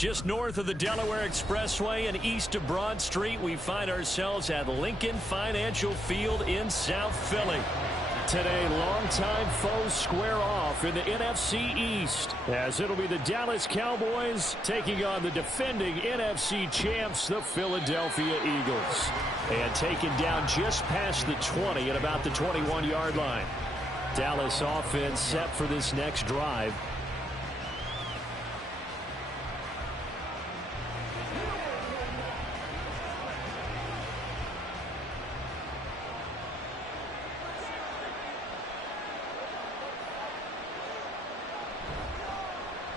Just north of the Delaware Expressway and east of Broad Street, we find ourselves at Lincoln Financial Field in South Philly. Today, longtime foes square off in the NFC East, as it'll be the Dallas Cowboys taking on the defending NFC champs, the Philadelphia Eagles. And taken down just past the 20 at about the 21-yard line. Dallas offense set for this next drive.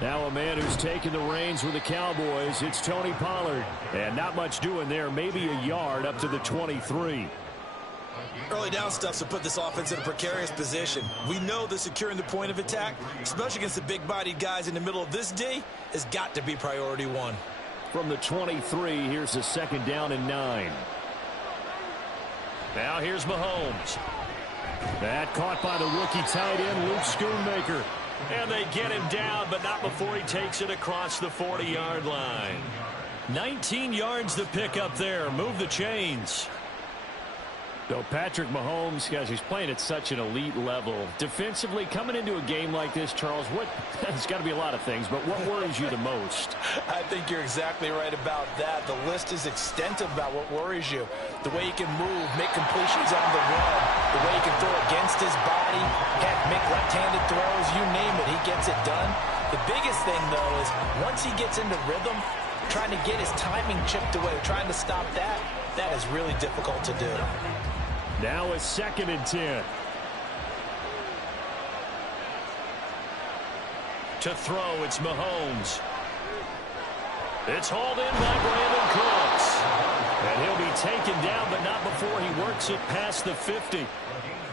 Now a man who's taken the reins with the Cowboys, it's Tony Pollard. And not much doing there, maybe a yard up to the 23. Early down stuff to put this offense in a precarious position. We know that securing the point of attack, especially against the big-bodied guys in the middle of this D, has got to be priority one. From the 23, here's a second down and 9. Now here's Mahomes. That caught by the rookie tight end, Luke Schoonmaker. And they get him down, but not before he takes it across the 40-yard line. 19 yards to pick up there. Move the chains. So Patrick Mahomes, guys, he's playing at such an elite level. Defensively, coming into a game like this, Charles, it's got to be a lot of things, but what worries you the most? I think you're exactly right about that. The list is extensive about what worries you. The way he can move, make completions on the run, the way he can throw against his body, heck, make left-handed throws, you name it, he gets it done. The biggest thing, though, is once he gets into rhythm, trying to get his timing chipped away, trying to stop that, that is really difficult to do. Now a 2nd and 10. To throw, it's Mahomes. It's hauled in by Brandon Cooks. And he'll be taken down, but not before he works it past the 50.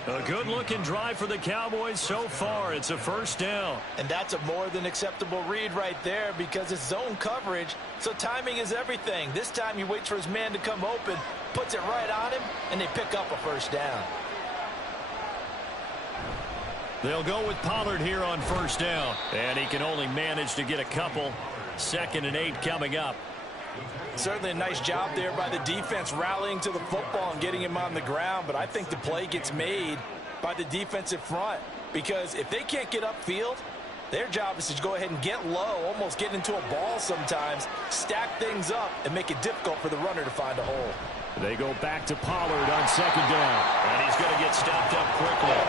A good-looking drive for the Cowboys so far. It's a first down. And that's a more than acceptable read right there because it's zone coverage, so timing is everything. This time he waits for his man to come open, puts it right on him, and they pick up a first down. They'll go with Pollard here on first down. And he can only manage to get a couple. 2nd and 8 coming up. Certainly a nice job there by the defense rallying to the football and getting him on the ground, but I think the play gets made by the defensive front because if they can't get upfield, their job is to go ahead and get low, almost get into a ball sometimes, stack things up, and make it difficult for the runner to find a hole. They go back to Pollard on 2nd down. And he's going to get stopped up quickly.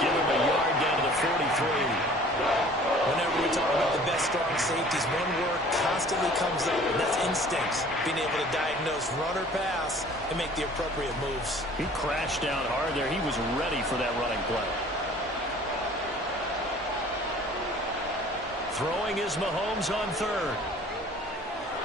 Give him a yard down to the 43. Whenever we talk about the best strong safeties, one word constantly comes up, and that's instincts. Being able to diagnose run or pass and make the appropriate moves. He crashed down hard there. He was ready for that running play. Throwing is Mahomes on 3rd.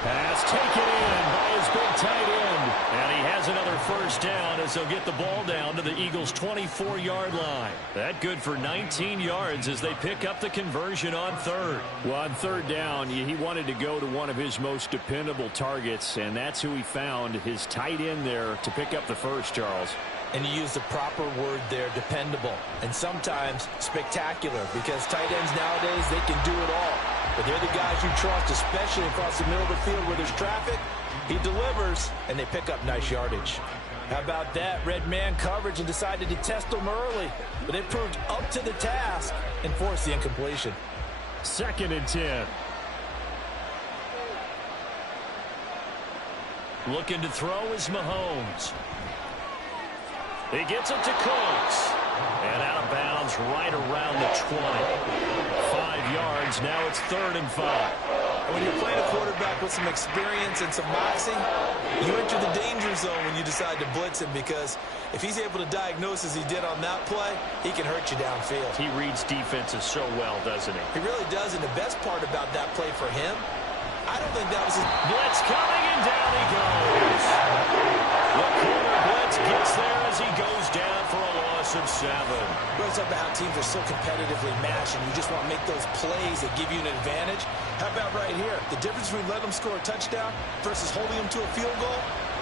Pass taken in by his big tight end. And he has another first down as they'll get the ball down to the Eagles' 24-yard line. That good for 19 yards as they pick up the conversion on 3rd. Well, on 3rd down, he wanted to go to one of his most dependable targets, and that's who he found, his tight end there, to pick up the first, Charles. And you use the proper word there, dependable, and sometimes spectacular, because tight ends nowadays, they can do it all. But they're the guys you trust, especially across the middle of the field where there's traffic. He delivers, and they pick up nice yardage. How about that? Red man coverage and decided to test them early. But they proved up to the task and forced the incompletion. 2nd and 10. Looking to throw is Mahomes. He gets it to Cooks. And out of bounds right around the 20. 5 yards. Now it's 3rd and 5. When you're playing a quarterback with some experience and some moxie, you enter the danger zone when you decide to blitz him because if he's able to diagnose as he did on that play, he can hurt you downfield. He reads defenses so well, doesn't he? He really does, and the best part about that play for him, I don't think that was his... Blitz coming, and down he goes. The corner blitz gets there as he goes down for a loss of 7. We're talking about how teams are so competitively matched, and you just want to make those plays that give you an advantage. How about right here? The difference between letting them score a touchdown versus holding them to a field goal,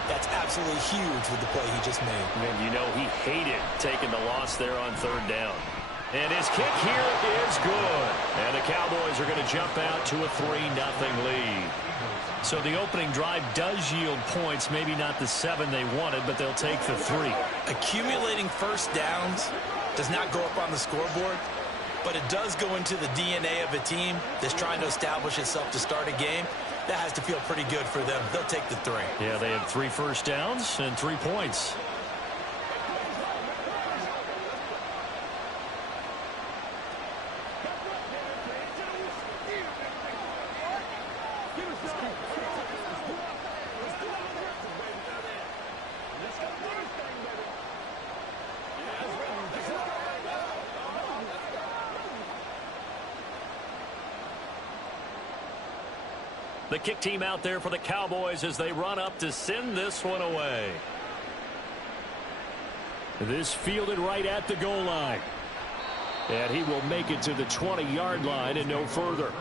that's absolutely huge with the play he just made. And you know he hated taking the loss there on 3rd down. And his kick here is good. And the Cowboys are going to jump out to a 3-0 lead. So the opening drive does yield points, maybe not the 7 they wanted, but they'll take the 3. Accumulating first downs does not go up on the scoreboard, but it does go into the DNA of a team that's trying to establish itself to start a game. That has to feel pretty good for them. They'll take the 3. Yeah, they had 3 first downs and 3 points. The kick team out there for the Cowboys as they run up to send this one away. This fielded right at the goal line. And he will make it to the 20-yard line and no further.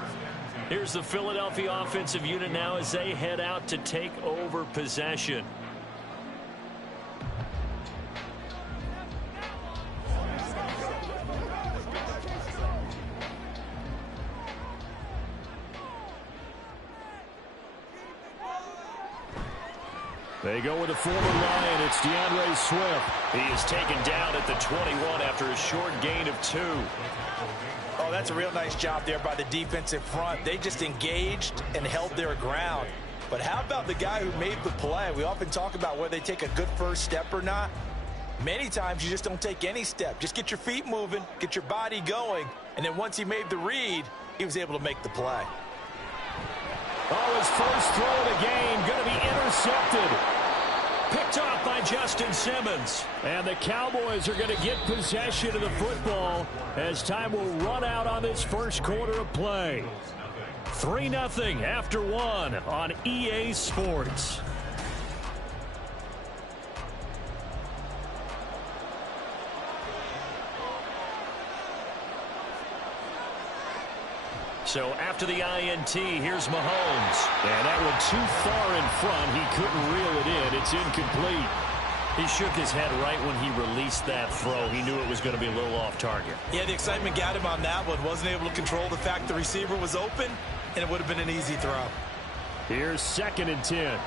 Here's the Philadelphia offensive unit now as they head out to take over possession. They go with a former Lion. It's DeAndre Swift. He is taken down at the 21 after a short gain of 2. Oh, that's a real nice job there by the defensive front. They just engaged and held their ground. But how about the guy who made the play? We often talk about whether they take a good first step or not. Many times you just don't take any step. Just get your feet moving, get your body going, and then once he made the read, he was able to make the play. Oh, his first throw of the game going to be intercepted. Picked off by Justin Simmons. And the Cowboys are going to get possession of the football as time will run out on this first quarter of play. 3-0 after 1 on EA Sports. So after the INT, here's Mahomes. And that one too far in front. He couldn't reel it in. It's incomplete. He shook his head right when he released that throw. He knew it was going to be a little off target. Yeah, the excitement got him on that one. Wasn't able to control the fact the receiver was open, and it would have been an easy throw. Here's 2nd and 10.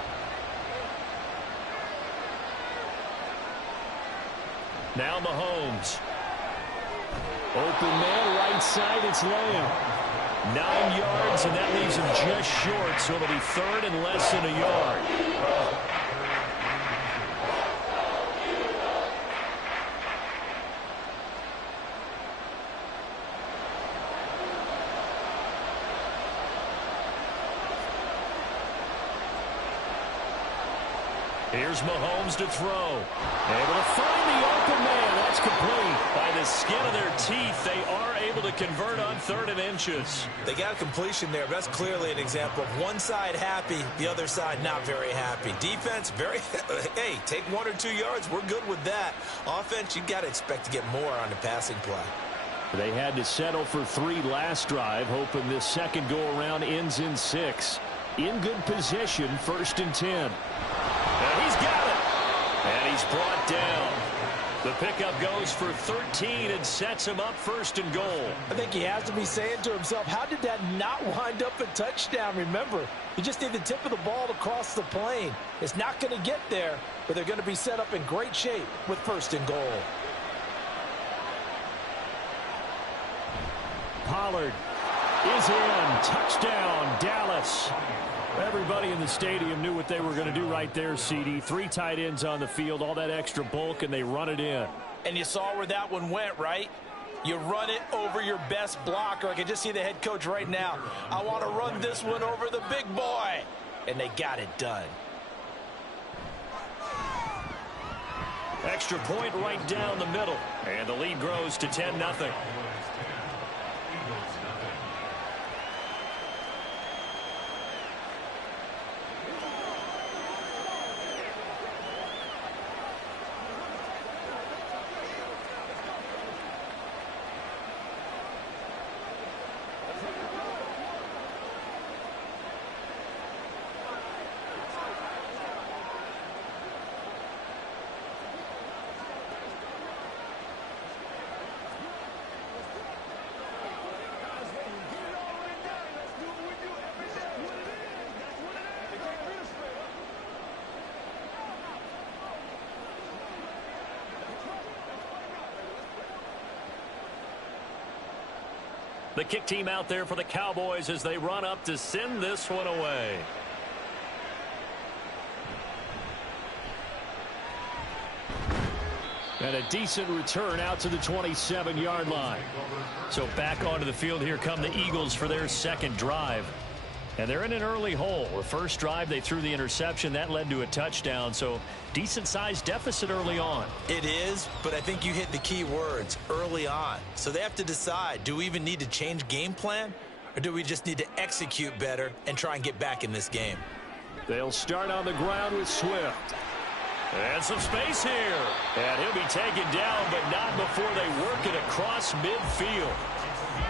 Now Mahomes. Open man, right side, it's Lamb. 9 yards, and that leaves him just short, so it'll be 3rd and less than a yard. Here's Mahomes to throw. Able to find the open man. That's complete. By the skin of their teeth, they are able to convert on 3rd and inches. They got a completion there, but that's clearly an example of one side happy, the other side not very happy. Defense, very, hey, take 1 or 2 yards. We're good with that. Offense, you got to expect to get more on the passing play. They had to settle for 3 last drive, hoping this second go-around ends in 6. In good position, 1st and 10. And he's got it. And he's brought down. The pickup goes for 13 and sets him up 1st and goal. I think he has to be saying to himself, how did that not wind up a touchdown? Remember, you just need the tip of the ball to cross the plane. It's not going to get there, but they're going to be set up in great shape with 1st and goal. Pollard is in. Touchdown, Dallas. Everybody in the stadium knew what they were going to do right there, CD. 3 tight ends on the field, all that extra bulk, and they run it in. And you saw where that one went, right? You run it over your best blocker. I can just see the head coach right now. I want to run this one over the big boy. And they got it done. Extra point right down the middle. And the lead grows to 10-0. The kick team out there for the Cowboys as they run up to send this one away. And a decent return out to the 27-yard line. So back onto the field here come the Eagles for their second drive. And they're in an early hole. The first drive, they threw the interception. That led to a touchdown. So decent-sized deficit early on. It is, but I think you hit the key words, early on. So they have to decide, do we even need to change game plan? Or do we just need to execute better and try and get back in this game? They'll start on the ground with Swift. And some space here. And he'll be taken down, but not before they work it across midfield.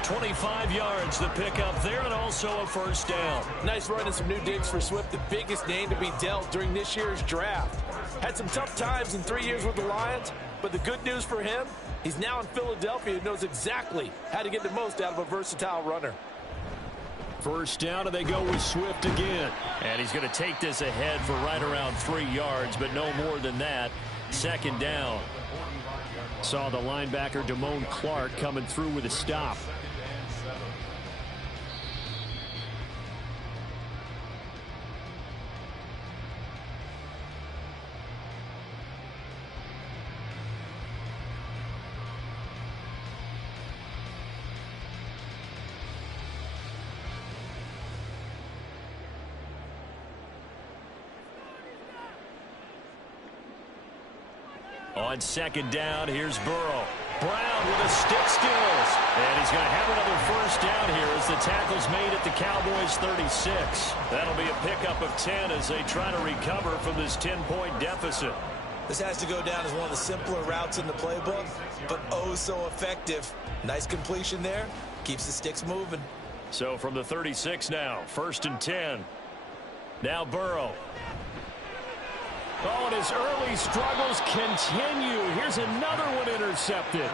25 yards the pickup there, and also a first down. Nice run and some new digs for Swift, the biggest name to be dealt during this year's draft. Had some tough times in 3 years with the Lions, but the good news for him, he's now in Philadelphia and knows exactly how to get the most out of a versatile runner. First down, and they go with Swift again. And he's going to take this ahead for right around 3 yards, but no more than that. Second down. Saw the linebacker, Damone Clark, coming through with a stop. On second down, here's Burrow. Brown with a stick skills. And he's going to have another first down here as the tackle's made at the Cowboys' 36. That'll be a pickup of 10 as they try to recover from this 10-point deficit. This has to go down as one of the simpler routes in the playbook, but oh so effective. Nice completion there. Keeps the sticks moving. So from the 36 now, first and 10. Now Burrow. Oh, and his early struggles continue. Here's another one intercepted.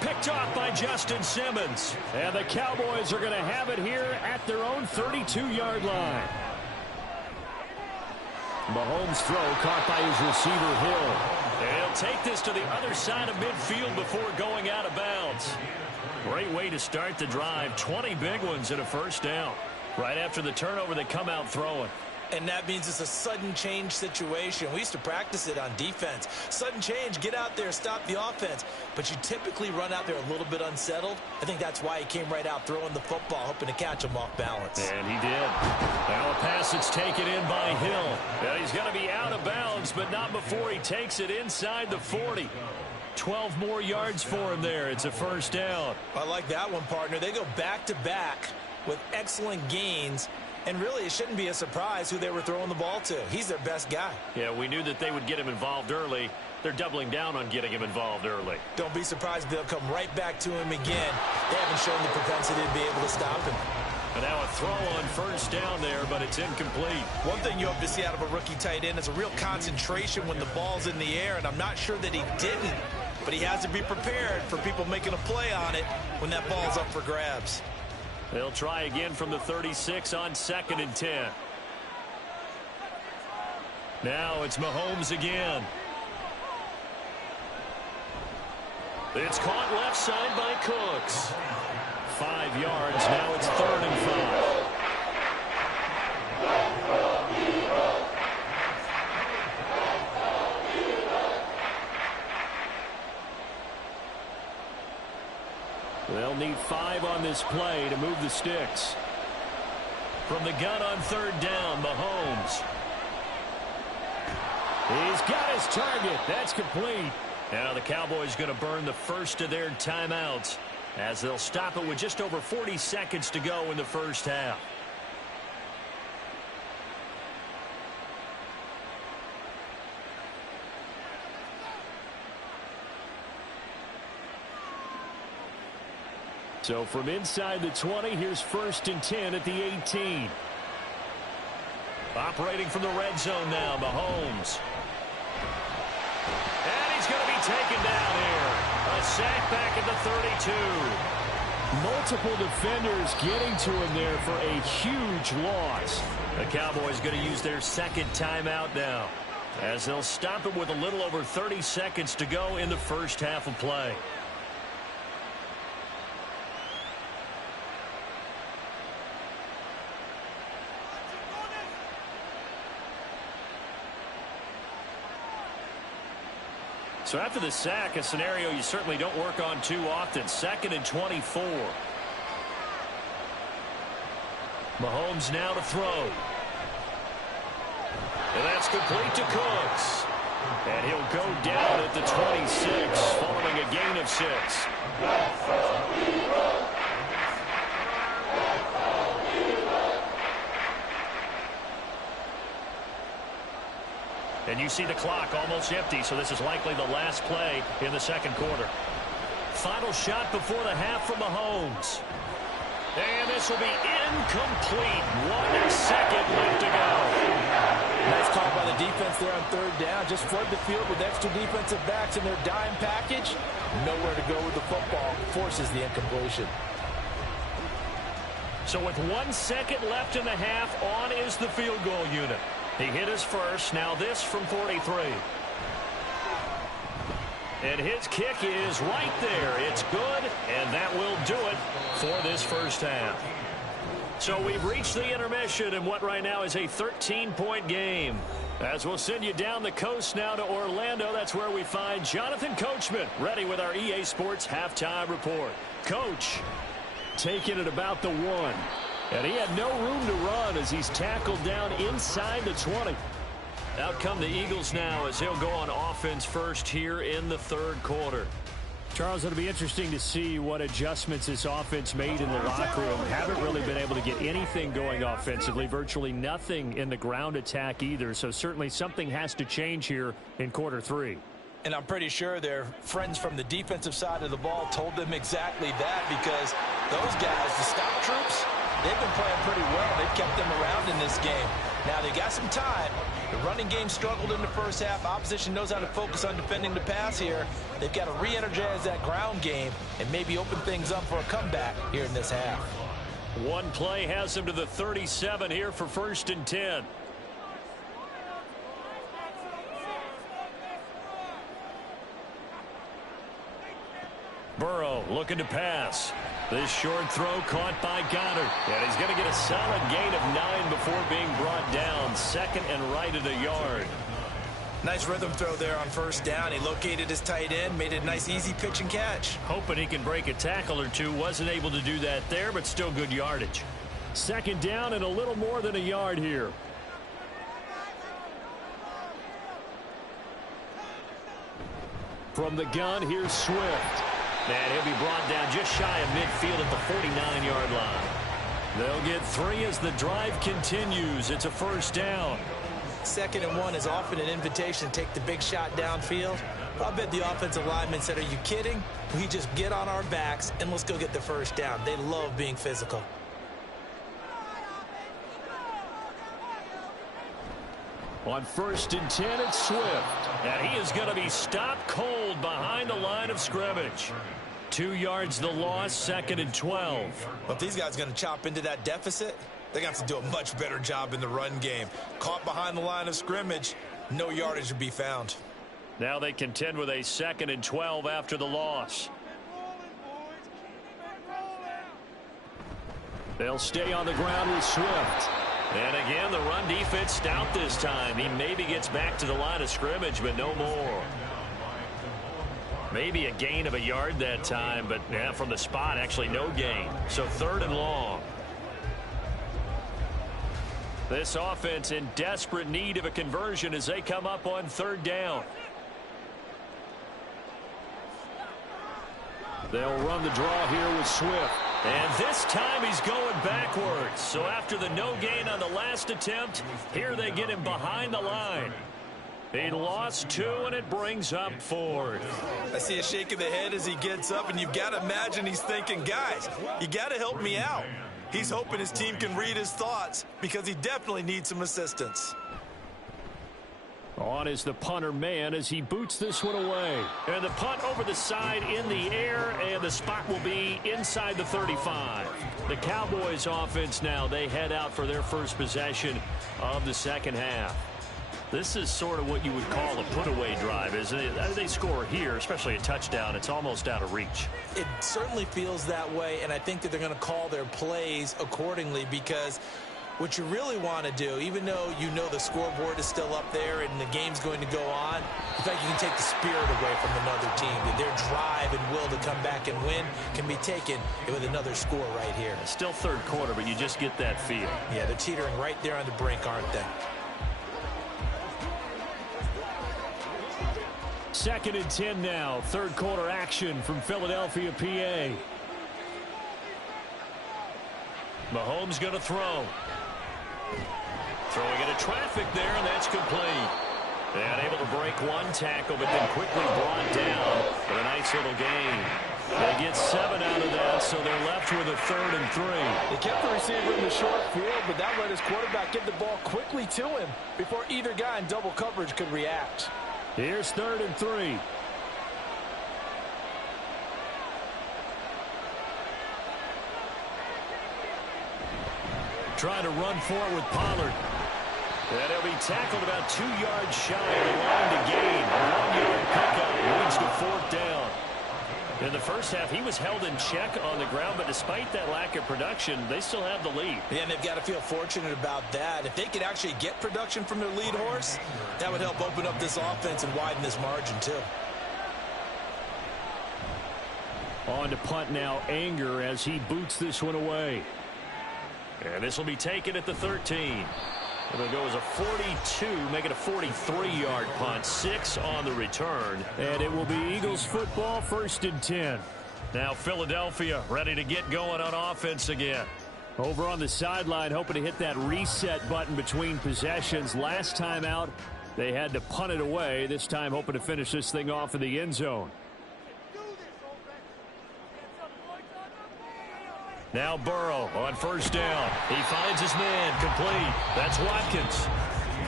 Picked off by Justin Simmons. And the Cowboys are going to have it here at their own 32-yard line. Mahomes' throw caught by his receiver, Hill. And he'll take this to the other side of midfield before going out of bounds. Great way to start the drive. 20 big ones and a first down. Right after the turnover, they come out throwing. And that means it's a sudden change situation. We used to practice it on defense. Sudden change, get out there, stop the offense. But you typically run out there a little bit unsettled. I think that's why he came right out throwing the football, hoping to catch him off balance. And he did. Now a pass that's taken in by Hill. And he's going to be out of bounds, but not before he takes it inside the 40. 12 more yards for him there. It's a first down. I like that one, partner. They go back-to-back with excellent gains. And really, it shouldn't be a surprise who they were throwing the ball to. He's their best guy. Yeah, we knew that they would get him involved early. They're doubling down on getting him involved early. Don't be surprised if they'll come right back to him again. They haven't shown the propensity to be able to stop him. And now a throw on first down there, but it's incomplete. One thing you hope to see out of a rookie tight end is a real concentration when the ball's in the air, and I'm not sure that he didn't. But he has to be prepared for people making a play on it when that ball's up for grabs. They'll try again from the 36 on second and 10. Now it's Mahomes again. It's caught left side by Cooks. 5 yards. Now it's third and 5. They'll need 5 on this play to move the sticks. From the gun on third down, Mahomes. He's got his target. That's complete. Now the Cowboys going to burn the first of their timeouts as they'll stop it with just over 40 seconds to go in the first half. So from inside the 20, here's first and 10 at the 18. Operating from the red zone now, Mahomes. And he's going to be taken down here. A sack back at the 32. Multiple defenders getting to him there for a huge loss. The Cowboys going to use their second timeout now, as they'll stop it with a little over 30 seconds to go in the first half of play. So after the sack, a scenario you certainly don't work on too often. 2nd and 24. Mahomes now to throw. And that's complete to Cooks. And he'll go down at the 26 following a gain of 6. And you see the clock almost empty, so this is likely the last play in the second quarter. Final shot before the half from Mahomes. And this will be incomplete. 1 second left to go. Nice call by the defense there on third down. Just flood the field with extra defensive backs in their dime package. Nowhere to go with the football. Forces the incompletion. So with 1 second left in the half, on is the field goal unit. He hit his first. Now this from 43. And his kick is right there. It's good, and that will do it for this first half. So we've reached the intermission in what right now is a 13-point game. As we'll send you down the coast now to Orlando, that's where we find Jonathan Coachman ready with our EA Sports halftime report. Coach, taking it about the 1. And he had no room to run as he's tackled down inside the 20. Out come the Eagles now as he'll go on offense first here in the third quarter. Charles, it'll be interesting to see what adjustments this offense made in the locker room. Haven't really been able to get anything going offensively, virtually nothing in the ground attack either. So certainly something has to change here in quarter 3. And I'm pretty sure their friends from the defensive side of the ball told them exactly that, because those guys, the stop troops, they've been playing pretty well. They've kept them around in this game. Now they got some time. The running game struggled in the first half. Opposition knows how to focus on defending the pass here. They've got to re-energize that ground game and maybe open things up for a comeback here in this half. One play has him to the 37 here for 1st and 10. Burrow looking to pass. This short throw caught by Goddard. And he's going to get a solid gain of 9 before being brought down. 2nd and right at a yard. Nice rhythm throw there on 1st down. He located his tight end, made it a nice easy pitch and catch. Hoping he can break a tackle or two. Wasn't able to do that there, but still good yardage. 2nd down and a little more than a yard here. From the gun, here's Swift. And he'll be brought down just shy of midfield at the 49-yard line. They'll get 3 as the drive continues. It's a 1st down. 2nd and 1 is often an invitation to take the big shot downfield. I bet the offensive lineman said, "Are you kidding? We just get on our backs and let's go get the 1st down." They love being physical. On 1st and 10, it's Swift. And he is going to be stopped cold behind the line of scrimmage. 2 yards the loss, 2nd and 12. Well, if these guys are going to chop into that deficit, they're going to have to do a much better job in the run game. Caught behind the line of scrimmage, no yardage to be found. Now they contend with a 2nd and 12 after the loss. They'll stay on the ground with Swift. And again, the run defense stout this time. He maybe gets back to the line of scrimmage, but no more. Maybe a gain of a yard that time, but yeah, from the spot, actually no gain. So 3rd and long. This offense in desperate need of a conversion as they come up on 3rd down. They'll run the draw here with Swift. And this time he's going backwards. So after the no gain on the last attempt, here they get him behind the line. He lost 2, and it brings up 4th. I see a shake of the head as he gets up, and you've got to imagine he's thinking, guys, you got to help me out. He's hoping his team can read his thoughts because he definitely needs some assistance. On is the punter man as he boots this one away. And the punt over the side in the air, and the spot will be inside the 35. The Cowboys offense now, they head out for their first possession of the second half. This is sort of what you would call a put-away drive, isn't it? They score here, especially a touchdown. It's almost out of reach. It certainly feels that way, and I think that they're going to call their plays accordingly because What you really want to do, even though you know the scoreboard is still up there and the game's going to go on, in fact, you can take the spirit away from another team. Their drive and will to come back and win can be taken with another score right here. Still third quarter, but you just get that feel. Yeah, they're teetering right there on the brink, aren't they? 2nd and 10 now. Third quarter action from Philadelphia, PA. Mahomes going to throw. Throwing into traffic there, and that's complete. And able to break one tackle, but then quickly brought down for a nice little gain. They get 7 out of that, so they're left with a 3rd and 3. They kept the receiver in the short field, but that let his quarterback get the ball quickly to him before either guy in double coverage could react. Here's 3rd and 3. Trying to run forward with Pollard. And he'll be tackled about 2 yards shy of the line to gain. A 1-yard pickup leads to 4th down. In the first half, he was held in check on the ground, but despite that lack of production, they still have the lead. Yeah, and they've got to feel fortunate about that. If they could actually get production from their lead horse, that would help open up this offense and widen this margin, too. On to punt now, Anger, as he boots this one away. And this will be taken at the 13. It'll go as a 42, make it a 43-yard punt. 6 on the return. And it will be Eagles football, 1st and 10. Now Philadelphia ready to get going on offense again. Over on the sideline, hoping to hit that reset button between possessions. Last time out, they had to punt it away. This time hoping to finish this thing off in the end zone. Now Burrow on 1st down. He finds his man, complete. That's Watkins.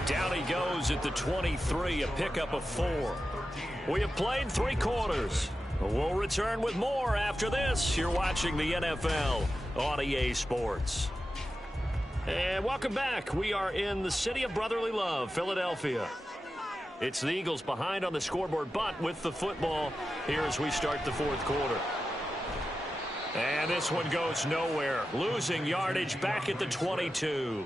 Down he goes at the 23, a pickup of 4. We have played 3 quarters. We'll return with more after this. You're watching the NFL on EA Sports. And welcome back. We are in the city of brotherly love, Philadelphia. It's the Eagles behind on the scoreboard, but with the football here as we start the 4th quarter. And this one goes nowhere. Losing yardage back at the 22.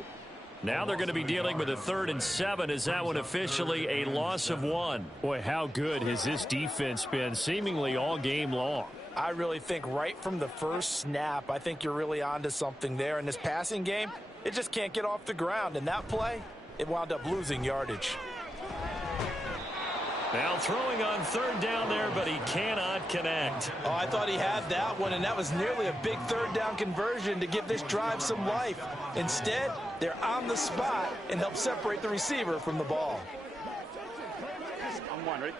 Now they're going to be dealing with a 3rd and 7. Is that one officially a loss of 1? Boy, how good has this defense been seemingly all game long? I really think right from the first snap, I think you're really onto something there. In this passing game, it just can't get off the ground. And that play, it wound up losing yardage. Now throwing on 3rd down there, but he cannot connect. Oh, I thought he had that one, and that was nearly a big 3rd down conversion to give this drive some life. Instead, they're on the spot and help separate the receiver from the ball.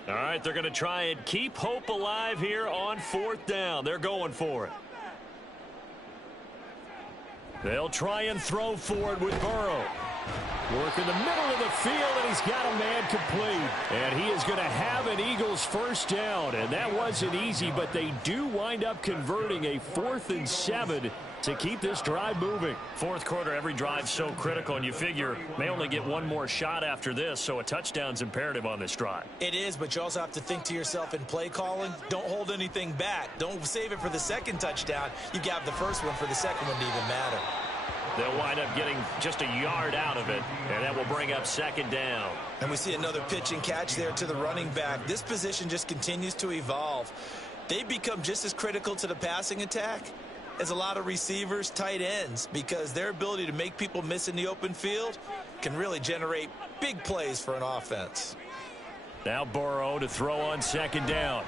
All right, they're going to try and keep hope alive here on 4th down. They're going for it. They'll try and throw forward with Burrow. Work in the middle of the field, and he's got a man complete. And he is going to have an Eagles 1st down. And that wasn't easy, but they do wind up converting a 4th and 7 to keep this drive moving. 4th quarter, every drive so critical, and you figure may only get one more shot after this, so a touchdown's imperative on this drive. It is, but you also have to think to yourself in play calling, don't hold anything back. Don't save it for the 2nd touchdown. You got the first one for the 2nd one to even matter. They'll wind up getting just a yard out of it, and that will bring up 2nd down. And we see another pitch and catch there to the running back. This position just continues to evolve. They've become just as critical to the passing attack as a lot of receivers, tight ends, because their ability to make people miss in the open field can really generate big plays for an offense. Now Burrow to throw on 2nd down.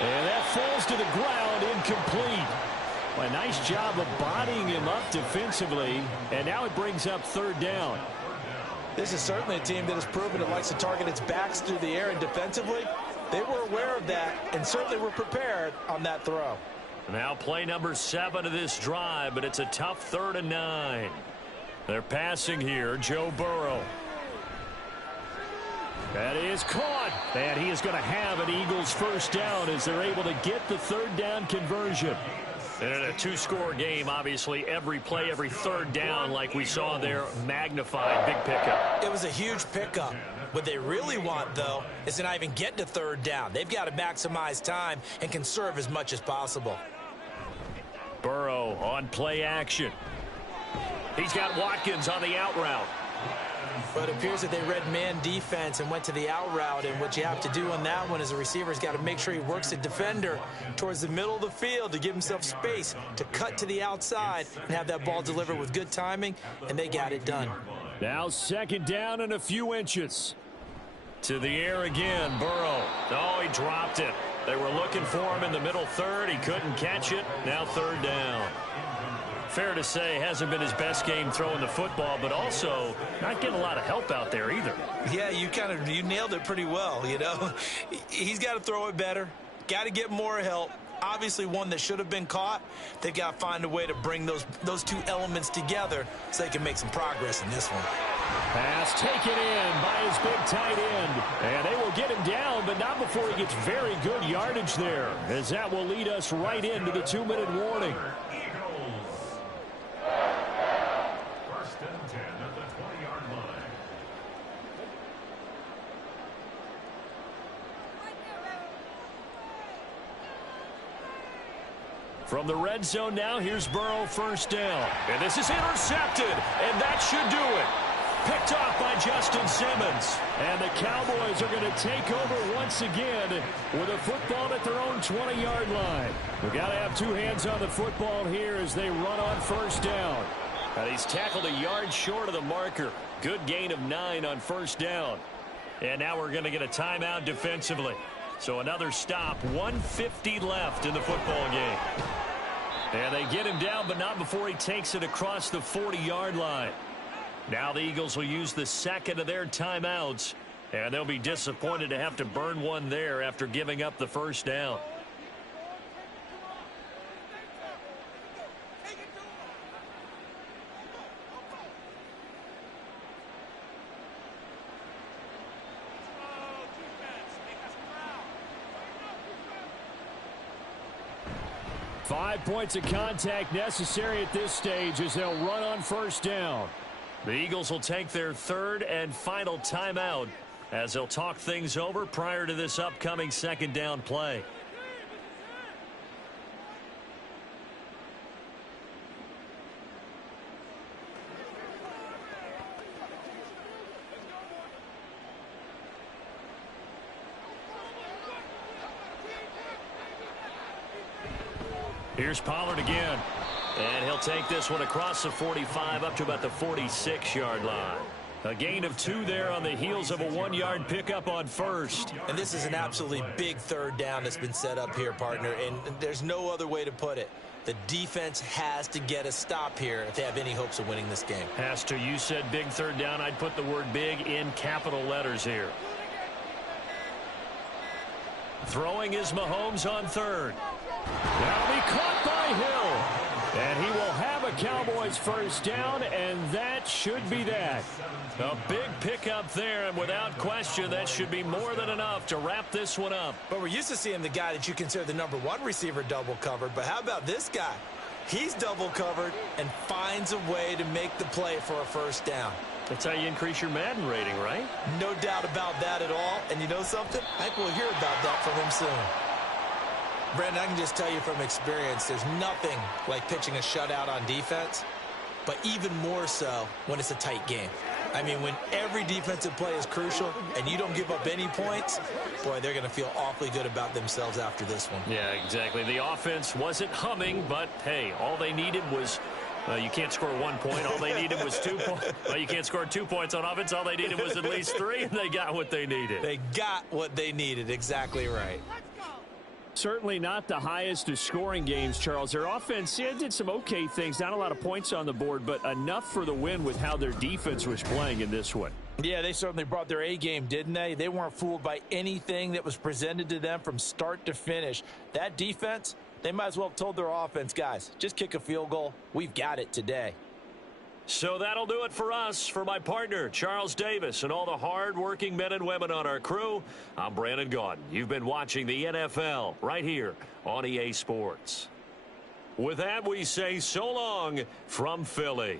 And that falls to the ground, incomplete. A nice job of bodying him up defensively, and now it brings up 3rd down. This is certainly a team that has proven it likes to target its backs through the air, and defensively, they were aware of that and certainly were prepared on that throw. Now play number 7 of this drive, but it's a tough 3rd and 9. They're passing here, Joe Burrow. That is caught, and he is going to have an Eagles 1st down as they're able to get the 3rd down conversion. And in a 2-score game, obviously, every play, every 3rd down, like we saw there, magnified, big pickup. It was a huge pickup. What they really want, though, is to not even get to 3rd down. They've got to maximize time and conserve as much as possible. Burrow on play action. He's got Watkins on the out route. But it appears that they read man defense and went to the out route, and what you have to do on that one is the receiver's got to make sure he works the defender towards the middle of the field to give himself space to cut to the outside and have that ball delivered with good timing, and they got it done. Now 2nd down and a few inches. To the air again, Burrow. Oh, he dropped it. They were looking for him in the middle third. He couldn't catch it. Now 3rd down. Fair to say, hasn't been his best game throwing the football, but also not getting a lot of help out there either. Yeah, you nailed it pretty well, you know. He's got to throw it better. Got to get more help. Obviously one that should have been caught. They've got to find a way to bring those two elements together so they can make some progress in this one. Pass taken in by his big tight end. And they will get him down, but not before he gets very good yardage there, as that will lead us right into the 2-minute warning. From the red zone now, here's Burrow, 1st down. And this is intercepted, and that should do it. Picked off by Justin Simmons. And the Cowboys are going to take over once again with a football at their own 20-yard line. We've got to have 2 hands on the football here as they run on 1st down. And he's tackled a yard short of the marker. Good gain of 9 on 1st down. And now we're going to get a timeout defensively. So another stop, 1:50 left in the football game. And they get him down, but not before he takes it across the 40-yard line. Now the Eagles will use the 2nd of their timeouts, and they'll be disappointed to have to burn one there after giving up the 1st down. Five points of contact necessary at this stage as they'll run on 1st down. The Eagles will take their 3rd and final timeout as they'll talk things over prior to this upcoming 2nd down play. Here's Pollard again. And he'll take this one across the 45 up to about the 46-yard line. A gain of 2 there on the heels of a 1-yard pickup on 1st. And this is an absolutely big 3rd down that's been set up here, partner, and there's no other way to put it. The defense has to get a stop here if they have any hopes of winning this game. Has to. You said big 3rd down. I'd put the word big in capital letters here. Throwing is Mahomes on 3rd. That'll be caught by Hill. And he will have a Cowboys 1st down, and that should be that. A big pickup there, and without question, that should be more than enough to wrap this one up. But we're used to seeing the guy that you consider the #1 receiver double covered, but how about this guy? He's double covered and finds a way to make the play for a 1st down. That's how you increase your Madden rating, right? No doubt about that at all. And you know something? I think we'll hear about that from him soon. Brandon, I can just tell you from experience, there's nothing like pitching a shutout on defense, but even more so when it's a tight game. I mean, when every defensive play is crucial and you don't give up any points, boy, they're going to feel awfully good about themselves after this one. Yeah, exactly. The offense wasn't humming, but, hey, all they needed was you can't score 1 point. All they needed was 2 points. Well, you can't score 2 points on offense. All they needed was at least 3, and they got what they needed. They got what they needed. Exactly right. Certainly not the highest of scoring games, Charles. Their offense did some okay things. Not a lot of points on the board, but enough for the win with how their defense was playing in this one. Yeah, they certainly brought their A game, didn't they? They weren't fooled by anything that was presented to them from start to finish. That defense, they might as well have told their offense, guys, just kick a field goal. We've got it today. So that'll do it for us. For my partner, Charles Davis, and all the hard-working men and women on our crew, I'm Brandon Gaudin. You've been watching the NFL right here on EA Sports. With that, we say so long from Philly.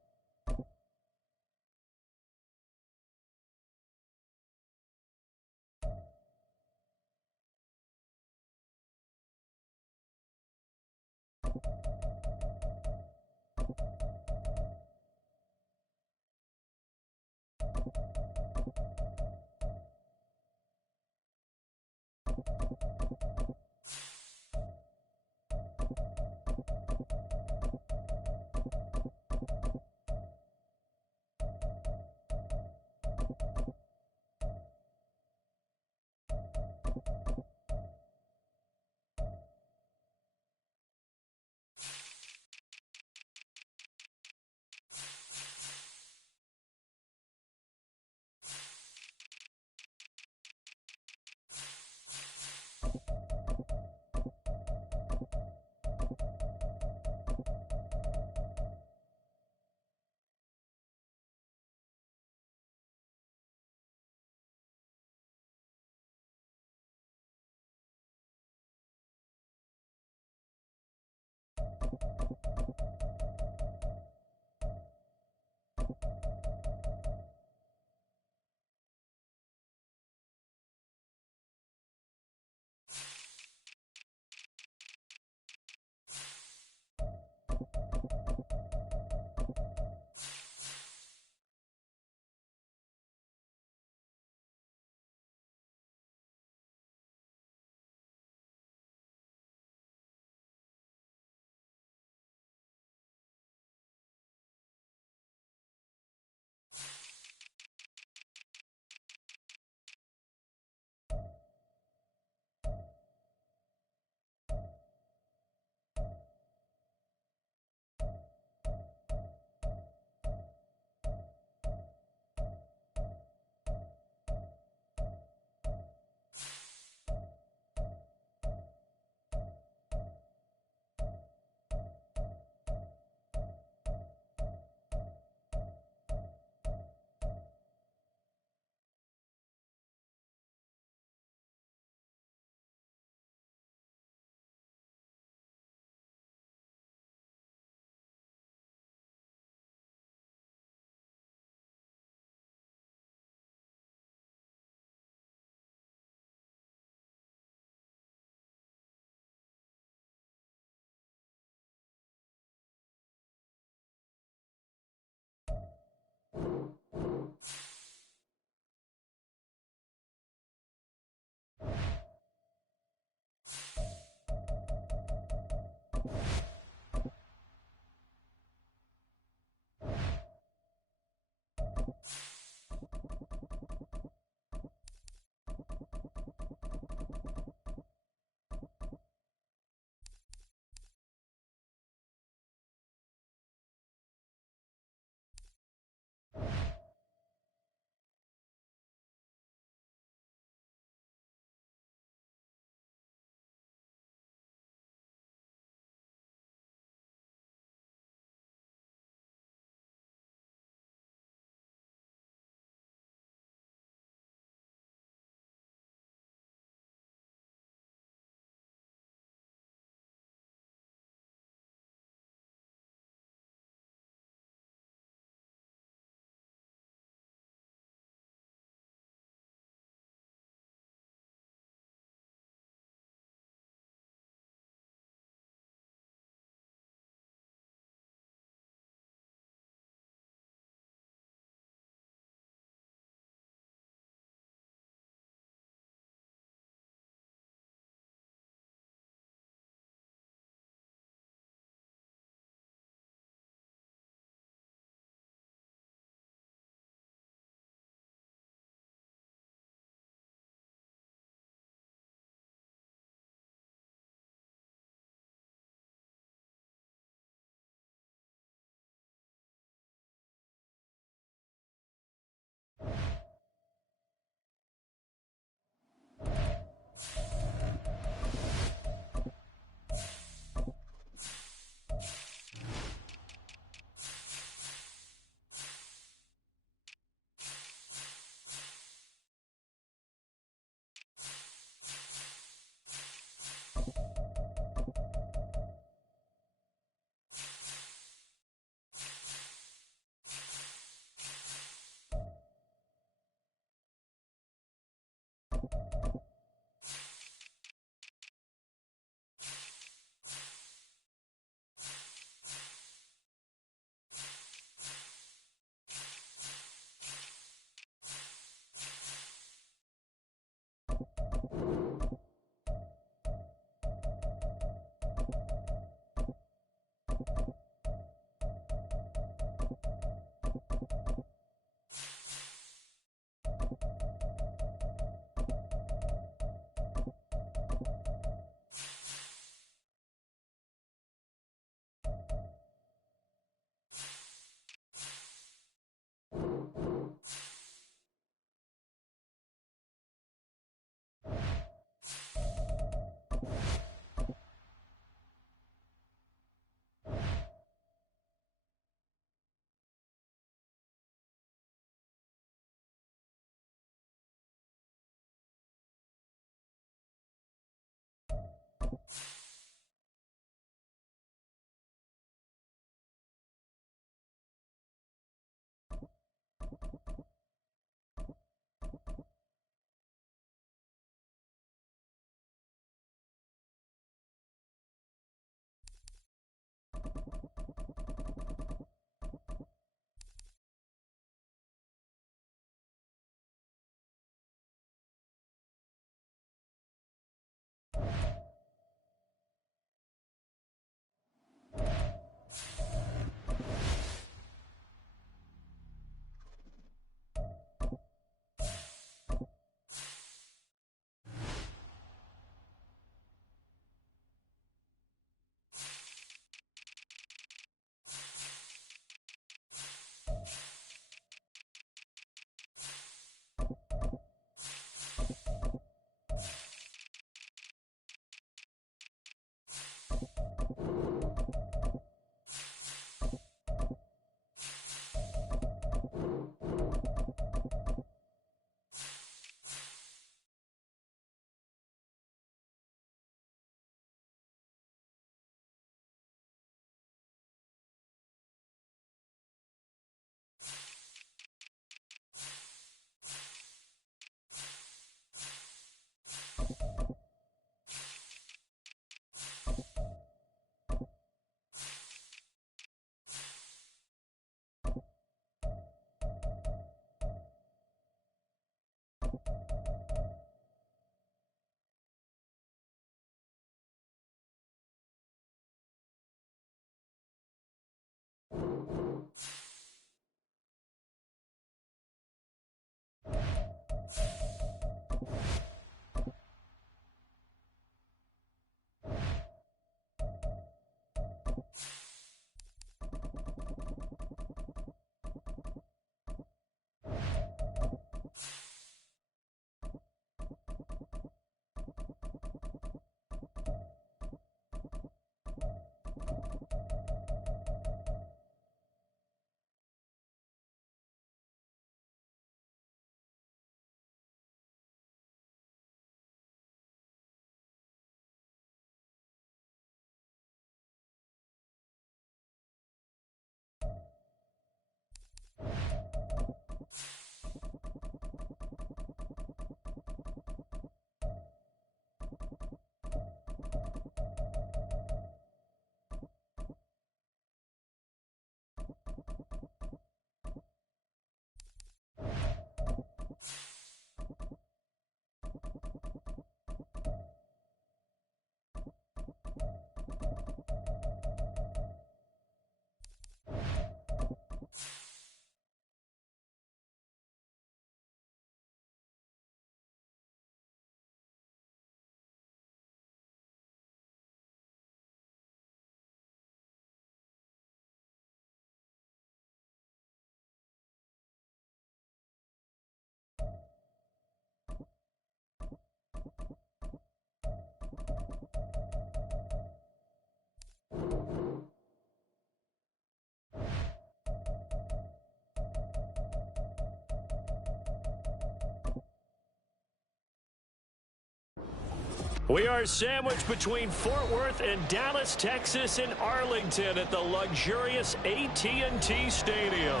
We are sandwiched between Fort Worth and Dallas, Texas, and Arlington at the luxurious AT&T Stadium.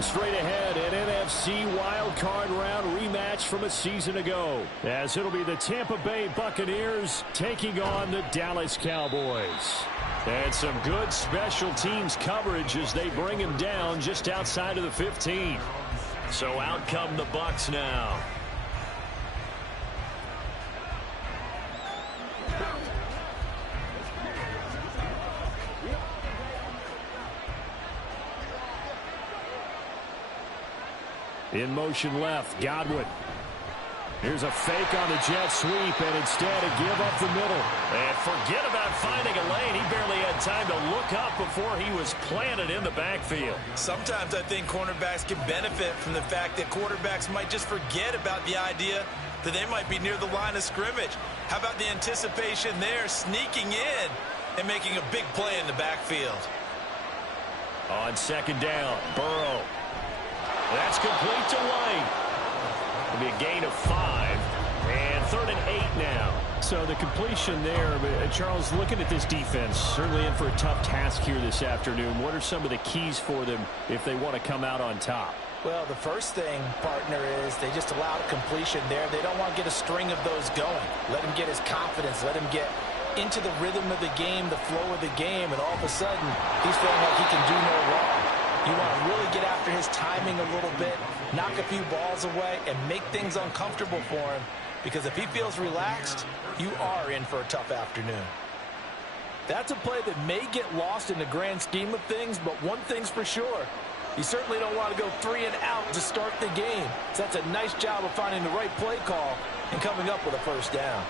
Straight ahead, an NFC wildcard round rematch from a season ago, as it'll be the Tampa Bay Buccaneers taking on the Dallas Cowboys. And some good special teams coverage as they bring him down just outside of the 15. So out come the Bucs now. In motion left, Godwin. Here's a fake on the jet sweep, and instead a give up the middle. And forget about finding a lane. He barely had time to look up before he was planted in the backfield. Sometimes I think cornerbacks can benefit from the fact that quarterbacks might just forget about the idea that they might be near the line of scrimmage. How about the anticipation there, sneaking in and making a big play in the backfield? On second down, Burrow. That's complete to White. It'll be a gain of 5, and 3rd and 8 now. So the completion there, Charles, looking at this defense, certainly in for a tough task here this afternoon. What are some of the keys for them if they want to come out on top? Well, the first thing, partner, is they just allowed a completion there. They don't want to get a string of those going. Let him get his confidence. Let him get into the rhythm of the game, the flow of the game, and all of a sudden, he's feeling like he can do no wrong. You want to really get after his timing a little bit, knock a few balls away, and make things uncomfortable for him. Because if he feels relaxed, you are in for a tough afternoon. That's a play that may get lost in the grand scheme of things, but one thing's for sure. You certainly don't want to go 3 and out to start the game. So that's a nice job of finding the right play call and coming up with a first down.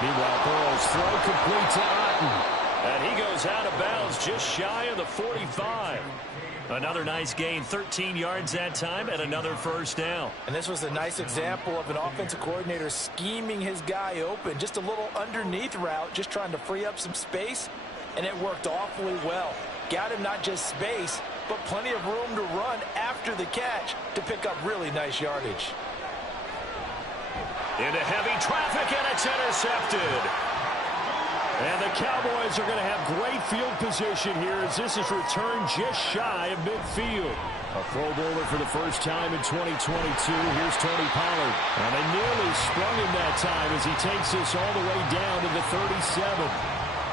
Meanwhile, Burrow's throw complete to Otten. And he goes out of bounds just shy of the 45. Another nice gain, 13 yards that time, and another first down. And this was a nice example of an offensive coordinator scheming his guy open. Just a little underneath route, just trying to free up some space, and it worked awfully well. Got him not just space, but plenty of room to run after the catch to pick up really nice yardage. Into heavy traffic, and it's intercepted. And the Cowboys are going to have great field position here as this is returned just shy of midfield. A Pro Bowler for the first time in 2022. Here's Tony Pollard. And they nearly sprung him that time as he takes this all the way down to the 37.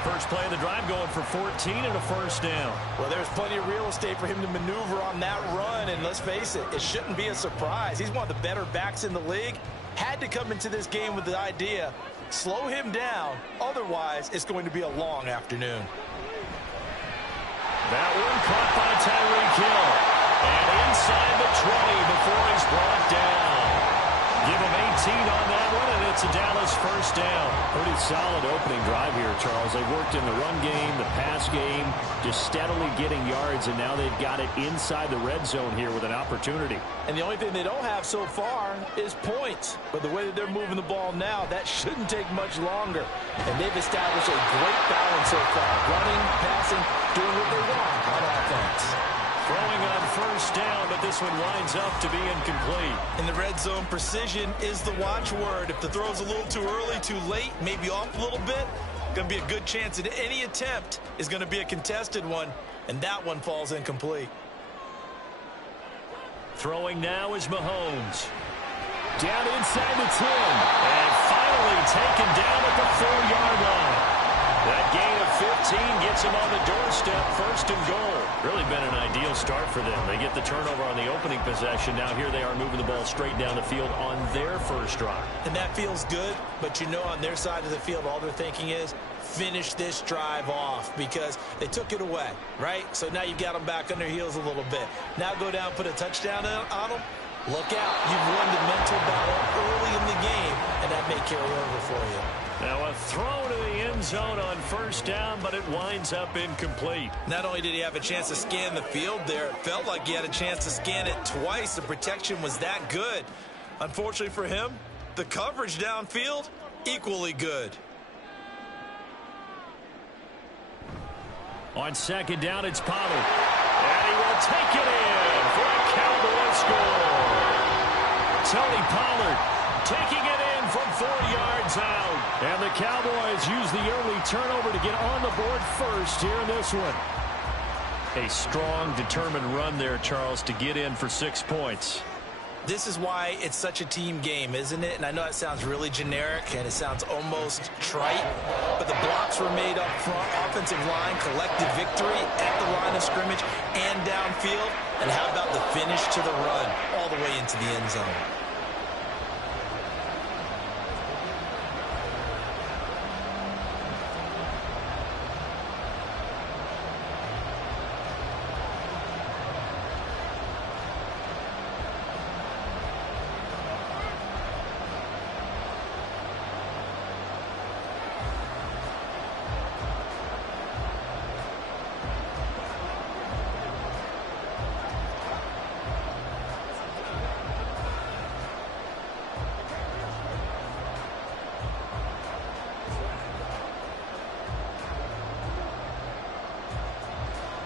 First play of the drive going for 14 and a first down. Well, there's plenty of real estate for him to maneuver on that run, and let's face it, it shouldn't be a surprise. He's one of the better backs in the league. Had to come into this game with the idea, slow him down, otherwise it's going to be a long afternoon. That one caught by Tyreek Hill. And inside the 20 before he's brought down. Give him 18 on that one, and it's a Dallas first down. Pretty solid opening drive here, Charles. They've worked in the run game, the pass game, just steadily getting yards, and now they've got it inside the red zone here with an opportunity. And the only thing they don't have so far is points. But the way that they're moving the ball now, that shouldn't take much longer. And they've established a great balance so far. Running, passing, doing what they want on offense. Throwing on first down, but this one winds up to be incomplete. In the red zone, precision is the watchword. If the throw's a little too early, too late, maybe off a little bit, going to be a good chance that any attempt is going to be a contested one, and that one falls incomplete. Throwing now is Mahomes. Down inside the 10, and finally taken down at the 4-yard line. That gain of 15 gets him on the doorstep, first and goal. Really been an ideal start for them. They get the turnover on the opening possession. Now here they are moving the ball straight down the field on their first drive. And that feels good, but you know on their side of the field, all they're thinking is finish this drive off because they took it away, right? So now you've got them back on their heels a little bit. Now go down, put a touchdown on them. Look out. You've won the mental battle early in the game, and that may carry over for you. Now a throw to the end zone on first down, but it winds up incomplete. Not only did he have a chance to scan the field there, it felt like he had a chance to scan it twice. The protection was that good. Unfortunately for him, the coverage downfield, equally good. On second down, it's Pollard. And he will take it in for a Cowboy score. Tony Pollard taking it in from 4 yards out. And the Cowboys use the early turnover to get on the board first here in this one. A strong, determined run there, Charles, to get in for 6 points. This is why it's such a team game, isn't it? And I know it sounds really generic and it sounds almost trite, but the blocks were made up front, offensive line, collected victory at the line of scrimmage and downfield. And how about the finish to the run all the way into the end zone?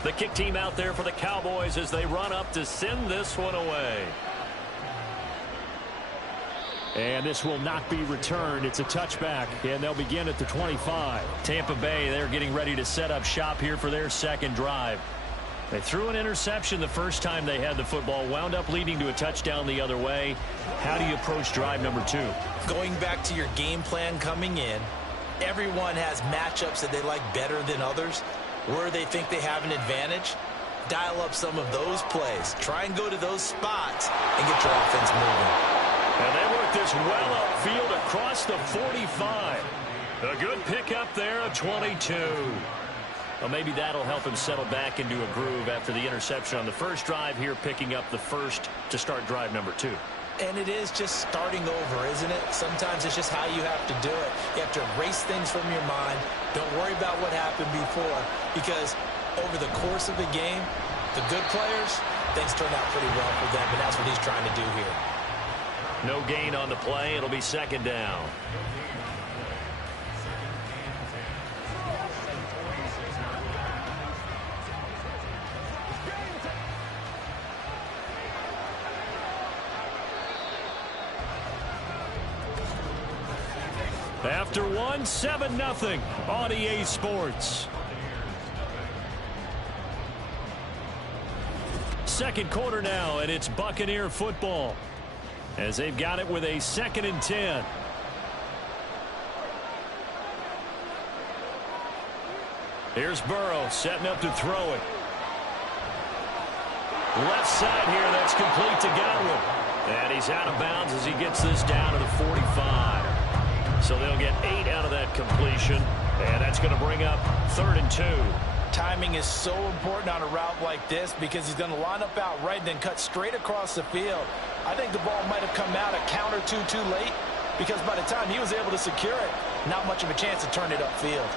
The kick team out there for the Cowboys as they run up to send this one away. And this will not be returned. It's a touchback, and they'll begin at the 25. Tampa Bay, they're getting ready to set up shop here for their second drive. They threw an interception the first time they had the football, wound up leading to a touchdown the other way. How do you approach drive number 2? Going back to your game plan coming in, everyone has matchups that they like better than others. Where they think they have an advantage, dial up some of those plays. Try and go to those spots and get your offense moving. And they work this well upfield across the 45. A good pickup there, a 22. Well, maybe that'll help him settle back into a groove after the interception on the first drive here, picking up the first to start drive number 2. And it is just starting over, isn't it? Sometimes it's just how you have to do it. You have to erase things from your mind. Don't worry about what happened before, because over the course of the game, the good players, things turn out pretty well for them, and that's what he's trying to do here. No gain on the play. It'll be second down. After one, 7-0 on EA Sports. Second quarter now, and it's Buccaneer football as they've got it with a 2nd and 10. Here's Burrow setting up to throw it. Left side here, that's complete to Godwin. And he's out of bounds as he gets this down to the 45. So they'll get 8 out of that completion, and that's going to bring up 3rd and 2. Timing is so important on a route like this because he's going to line up out right and then cut straight across the field. I think the ball might have come out a count or two too late because by the time he was able to secure it, not much of a chance to turn it upfield.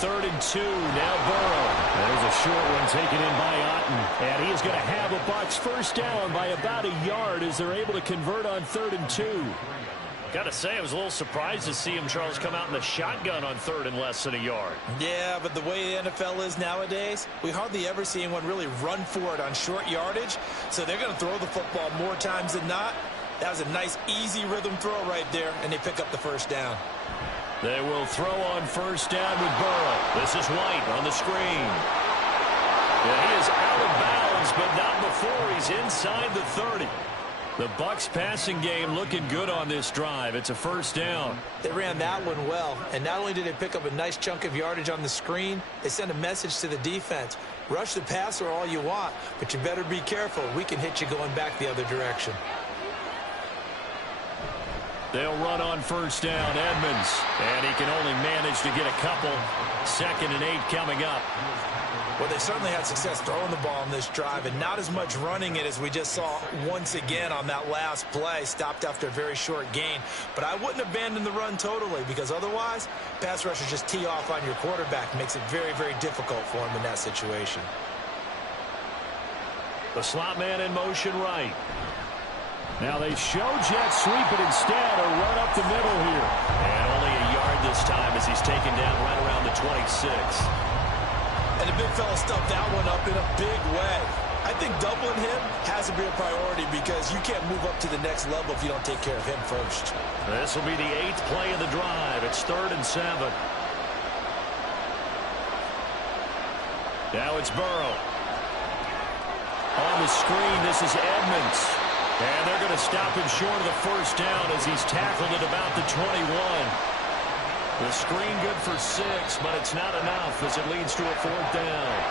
3rd and 2, now Burrow. There's a short one taken in by Otten, and he is going to have a Bucs first down by about a yard as they're able to convert on 3rd and 2. Got to say, I was a little surprised to see him, Charles, come out in the shotgun on 3rd and less than a yard. Yeah, but the way the NFL is nowadays, we hardly ever see anyone really run for it on short yardage. So they're going to throw the football more times than not. That was a nice, easy rhythm throw right there, and they pick up the first down. They will throw on first down with Burrow. This is White on the screen. Yeah, he is out of bounds, but not before he's inside the 30. The Bucs passing game looking good on this drive. It's a first down. They ran that one well, and not only did they pick up a nice chunk of yardage on the screen, they sent a message to the defense. Rush the passer all you want, but you better be careful. We can hit you going back the other direction. They'll run on first down, Edmonds, and he can only manage to get a couple. 2nd and 8 coming up. Well, they certainly had success throwing the ball on this drive and not as much running it as we just saw once again on that last play. Stopped after a very short gain. But I wouldn't abandon the run totally because otherwise, pass rushers just tee off on your quarterback. Makes it very, very difficult for him in that situation. The slot man in motion right. Now they show jet sweep it instead, a run up the middle here. And only a yard this time as he's taken down right around the 26. And the big fella stuffed that one up in a big way. I think doubling him has to be a priority because you can't move up to the next level if you don't take care of him first. This will be the 8th play of the drive. It's 3rd and 7. Now it's Burrow. On the screen, this is Edmonds. And they're going to stop him short of the first down as he's tackled at about the 21. The screen good for 6, but it's not enough as it leads to a 4th down.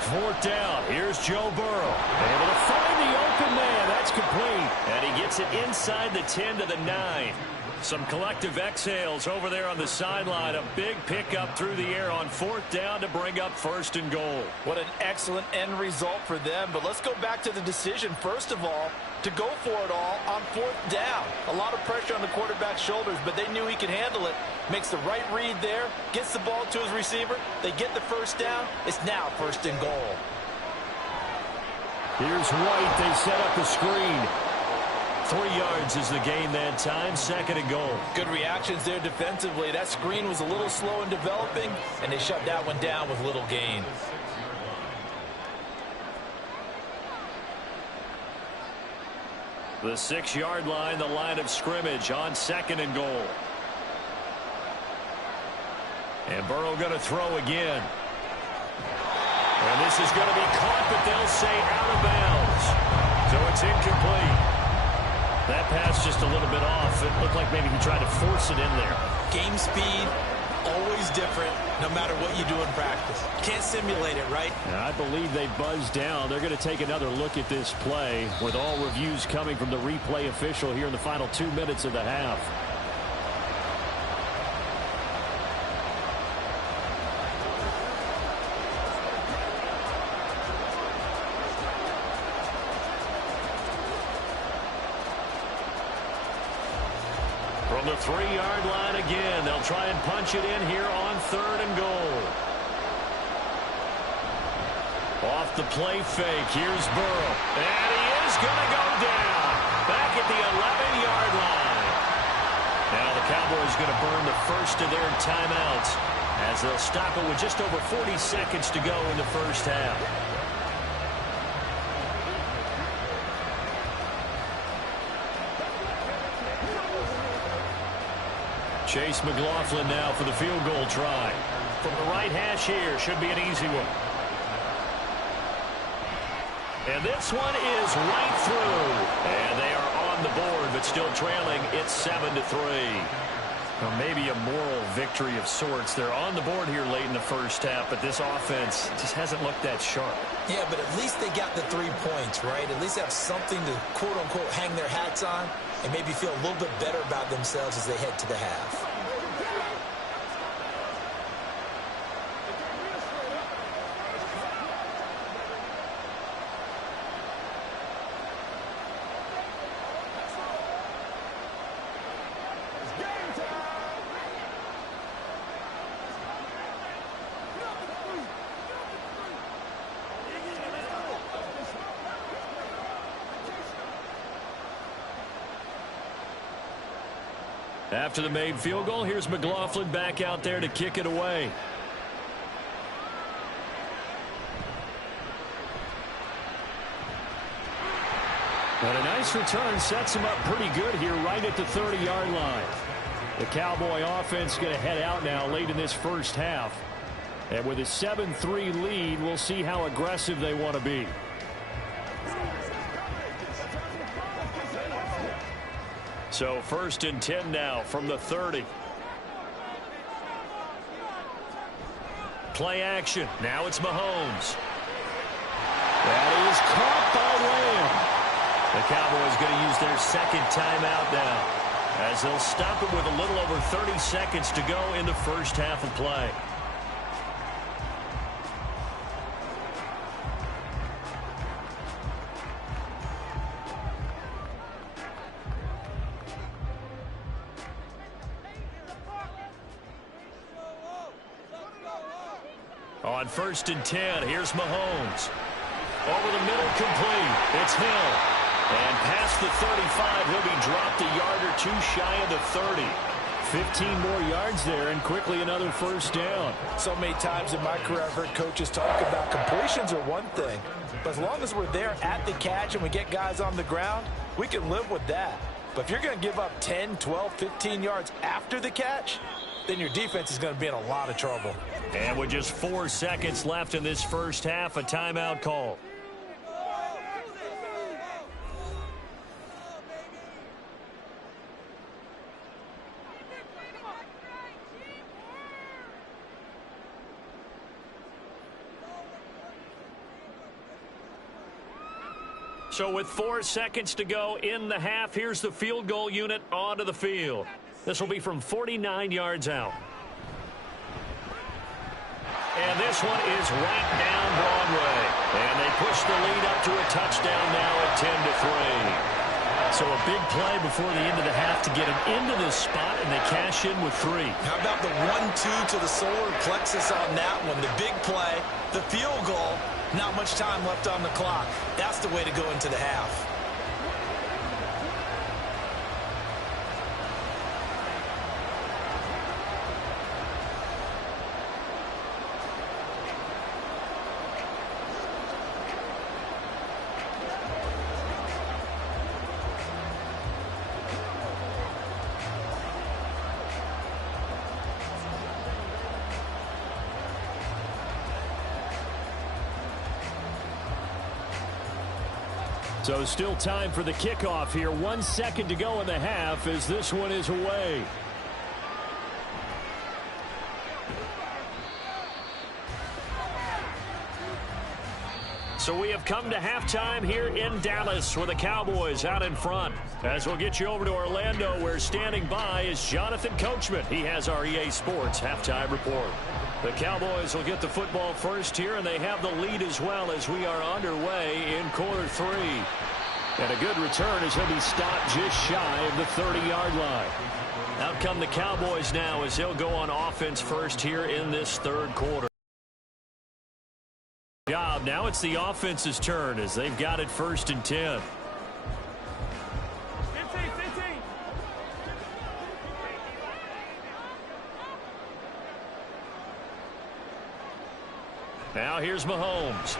Fourth down. Here's Joe Burrow. Able to find the open man. That's complete. And he gets it inside the 10 to the 9. Some collective exhales over there on the sideline. A big pickup through the air on 4th down to bring up 1st and goal. What an excellent end result for them. But let's go back to the decision. First of all, to go for it all on 4th down. A lot of pressure on the quarterback's shoulders, but they knew he could handle it. Makes the right read there, gets the ball to his receiver. They get the first down. It's now 1st and goal. Here's White. They set up the screen. 3 yards is the gain that time. 2nd and goal. Good reactions there defensively. That screen was a little slow in developing, and they shut that one down with little gain. The 6-yard line, the line of scrimmage on 2nd and goal. And Burrow going to throw again. And this is going to be caught, but they'll say out of bounds. So it's incomplete. That pass just a little bit off. It looked like maybe he tried to force it in there. Game speed, always different, no matter what you do in practice. Can't simulate it, right? And I believe they buzzed down. They're going to take another look at this play with all reviews coming from the replay official here in the final 2 minutes of the half. From the 3-yard line again, they'll try and punch it in here on 3rd and goal. Off the play fake, here's Burrow. And he is going to go down. Back at the 11-yard line. Now the Cowboys going to burn the first of their timeouts as they'll stop it with just over 40 seconds to go in the first half. Chase McLaughlin now for the field goal try. From the right hash here, should be an easy one. And this one is right through. And they are on the board, but still trailing. It's 7-3. Well, maybe a moral victory of sorts. They're on the board here late in the first half, but this offense just hasn't looked that sharp. Yeah, but at least they got the 3 points, right? At least have something to, quote-unquote, hang their hats on and maybe feel a little bit better about themselves as they head to the half. After the made field goal, here's McLaughlin back out there to kick it away. But a nice return sets him up pretty good here right at the 30-yard line. The Cowboy offense going to head out now late in this first half. And with a 7-3 lead, we'll see how aggressive they want to be. So 1st and 10 now from the 30. Play action. Now it's Mahomes. That is caught by Lamb. The Cowboys going to use their 2nd timeout now as they'll stop it with a little over 30 seconds to go in the first half of play. On 1st and 10, here's Mahomes. Over the middle, complete. It's Hill. And past the 35, he'll be dropped a yard or 2 shy of the 30. 15 more yards there, and quickly another first down. So many times in my career, I've heard coaches talk about completions are one thing. But as long as we're there at the catch and we get guys on the ground, we can live with that. But if you're going to give up 10, 12, 15 yards after the catch, then your defense is going to be in a lot of trouble. And with just 4 seconds left in this first half, a timeout call. So with 4 seconds to go in the half, here's the field goal unit onto the field. This will be from 49 yards out. And this one is right down Broadway. And they push the lead up to a touchdown now at 10-3. So a big play before the end of the half to get them into this spot, and they cash in with 3. How about the 1-2 to the solar plexus on that one? The big play, the field goal, not much time left on the clock. That's the way to go into the half. So still time for the kickoff here. 1 second to go in the half as this one is away. So we have come to halftime here in Dallas with the Cowboys out in front. As we'll get you over to Orlando, where standing by is Jonathan Coachman. He has our EA Sports halftime report. The Cowboys will get the football first here, and they have the lead as well as we are underway in quarter 3. And a good return as he'll be stopped just shy of the 30-yard line. Out come the Cowboys now as they'll go on offense first here in this third quarter. Now it's the offense's turn as they've got it 1st and 10. Now here's Mahomes.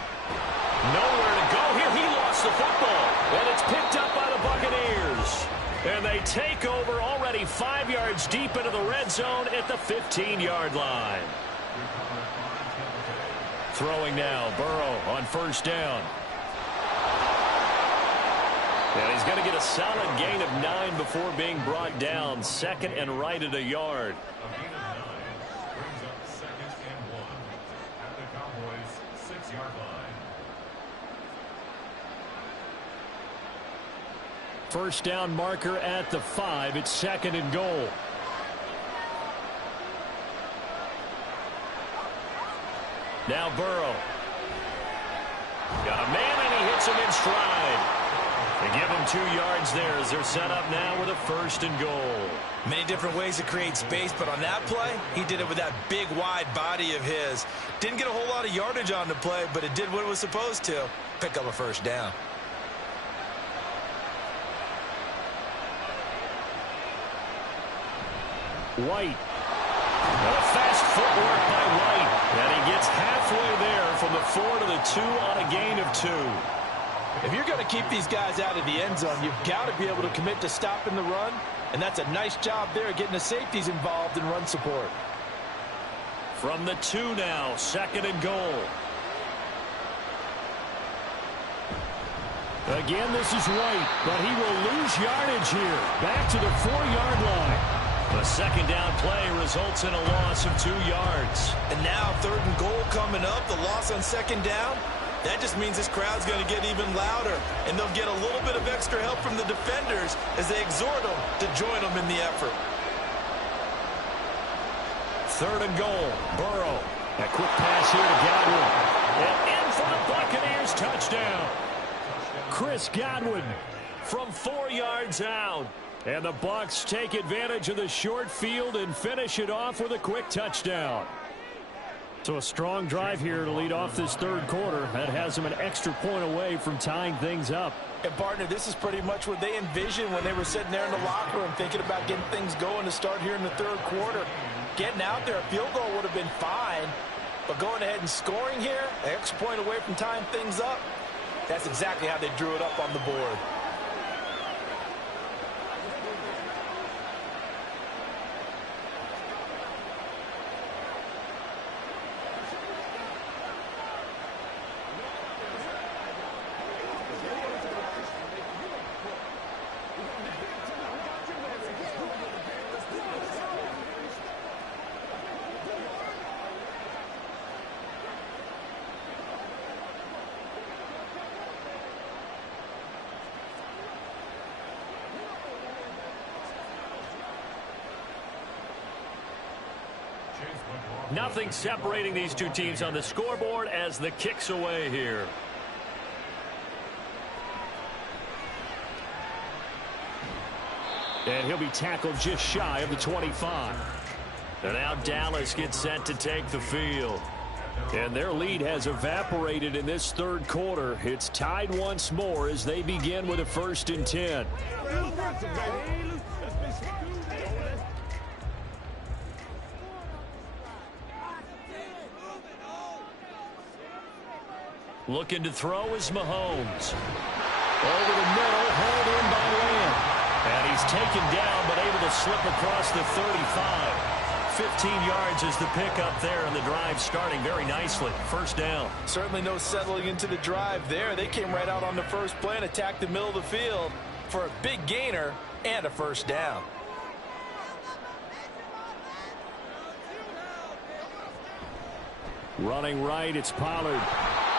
Nowhere to go here. He lost the football. And it's picked up by the Buccaneers. And they take over already 5 yards deep into the red zone at the 15-yard line. Throwing now, Burrow on 1st down. And he's going to get a solid gain of 9 before being brought down. 2nd and right at a yard. First down marker at the 5. It's 2nd and goal. Now Burrow. Got a man, and he hits him in stride. They give him 2 yards there as they're set up now with a 1st and goal. Many different ways to create space, but on that play, he did it with that big, wide body of his. Didn't get a whole lot of yardage on the play, but it did what it was supposed to. Pick up a 1st down. White. And a fast footwork by White. And he gets halfway there from the 4 to the 2 on a gain of 2. If you're going to keep these guys out of the end zone, you've got to be able to commit to stopping the run. And that's a nice job there, getting the safeties involved in run support. From the 2 now, 2nd and goal. Again, this is White, but he will lose yardage here. Back to the 4-yard line. The 2nd down play results in a loss of 2 yards. And now 3rd and goal coming up. The loss on 2nd down. That just means this crowd's going to get even louder. And they'll get a little bit of extra help from the defenders as they exhort them to join them in the effort. 3rd and goal. Burrow. A quick pass here to Godwin. And in for the Buccaneers touchdown. Chris Godwin from 4 yards out. And the Bucs take advantage of the short field and finish it off with a quick touchdown. So a strong drive here to lead off this 3rd quarter. That has them an extra point away from tying things up. And, partner, this is pretty much what they envisioned when they were sitting there in the locker room thinking about getting things going to start here in the 3rd quarter. Getting out there, a field goal would have been fine. But going ahead and scoring here, an extra point away from tying things up, that's exactly how they drew it up on the board. Nothing separating these two teams on the scoreboard as the kick's away here. And he'll be tackled just shy of the 25. And now Dallas gets set to take the field. And their lead has evaporated in this third quarter. It's tied once more as they begin with a 1st and 10. Looking to throw is Mahomes. Over the middle, hauled in by Lamb. And he's taken down but able to slip across the 35. 15 yards is the pickup there, and the drive starting very nicely. 1st down. Certainly no settling into the drive there. They came right out on the first play and attacked the middle of the field for a big gainer and a 1st down. Running right, it's Pollard.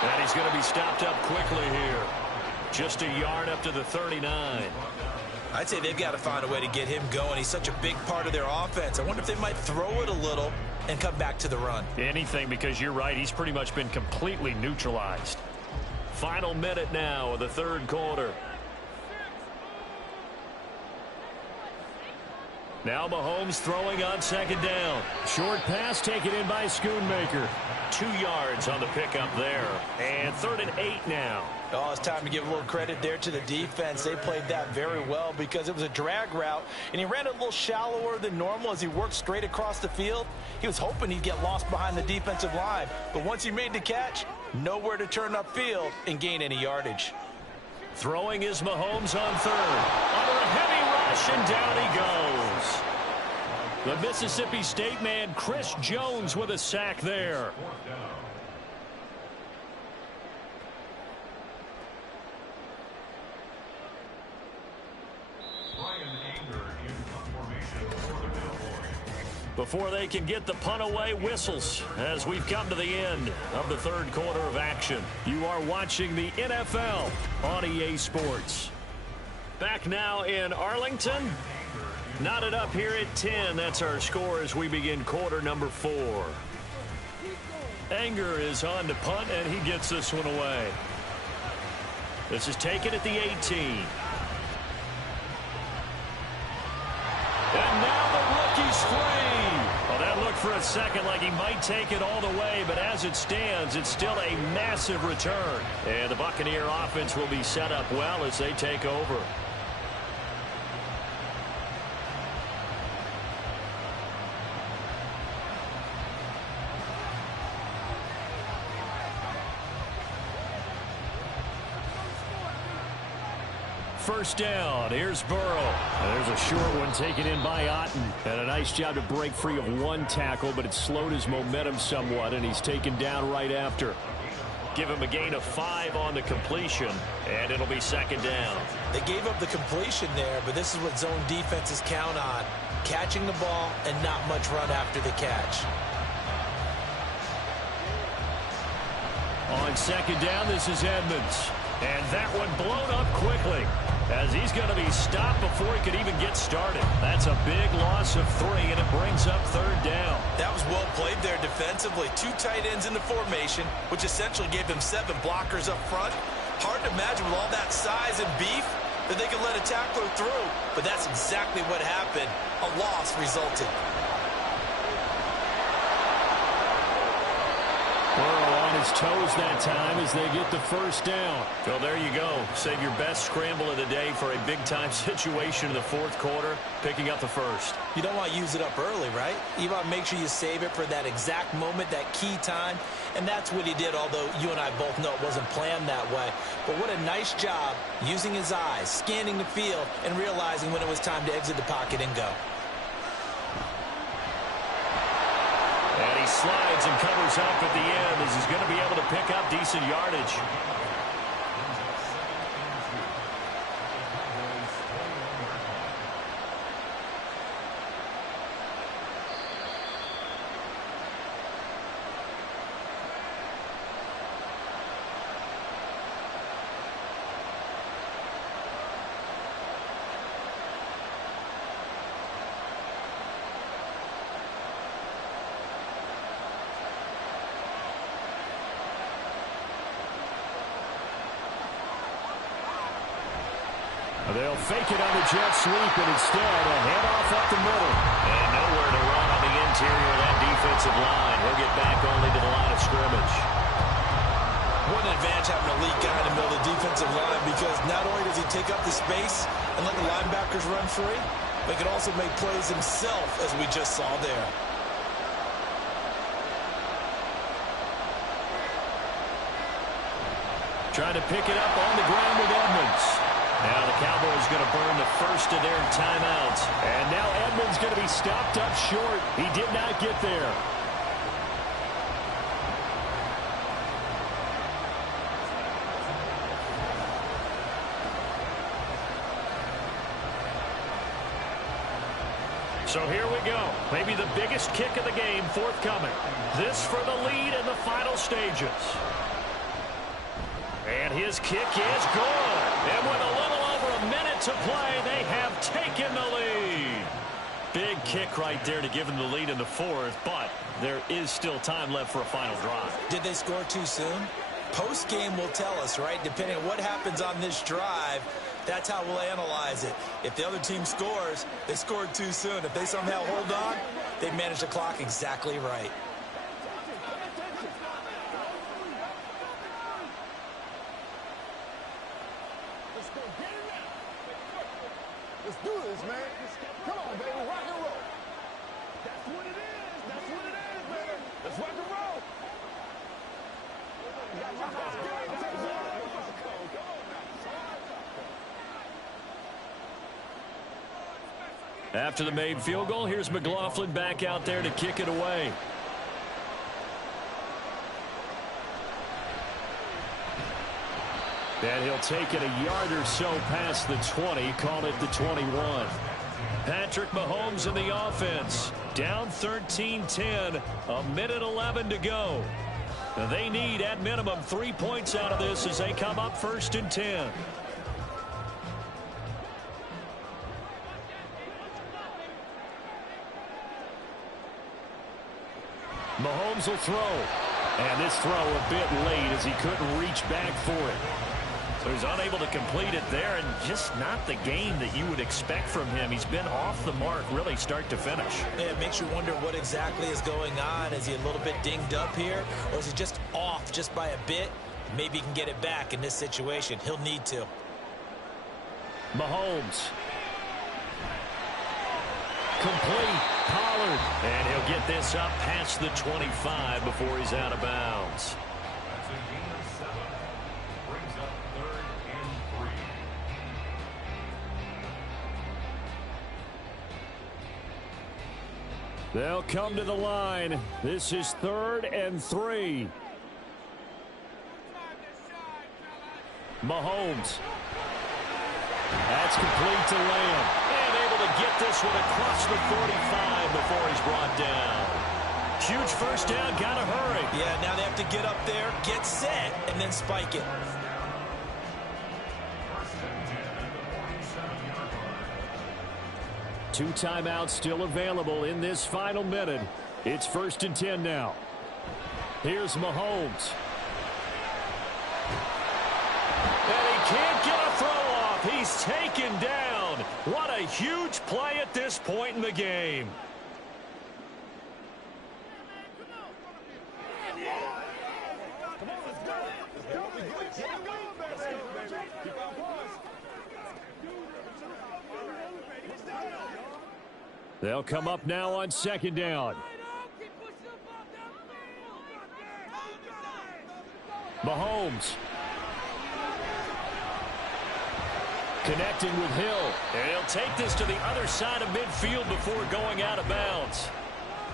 And he's going to be stopped up quickly here. Just a yard up to the 39. I'd say they've got to find a way to get him going. He's such a big part of their offense. I wonder if they might throw it a little and come back to the run. Anything, because you're right. He's pretty much been completely neutralized. Final minute now of the third quarter. Now Mahomes throwing on 2nd down. Short pass taken in by Schoonmaker. 2 yards on the pickup there. And 3rd and 8 now. Oh, it's time to give a little credit there to the defense. They played that very well because it was a drag route, and he ran a little shallower than normal as he worked straight across the field. He was hoping he'd get lost behind the defensive line, but once he made the catch, nowhere to turn upfield and gain any yardage. Throwing is Mahomes on 3rd. Under a heavy rush, and down he goes. The Mississippi State man, Chris Jones, with a sack there. Before they can get the punt away, whistles as we've come to the end of the third quarter of action. You are watching the NFL on EA Sports. Back now in Arlington. Knotted up here at 10. That's our score as we begin quarter number 4. Anger is on to punt, and he gets this one away. This is taken at the 18. And now the rookie's free. Well, that looked for a second like he might take it all the way, but as it stands, it's still a massive return. And the Buccaneer offense will be set up well as they take over. First down. Here's Burrow. And there's a short one taken in by Otten. And a nice job to break free of one tackle, but it slowed his momentum somewhat, and he's taken down right after. Give him a gain of 5 on the completion, and it'll be 2nd down. They gave up the completion there, but this is what zone defenses count on. Catching the ball and not much run after the catch. On 2nd down, this is Edmonds. And that one blown up quickly as he's going to be stopped before he could even get started. That's a big loss of 3, and it brings up 3rd down. That was well played there defensively. 2 tight ends in the formation, which essentially gave them 7 blockers up front. Hard to imagine with all that size and beef that they could let a tackler through, but that's exactly what happened. A loss resulted. Burrow on his toes that time as they get the 1st down. Well, there you go. Save your best scramble of the day for a big-time situation in the 4th quarter, picking up the 1st. You don't want to use it up early, right? You want to make sure you save it for that exact moment, that key time, and that's what he did, although you and I both know it wasn't planned that way. But what a nice job using his eyes, scanning the field, and realizing when it was time to exit the pocket and go. And he slides and covers up at the end as he's going to be able to pick up decent yardage. They'll fake it on the jet sweep, and instead a handoff up the middle. And nowhere to run on the interior of that defensive line. He'll get back only to the line of scrimmage. What an advantage having an elite guy in the middle of the defensive line, because not only does he take up the space and let the linebackers run free, but he can also make plays himself, as we just saw there. Trying to pick it up on the ground with Edmonds. Now the Cowboys going to burn the first of their timeouts. And now Edmonds going to be stopped up short. He did not get there. So here we go. Maybe the biggest kick of the game forthcoming. This for the lead in the final stages. And his kick is good. And with a little over a minute to play, they have taken the lead. Big kick right there to give them the lead in the fourth, but there is still time left for a final drive. Did they score too soon? Post-game will tell us, right? Depending on what happens on this drive, that's how we'll analyze it. If the other team scores, they scored too soon. If they somehow hold on, they managed the clock exactly right. Let's do this, man. Come on, baby. Rock and roll. That's what it is. That's what it is, baby. Let's rock and roll. After the made field goal, here's McLaughlin back out there to kick it away. And he'll take it a yard or so past the 20, call it the 21. Patrick Mahomes in the offense, down 13-10, a minute 11 to go. Now they need, at minimum, 3 points out of this as they come up 1st and 10. Mahomes will throw. And this throw a bit late as he couldn't reach back for it. So he's unable to complete it there, and just not the game that you would expect from him. He's been off the mark really start to finish. Yeah, it makes you wonder what exactly is going on. Is he a little bit dinged up here, or is he just off just by a bit? Maybe he can get it back in this situation. He'll need to. Mahomes. Complete. Pollard. And he'll get this up past the 25 before he's out of bounds. They'll come to the line. This is 3rd and 3. Mahomes. That's complete to Lamb. And able to get this one across the 45 before he's brought down. Huge first down, gotta hurry. Yeah, now they have to get up there, get set, and then spike it. Two timeouts still available in this final minute. It's 1st and 10 now. Here's Mahomes. And he can't get a throw off. He's taken down. What a huge play at this point in the game. They'll come up now on 2nd down. Mahomes. Connecting with Hill. And he'll take this to the other side of midfield before going out of bounds.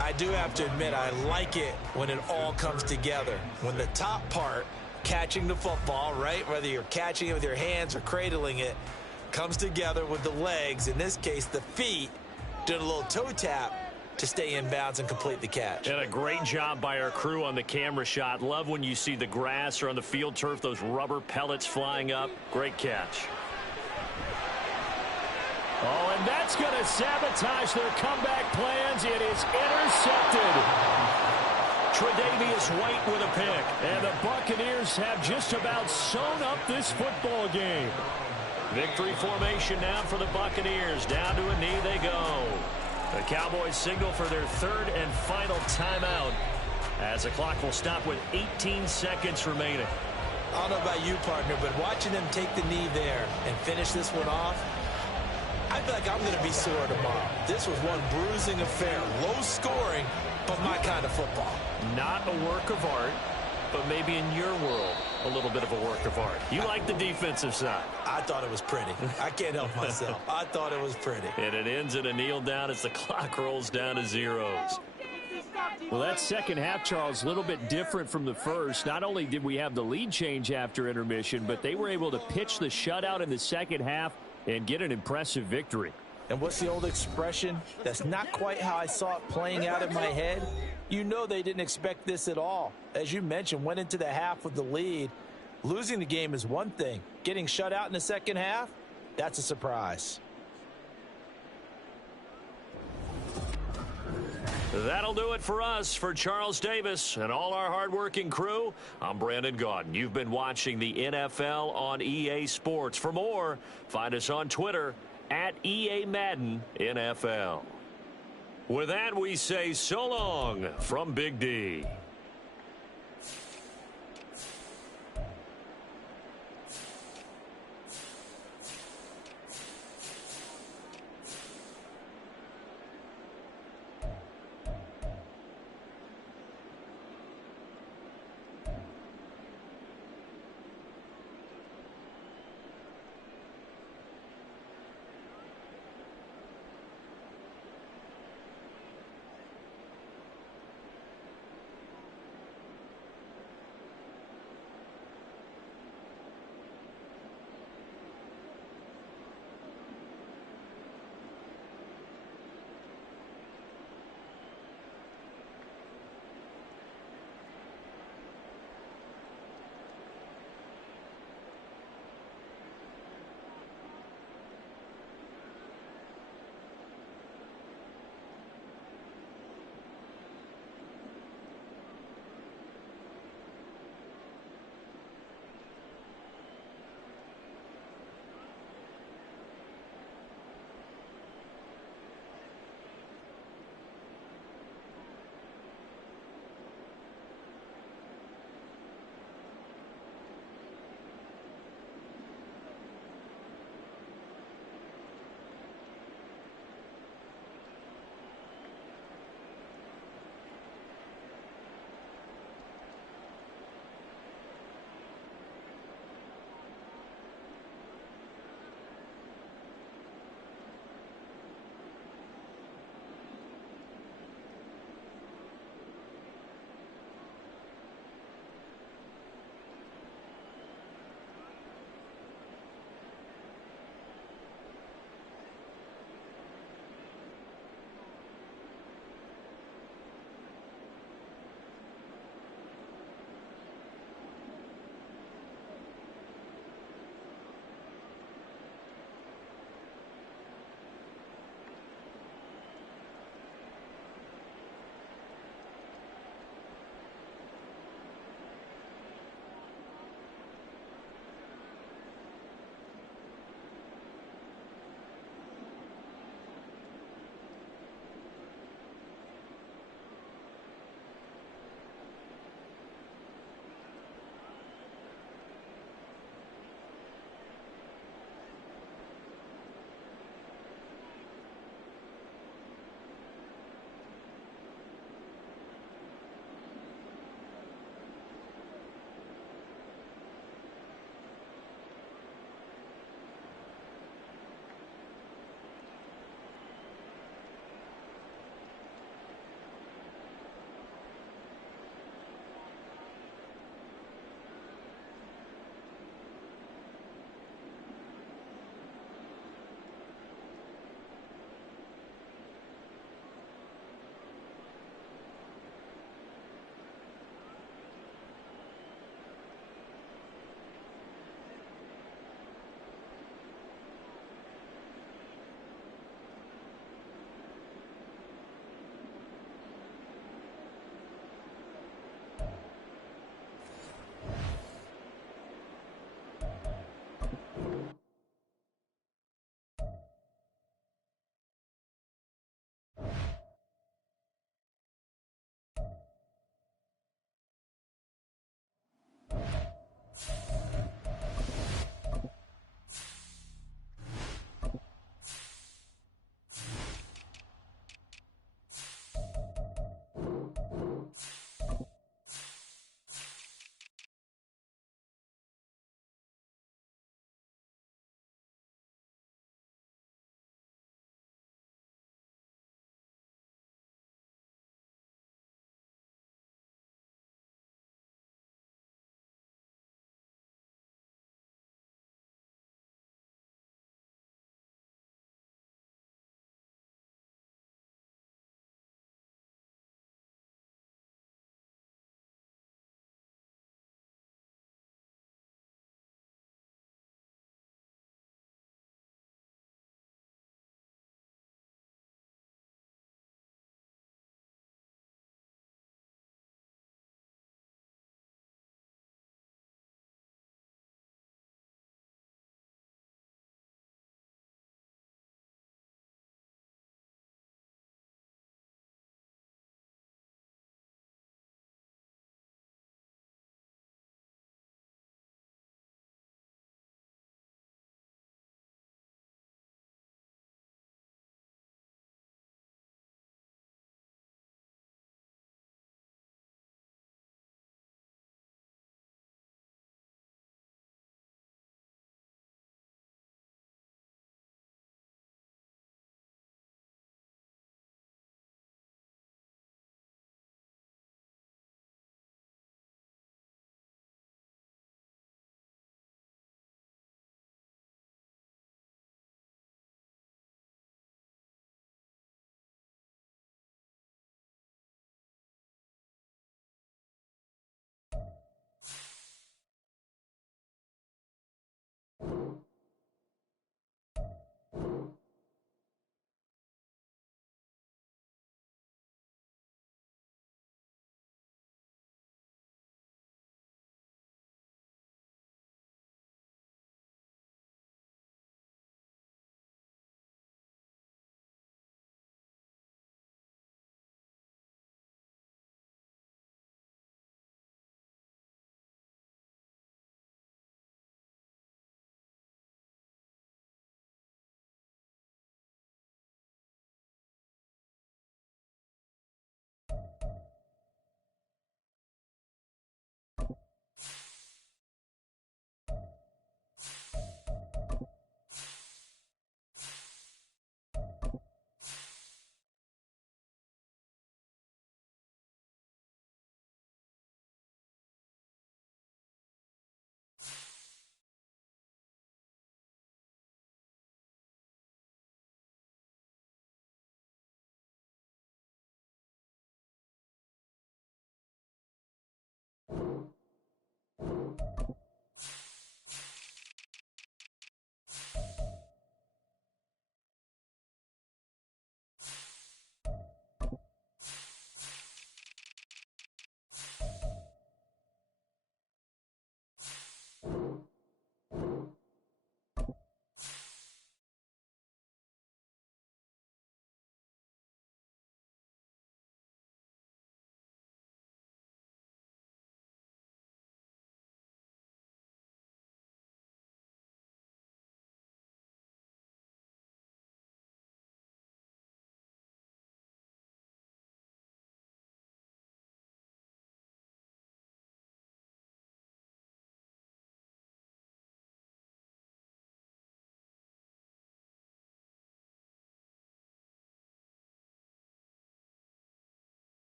I do have to admit, I like it when it all comes together. When the top part, catching the football, right, whether you're catching it with your hands or cradling it, comes together with the legs, in this case the feet, doing a little toe tap to stay in bounds and complete the catch. And a great job by our crew on the camera shot. Love when you see the grass or on the field turf, those rubber pellets flying up. Great catch. Oh, and that's going to sabotage their comeback plans. It is intercepted. Tre'Davious White with a pick. And the Buccaneers have just about sewn up this football game. Victory formation now for the Buccaneers. Down to a knee they go. The Cowboys signal for their third and final timeout as the clock will stop with 18 seconds remaining. I don't know about you, partner, but watching them take the knee there and finish this one off, I feel like I'm going to be sore tomorrow. This was one bruising affair. Low scoring, but my kind of football. Not a work of art, but maybe in your world, a little bit of a work of art. You like the defensive side. I thought it was pretty. I can't help myself. I thought it was pretty. And it ends in a kneel down as the clock rolls down to zeros. Well, that second half, Charles, a little bit different from the first. Not only did we have the lead change after intermission, but they were able to pitch the shutout in the second half and get an impressive victory. And what's the old expression? That's not quite how I saw it playing out in my head. You know they didn't expect this at all. As you mentioned, went into the half with the lead. Losing the game is one thing. Getting shut out in the second half, that's a surprise. That'll do it for us. For Charles Davis and all our hardworking crew, I'm Brandon Gaudin. You've been watching the NFL on EA Sports. For more, find us on Twitter at EA Madden NFL. With that, we say so long from Big D.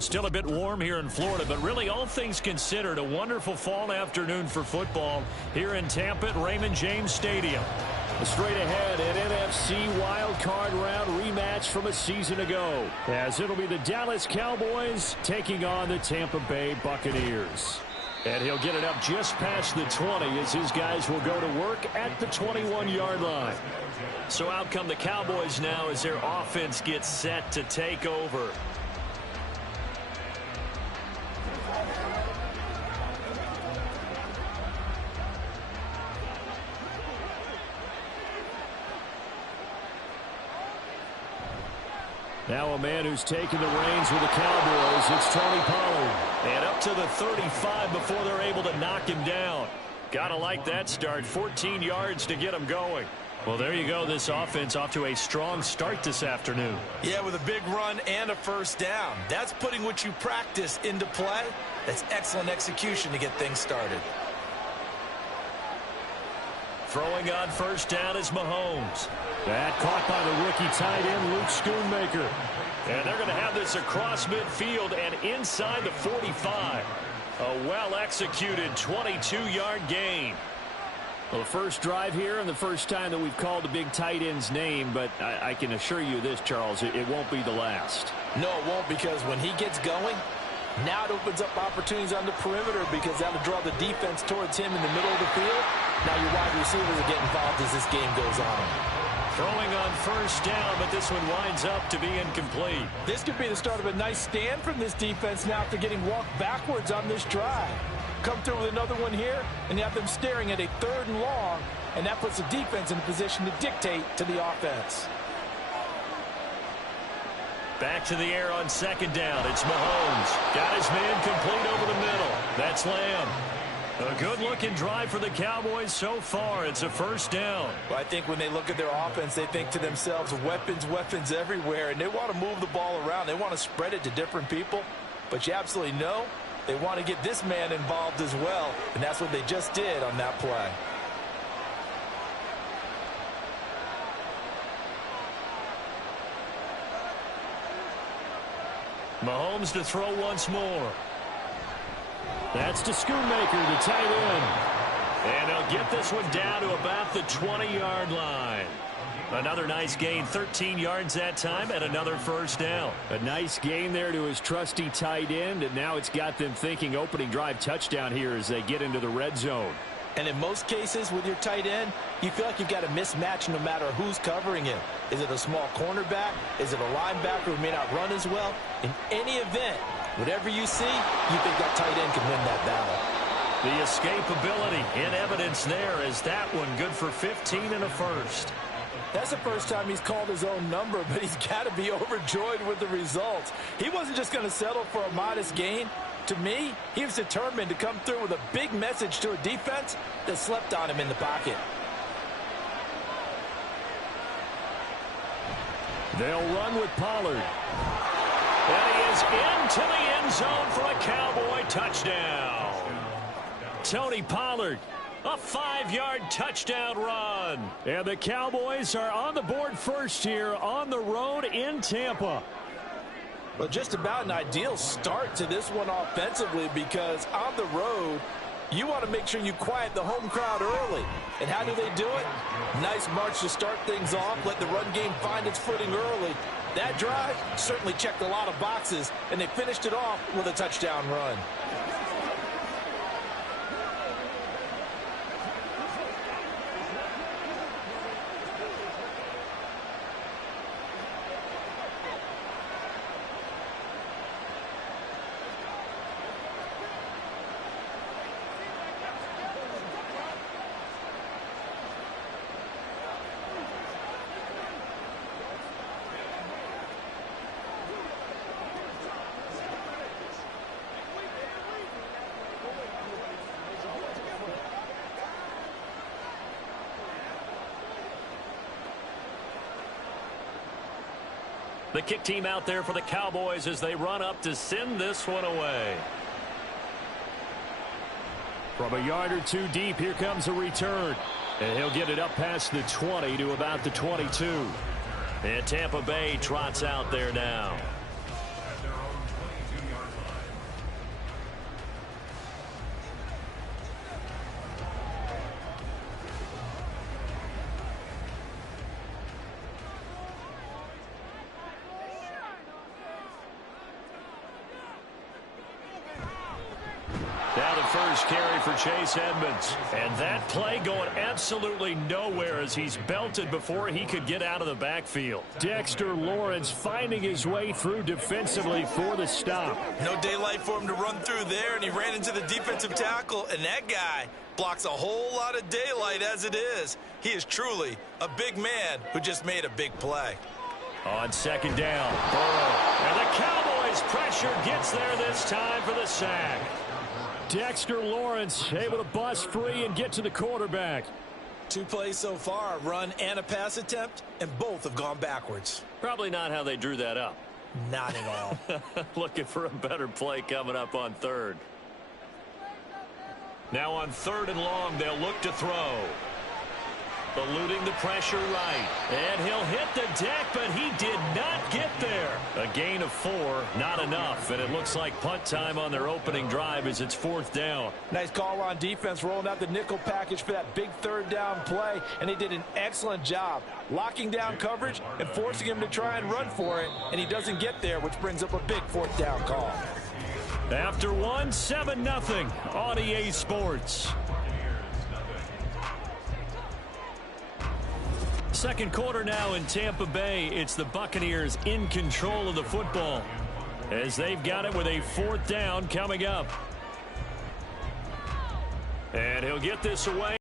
Still a bit warm here in Florida, but really all things considered, a wonderful fall afternoon for football here in Tampa at Raymond James Stadium. Straight ahead, an NFC Wild Card Round rematch from a season ago, as it'll be the Dallas Cowboys taking on the Tampa Bay Buccaneers. And he'll get it up just past the 20 as his guys will go to work at the 21-yard line. So out come the Cowboys now as their offense gets set to take over. Now a man who's taken the reins with the Cowboys, it's Tony Pollard. And up to the 35 before they're able to knock him down. Gotta like that start. 14 yards to get him going. Well, there you go. This offense off to a strong start this afternoon. Yeah, with a big run and a first down. That's putting what you practice into play. That's excellent execution to get things started. Throwing on first down is Mahomes. That caught by the rookie tight end, Luke Schoonmaker. And they're going to have this across midfield and inside the 45. A well-executed 22-yard gain. Well, the first drive here and the first time that we've called the big tight end's name, but I can assure you this, Charles, it won't be the last. No, it won't, because when he gets going, now it opens up opportunities on the perimeter because that'll draw the defense towards him in the middle of the field. Now your wide receivers will get involved as this game goes on. Throwing on first down, but this one winds up to be incomplete. This could be the start of a nice stand from this defense now after getting walked backwards on this drive. Come through with another one here, and you have them staring at a 3rd and long, and that puts the defense in a position to dictate to the offense. Back to the air on second down. It's Mahomes. Got his man complete over the middle. That's Lamb. A good-looking drive for the Cowboys so far. It's a first down. Well, I think when they look at their offense, they think to themselves, weapons, weapons everywhere, and they want to move the ball around. They want to spread it to different people, but you absolutely know they want to get this man involved as well, and that's what they just did on that play. Mahomes to throw once more. That's to Schoonmaker, the tight end. And they'll get this one down to about the 20-yard line. Another nice gain, 13 yards that time, and another first down. A nice gain there to his trusty tight end, and now it's got them thinking opening drive touchdown here as they get into the red zone. And in most cases with your tight end, you feel like you've got a mismatch no matter who's covering him. Is it a small cornerback? Is it a linebacker who may not run as well? In any event, whatever you see, you think that tight end can win that battle. The escapability in evidence there as that one good for 15 and a first. That's the first time he's called his own number, but he's got to be overjoyed with the results. He wasn't just going to settle for a modest gain. To me, he was determined to come through with a big message to a defense that slept on him in the pocket. They'll run with Pollard. And he is into the end zone for a Cowboy touchdown. Tony Pollard, a 5-yard touchdown run. And the Cowboys are on the board first here on the road in Tampa. Well, just about an ideal start to this one offensively, because on the road, you want to make sure you quiet the home crowd early. And how do they do it? Nice march to start things off. Let the run game find its footing early. That drive certainly checked a lot of boxes, and they finished it off with a touchdown run. The kick team out there for the Cowboys as they run up to send this one away. From a yard or two deep, here comes a return. And he'll get it up past the 20 to about the 22. And Tampa Bay trots out there now. Now the first carry for Chase Edmonds. And that play going absolutely nowhere as he's belted before he could get out of the backfield. Dexter Lawrence finding his way through defensively for the stop. No daylight for him to run through there, and he ran into the defensive tackle, and that guy blocks a whole lot of daylight as it is. He is truly a big man who just made a big play. On second down, Burrow. And the Cowboys pressure gets there this time for the sack. Dexter Lawrence able to bust free and get to the quarterback. 2 plays so far, a run and a pass attempt, and both have gone backwards. Probably not how they drew that up. Not at all. Looking for a better play coming up on third. Now on 3rd and long, they'll look to throw. Eluding the pressure right. And he'll hit the deck, but he did not get there. A gain of 4, not enough. And it looks like punt time on their opening drive as it's 4th down. Nice call on defense, rolling out the nickel package for that big 3rd down play. And they did an excellent job locking down coverage and forcing him to try and run for it. And he doesn't get there, which brings up a big 4th down call. After 1, 7-0 on EA Sports. Second quarter now in Tampa Bay. It's the Buccaneers in control of the football as they've got it with a 4th down coming up. And he'll get this away.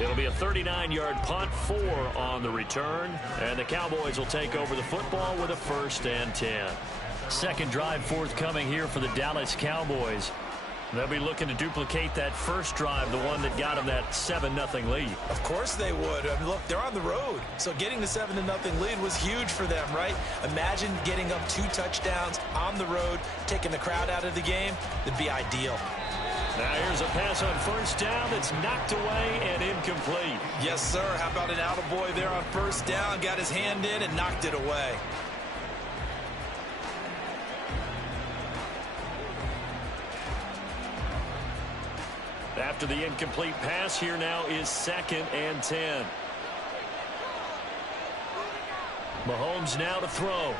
It'll be a 39-yard punt, 4 on the return. And the Cowboys will take over the football with a 1st and 10. Second drive forthcoming here for the Dallas Cowboys. They'll be looking to duplicate that first drive, the one that got them that 7-0 lead. Of course they would. I mean, look, they're on the road. So getting the 7-0 lead was huge for them, right? Imagine getting up 2 touchdowns on the road, taking the crowd out of the game. That'd be ideal. Now here's a pass on 1st down that's knocked away and incomplete. Yes, sir. How about an attaboy there on 1st down? Got his hand in and knocked it away. After the incomplete pass, here now is 2nd and 10. Mahomes now to throw.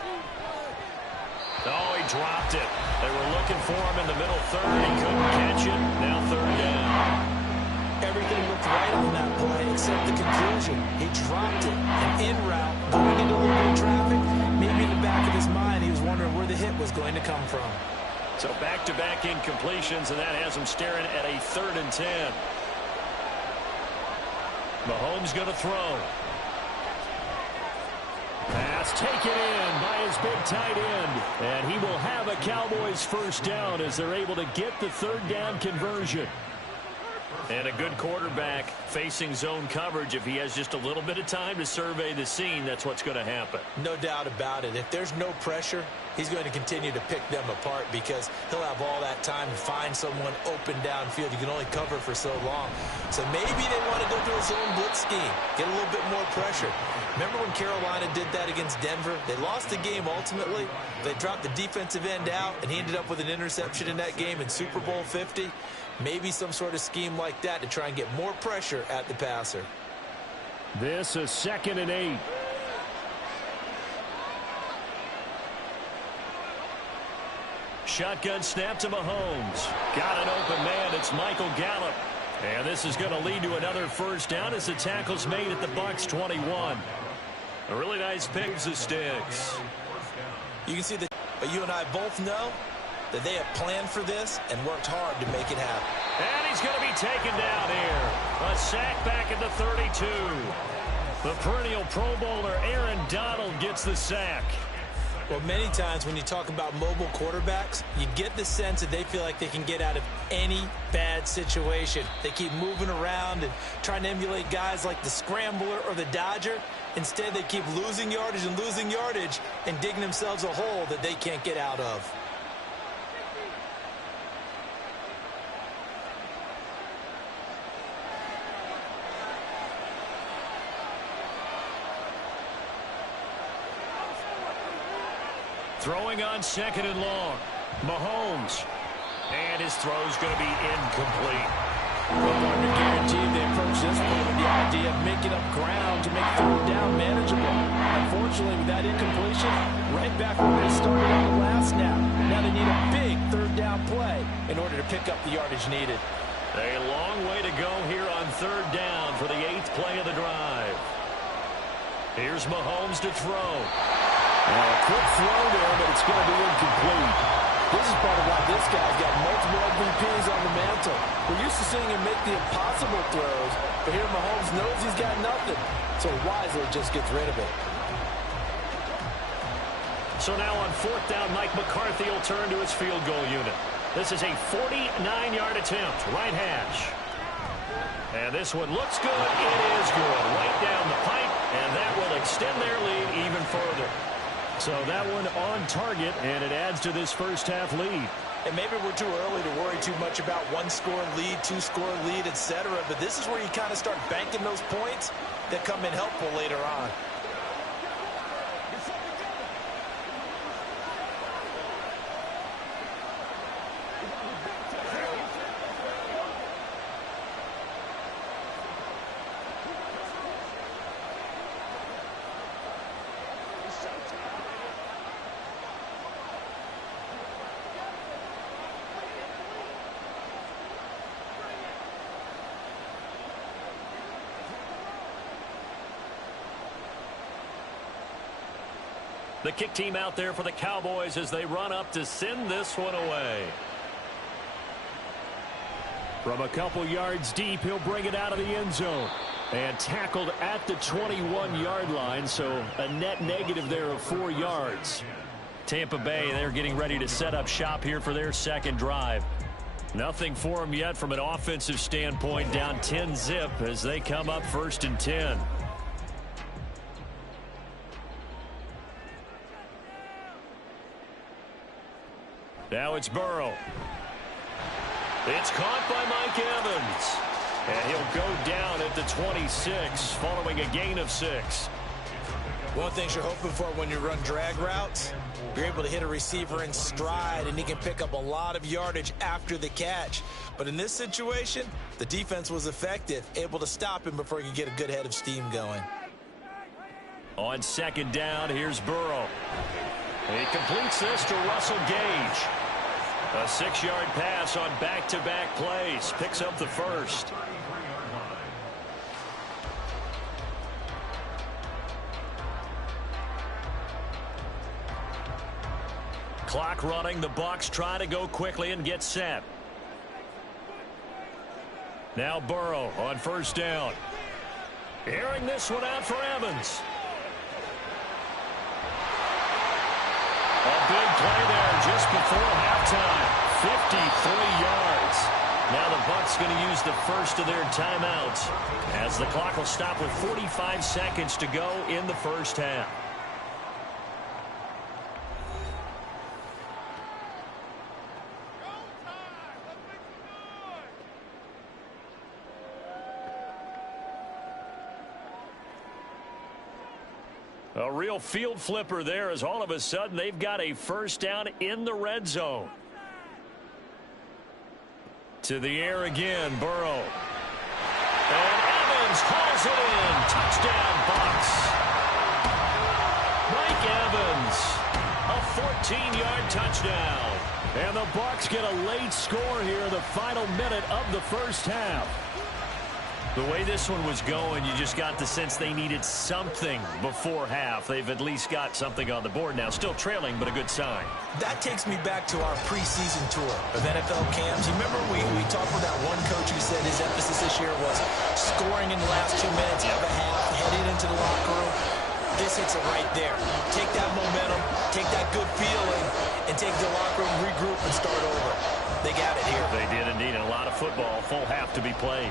Oh, he dropped it. They were looking for him in the middle 3rd. He couldn't catch it. Now 3rd down. Everything looked right on that play except the conclusion. He dropped it. And en route, going into a little bit of traffic, maybe in the back of his mind, he was wondering where the hit was going to come from. So back-to-back incompletions, and that has him staring at a 3rd and 10. Mahomes going to throw. Pass taken in by his big tight end. And he will have a Cowboys 1st down as they're able to get the 3rd down conversion. And a good quarterback facing zone coverage, if he has just a little bit of time to survey the scene, that's what's going to happen. No doubt about it. If there's no pressure, he's going to continue to pick them apart because he'll have all that time to find someone open downfield. You can only cover for so long. So maybe they want to go to a zone blitz scheme, get a little bit more pressure. Remember when Carolina did that against Denver? They lost the game ultimately. They dropped the defensive end out, and he ended up with an interception in that game in Super Bowl 50. Maybe some sort of scheme like that to try and get more pressure at the passer. This is 2nd and 8. Shotgun snap to Mahomes. Got an open man. It's Michael Gallup. And this is going to lead to another first down as the tackle's made at the Bucs 21. A really nice pick of sticks. You can see that, but you and I both know that they have planned for this and worked hard to make it happen. And he's going to be taken down here. A sack back at the 32. The perennial Pro Bowler Aaron Donald gets the sack. Well, many times when you talk about mobile quarterbacks, you get the sense that they feel like they can get out of any bad situation. They keep moving around and trying to emulate guys like the Scrambler or the Dodger. Instead, they keep losing yardage and digging themselves a hole that they can't get out of. Throwing on 2nd and long. Mahomes. And his throw's going to be incomplete. Well, partner, guaranteed they approach this point with the idea of making up ground to make 3rd down manageable. Unfortunately, with that incompletion, right back where they started on the last snap. Now they need a big 3rd down play in order to pick up the yardage needed. A long way to go here on 3rd down for the 8th play of the drive. Here's Mahomes to throw. A quick throw there, but it's going to be incomplete. This is part of why this guy's got multiple MVPs on the mantle. We're used to seeing him make the impossible throws, but here Mahomes knows he's got nothing, so wisely just gets rid of it. So now on 4th down, Mike McCarthy will turn to his field goal unit. This is a 49-yard attempt, right hash. And this one looks good. It is good. Right down the pipe, and that will extend their lead even further. So that one on target, and it adds to this first half lead. And maybe we're too early to worry too much about 1-score lead, 2-score lead, etc. But this is where you kind of start banking those points that come in helpful later on. The kick team out there for the Cowboys as they run up to send this one away. From a couple yards deep, he'll bring it out of the end zone. And tackled at the 21-yard line, so a net negative there of 4 yards. Tampa Bay, they're getting ready to set up shop here for their 2nd drive. Nothing for them yet from an offensive standpoint, down 10-zip as they come up 1st and 10. Now it's Burrow. It's caught by Mike Evans. And he'll go down at the 26 following a gain of 6. One of the things you're hoping for when you run drag routes, you're able to hit a receiver in stride, and he can pick up a lot of yardage after the catch. But in this situation, the defense was effective, able to stop him before he could get a good head of steam going. On 2nd down, here's Burrow. He completes this to Russell Gage. A 6-yard pass on back-to-back plays. Picks up the first. Clock running. The Bucs try to go quickly and get set. Now Burrow on 1st down. Airing this one out for Evans. A big play there just before halftime. 53 yards. Now the Bucs going to use the first of their timeouts as the clock will stop with 45 seconds to go in the first half. A real field flipper there as all of a sudden they've got a first down in the red zone. To the air again, Burrow. And Evans hauls it in. Touchdown, Bucs. Mike Evans, a 14-yard touchdown. And the Bucs get a late score here in the final minute of the first half. The way this one was going, you just got the sense they needed something before half. They've at least got something on the board now. Still trailing, but a good sign. That takes me back to our preseason tour of NFL camps. You remember we talked with that one coach who said his emphasis this year was scoring in the last 2 minutes of a half, heading into the locker room. This hits it right there. Take that momentum, take that good feeling, and take the locker room, regroup, and start over. They got it here. They did indeed. A lot of football, full half to be played.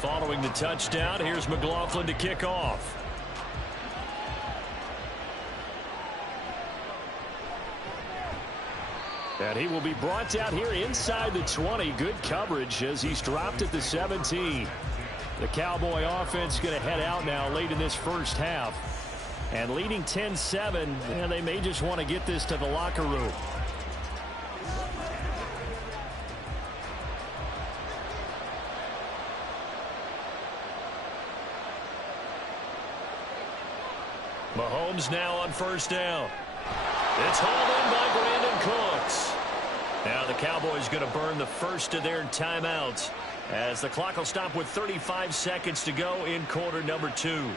Following the touchdown, here's McLaughlin to kick off. And he will be brought down here inside the 20. Good coverage as he's dropped at the 17. The Cowboy offense going to head out now late in this first half. And leading 10-7, and they may just want to get this to the locker room. Mahomes now on first down. It's hauled in by Brandon Cooks. Now the Cowboys going to burn the first of their timeouts as the clock will stop with 35 seconds to go in quarter number 2.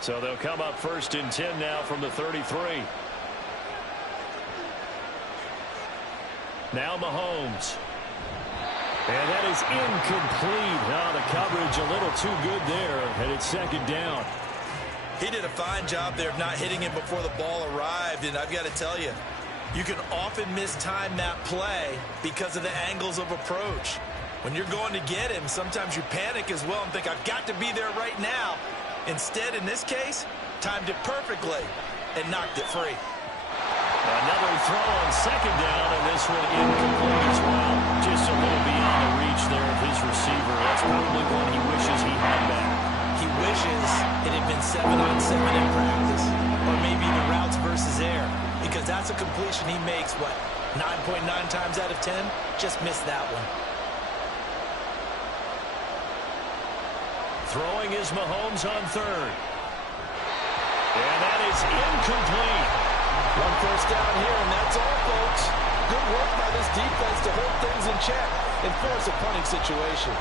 So they'll come up first and 10 now from the 33. Now Mahomes. And that is incomplete. Now the coverage a little too good there, and it's second down. He did a fine job there of not hitting him before the ball arrived, and I've got to tell you, you can often mistime that play because of the angles of approach. When you're going to get him, sometimes you panic as well and think, I've got to be there right now. Instead, in this case, timed it perfectly and knocked it free. Another throw on second down, and this one incomplete as well. Just a little beyond the reach there of his receiver. That's probably one he wishes he had back. He wishes it had been 7-on-7 in practice, or maybe even routes versus air, because that's a completion he makes, what, 9.9 times out of 10? Just missed that one. Throwing is Mahomes on third. And that is incomplete. One first down here, and that's all, folks. Good work by this defense to hold things in check and force a punting situation.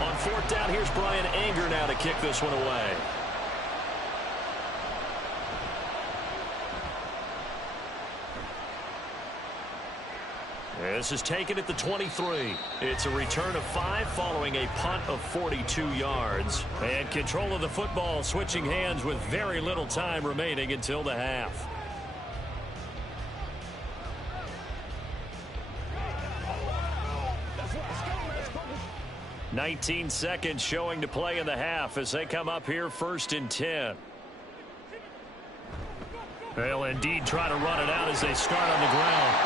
On fourth down, here's Brian Anger now to kick this one away. This is taken at the 23. It's a return of 5 following a punt of 42 yards. And control of the football switching hands with very little time remaining until the half. "19 seconds showing to play in the half as they come up here first and 10. They'll indeed try to run it out as they start on the ground.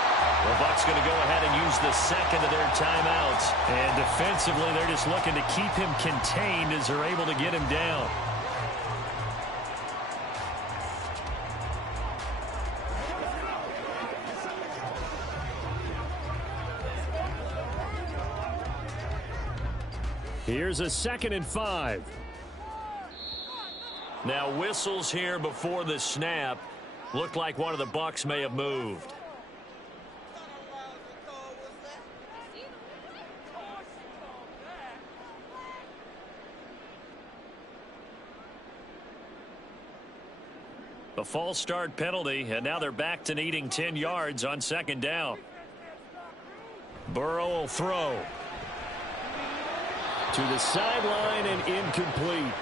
The Bucs going to go ahead and use the second of their timeouts. And defensively, they're just looking to keep him contained as they're able to get him down. Here's a 2nd and 5. Now whistles here before the snap. Looked like one of the Bucs may have moved. A false start penalty, and now they're back to needing 10 yards on 2nd down. Burrow will throw. To the sideline and incomplete.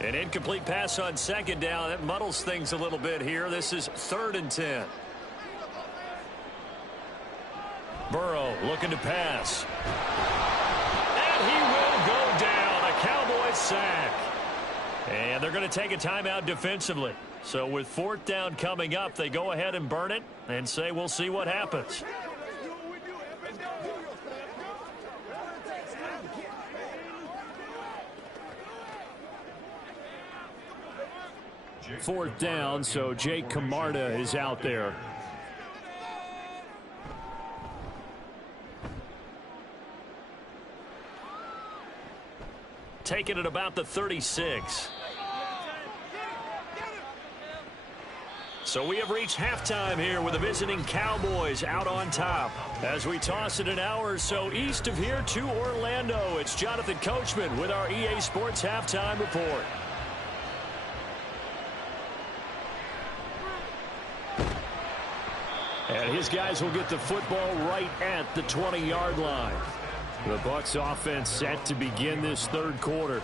An incomplete pass on 2nd down. That muddles things a little bit here. This is 3rd and 10. Burrow looking to pass. And he will go down. A Cowboys sack. And they're going to take a timeout defensively. So with 4th down coming up, they go ahead and burn it and say we'll see what happens. 4th down, so Jake Camarda is out there. Taking it about the 36. So we have reached halftime here with the visiting Cowboys out on top. As we toss it an hour or so east of here to Orlando, it's Jonathan Coachman with our EA Sports Halftime Report. And his guys will get the football right at the 20-yard line. The Bucs offense set to begin this 3rd quarter.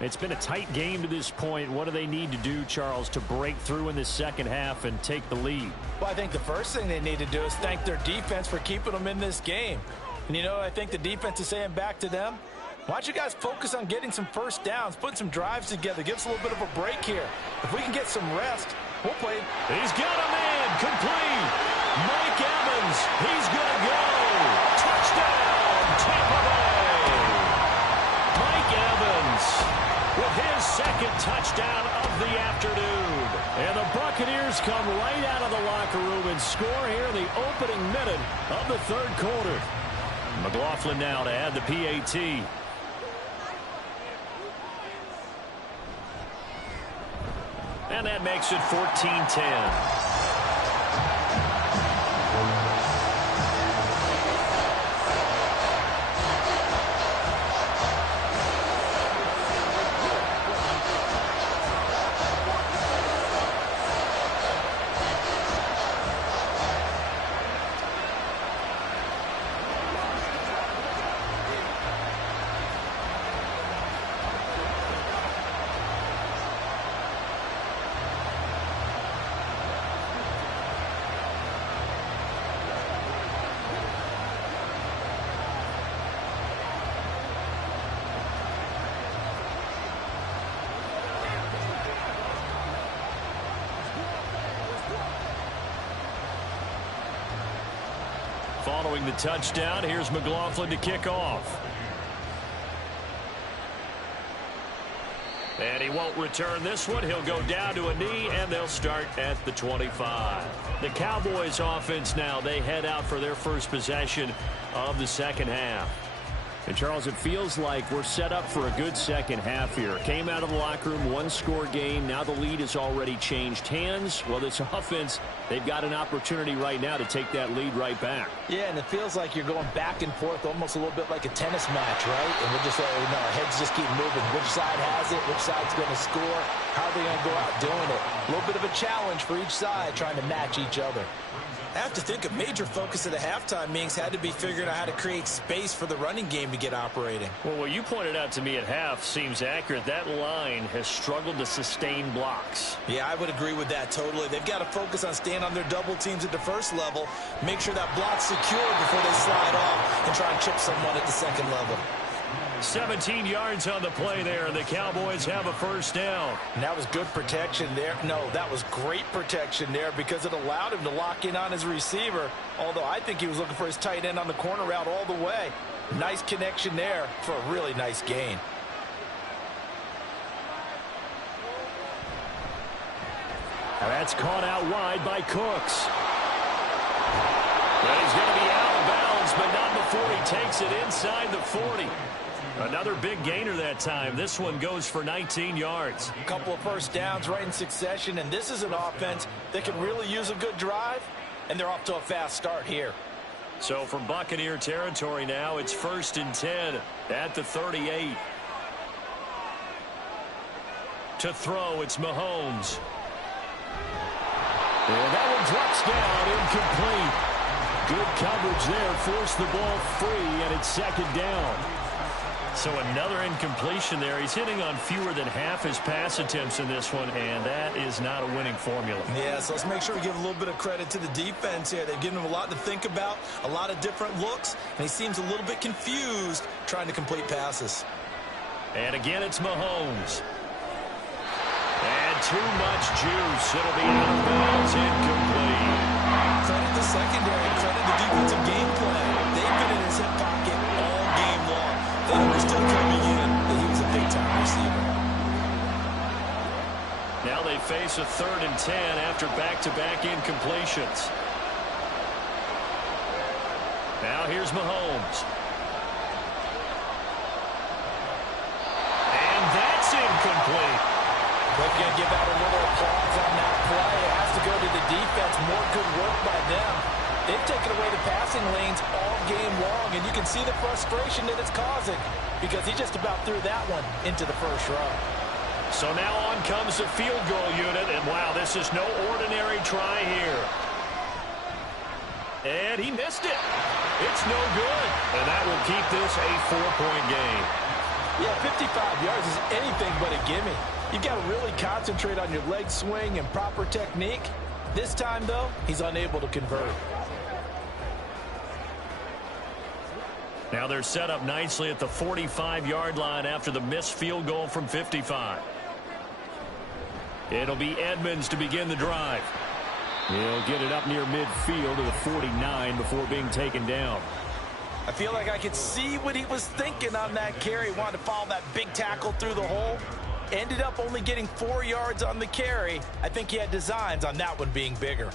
It's been a tight game to this point. What do they need to do, Charles, to break through in the 2nd half and take the lead? Well, I think the first thing they need to do is thank their defense for keeping them in this game. And, you know, I think the defense is saying back to them, why don't you guys focus on getting some first downs, putting some drives together, give us a little bit of a break here. If we can get some rest, we'll play. He's got a man complete. Mike Evans, he's going to go. Touchdown, Tampa Bay. Mike Evans with his 2nd touchdown of the afternoon. And the Buccaneers come right out of the locker room and score here in the opening minute of the 3rd quarter. McLaughlin now to add the PAT. And that makes it 14-10. Following the touchdown, here's McLaughlin to kick off. And he won't return this one. He'll go down to a knee, and they'll start at the 25. The Cowboys offense now, they head out for their first possession of the 2nd half. And, Charles, it feels like we're set up for a good 2nd half here. Came out of the locker room, 1-score game. Now the lead has already changed hands. Well, this offense, they've got an opportunity right now to take that lead right back. Yeah, and it feels like you're going back and forth almost a little bit like a tennis match, right? And we're just, our heads just keep moving. Which side has it? Which side's going to score? How are they going to go out doing it? A little bit of a challenge for each side trying to match each other. I have to think a major focus of the halftime meetings had to be figuring out how to create space for the running game to get operating. Well, what you pointed out to me at half seems accurate. That line has struggled to sustain blocks. Yeah, I would agree with that totally. They've got to focus on staying on their double teams at the first level, make sure that block's secure before they slide off and try and chip someone at the 2nd level. 17 yards on the play there, and the Cowboys have a first down. And that was good protection there. No, that was great protection there because it allowed him to lock in on his receiver, although I think he was looking for his tight end on the corner route all the way. Nice connection there for a really nice gain. That's caught out wide by Cooks. But he's going to be out of bounds, but not before he takes it inside the 40. Another big gainer that time. This one goes for 19 yards. A couple of first downs right in succession, and this is an offense that can really use a good drive, and they're off to a fast start here. So from Buccaneer territory now, it's 1st and 10 at the 38. To throw, it's Mahomes. And that one drops down, incomplete. Good coverage there, forced the ball free, and it's 2nd down. So another incompletion there. He's hitting on fewer than half his pass attempts in this one, and that is not a winning formula. Yeah, so let's make sure we give a little bit of credit to the defense here. They've given him a lot to think about, a lot of different looks, and he seems a little bit confused trying to complete passes. And again, it's Mahomes. And too much juice. It'll be out of bounds, incomplete. Credit the secondary, credit the defensive game plan. They've been in his hip pocket all game long. They understood coming in that he was a big-time receiver. Now they face a 3rd and 10 after back-to-back incompletions. Now here's Mahomes. And that's incomplete. We're going to give out a little applause on that play. It has to go to the defense. More good work by them. They've taken away the passing lanes all game long, and you can see the frustration that it's causing because he just about threw that one into the first row. So now on comes the field goal unit, and wow, this is no ordinary try here. And he missed it. It's no good. And that will keep this a 4-point game. Yeah, 55 yards is anything but a gimme. You've got to really concentrate on your leg swing and proper technique. This time, though, he's unable to convert. Now they're set up nicely at the 45-yard line after the missed field goal from 55. It'll be Edmonds to begin the drive. He'll get it up near midfield to the 49 before being taken down. I feel like I could see what he was thinking on that carry. Wanted to follow that big tackle through the hole. Ended up only getting 4 yards on the carry. I think he had designs on that one being bigger.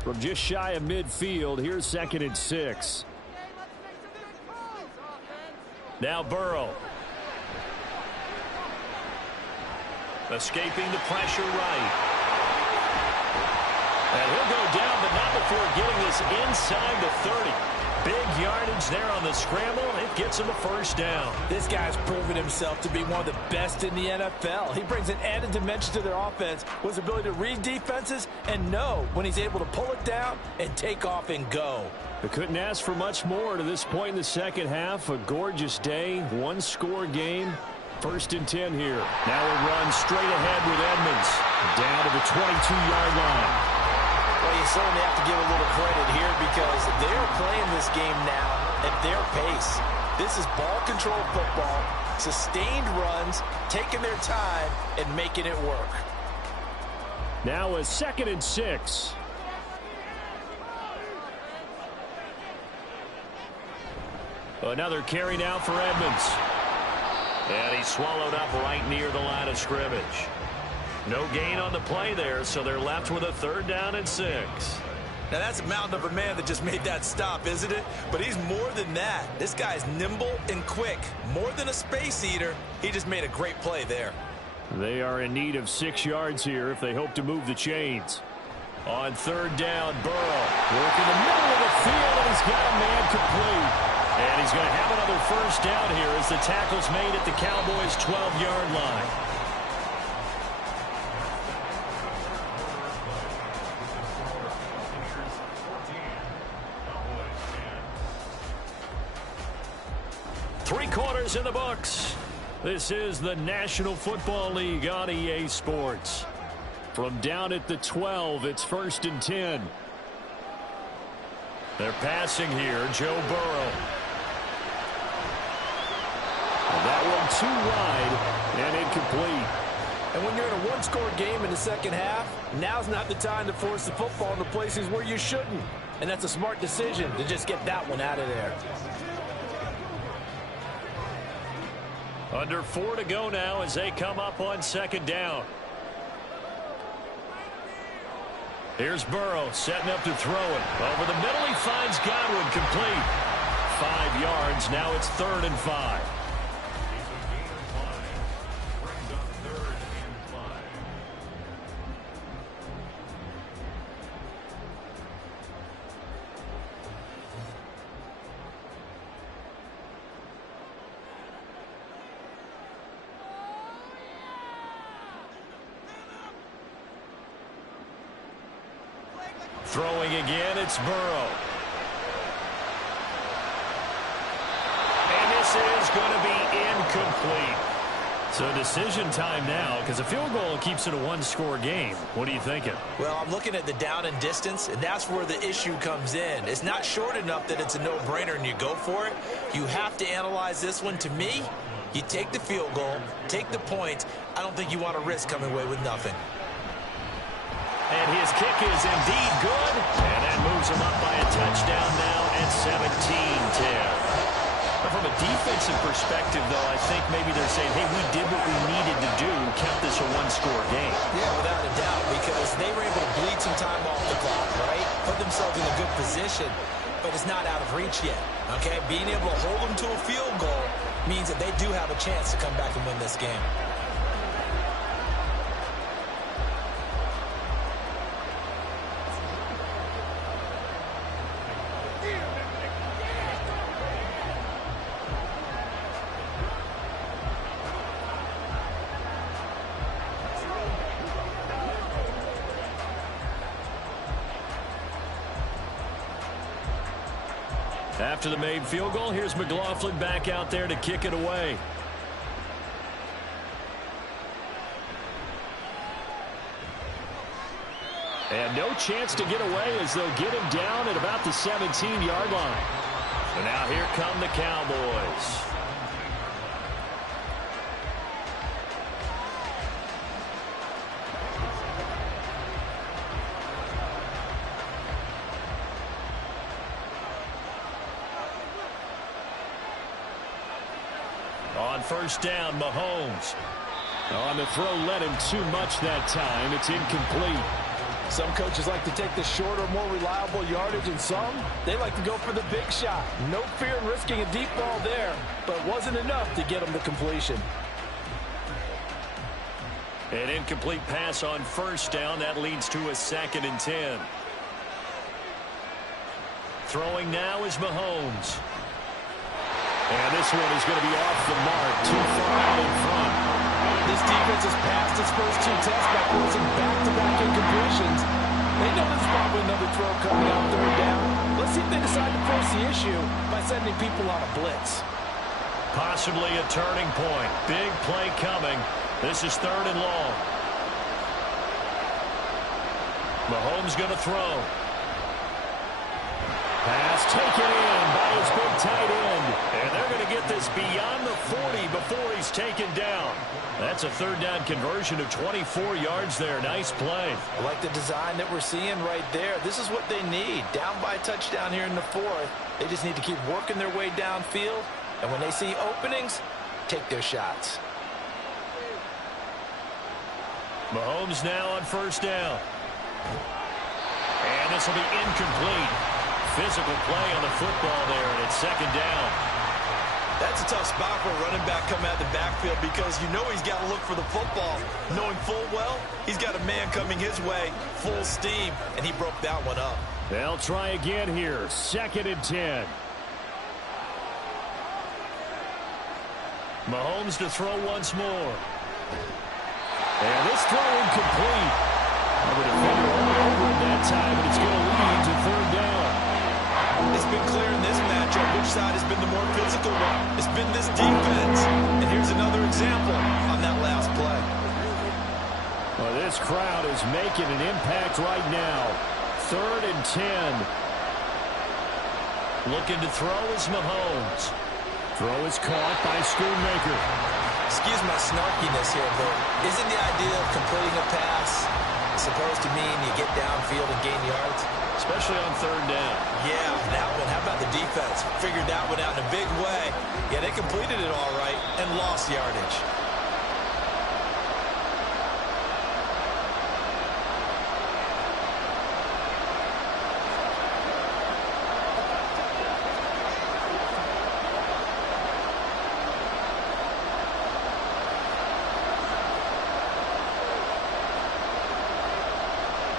From just shy of midfield, here's 2nd and 6. Now Burrow. Escaping the pressure right. And he'll go down, but not before getting this inside the 30. Big yardage there on the scramble. It gets him a first down. This guy's proven himself to be one of the best in the NFL. He brings an added dimension to their offense with his ability to read defenses and know when he's able to pull it down and take off and go. They couldn't ask for much more to this point in the second half. A gorgeous day, one-score game. 1st and 10 here. Now a run straight ahead with Edmonds. Down to the 22-yard line. Well, you certainly have to give a little credit here because they're playing this game now at their pace. This is ball control football, sustained runs, taking their time, and making it work. Now a 2nd and 6. Another carry now for Edmonds. And he's swallowed up right near the line of scrimmage. No gain on the play there, so they're left with a 3rd down and 6. Now, that's a mountain of a man that just made that stop, isn't it? But he's more than that. This guy's nimble and quick. More than a space eater, he just made a great play there. They are in need of 6 yards here if they hope to move the chains. On 3rd down, Burrow working the middle of the field, and he's got a man complete. And he's going to have another first down here as the tackle's made at the Cowboys' 12-yard line. Three quarters in the books. This is the National Football League on EA Sports. From down at the 12, it's 1st and 10. They're passing here, Joe Burrow. And that one too wide and incomplete. And when you're in a one-score game in the second half, now's not the time to force the football into places where you shouldn't. And that's a smart decision to just get that one out of there. Under 4 to go now as they come up on 2nd down. Here's Burrow setting up to throw it. Over the middle, he finds Godwin, complete. 5 yards. Now it's 3rd and 5. Throwing again, it's Burrow. And this is going to be incomplete. So decision time now, because a field goal keeps it a one-score game. What are you thinking? Well, I'm looking at the down and distance, and that's where the issue comes in. It's not short enough that it's a no-brainer and you go for it. You have to analyze this one. To me, you take the field goal, take the points. I don't think you want to risk coming away with nothing. And his kick is indeed good. And that moves him up by a touchdown now at 17-10. From a defensive perspective, though, I think maybe they're saying, hey, we did what we needed to do, kept this a one-score game. Yeah, without a doubt, because they were able to bleed some time off the clock, right? Put themselves in a good position, but it's not out of reach yet, okay? Being able to hold them to a field goal means that they do have a chance to come back and win this game. After the made field goal, here's McLaughlin back out there to kick it away. And no chance to get away as they'll get him down at about the 17-yard line. So now here come the Cowboys. On first down, Mahomes. On the throw, led him too much that time. It's incomplete. Some coaches like to take the shorter, more reliable yardage, and some, they like to go for the big shot. No fear in risking a deep ball there, but it wasn't enough to get him the completion. An incomplete pass on first down. That leads to a 2nd and 10. Throwing now is Mahomes. And this one is going to be off the mark, too far out in front. This defense has passed its first 2 tests by forcing back-to-back incompletions. They know there's probably another throw coming out 3rd down. Let's see if they decide to force the issue by sending people on a blitz. Possibly a turning point. Big play coming. This is 3rd and long. Mahomes going to throw. Pass taken in by his big tight end. And they're going to get this beyond the 40 before he's taken down. That's a 3rd down conversion of 24 yards there. Nice play. I like the design that we're seeing right there. This is what they need. Down by a touchdown here in the 4th. They just need to keep working their way downfield. And when they see openings, take their shots. Mahomes now on first down. And this will be incomplete. Physical play on the football there, and it's 2nd down. That's a tough spot for a running back coming out of the backfield because you know he's got to look for the football, knowing full well he's got a man coming his way, full steam, and he broke that one up. They'll try again here, 2nd and 10. Mahomes to throw once more. And this throw incomplete. The defender all over him that time, and it's going to lead to 3rd down. It's been clear in this matchup which side has been the more physical one. It's been this defense. And here's another example on that last play. Well, this crowd is making an impact right now. 3rd and 10. Looking to throw is Mahomes. Throw is caught by Schoonmaker. Excuse my snarkiness here, but isn't the idea of completing a pass supposed to mean you get downfield and gain yards? Especially on 3rd down. Yeah, that one. How about the defense? Figured that one out in a big way. Yeah, they completed it all right and lost yardage.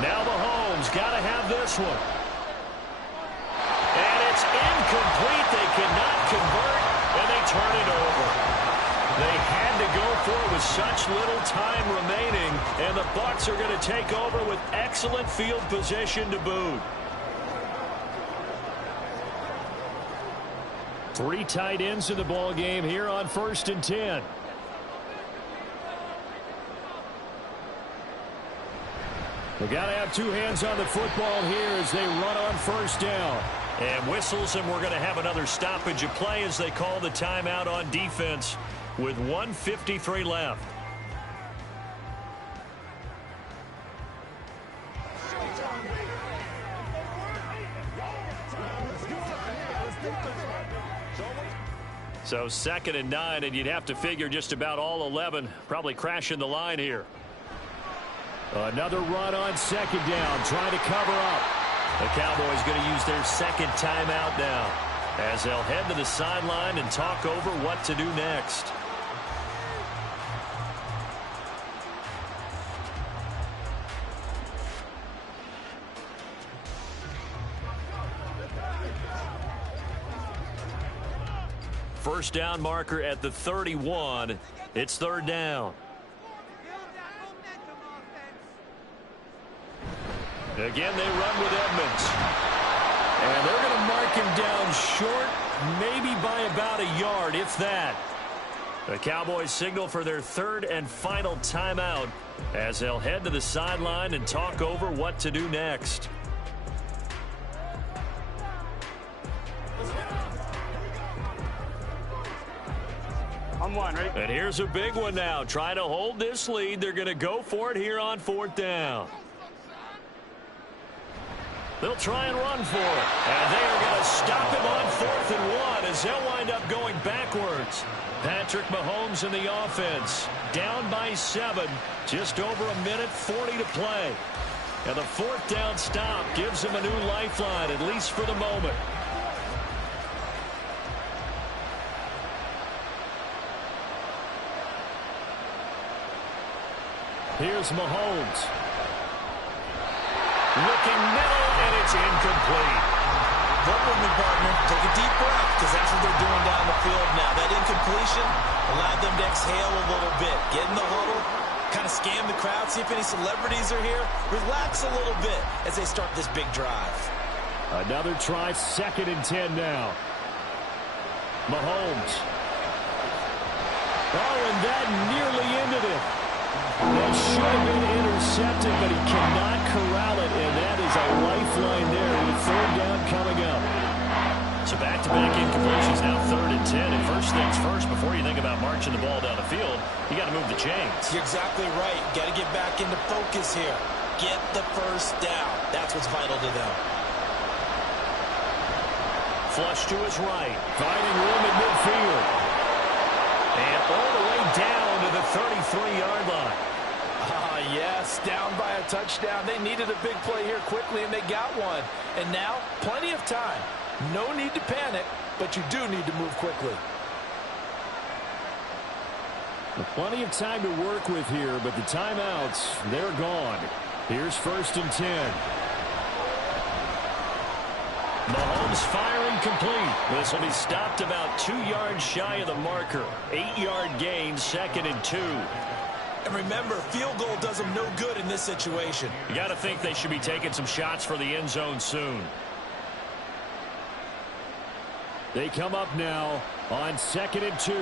Now Mahomes got to have this one. And it's incomplete. They cannot convert, and they turn it over. They had to go for it with such little time remaining, and the Bucs are going to take over with excellent field position to boot. 3 tight ends in the ball game here on 1st and 10. They got to have 2 hands on the football here as they run on 1st down. And whistles, and we're going to have another stoppage of play as they call the timeout on defense with 1:53 left. So 2nd and 9, and you'd have to figure just about all 11 probably crashing the line here. Another run on 2nd down, trying to cover up. The Cowboys going to use their 2nd timeout now as they'll head to the sideline and talk over what to do next. First down marker at the 31. It's 3rd down. Again, they run with Edmonds. And they're going to mark him down short, maybe by about a yard, if that. The Cowboys signal for their 3rd and final timeout as they'll head to the sideline and talk over what to do next. And here's a big one now. Trying to hold this lead. They're going to go for it here on 4th down. They'll try and run for it. And they are going to stop him on 4th and 1 as they'll wind up going backwards. Patrick Mahomes in the offense. Down by 7. Just over 1:40 to play. And the 4th down stop gives him a new lifeline, at least for the moment. Here's Mahomes. Looking middle, and it's incomplete. Look with me, partner. Take a deep breath, because that's what they're doing down the field now. That incompletion allowed them to exhale a little bit. Get in the huddle, kind of scan the crowd, see if any celebrities are here. Relax a little bit as they start this big drive. Another try, 2nd and 10 now. Mahomes. Oh, and that nearly ended it. That should have been intercepted, but he cannot corral it, and that is a lifeline there with 3rd down coming up. So back-to-back incompletions, now 3rd and 10. And first things first, before you think about marching the ball down the field, you got to move the chains. You're exactly right. Got to get back into focus here. Get the 1st down. That's what's vital to them. Flush to his right, finding room at midfield. And all the way down to the 33-yard line. Yes, down by a touchdown. They needed a big play here quickly, and they got one. And now, plenty of time. No need to panic, but you do need to move quickly. Plenty of time to work with here, but the timeouts, they're gone. Here's 1st and 10. Mahomes firing complete. This will be stopped about 2 yards shy of the marker. 8-yard gain, 2nd and 2. And remember, field goal does them no good in this situation. You got to think they should be taking some shots for the end zone soon. They come up now on 2nd and 2.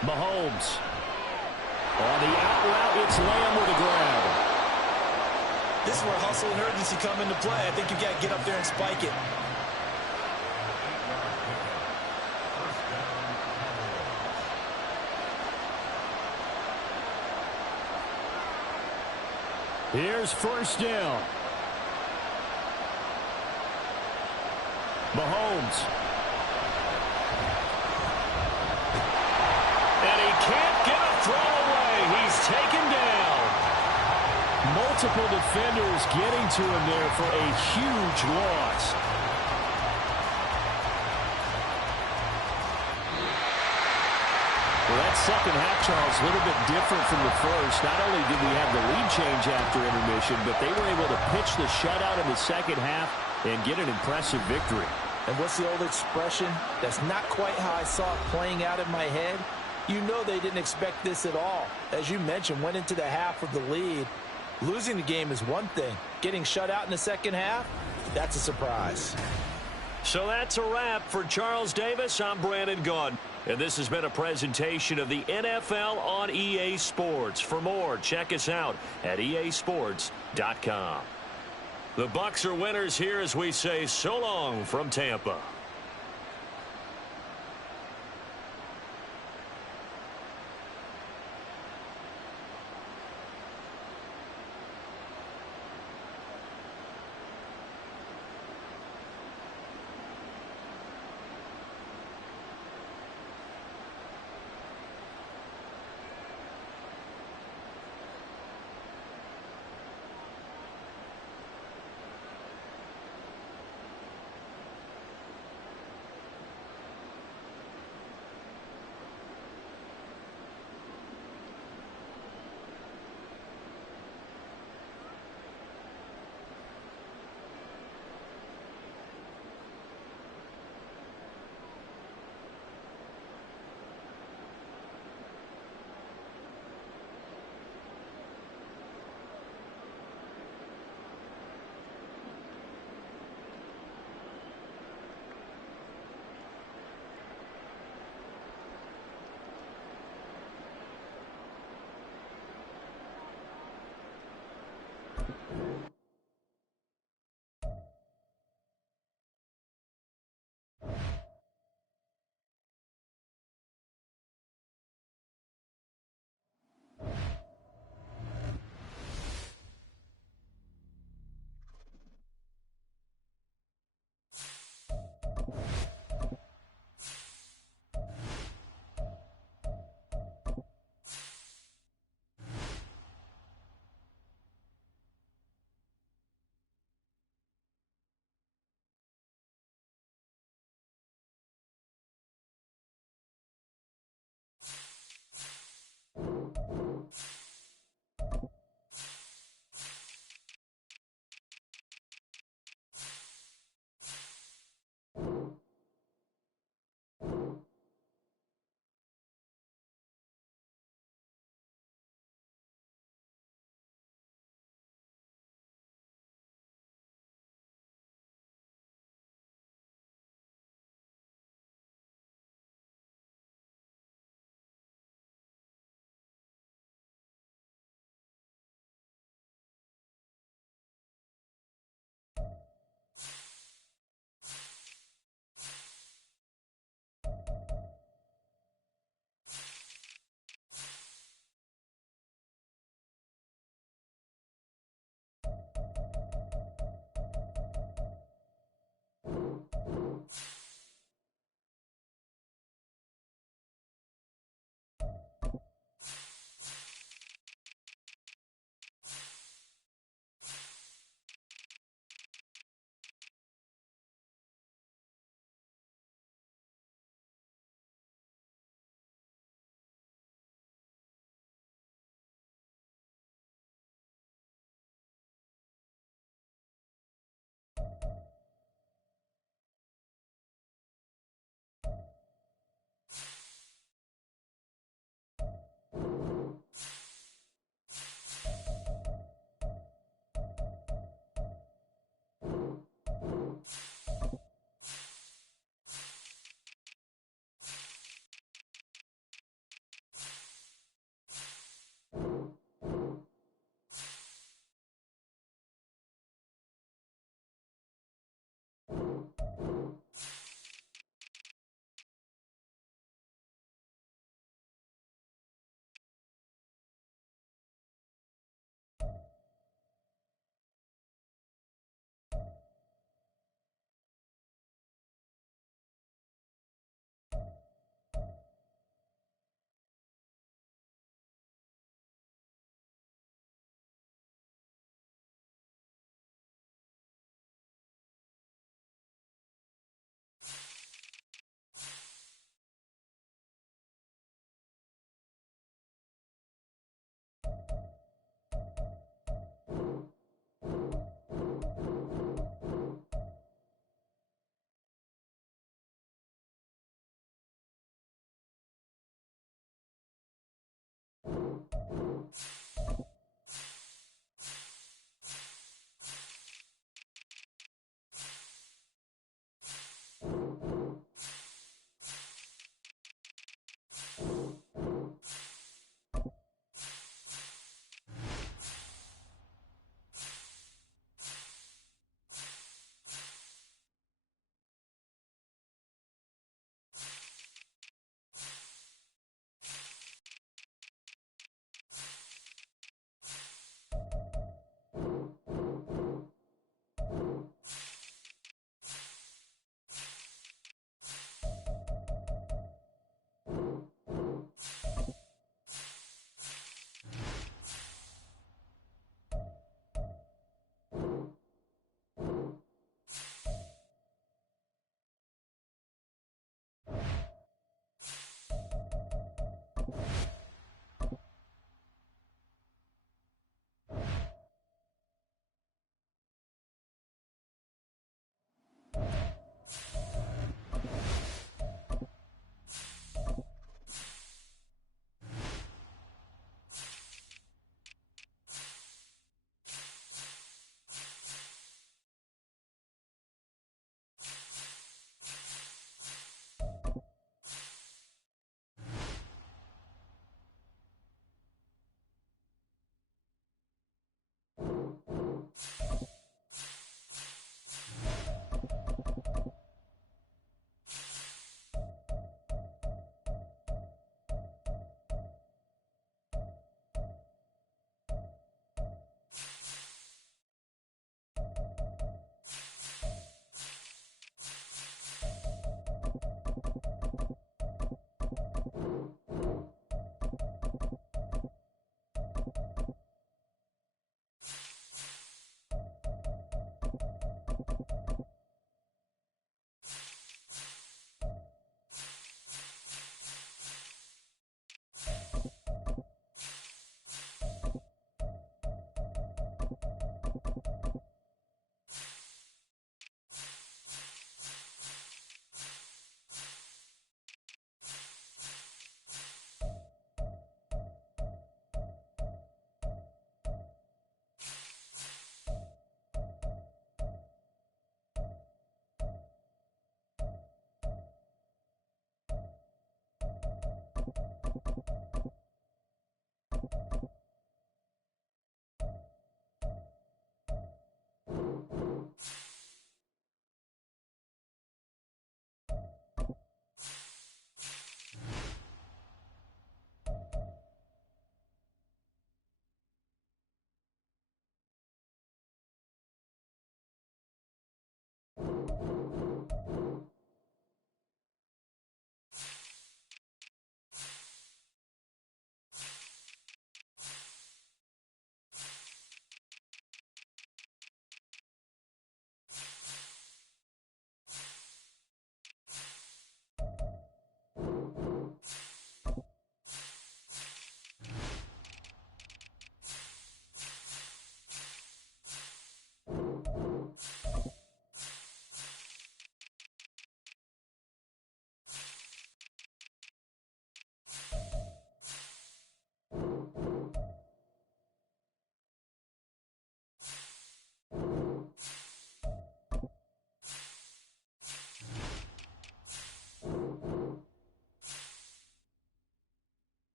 Mahomes. On the out route, it's Lamb with a grab. This is where hustle and urgency come into play. I think you've got to get up there and spike it. Here's 1st down. Mahomes. And he can't get a throw away. He's taken down. Multiple defenders getting to him there for a huge loss. Well, that second half, Charles, a little bit different from the first. Not only did we have the lead change after intermission, but they were able to pitch the shutout in the second half and get an impressive victory. And what's the old expression? That's not quite how I saw it playing out in my head. You know they didn't expect this at all. As you mentioned, went into the half with the lead. Losing the game is one thing. Getting shut out in the second half, that's a surprise. So that's a wrap for Charles Davis. I'm Brandon Gaudin. And this has been a presentation of the NFL on EA Sports. For more, check us out at easports.com. The Bucs are winners here as we say so long from Tampa.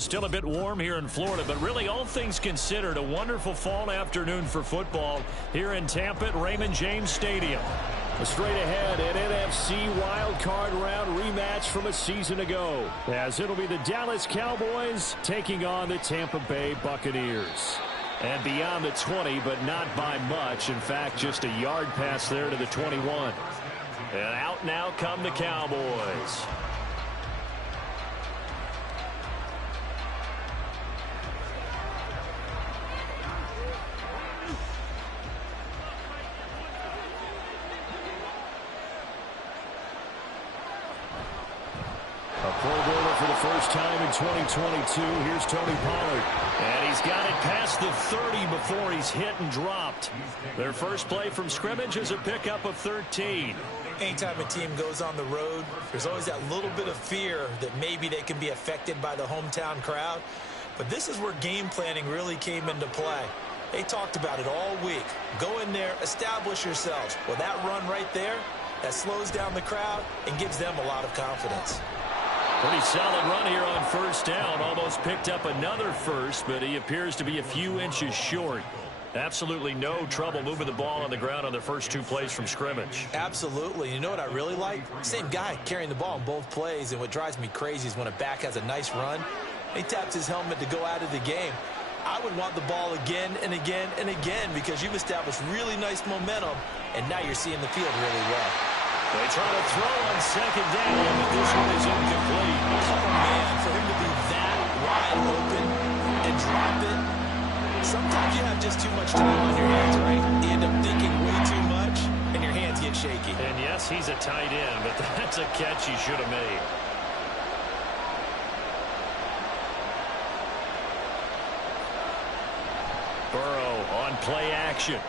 Still a bit warm here in Florida, but really all things considered, a wonderful fall afternoon for football here in Tampa at Raymond James Stadium. Straight ahead, an NFC wildcard round rematch from a season ago, as it'll be the Dallas Cowboys taking on the Tampa Bay Buccaneers. And beyond the 20, but not by much. In fact, just a yard pass there to the 21. And out now come the Cowboys. For the first time in 2022, here's Tony Pollard. And he's got it past the 30 before he's hit and dropped. Their first play from scrimmage is a pickup of 13. Anytime a team goes on the road, there's always that little bit of fear that maybe they can be affected by the hometown crowd. But this is where game planning really came into play. They talked about it all week. Go in there, establish yourselves. Well, that run right there, that slows down the crowd and gives them a lot of confidence. Pretty solid run here on first down. Almost picked up another first, but he appears to be a few inches short. Absolutely no trouble moving the ball on the ground on the first two plays from scrimmage. Absolutely. You know what I really like? Same guy carrying the ball in both plays, and what drives me crazy is when a back has a nice run, he taps his helmet to go out of the game. I would want the ball again and again and again because you've established really nice momentum, and now you're seeing the field really well. They try to throw on second down, but this one is incomplete. Oh, man, for him to be that wide open and drop it. Sometimes you have just too much time on your hands, right? You end up thinking way too much, and your hands get shaky. And yes, he's a tight end, but that's a catch he should have made. Burrow on play action.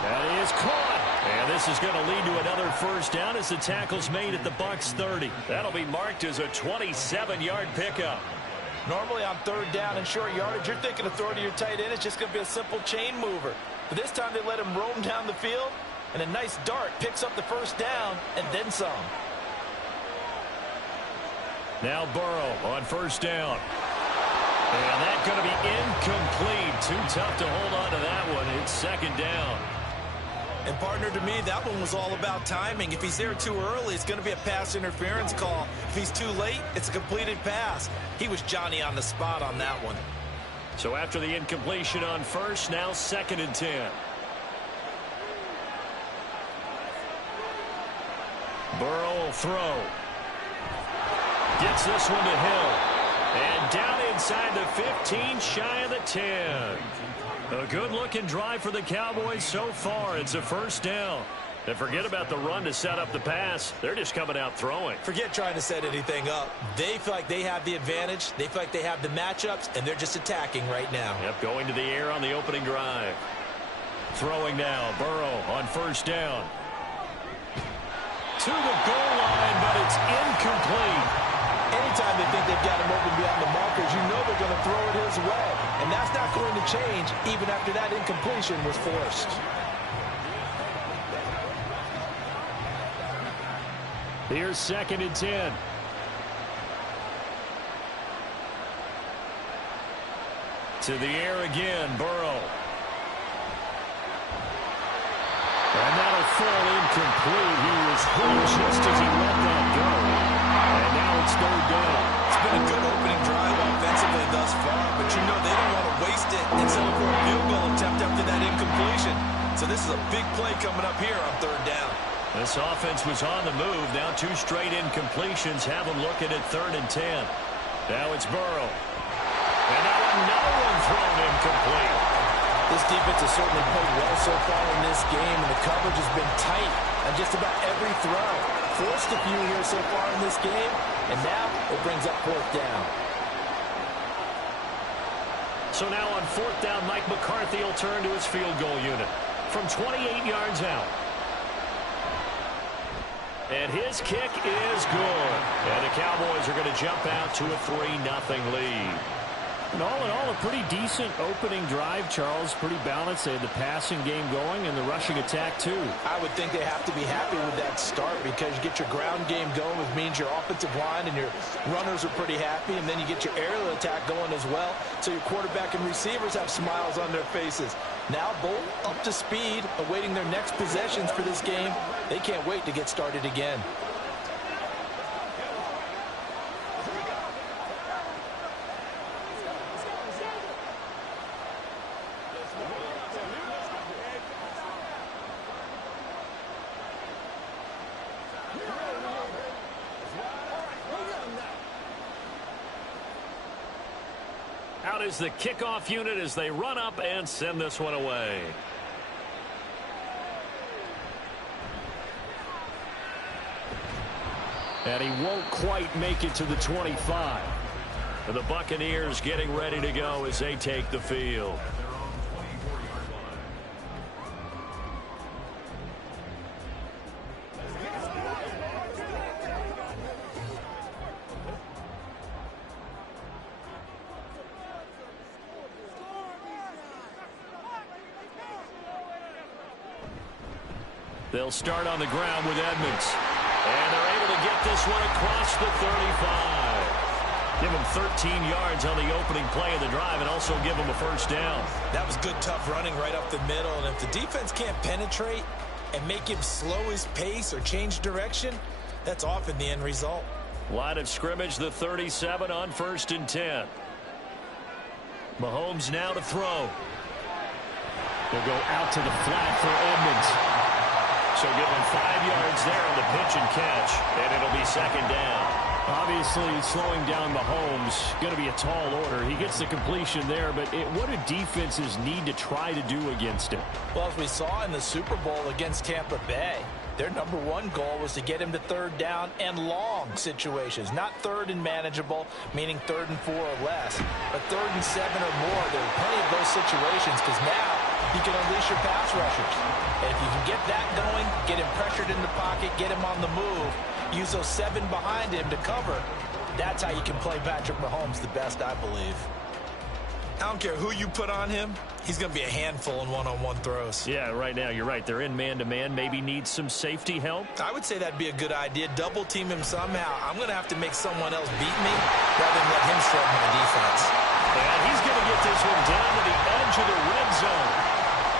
That is caught. And this is going to lead to another first down as the tackle's made at the Bucs 30. That'll be marked as a 27-yard pickup. Normally on third down and short yardage, you're thinking of throwing to your tight end. It's just going to be a simple chain mover. But this time they let him roam down the field, and a nice dart picks up the first down and then some. Now Burrow on first down. And that's going to be incomplete. Too tough to hold on to that one. It's second down. And, partner, to me, that one was all about timing. If he's there too early, it's going to be a pass interference call. If he's too late, it's a completed pass. He was Johnny on the spot on that one. So after the incompletion on first, now second and 10. Burrow will throw. Gets this one to Hill. And down inside the 15, shy of the 10. A good-looking drive for the Cowboys so far. It's a first down. And forget about the run to set up the pass. They're just coming out throwing. Forget trying to set anything up. They feel like they have the advantage. They feel like they have the matchups, and they're just attacking right now. Yep, going to the air on the opening drive. Throwing now, Burrow on first down. To the goal line, but it's incomplete. Anytime they think they've got him open beyond the markers, you know they're going to throw it his way. And that's not going to change even after that incompletion was forced. Here's second and 10. To the air again, Burrow. And that'll fall incomplete. He was hurt just as he let that go. And now it's third down. It's been a good opening drive offensively thus far, but you know they don't want to waste it and settle for a field goal attempt after that incompletion. So this is a big play coming up here on third down. This offense was on the move. Now two straight incompletions have them looking at third and 10. Now it's Burrow. And now another one thrown incomplete. This defense has certainly played well so far in this game, and the coverage has been tight on just about every throw. Forced a few here so far in this game, and now it brings up fourth down. So now on fourth down, Mike McCarthy will turn to his field goal unit from 28 yards out. And his kick is good. And the Cowboys are going to jump out to a 3-0 lead. And all in all, a pretty decent opening drive, Charles. Pretty balanced. They had the passing game going and the rushing attack, too. I would think they have to be happy with that start because you get your ground game going, which means your offensive line and your runners are pretty happy, and then you get your aerial attack going as well, so your quarterback and receivers have smiles on their faces. Now both up to speed, awaiting their next possessions for this game. They can't wait to get started again. Out is the kickoff unit as they run up and send this one away. And he won't quite make it to the 25. And the Buccaneers getting ready to go as they take the field. They'll start on the ground with Edmonds. And they're able to get this one across the 35. Give him 13 yards on the opening play of the drive and also give him a first down. That was good, tough running right up the middle. And if the defense can't penetrate and make him slow his pace or change direction, that's often the end result. Line of scrimmage, the 37 on 1st and 10. Mahomes now to throw. They'll go out to the flat for Edmonds. So give him 5 yards there on the pitch and catch, and it'll be second down. Obviously, slowing down Mahomes, going to be a tall order. He gets the completion there, but what do defenses need to try to do against him? Well, as we saw in the Super Bowl against Tampa Bay, their number one goal was to get him to third down and long situations, not third and manageable, meaning 3rd and 4 or less, but 3rd and 7 or more. There are plenty of those situations because now you can unleash your pass rushers. And if you can get that going, get him pressured in the pocket, get him on the move, use those 7 behind him to cover, that's how you can play Patrick Mahomes the best, I believe. I don't care who you put on him. He's going to be a handful in one-on-one throws. Yeah, right now, you're right. They're in man-to-man. Maybe need some safety help. I would say that'd be a good idea. Double team him somehow. I'm going to have to make someone else beat me rather than let him shred my defense. And he's going to get this one down to the edge of the red zone.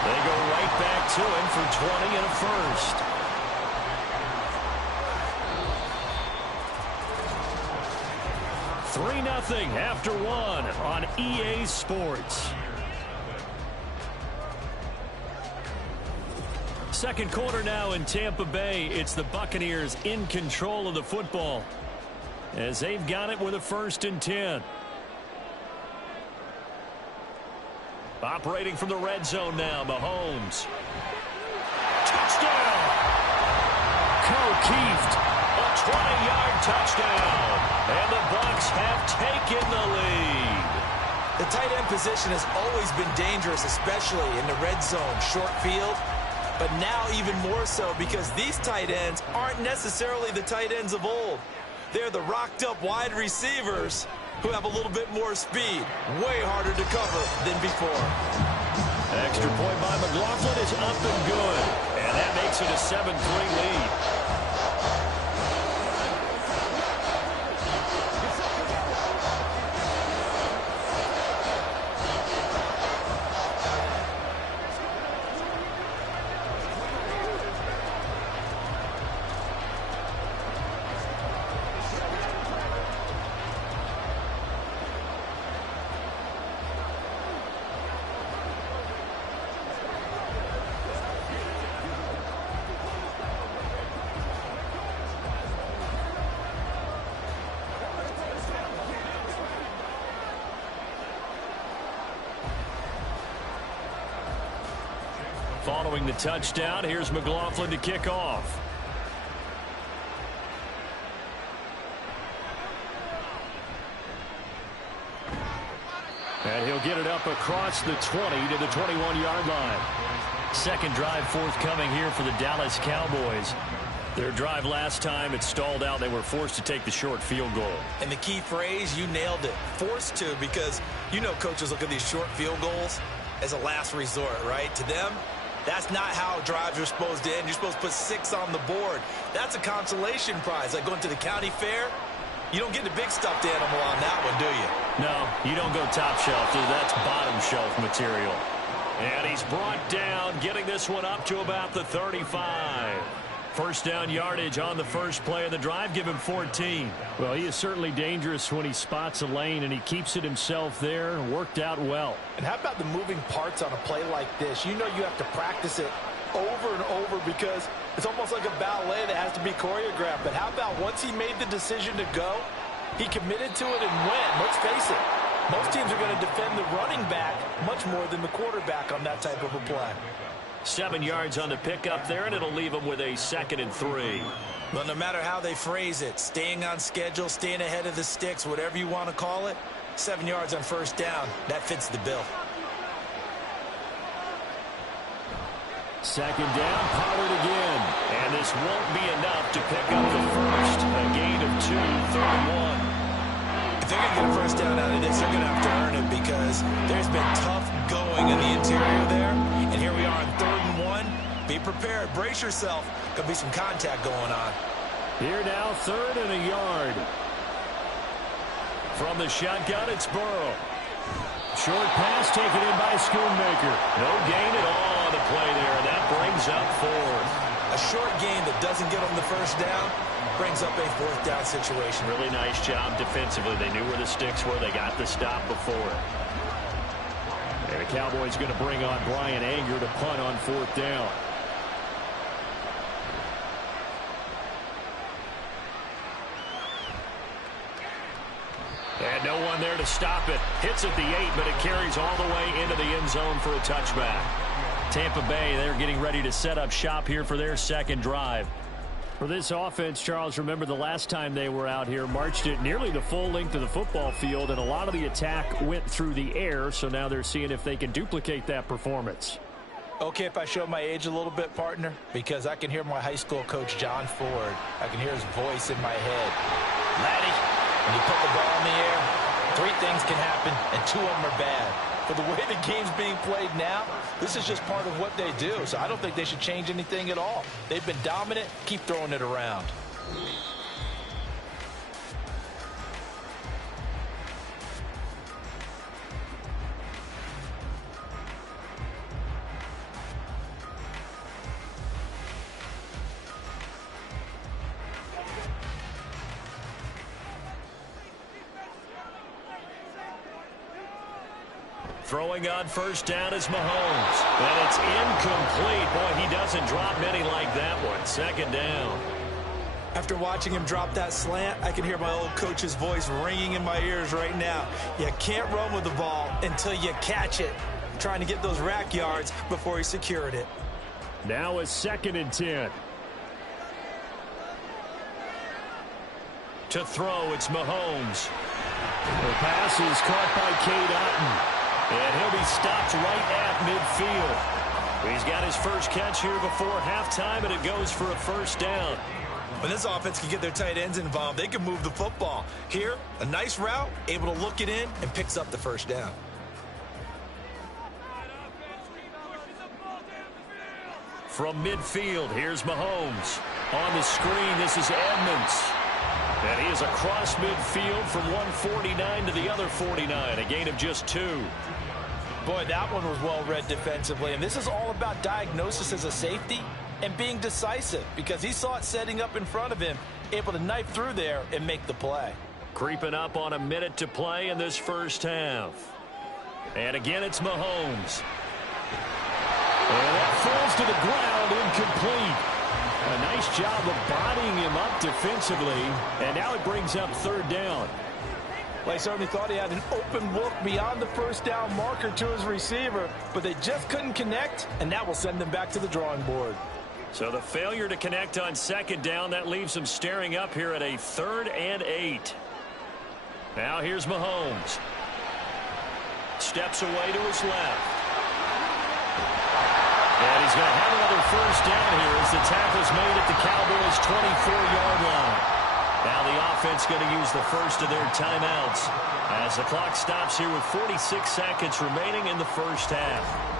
They go right back to him for 20 and a first. $3-0 after 1 on EA Sports. Second quarter now in Tampa Bay. It's the Buccaneers in control of the football as they've got it with a 1st and 10. Operating from the red zone now, Mahomes. Touchdown! O'Keefe, a 20-yard touchdown. And the Bucs have taken the lead. The tight end position has always been dangerous, especially in the red zone, short field. But now even more so because these tight ends aren't necessarily the tight ends of old. They're the rocked-up wide receivers who have a little bit more speed. Way harder to cover than before. Extra point by McLaughlin is up and good. And that makes it a 7-3 lead. Following the touchdown, here's McLaughlin to kick off. And he'll get it up across the 20 to the 21-yard line. Second drive forthcoming here for the Dallas Cowboys. Their drive last time, it stalled out. They were forced to take the short field goal. And the key phrase, you nailed it, forced to, because you know coaches look at these short field goals as a last resort, right? To them, that's not how drives are supposed to end. You're supposed to put 6 on the board. That's a consolation prize, like going to the county fair. You don't get the big stuffed animal on that one, do you? No, you don't go top shelf, dude. That's bottom shelf material. And he's brought down, getting this one up to about the 35. First down yardage on the first play of the drive. Give him 14. Well, he is certainly dangerous when he spots a lane, and he keeps it himself there. Worked out well. And how about the moving parts on a play like this? You know you have to practice it over and over because it's almost like a ballet that has to be choreographed. But how about once he made the decision to go, he committed to it and went. Let's face it, most teams are going to defend the running back much more than the quarterback on that type of a play. 7 yards on the pickup there, and it'll leave him with a 2nd and 3. Well, no matter how they phrase it, staying on schedule, staying ahead of the sticks, whatever you want to call it, 7 yards on first down, that fits the bill. 2nd down, Pollard again. And this won't be enough to pick up the first. A gain of 2, 3rd and 1. If they're going to get a first down out of this, they're going to have to earn it because there's been tough going in the interior there. And here we are on 3rd and 1. Be prepared. Brace yourself. Could be some contact going on. Here now, 3rd and a yard. From the shotgun, it's Burrow. Short pass taken in by Schoonmaker. No gain at all on the play there. And that brings up 4th. A short gain that doesn't get them the first down brings up a 4th down situation. Really nice job defensively. They knew where the sticks were. They got the stop before. And the Cowboys going to bring on Brian Anger to punt on 4th down. And no one there to stop it. Hits at the 8, but it carries all the way into the end zone for a touchback. Tampa Bay, they're getting ready to set up shop here for their 2nd drive. For this offense, Charles, remember the last time they were out here, marched it nearly the full length of the football field, and a lot of the attack went through the air, so now they're seeing if they can duplicate that performance. Okay, if I show my age a little bit, partner, because I can hear my high school coach, John Ford. I can hear his voice in my head. Laddie, when you put the ball in the air, 3 things can happen, and 2 of them are bad. For the way the game's being played now, this is just part of what they do. So I don't think they should change anything at all. They've been dominant. Keep throwing it around. Throwing on first down is Mahomes. And it's incomplete. Boy, he doesn't drop many like that one. 2nd down. After watching him drop that slant, I can hear my old coach's voice ringing in my ears right now. You can't run with the ball until you catch it. Trying to get those rack yards before he secured it. Now a 2nd and 10. To throw, it's Mahomes. The pass is caught by Cade Otton. And he'll be stopped right at midfield. He's got his first catch here before halftime, and it goes for a first down. When this offense can get their tight ends involved, they can move the football. Here, a nice route, able to look it in, and picks up the first down. From midfield, here's Mahomes. On the screen, this is Edmonds. And he is across midfield from 149 to the other 49, a gain of just 2. Boy, that one was well read defensively. And this is all about diagnosis as a safety and being decisive because he saw it setting up in front of him, able to knife through there and make the play. Creeping up on a minute to play in this first half. And again, it's Mahomes. And that falls to the ground, incomplete. A nice job of bodying him up defensively, and now it brings up 3rd down. Well, he certainly thought he had an open look beyond the first down marker to his receiver, but they just couldn't connect, and that will send them back to the drawing board. So the failure to connect on 2nd down, that leaves them staring up here at a 3rd and 8. Now here's Mahomes. Steps away to his left. And he's going to have another first down here as the tackle's made at the Cowboys' 24-yard line. Now the offense going to use the first of their timeouts as the clock stops here with 46 seconds remaining in the first half.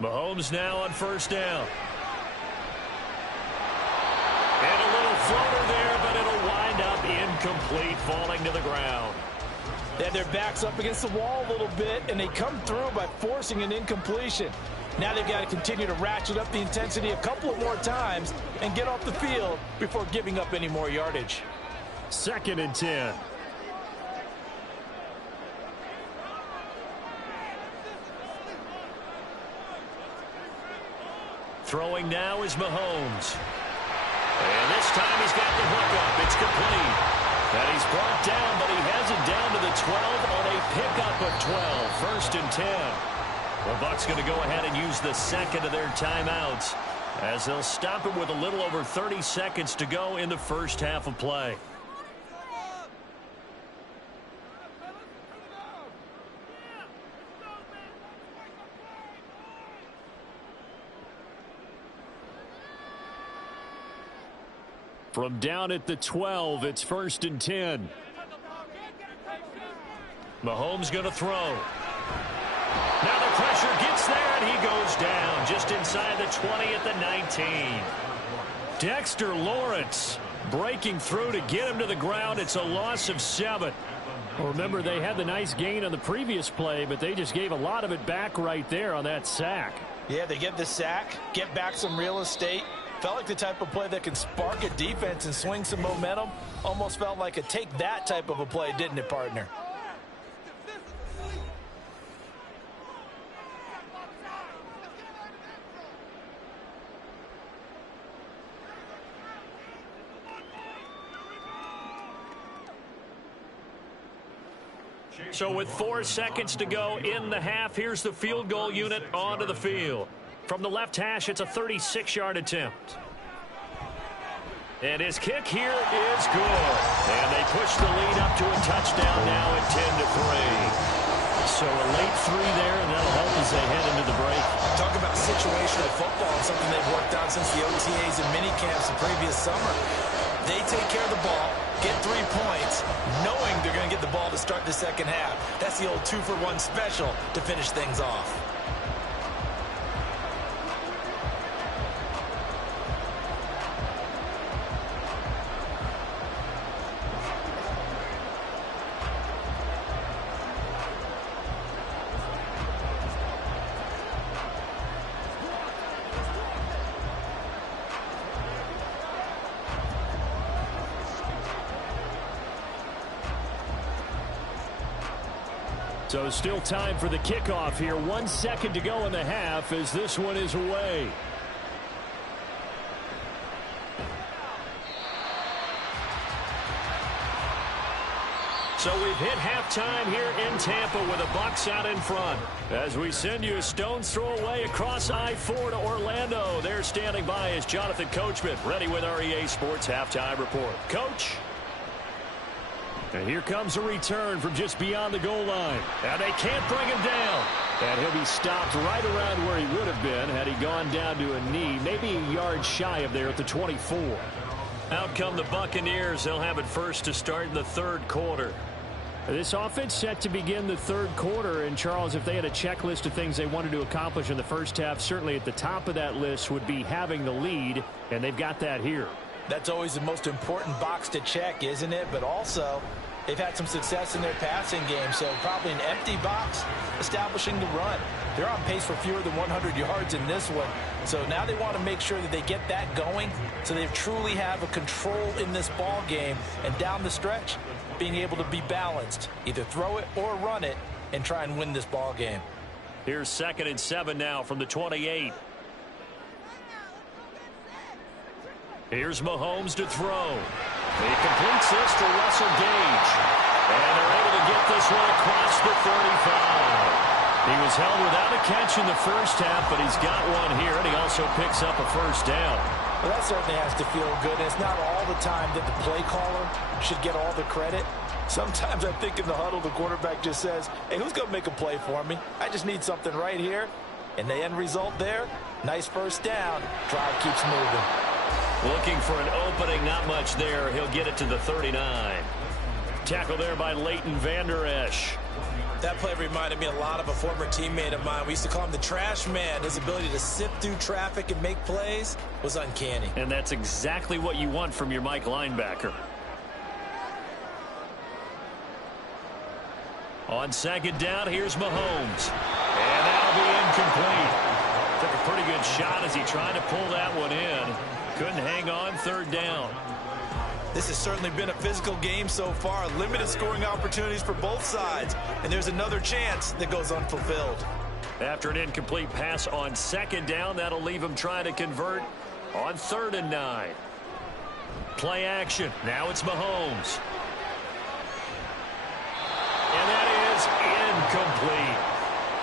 Mahomes now on first down. And a little floater there, but it'll wind up incomplete, falling to the ground. They had their backs up against the wall a little bit, and they come through by forcing an incompletion. Now they've got to continue to ratchet up the intensity a couple of more times and get off the field before giving up any more yardage. 2nd and 10. Throwing now is Mahomes. And this time he's got the hook up. It's complete. And he's brought down, but he has it down to the 12 on a pickup of 12. 1st and 10. The Bucs going to go ahead and use the second of their timeouts as they'll stop it with a little over 30 seconds to go in the first half of play. From down at the 12, it's 1st and 10. Mahomes going to throw. Now the pressure gets there, and he goes down just inside the 20 at the 19. Dexter Lawrence breaking through to get him to the ground. It's a loss of 7. Well, remember, they had the nice gain on the previous play, but they just gave a lot of it back right there on that sack. Yeah, they get the sack, get back some real estate. Felt like the type of play that can spark a defense and swing some momentum. Almost felt like a take that type of a play, didn't it, partner? So with 4 seconds to go in the half, here's the field goal unit onto the field. From the left hash, it's a 36-yard attempt. And his kick here is good. And they push the lead up to a touchdown now at 10-3. So a late 3 there, and that'll help as they head into the break. Talk about situational football, something they've worked out since the OTAs and minicamps the previous summer. They take care of the ball, get 3 points, knowing they're going to get the ball to start the second half. That's the old 2-for-1 special to finish things off. So still time for the kickoff here. 1 second to go in the half as this one is away. So we've hit halftime here in Tampa with the Bucs out in front. As we send you a stone's throw away across I-4 to Orlando. There standing by is Jonathan Coachman, ready with our EA Sports Halftime Report. Coach? And here comes a return from just beyond the goal line. And they can't bring him down. And he'll be stopped right around where he would have been had he gone down to a knee, maybe a yard shy of there at the 24. Out come the Buccaneers. They'll have it first to start in the third quarter. This offense set to begin the third quarter. And, Charles, if they had a checklist of things they wanted to accomplish in the first half, certainly at the top of that list would be having the lead, and they've got that here. That's always the most important box to check, isn't it? But also, they've had some success in their passing game, so probably an empty box establishing the run. They're on pace for fewer than 100 yards in this one. So now they want to make sure that they get that going so they truly have a control in this ball game. And down the stretch, being able to be balanced, either throw it or run it, and try and win this ball game. Here's 2nd and 7 now from the 28. Here's Mahomes to throw. He completes this to Russell Gage. And they're able to get this one across the 35. He was held without a catch in the first half, but he's got one here, and he also picks up a first down. Well, that certainly has to feel good. It's not all the time that the play caller should get all the credit. Sometimes I think in the huddle, the quarterback just says, hey, who's going to make a play for me? I just need something right here. And the end result there, nice first down. Drive keeps moving. Looking for an opening, not much there. He'll get it to the 39. Tackle there by Leighton Vander Esch. That play reminded me a lot of a former teammate of mine. We used to call him the trash man. His ability to sift through traffic and make plays was uncanny. And that's exactly what you want from your Mike linebacker. On second down, here's Mahomes. And that'll be incomplete. Took a pretty good shot as he tried to pull that one in. Couldn't hang on, third down. This has certainly been a physical game so far. Limited scoring opportunities for both sides. And there's another chance that goes unfulfilled. After an incomplete pass on second down, that'll leave him trying to convert on 3rd and 9. Play action. Now it's Mahomes. And that is incomplete.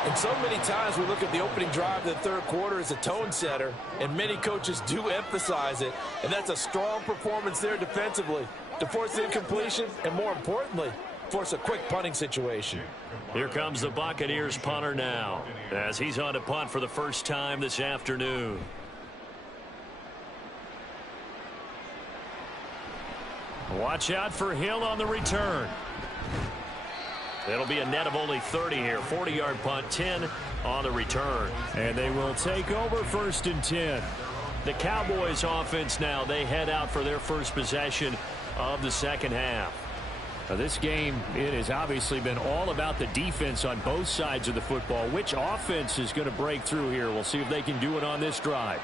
And so many times we look at the opening drive of the third quarter as a tone setter, and many coaches do emphasize it, and that's a strong performance there defensively to force the incompletion and, more importantly, force a quick punting situation. Here comes the Buccaneers punter now as he's on to punt for the first time this afternoon. Watch out for Hill on the return. It'll be a net of only 30 here. 40-yard punt, 10 on the return. And they will take over 1st and 10. The Cowboys offense now, they head out for their first possession of the second half. Now this game, it has obviously been all about the defense on both sides of the football. Which offense is going to break through here? We'll see if they can do it on this drive.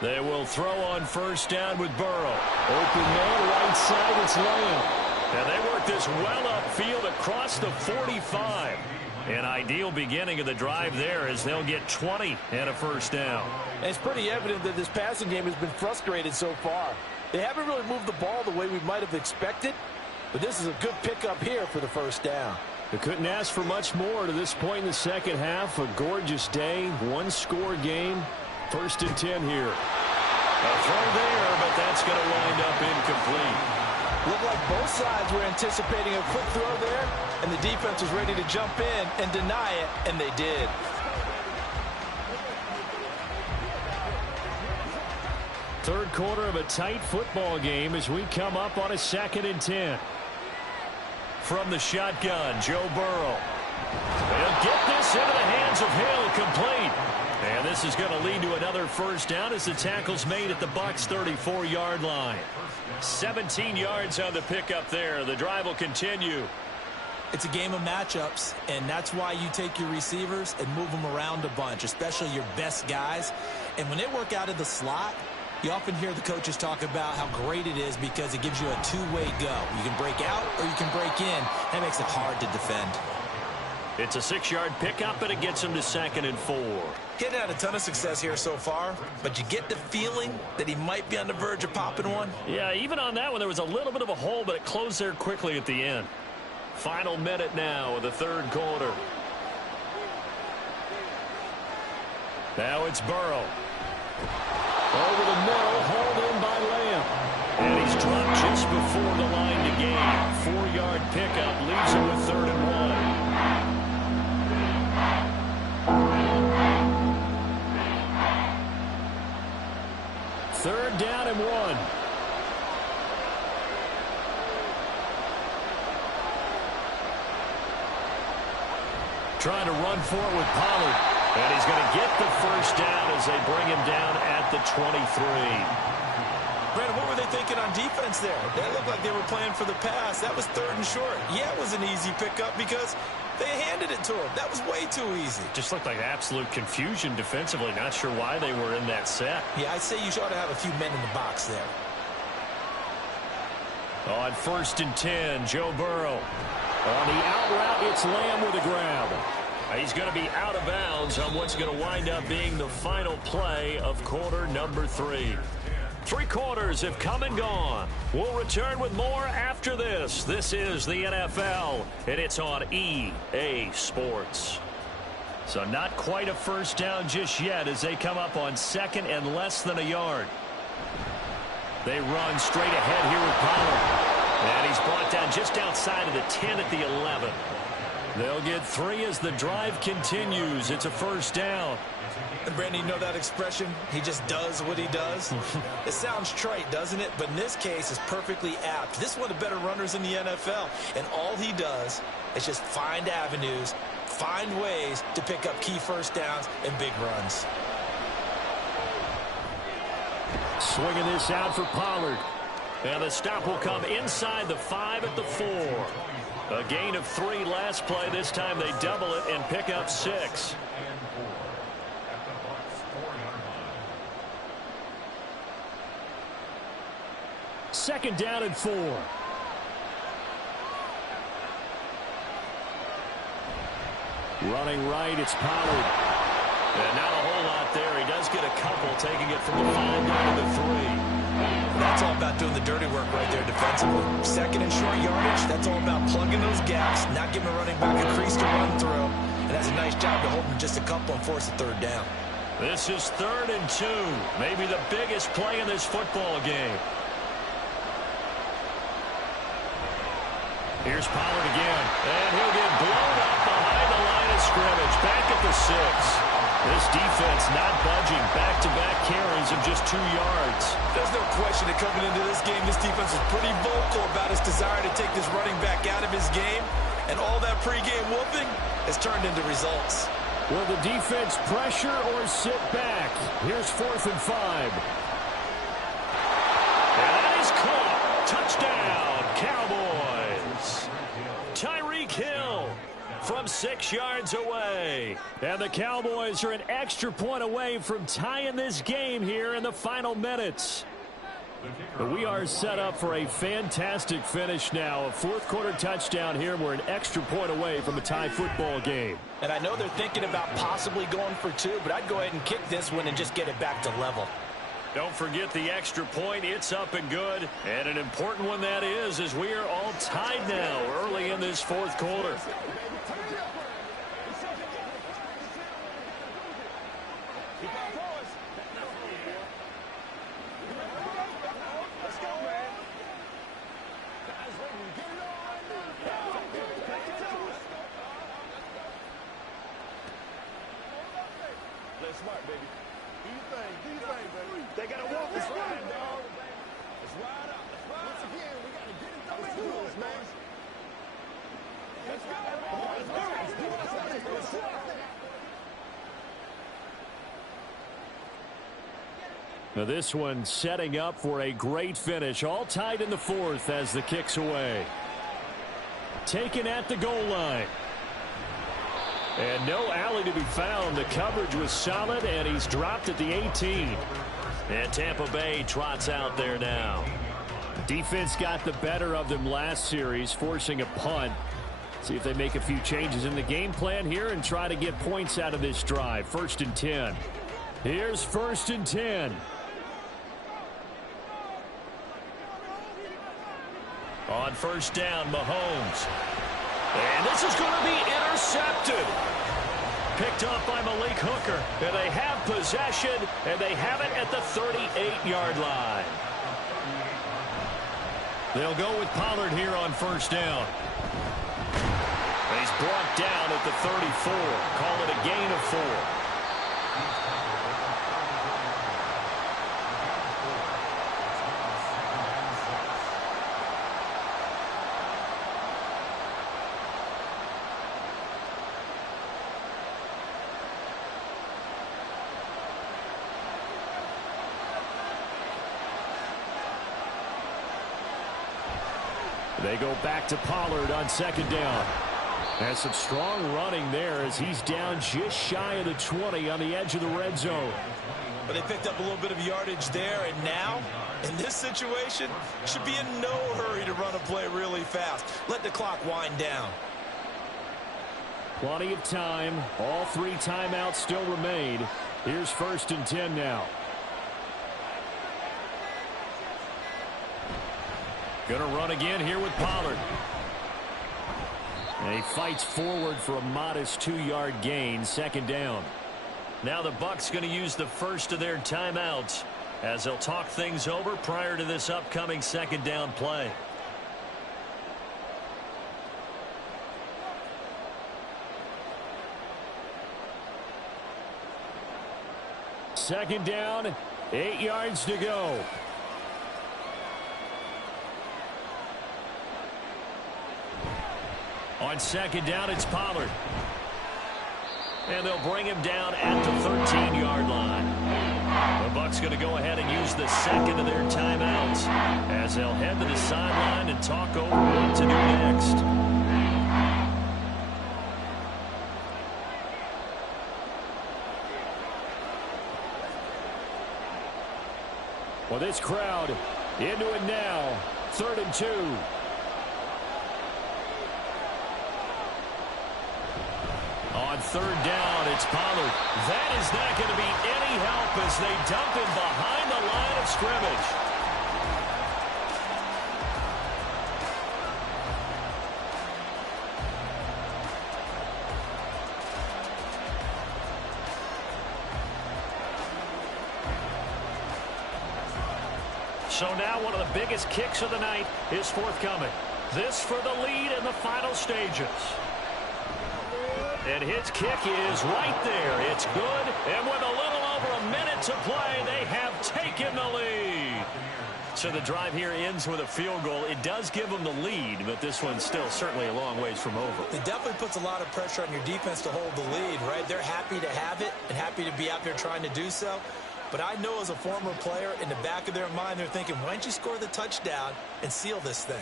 They will throw on first down with Burrow. Open man, right side, it's Lamb. And they work this well upfield across the 45. An ideal beginning of the drive there as they'll get 20 and a first down. And it's pretty evident that this passing game has been frustrated so far. They haven't really moved the ball the way we might have expected, but this is a good pickup here for the first down. They couldn't ask for much more to this point in the second half. A gorgeous day, one-score game. 1st and 10 here. A throw there, but that's going to wind up incomplete. Looked like both sides were anticipating a quick throw there, and the defense was ready to jump in and deny it, and they did. Third quarter of a tight football game as we come up on a 2nd and 10. From the shotgun, Joe Burrow. They'll get this into the hands of Hill, complete. And this is going to lead to another first down as the tackle's made at the Bucs' 34-yard line. 17 yards on the pickup there. The drive will continue. It's a game of matchups, and that's why you take your receivers and move them around a bunch, especially your best guys. And when they work out of the slot, you often hear the coaches talk about how great it is because it gives you a two-way go. You can break out or you can break in. That makes it hard to defend. It's a 6-yard pickup, and it gets him to 2nd and 4. He hasn't had a ton of success here so far, but you get the feeling that he might be on the verge of popping one. Yeah, even on that one, there was a little bit of a hole, but it closed there quickly at the end. Final minute now of the third quarter. Now it's Burrow. Over the middle, hauled in by Lamb. And he's dropped just before the line to gain. 4-yard pickup leaves him with 3rd and 1. Third down and 1. Trying to run for it with Pollard. And he's going to get the first down as they bring him down at the 23. Brandon, what were they thinking on defense there? They looked like they were playing for the pass. That was 3rd and short. Yeah, it was an easy pickup because they handed it to him. That was way too easy. Just looked like absolute confusion defensively. Not sure why they were in that set. Yeah, I'd say you ought to have a few men in the box there. On 1st and 10, Joe Burrow. On the out route, it's Lamb with a grab. He's going to be out of bounds on what's going to wind up being the final play of quarter number 3. Three quarters have come and gone. We'll return with more after this. This is the NFL, and it's on EA Sports. So not quite a first down just yet as they come up on second and less than a yard. They run straight ahead here with Pollard. And he's brought down just outside of the 10 at the 11. They'll get 3 as the drive continues. It's a first down. And Brandon, you know that expression? He just does what he does. It sounds trite, doesn't it? But in this case, it's perfectly apt. This is one of the better runners in the NFL. And all he does is just find avenues, find ways to pick up key first downs and big runs. Swinging this out for Pollard. And the stop will come inside the 5 at the 4. A gain of 3 last play. This time they double it and pick up 6. Second down and 4. Running right, it's Pollard. And not a whole lot there. He does get a couple, taking it from the 5 down to the 3. That's all about doing the dirty work right there defensively. Second and short yardage, that's all about plugging those gaps, not giving a running back a crease to run through. And that's a nice job to hold him just a couple and force a third down. This is 3rd and 2. Maybe the biggest play in this football game. Here's Pollard again. And he'll get blown up behind the line of scrimmage. Back at the 6. This defense not budging. Back-to-back carries of just 2 yards. There's no question that coming into this game, this defense is pretty vocal about its desire to take this running back out of his game. And all that pregame whooping has turned into results. Will the defense pressure or sit back? Here's 4th and 5. And that is caught. Touchdown, Cowboys. Tyreek Hill from 6 yards away. And the Cowboys are an extra point away from tying this game here in the final minutes. But we are set up for a fantastic finish now. A 4th quarter touchdown here. We're an extra point away from a tie football game. And I know they're thinking about possibly going for 2, but I'd go ahead and kick this one and just get it back to level. Don't forget the extra point. It's up and good. And an important one that is, as we are all tied now early in this 4th quarter. Smart, baby. Do your thing, baby. They got to walk this ride, dog. Let's ride up. Once again, we got to get it done. Let's do this, man. Let's go. Let's do it. Now this one setting up for a great finish. All tied in the 4th as the kick's away. Taken at the goal line. And no alley to be found. The coverage was solid, and he's dropped at the 18. And Tampa Bay trots out there now. Defense got the better of them last series, forcing a punt. See if they make a few changes in the game plan here and try to get points out of this drive. 1st and 10. Here's 1st and 10. On 1st down, Mahomes. And this is going to be intercepted. Picked up by Malik Hooker. And they have possession, and they have it at the 38-yard line. They'll go with Pollard here on 1st down. And he's brought down at the 34. Call it a gain of 4. They go back to Pollard on 2nd down. And some strong running there as he's down just shy of the 20 on the edge of the red zone. But they picked up a little bit of yardage there, and now, in this situation, should be in no hurry to run a play really fast. Let the clock wind down. Plenty of time. All 3 timeouts still remain. Here's 1st and 10 now. Going to run again here with Pollard. And he fights forward for a modest 2-yard gain, second down. Now the Bucs going to use the first of their timeouts as they'll talk things over prior to this upcoming second down play. Second down, 8 yards to go. On second down, it's Pollard. And they'll bring him down at the 13-yard line. The Bucs going to go ahead and use the second of their timeouts as they'll head to the sideline and talk over what to do next. Well, this crowd into it now. 3rd and 2. On third down, it's Pollard. That is not going to be any help as they dump him behind the line of scrimmage. So now one of the biggest kicks of the night is forthcoming. This for the lead in the final stages. And his kick is right there. It's good. And with a little over a minute to play, they have taken the lead. So the drive here ends with a field goal. It does give them the lead, but this one's still certainly a long ways from over. It definitely puts a lot of pressure on your defense to hold the lead, right? They're happy to have it and happy to be out there trying to do so. But I know as a former player, in the back of their mind, they're thinking, why don't you score the touchdown and seal this thing?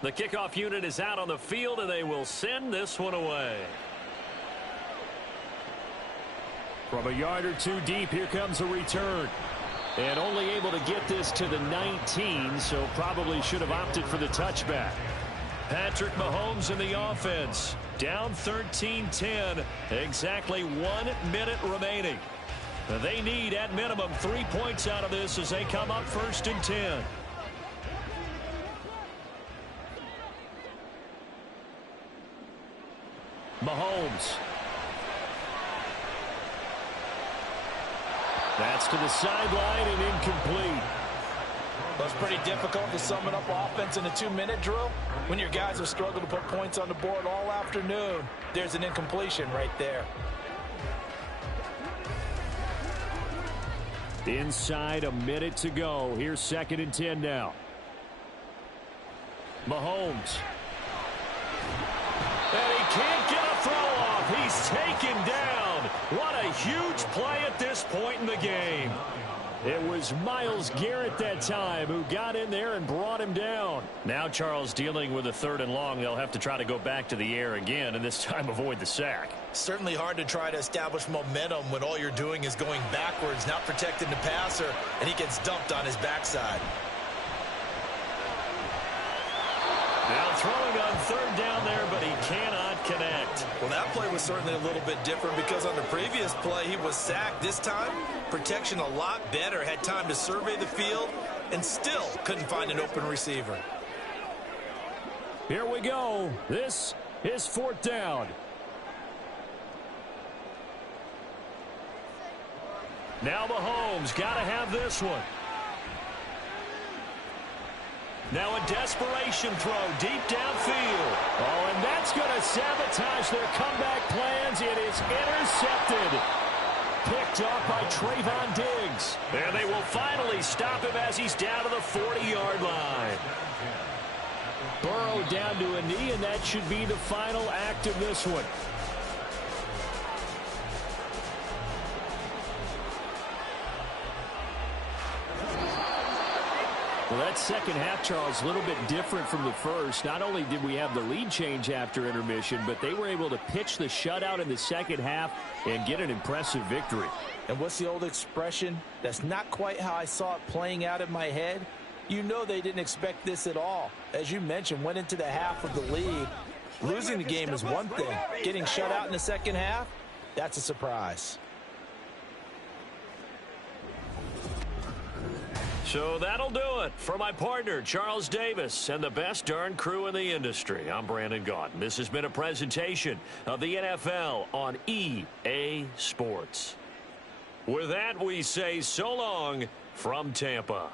The kickoff unit is out on the field, and they will send this one away. From a yard or two deep, here comes a return. And only able to get this to the 19, so probably should have opted for the touchback. Patrick Mahomes in the offense. Down 13-10. Exactly 1 minute remaining. They need, at minimum, 3 points out of this as they come up 1st and 10. Mahomes. That's to the sideline and incomplete. Well, it's pretty difficult to sum it up offense in a 2-minute drill when your guys have struggled to put points on the board all afternoon. There's an incompletion right there. Inside a minute to go. Here's 2nd and 10 now. Mahomes. And he can't get a throw off. He's taken down. What a huge play at this point in the game. It was Myles Garrett that time who got in there and brought him down. Now Charles dealing with a 3rd and long. They'll have to try to go back to the air again and this time avoid the sack. Certainly hard to try to establish momentum when all you're doing is going backwards, not protecting the passer, and he gets dumped on his backside. Now throwing on 3rd down there, but he cannot connect. Well, that play was certainly a little bit different because on the previous play, he was sacked. This time, protection a lot better. Had time to survey the field and still couldn't find an open receiver. Here we go. This is 4th down. Now Mahomes got to have this one. Now a desperation throw deep downfield. Oh, and that's going to sabotage their comeback plans. It is intercepted. Picked off by Trayvon Diggs. And they will finally stop him as he's down to the 40-yard line. Burrow down to a knee, and that should be the final act of this one. Well, that second half, Charles, a little bit different from the first. Not only did we have the lead change after intermission, but they were able to pitch the shutout in the second half and get an impressive victory. And what's the old expression? That's not quite how I saw it playing out in my head. You know they didn't expect this at all. As you mentioned, went into the half of the lead. Losing the game is one thing. Getting shut out in the second half, that's a surprise. So that'll do it for my partner, Charles Davis, and the best darn crew in the industry. I'm Brandon Gaudin. This has been a presentation of the NFL on EA Sports. With that, we say so long from Tampa.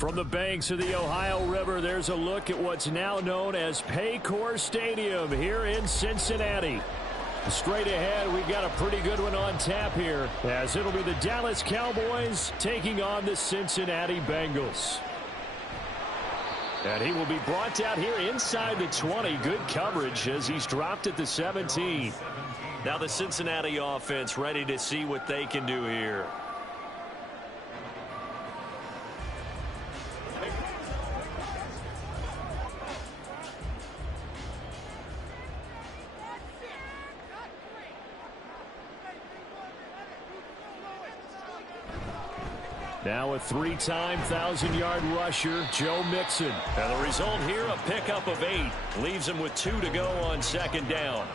From the banks of the Ohio River, there's a look at what's now known as Paycor Stadium here in Cincinnati. Straight ahead, we've got a pretty good one on tap here, as it'll be the Dallas Cowboys taking on the Cincinnati Bengals. And he will be brought down here inside the 20. Good coverage as he's dropped at the 17. Now the Cincinnati offense ready to see what they can do here. Now a three-time 1,000-yard rusher, Joe Mixon. And the result here, a pickup of 8. Leaves him with 2 to go on second down.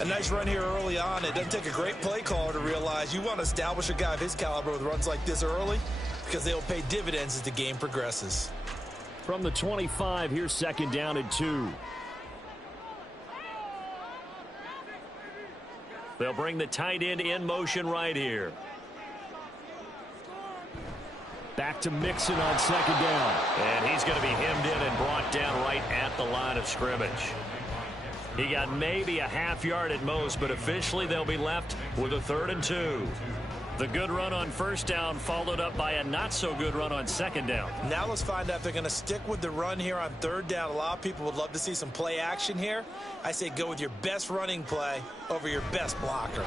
A nice run here early on. It doesn't take a great play caller to realize you want to establish a guy of his caliber with runs like this early because they'll pay dividends as the game progresses. From the 25, here's second down and 2. They'll bring the tight end in motion right here. Back to Mixon on second down. And he's going to be hemmed in and brought down right at the line of scrimmage. He got maybe a half yard at most, but officially they'll be left with a 3rd and 2. The good run on first down followed up by a not-so-good run on second down. Now let's find out if they're going to stick with the run here on 3rd down. A lot of people would love to see some play action here. I say go with your best running play over your best blocker.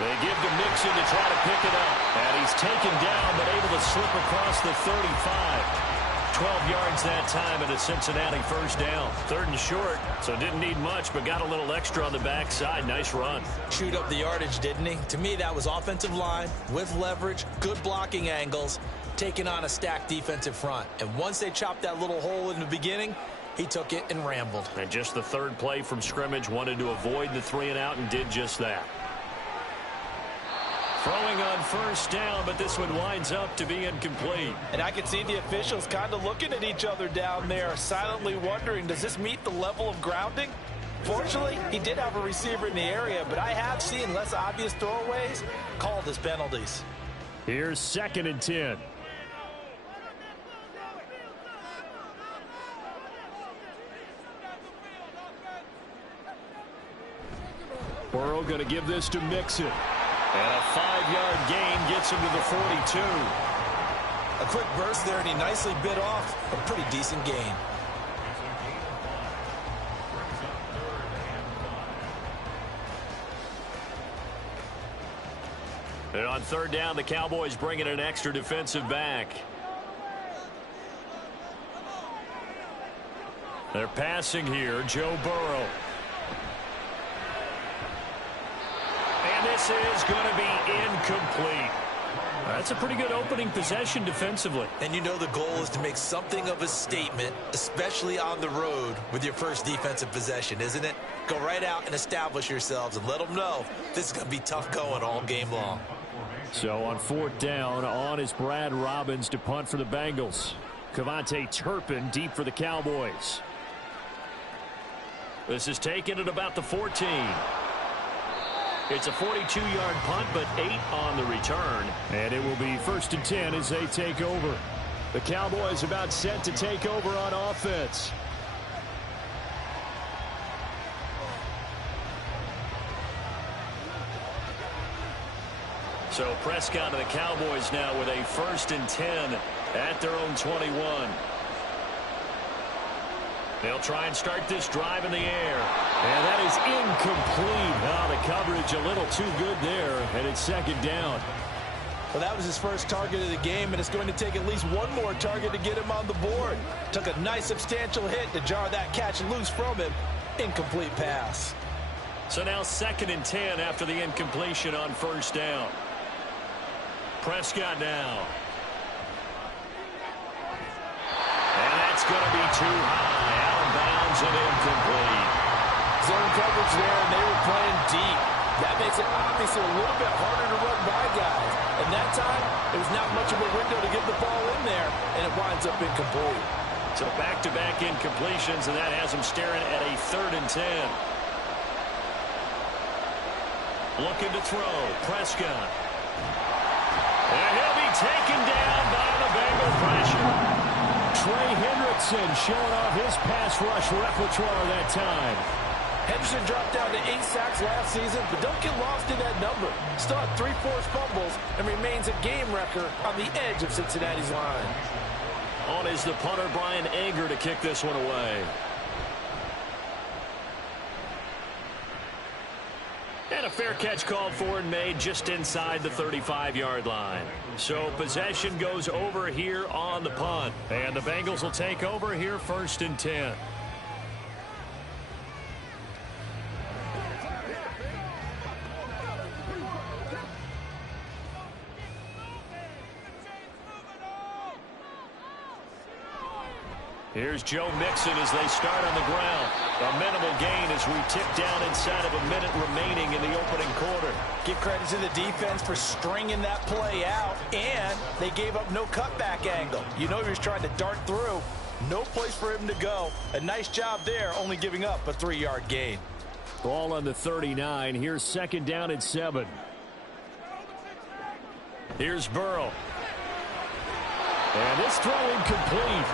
They give to Mixon to try to pick it up. And he's taken down, but able to slip across the 35. 12 yards that time and a Cincinnati first down. 3rd and short, so didn't need much, but got a little extra on the backside. Nice run. Chewed up the yardage, didn't he? To me, that was offensive line with leverage, good blocking angles, taking on a stacked defensive front. And once they chopped that little hole in the beginning, he took it and rambled. And just the 3rd play from scrimmage, wanted to avoid the 3-and-out and did just that. Throwing on first down, but this one winds up to be incomplete. And I can see the officials kind of looking at each other down there, silently wondering, does this meet the level of grounding? Fortunately, he did have a receiver in the area, but I have seen less obvious throwaways called as penalties. Here's 2nd and 10. Burrow going to give this to Mixon. And a 5-yard gain gets him to the 42. A quick burst there, and he nicely bit off a pretty decent gain. And on 3rd down, the Cowboys bring in an extra defensive back. They're passing here, Joe Burrow. And this is going to be incomplete. That's a pretty good opening possession defensively. And you know the goal is to make something of a statement, especially on the road with your first defensive possession, isn't it? Go right out and establish yourselves and let them know this is going to be tough going all game long. So on 4th down, on is Brad Robbins to punt for the Bengals. Cavante Turpin deep for the Cowboys. This is taken at about the 14. It's a 42-yard punt, but 8 on the return. And it will be 1st and 10 as they take over. The Cowboys about set to take over on offense. So Prescott and the Cowboys now with a 1st and 10 at their own 21. They'll try and start this drive in the air. And that is incomplete. Oh, the coverage a little too good there, and it's 2nd down. Well, that was his first target of the game, and it's going to take at least one more target to get him on the board. Took a nice substantial hit to jar that catch loose from him. Incomplete pass. So now 2nd and 10 after the incompletion on 1st down. Prescott now. And that's going to be too high. Out of bounds and incomplete. Zone coverage there, and they were playing deep. That makes it obviously a little bit harder to run by guys. And that time, it was not much of a window to get the ball in there, and it winds up incomplete. So back-to-back incompletions, and that has him staring at a 3rd and 10. Looking to throw. Prescott. And he'll be taken down by the Bengal pressure. Trey Hendrickson showing off his pass rush repertoire that time. Henderson dropped down to 8 sacks last season, but don't get lost in that number. Still had 3 forced fumbles and remains a game wrecker on the edge of Cincinnati's line. On is the punter, Brian Anger, to kick this one away. And a fair catch called for and made just inside the 35-yard line. So possession goes over here on the punt. And the Bengals will take over here 1st and 10. Here's Joe Mixon as they start on the ground. A minimal gain as we tick down inside of a minute remaining in the opening quarter. Give credit to the defense for stringing that play out, and they gave up no cutback angle. You know he was trying to dart through. No place for him to go. A nice job there, only giving up a 3-yard gain. Ball on the 39. Here's 2nd down and 7. Here's Burrow. And this throw incomplete.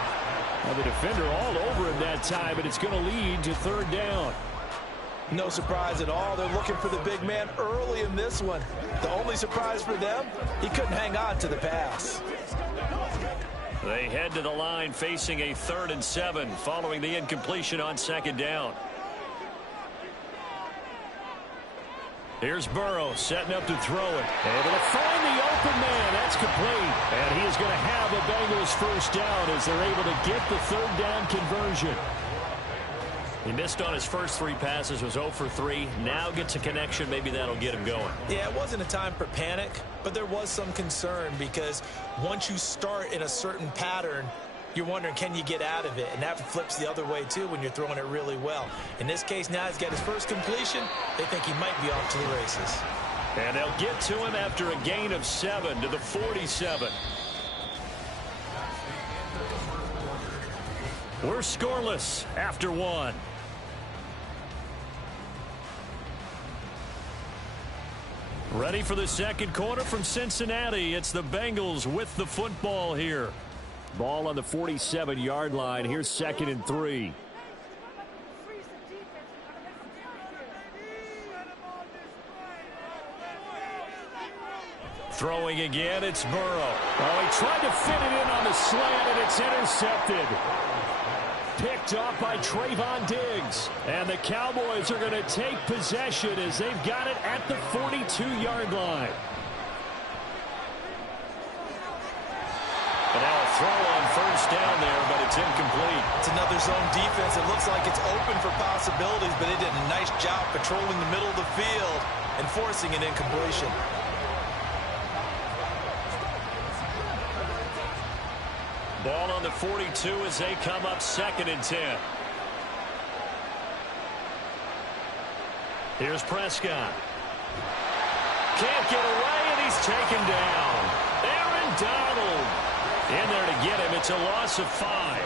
Well, the defender all over him that time, and it's going to lead to 3rd down. No surprise at all. They're looking for the big man early in this one. The only surprise for them, he couldn't hang on to the pass. They head to the line facing a 3rd and 7 following the incompletion on 2nd down. Here's Burrow setting up to throw it. Able to find the open man. That's complete. And he is going to have a Bengals 1st down as they're able to get the 3rd down conversion. He missed on his first 3 passes, was 0 for 3. Now gets a connection. Maybe that'll get him going. Yeah, it wasn't a time for panic, but there was some concern because once you start in a certain pattern, you're wondering, can you get out of it? And that flips the other way, too, when you're throwing it really well. In this case, now he's got his first completion. They think he might be off to the races. And they'll get to him after a gain of 7 to the 47. We're scoreless after 1. Ready for the 2nd quarter from Cincinnati. It's the Bengals with the football here. Ball on the 47-yard line. Here's 2nd and 3. Throwing again, it's Burrow. Oh, he tried to fit it in on the slant, and it's intercepted. Picked off by Trayvon Diggs. And the Cowboys are going to take possession as they've got it at the 42-yard line. And now a throw on 1st down there, but it's incomplete. It's another zone defense. It looks like it's open for possibilities, but they did a nice job patrolling the middle of the field and forcing an incompletion. Ball on the 42 as they come up 2nd and 10. Here's Prescott. Can't get away, and he's taken down. Aaron Donald in there to get him. It's a loss of 5.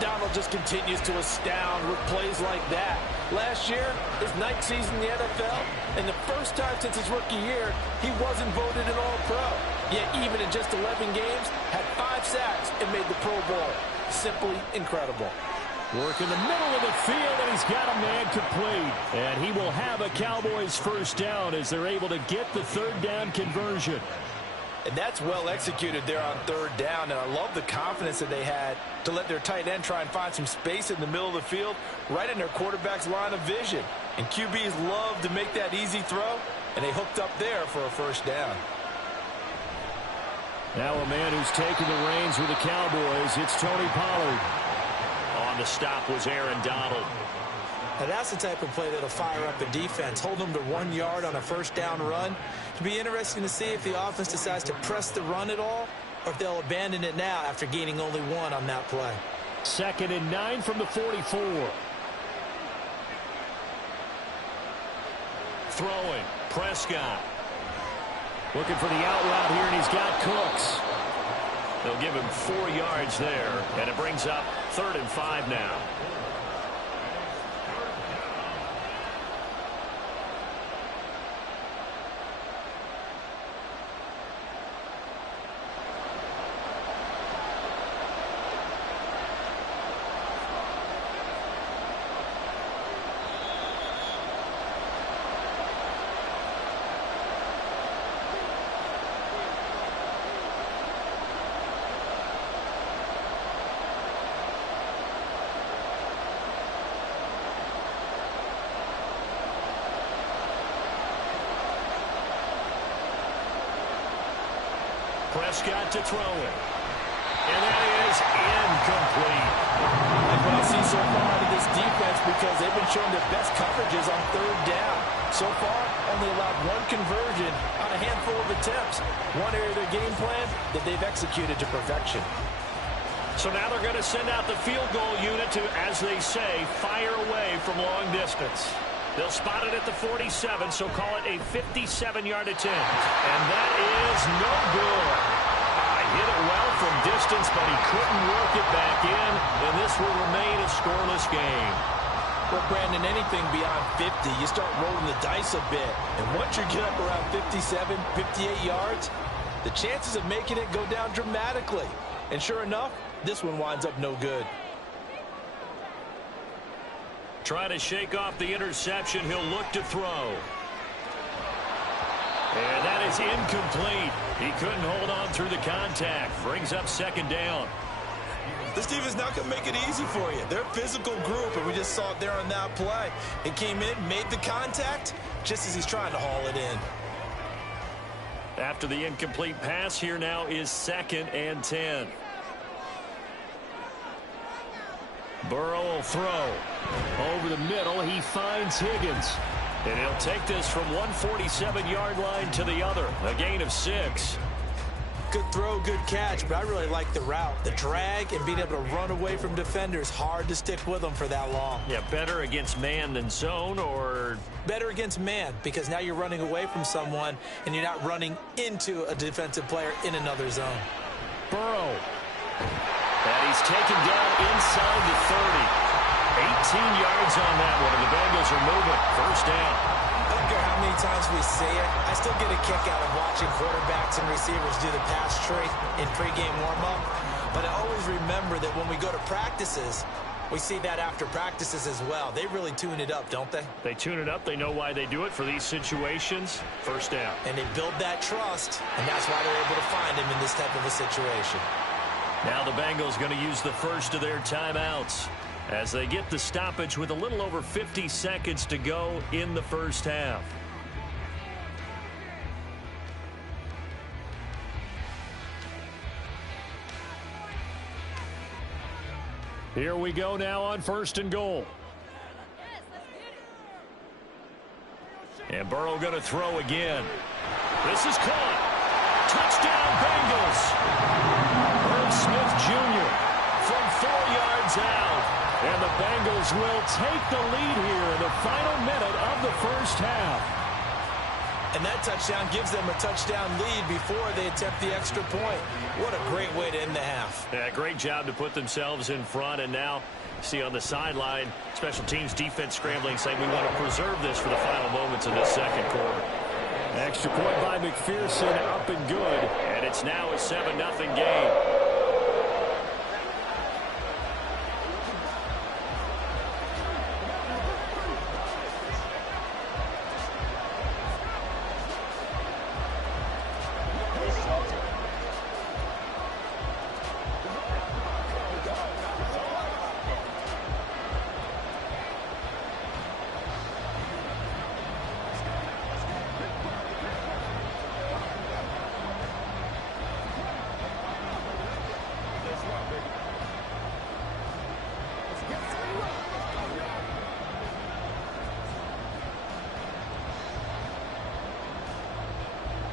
Donald just continues to astound with plays like that. Last year, his 9th season in the NFL, and the first time since his rookie year, he wasn't voted an All-Pro. Yet even in just 11 games, had 5 sacks and made the Pro Bowl. Simply incredible. Work in the middle of the field, and he's got a man complete. And he will have a Cowboys 1st down as they're able to get the 3rd down conversion. And that's well executed there on 3rd down. And I love the confidence that they had to let their tight end try and find some space in the middle of the field, right in their quarterback's line of vision. And QBs love to make that easy throw, and they hooked up there for a 1st down. Now a man who's taken the reins with the Cowboys, it's Tony Pollard. On the stop was Aaron Donald. Now that's the type of play that'll fire up a defense. Hold them to 1 yard on a 1st down run. It'll be interesting to see if the offense decides to press the run at all, or if they'll abandon it now after gaining only 1 on that play. 2nd and 9 from the 44. Throwing, Prescott. Looking for the out route here, and he's got Cooks. They'll give him 4 yards there, and it brings up 3rd and 5 now. Prescott to throw it. And that is incomplete. Like what I see so far out of this defense, because they've been showing their best coverages on third down. So far, only allowed one conversion on a handful of attempts. One area of their game plan that they've executed to perfection. So now they're going to send out the field goal unit to, as they say, fire away from long distance. They'll spot it at the 47, so call it a 57-yard attempt. And that is no good. Hit it well from distance, but he couldn't work it back in, and this will remain a scoreless game. Well, Brandon, anything beyond 50, you start rolling the dice a bit. And once you get up around 57, 58 yards, the chances of making it go down dramatically. And sure enough, this one winds up no good. Try to shake off the interception. He'll look to throw. And that is incomplete. He couldn't hold on through the contact. Brings up second down. This team is not going to make it easy for you. They're a physical group, and we just saw it there on that play. It came in, made the contact, just as he's trying to haul it in. After the incomplete pass, here now is 2nd and 10. Burrow will throw. Over the middle, he finds Higgins. And he'll take this from 147-yard line to the other. A gain of 6. Good throw, good catch, but I really like the route. The drag and being able to run away from defenders. Hard to stick with them for that long. Yeah, better against man than zone, or? Better against man, because now you're running away from someone and you're not running into a defensive player in another zone. Burrow. And he's taken down inside the 30. 18 yards on that one, and the Bengals are moving. First down. I don't care how many times we say it. I still get a kick out of watching quarterbacks and receivers do the pass tree in pregame warm-up. But I always remember that when we go to practices, we see that after practices as well. They really tune it up, don't they? They tune it up. They know why they do it for these situations. First down. And they build that trust, and that's why they're able to find him in this type of a situation. Now the Bengals going to use the first of their timeouts as they get the stoppage with a little over 50 seconds to go in the first half. Here we go now on 1st and goal. And Burrow going to throw again. This is caught. Touchdown Bengals. Irv Smith Jr. from 4 yards out. And the Bengals will take the lead here in the final minute of the first half. And that touchdown gives them a touchdown lead before they attempt the extra point. What a great way to end the half. Yeah, great job to put themselves in front. And now, see on the sideline, special teams defense scrambling, saying we want to preserve this for the final moments of this second quarter. Extra point by McPherson, up and good. And it's now a 7-0 game.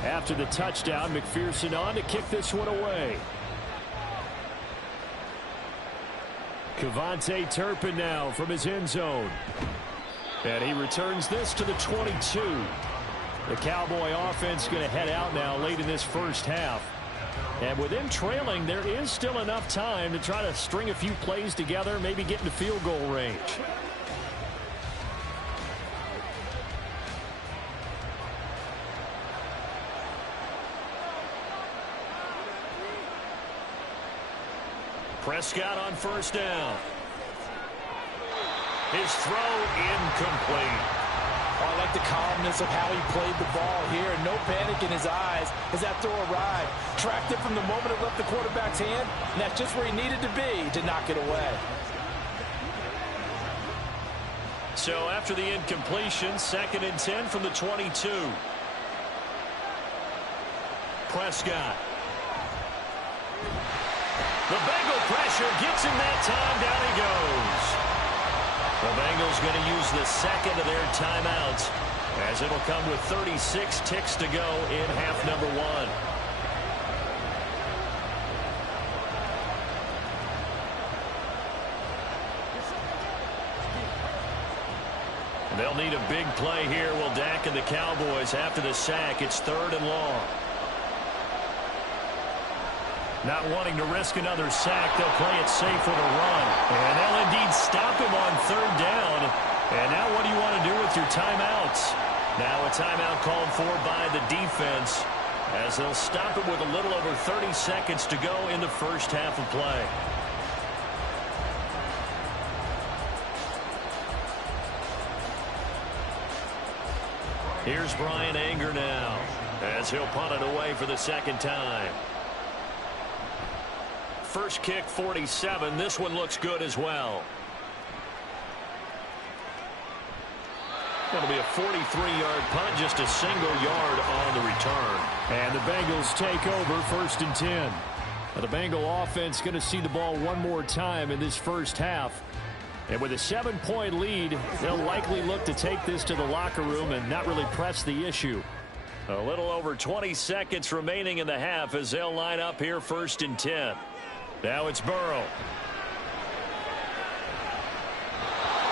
After the touchdown, McPherson on to kick this one away. Kevontae Turpin now from his end zone. And he returns this to the 22. The Cowboy offense going to head out now late in this first half. And with them trailing, there is still enough time to try to string a few plays together, maybe get into field goal range. Prescott on first down. His throw incomplete. Oh, I like the calmness of how he played the ball here. No panic in his eyes as that throw arrived. Tracked it from the moment it left the quarterback's hand, and that's just where he needed to be to knock it away. So after the incompletion, 2nd and 10 from the 22. Prescott. The Bengal pressure gets him that time. Down he goes. The Bengals going to use the second of their timeouts, as it'll come with 36 ticks to go in half number one. They'll need a big play here. Will Dak and the Cowboys after the sack. It's 3rd and long. Not wanting to risk another sack, they'll play it safe with a run. And they'll indeed stop him on 3rd down. And now what do you want to do with your timeouts? Now a timeout called for by the defense, as they'll stop him with a little over 30 seconds to go in the first half of play. Here's Brian Anger now, as he'll punt it away for the second time. First kick, 47. This one looks good as well. Going to be a 43-yard punt, just a single yard on the return. And the Bengals take over 1st and 10. Now the Bengal offense going to see the ball one more time in this first half. And with a 7-point lead, they'll likely look to take this to the locker room and not really press the issue. A little over 20 seconds remaining in the half as they'll line up here 1st and 10. Now it's Burrow.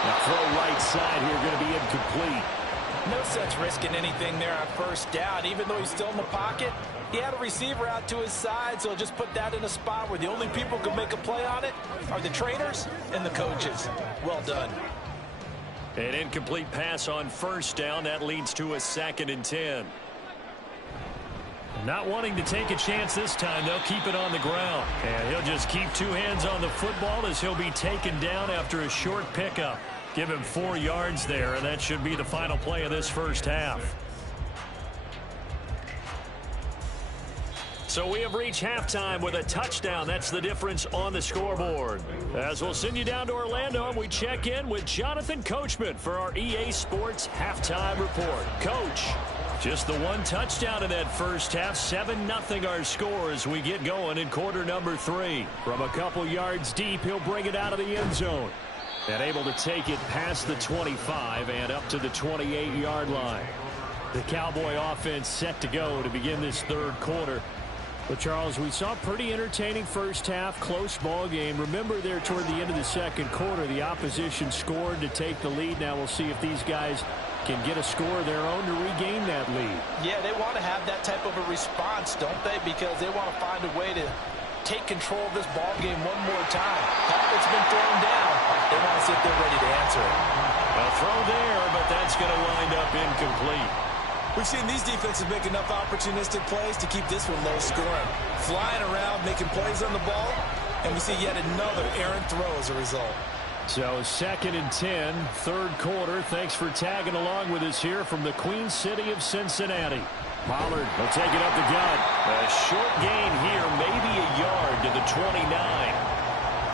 The throw right side here going to be incomplete. No sense risking anything there on 1st down. Even though he's still in the pocket, he had a receiver out to his side, so just put that in a spot where the only people who can make a play on it are the trainers and the coaches. Well done. An incomplete pass on 1st down. That leads to a 2nd and 10. Not wanting to take a chance this time, they'll keep it on the ground. And he'll just keep 2 hands on the football as he'll be taken down after a short pickup. Give him 4 yards there, and that should be the final play of this first half. So we have reached halftime with a touchdown. That's the difference on the scoreboard. As we'll send you down to Orlando, and we check in with Jonathan Coachman for our EA Sports Halftime Report. Coach, just the one touchdown in that first half. 7-0 our score as we get going in quarter number 3. From a couple yards deep, he'll bring it out of the end zone. And able to take it past the 25 and up to the 28-yard line. The Cowboy offense set to go to begin this 3rd quarter. But, Charles, we saw a pretty entertaining first half, close ball game. Remember there toward the end of the 2nd quarter, the opposition scored to take the lead. Now we'll see if these guys can get a score of their own to regain that lead. Yeah, they want to have that type of a response, don't they? Because they want to find a way to take control of this ball game one more time. It's been thrown down. They want to sit there ready to answer it. A throw there, but that's going to wind up incomplete. We've seen these defenses make enough opportunistic plays to keep this one low scoring. Flying around, making plays on the ball, and we see yet another errant throw as a result. So 2nd and 10, 3rd quarter. Thanks for tagging along with us here from the Queen City of Cincinnati. Pollard will take it up the gut. A short gain here, maybe a yard to the 29.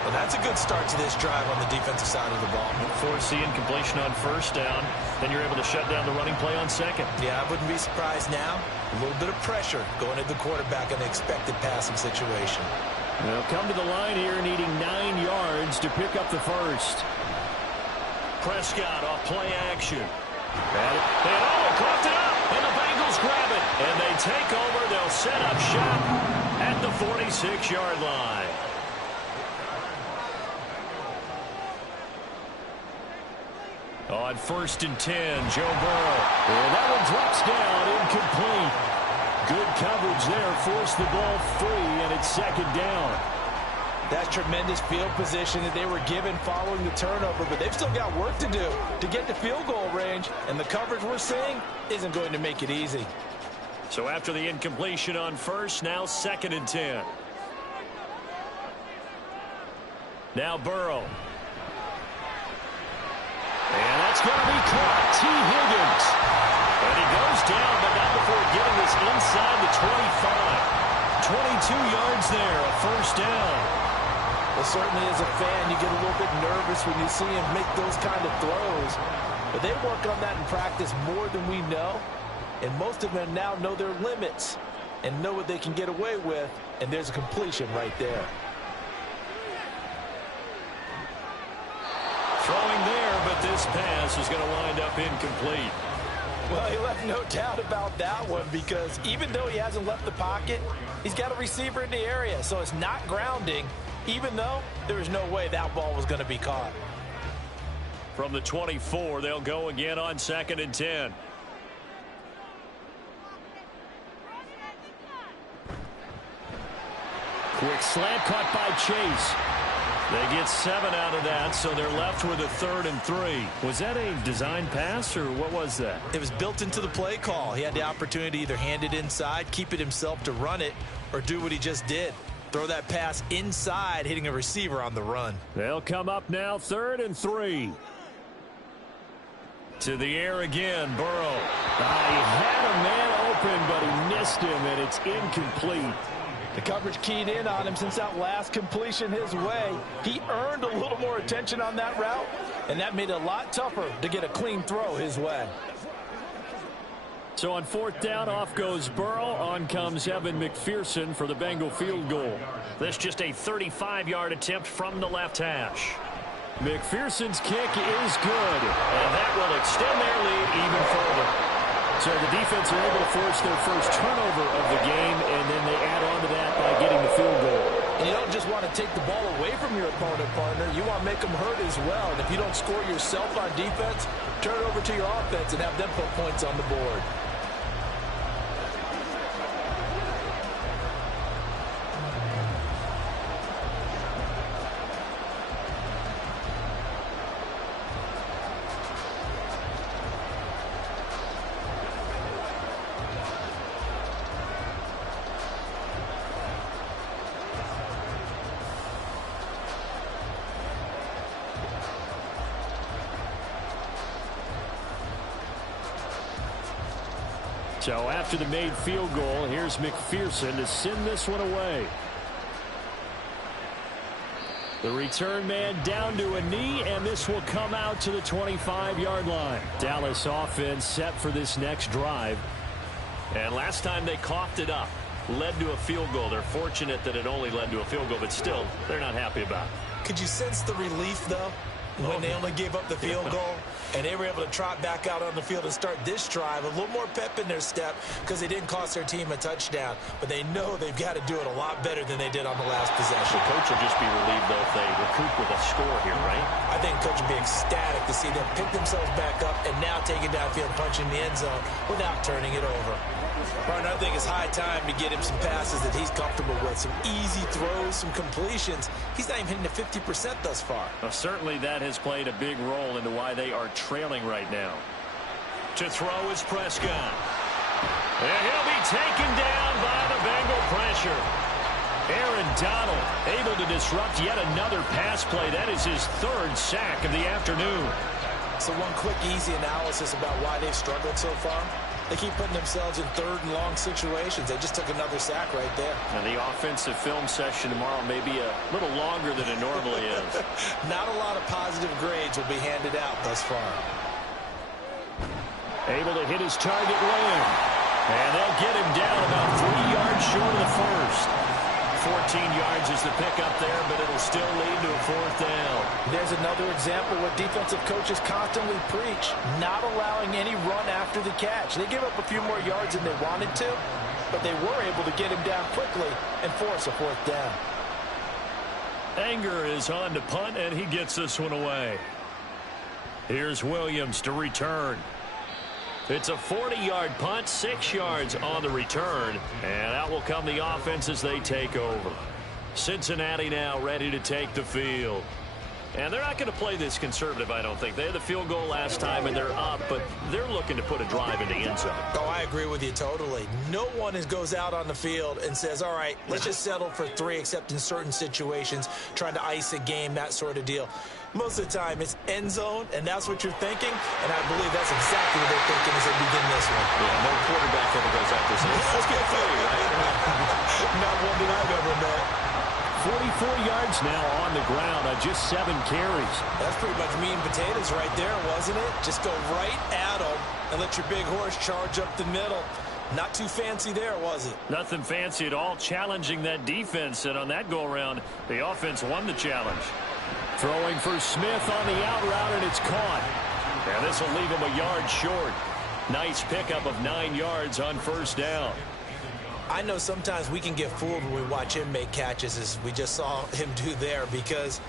Well, that's a good start to this drive on the defensive side of the ball. Force the incompletion on 1st down. Then you're able to shut down the running play on 2nd. Yeah, I wouldn't be surprised now. A little bit of pressure going at the quarterback in the expected passing situation. They'll come to the line here needing 9 yards to pick up the first. Prescott off play action. And coughed it up, and the Bengals grab it. And they take over. They'll set up shop at the 46-yard line. On 1st and 10, Joe Burrow. And that one drops down, incomplete. Good coverage there, forced the ball free, and it's 2nd down. That's tremendous field position that they were given following the turnover, but they've still got work to do to get to field goal range, and the coverage we're seeing isn't going to make it easy. So after the incompletion on 1st, now 2nd and 10. Now Burrow. And that's going to be caught. T. Higgins. And he goes down, but not before getting this inside the 25. 22 yards there, a 1st down. Well, certainly as a fan, you get a little bit nervous when you see him make those kind of throws. But they work on that in practice more than we know. And most of them now know their limits and know what they can get away with. And there's a completion right there. that this pass is going to wind up incomplete. Well, he left no doubt about that one, because even though he hasn't left the pocket, he's got a receiver in the area, so it's not grounding, even though there was no way that ball was going to be caught. From the 24, they'll go again on 2nd and 10. Quick slant caught by Chase. They get 7 out of that, so they're left with a 3rd and 3. Was that a design pass, or what was that? It was built into the play call. He had the opportunity to either hand it inside, keep it himself to run it, or do what he just did. Throw that pass inside, hitting a receiver on the run. They'll come up now, 3rd and 3. To the air again, Burrow. He had a man open, but he missed him, and it's incomplete. The coverage keyed in on him since that last completion his way. He earned a little more attention on that route, and that made it a lot tougher to get a clean throw his way. So on 4th down, off goes Burrow. On comes Evan McPherson for the Bengal field goal. That's just a 35-yard attempt from the left hash. McPherson's kick is good, and that will extend their lead even further. So the defense are able to force their first turnover of the game, and then they add on to that by getting the field goal. And you don't just want to take the ball away from your opponent, partner. You want to make them hurt as well. And if you don't score yourself on defense, turn it over to your offense and have them put points on the board. So after the made field goal, here's McPherson to send this one away. The return man down to a knee, and this will come out to the 25-yard line. Dallas offense set for this next drive. And last time they coughed it up, led to a field goal. They're fortunate that it only led to a field goal, but still, they're not happy about it. Could you sense the relief, though, when they only gave up the field goal? And they were able to trot back out on the field and start this drive. A little more pep in their step because they didn't cost their team a touchdown. But they know they've got to do it a lot better than they did on the last possession. Coach will just be relieved, though, if they recoup with a score here, right? I think Coach will be ecstatic to see them pick themselves back up and now take it downfield, punching the end zone without turning it over. Partner, I think it's high time to get him some passes that he's comfortable with. Some easy throws, some completions. He's not even hitting the 50% thus far. Well, certainly that has played a big role into why they are trailing right now. To throw is Prescott. And he'll be taken down by the Bengal pressure. Aaron Donald able to disrupt yet another pass play. That is his 3rd sack of the afternoon. So one quick, easy analysis about why they've struggled so far. They keep putting themselves in 3rd and long situations. They just took another sack right there. And the offensive film session tomorrow may be a little longer than it normally is. Not a lot of positive grades will be handed out thus far. Able to hit his target Lamb. And they'll get him down about 3 yards short of the first. 14 yards is the pickup there, but it'll still lead to a 4th down. There's another example what defensive coaches constantly preach, not allowing any run after the catch. They give up a few more yards than they wanted to, but they were able to get him down quickly and force a 4th down. Anger is on to punt, and he gets this one away. Here's Williams to return. It's a 40-yard punt, 6 yards on the return, and out will come the offense as they take over. Cincinnati now ready to take the field. And they're not going to play this conservative, I don't think. They had the field goal last time, and they're up, but they're looking to put a drive in the end zone. Oh, I agree with you totally. No one goes out on the field and says, all right, let's just settle for 3, except in certain situations, trying to ice a game, that sort of deal. Most of the time, it's end zone, and that's what you're thinking, and I believe that's exactly what they're thinking as they begin this one. Yeah, no quarterback ever goes out there saying, let's get 3, right? Not one that I've ever met. 44 yards now on the ground on just 7 carries. That's pretty much meat and potatoes right there, wasn't it? Just go right at them and let your big horse charge up the middle. Not too fancy there, was it? Nothing fancy at all, challenging that defense, and on that go-around, the offense won the challenge. Throwing for Smith on the out route, and it's caught. And this will leave him a yard short. Nice pickup of 9 yards on first down. I know sometimes we can get fooled when we watch him make catches, as we just saw him do there, because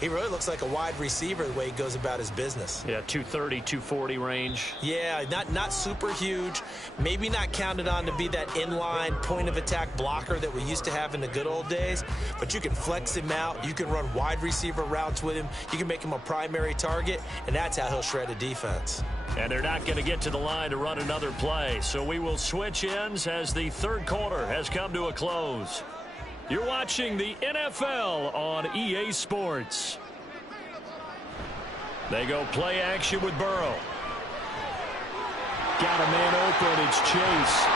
he really looks like a wide receiver the way he goes about his business. Yeah, 230, 240 range. Yeah, not super huge. Maybe not counted on to be that inline point-of-attack blocker that we used to have in the good old days. But you can flex him out. You can run wide receiver routes with him. You can make him a primary target, and that's how he'll shred a defense. And they're not going to get to the line to run another play. So we will switch ends as the third quarter has come to a close. You're watching the NFL on EA Sports. They go play action with Burrow. Got a man open. It's Chase.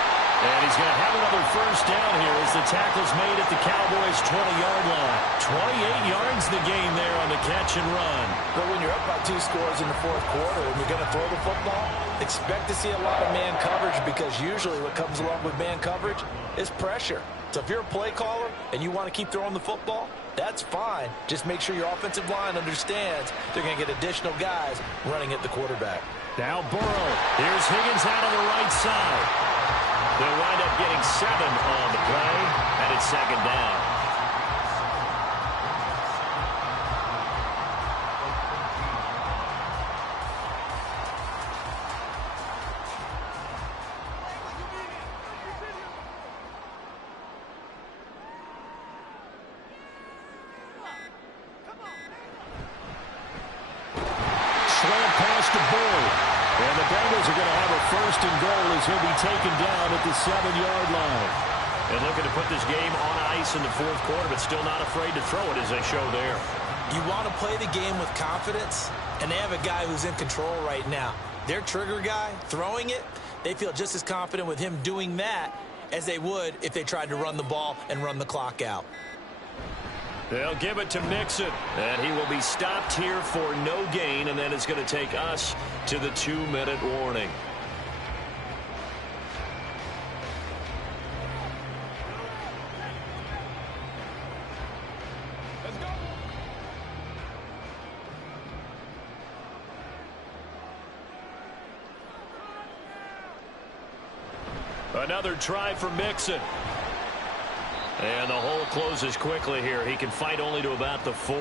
And he's going to have another first down here as the tackle's made at the Cowboys' 20-yard line. 28 yards the gain there on the catch and run. But when you're up by 2 scores in the fourth quarter and you're going to throw the football, expect to see a lot of man coverage, because usually what comes along with man coverage is pressure. So if you're a play caller and you want to keep throwing the football, that's fine. Just make sure your offensive line understands they're going to get additional guys running at the quarterback. Now Burrow. Here's Higgins out on the right side. They'll wind up getting 7 on the play, and it's second down. Slant pass to Bull. And the Bengals are going to have a first and goal as he'll be taken down at the 7-yard line. And looking to put this game on ice in the fourth quarter, but still not afraid to throw it as they show there. You want to play the game with confidence, and they have a guy who's in control right now. Their trigger guy throwing it, they feel just as confident with him doing that as they would if they tried to run the ball and run the clock out. They'll give it to Mixon, and he will be stopped here for no gain, and then it's going to take us to the 2-minute warning. Let's go. Another try for Mixon. And the hole closes quickly here. He can fight only to about the 4.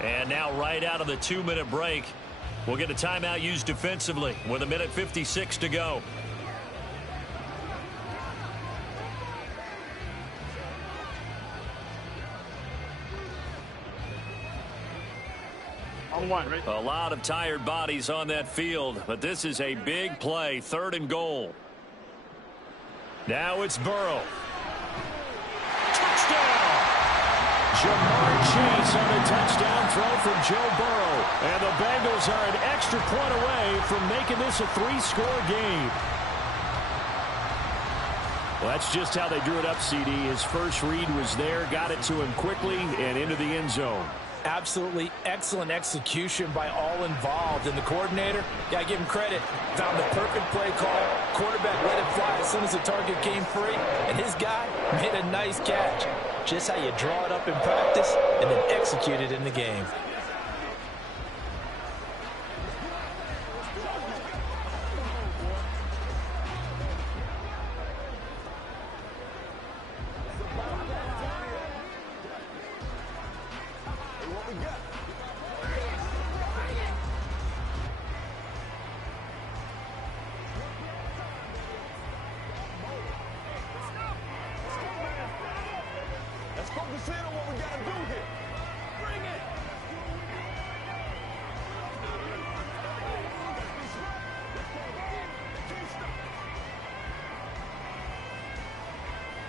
And now right out of the 2-minute break, we'll get a timeout used defensively with 1:56 to go. On one, right? A lot of tired bodies on that field, but this is a big play, 3rd and goal. Now it's Burrow. Touchdown! Jamar Chase on the touchdown throw from Joe Burrow. And the Bengals are an extra point away from making this a 3-score game. Well, that's just how they drew it up, CD. His first read was there, got it to him quickly, and into the end zone. Absolutely excellent execution by all involved. And the coordinator, yeah, give him credit, found the perfect play call. Quarterback let it fly as soon as the target came free. And his guy made a nice catch. Just how you draw it up in practice and then execute it in the game. Focus in on what we got to do here. Bring it.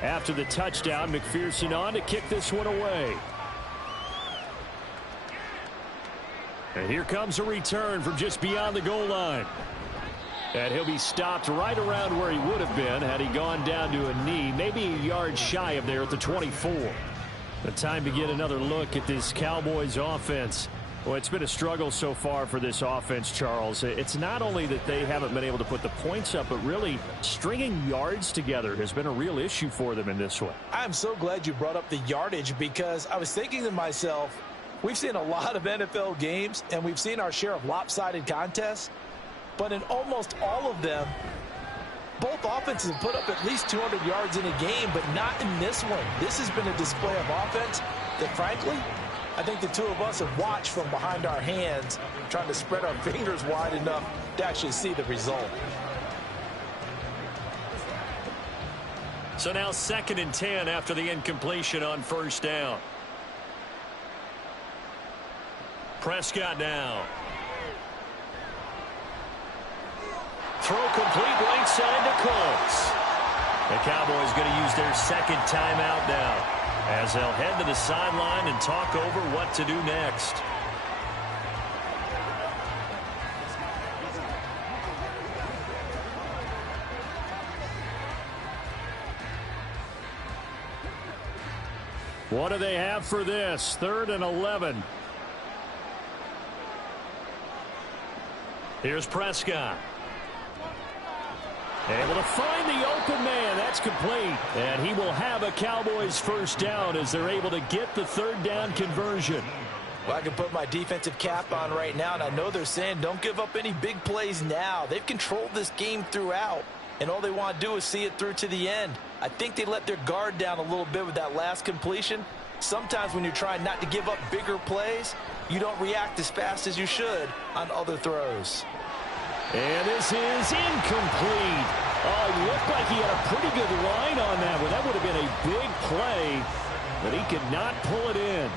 After the touchdown, McPherson on to kick this one away. And here comes a return from just beyond the goal line. And he'll be stopped right around where he would have been had he gone down to a knee, maybe a yard shy of there at the 24. The time to get another look at this Cowboys offense. Well, it's been a struggle so far for this offense, Charles. It's not only that they haven't been able to put the points up, but really stringing yards together has been a real issue for them in this one. I'm so glad you brought up the yardage, because I was thinking to myself, We've seen a lot of NFL games, and we've seen our share of lopsided contests, but in almost all of them, both offenses have put up at least 200 yards in a game, but not in this one. This has been a display of offense that, frankly, I think the two of us have watched from behind our hands, trying to spread our fingers wide enough to actually see the result. So now 2nd and 10 after the incompletion on first down. Prescott now. Throw complete right side to Colts. The Cowboys going to use their second timeout now, as they'll head to the sideline and talk over what to do next. What do they have for this? 3rd and 11. Here's Prescott. Able to find the open man. That's complete. And he will have a Cowboys first down as they're able to get the 3rd down conversion. Well, I can put my defensive cap on right now, and I know they're saying don't give up any big plays now. They've controlled this game throughout, and all they want to do is see it through to the end. I think they let their guard down a little bit with that last completion. Sometimes when you're trying not to give up bigger plays, you don't react as fast as you should on other throws. And this is incomplete. Oh, it looked like he had a pretty good line on that one. That would have been a big play, but he could not pull it in.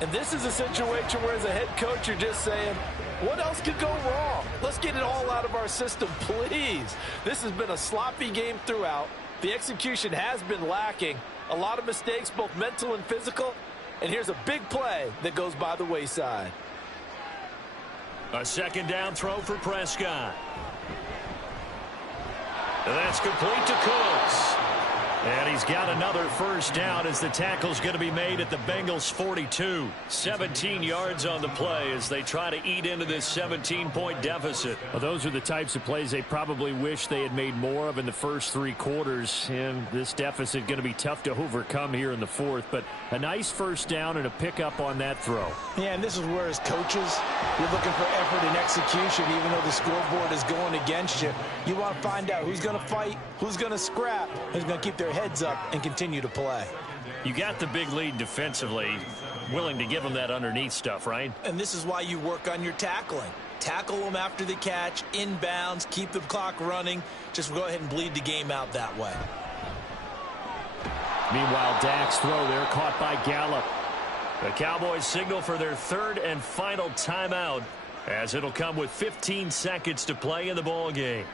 And this is a situation where, as a head coach, you're just saying, what else could go wrong? Let's get it all out of our system, please. This has been a sloppy game throughout. The execution has been lacking. A lot of mistakes, both mental and physical. And here's a big play that goes by the wayside. A 2nd down throw for Prescott. And that's complete to Cooks. And he's got another first down as the tackle's going to be made at the Bengals 42. 17 yards on the play as they try to eat into this 17-point deficit. Well, those are the types of plays they probably wish they had made more of in the first 3 quarters. And this deficit going to be tough to overcome here in the 4th. But a nice first down and a pickup on that throw. Yeah, and this is where, as coaches, you're looking for effort and execution, even though the scoreboard is going against you. You want to find out who's going to fight, who's going to scrap, who's going to keep their heads up and continue to play. You got the big lead defensively, willing to give them that underneath stuff, right? And this is why you work on your tackling. Tackle them after the catch, inbounds, keep the clock running. Just go ahead and bleed the game out that way. Meanwhile, Dak's throw there caught by Gallup. The Cowboys signal for their 3rd and final timeout, as it'll come with 15 seconds to play in the ball game.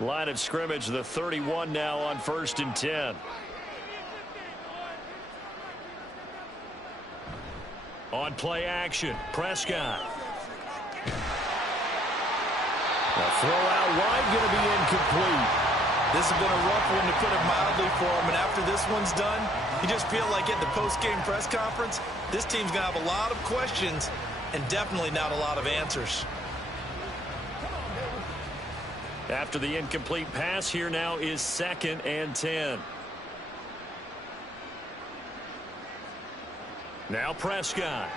Line of scrimmage, the 31 now on 1st and 10. On play action, Prescott. The throw out wide going to be incomplete. This has been a rough one, to put it mildly, for him. And after this one's done, you just feel like at the post-game press conference, this team's going to have a lot of questions and definitely not a lot of answers. After the incomplete pass, here now is 2nd and 10. Now Prescott.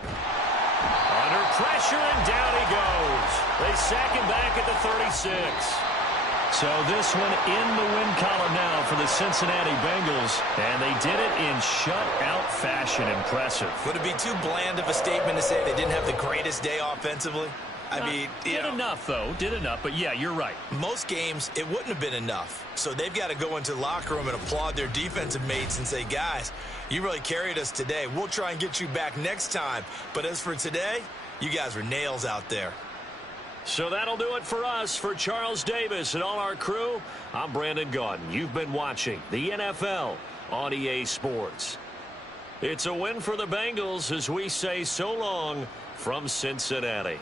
Under pressure, and down he goes. They sack him back at the 36. So this one in the win column now for the Cincinnati Bengals, and they did it in shutout fashion. Impressive. Would it be too bland of a statement to say they didn't have the greatest day offensively? I mean, did enough, though. Did enough, but yeah, you're right. Most games, it wouldn't have been enough. So they've got to go into the locker room and applaud their defensive mates and say, guys, you really carried us today. We'll try and get you back next time. But as for today, you guys were nails out there. So that'll do it for us. For Charles Davis and all our crew, I'm Brandon Gaudin. You've been watching the NFL on EA Sports. It's a win for the Bengals as we say so long from Cincinnati.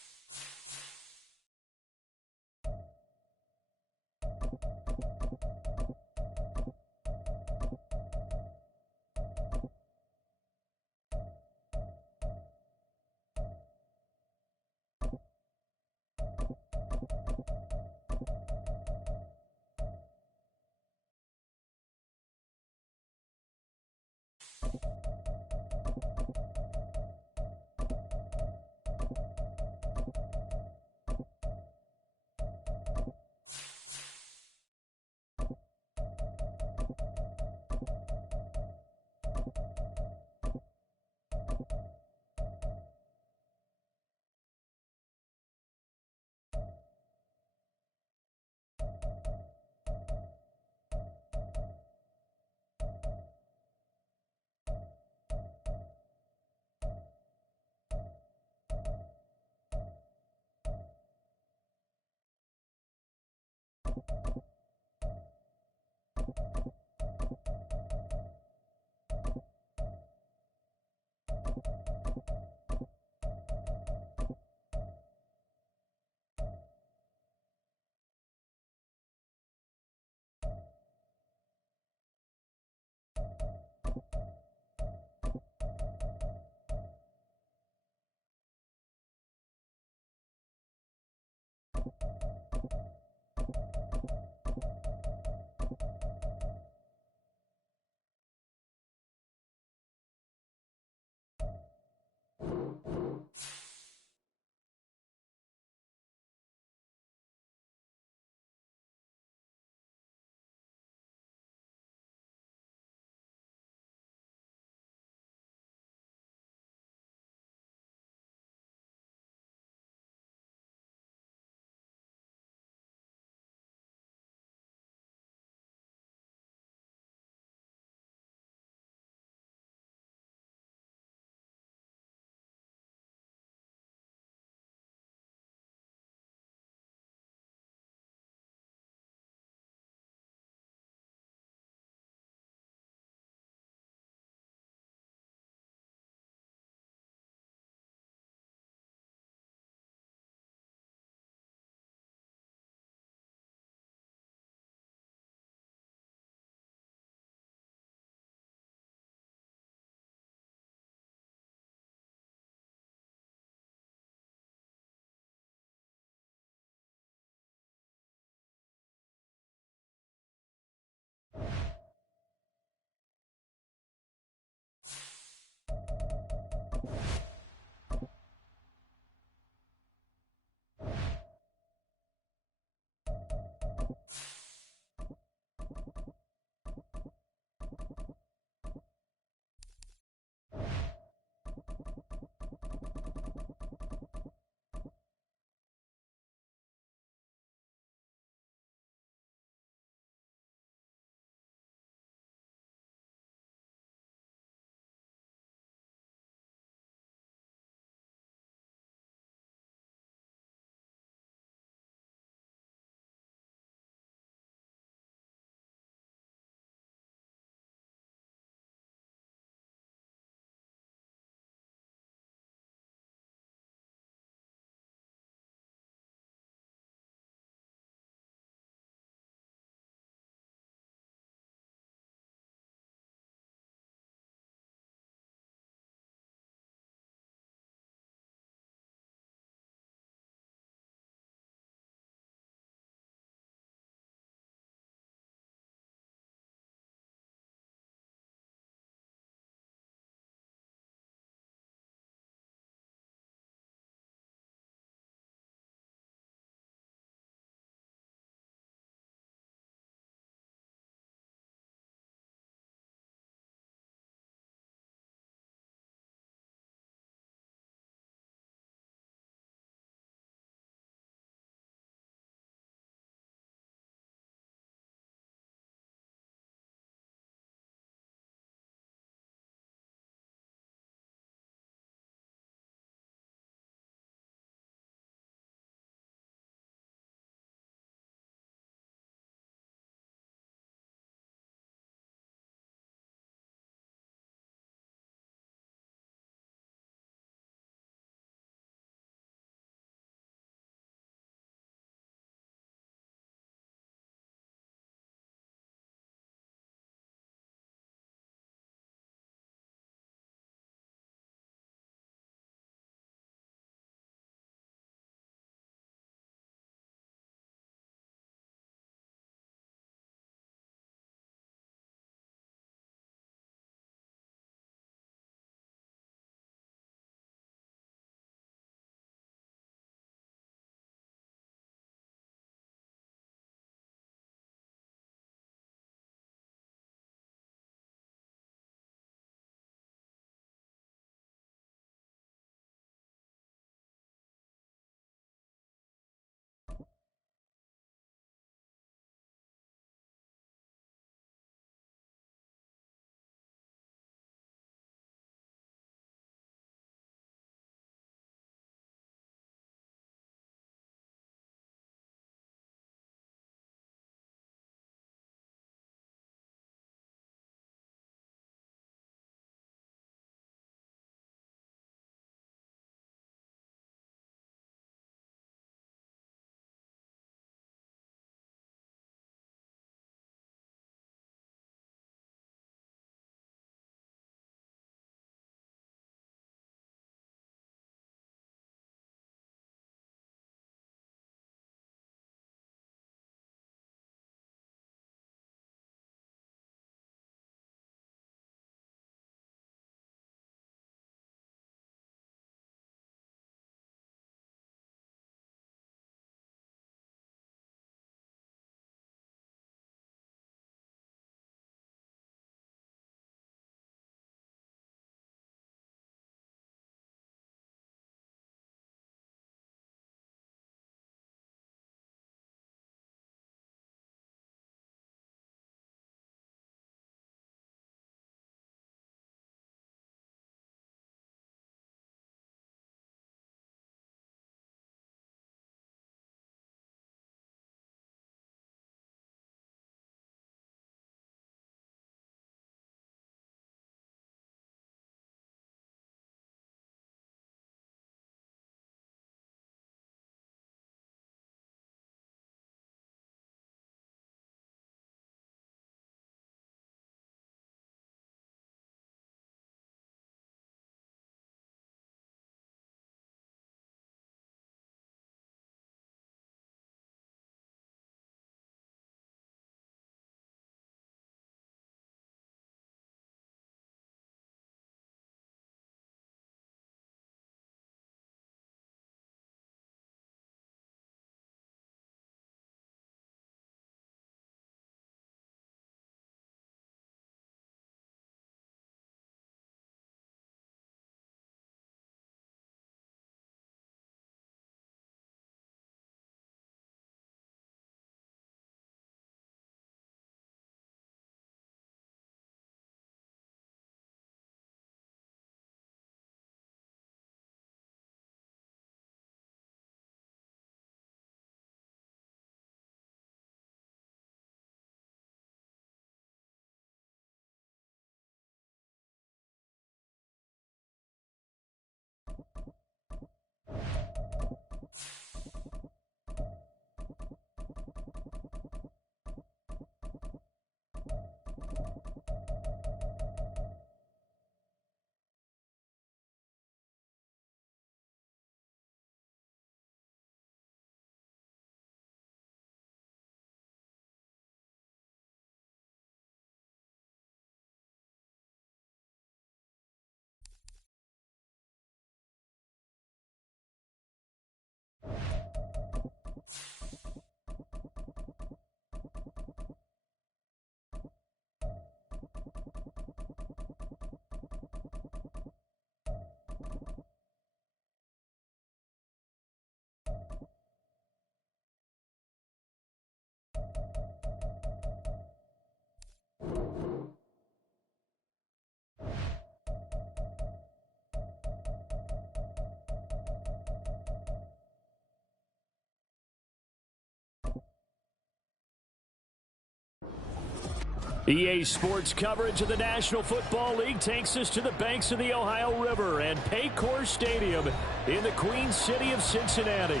EA Sports coverage of the National Football League takes us to the banks of the Ohio River and Paycor Stadium in the Queen City of Cincinnati.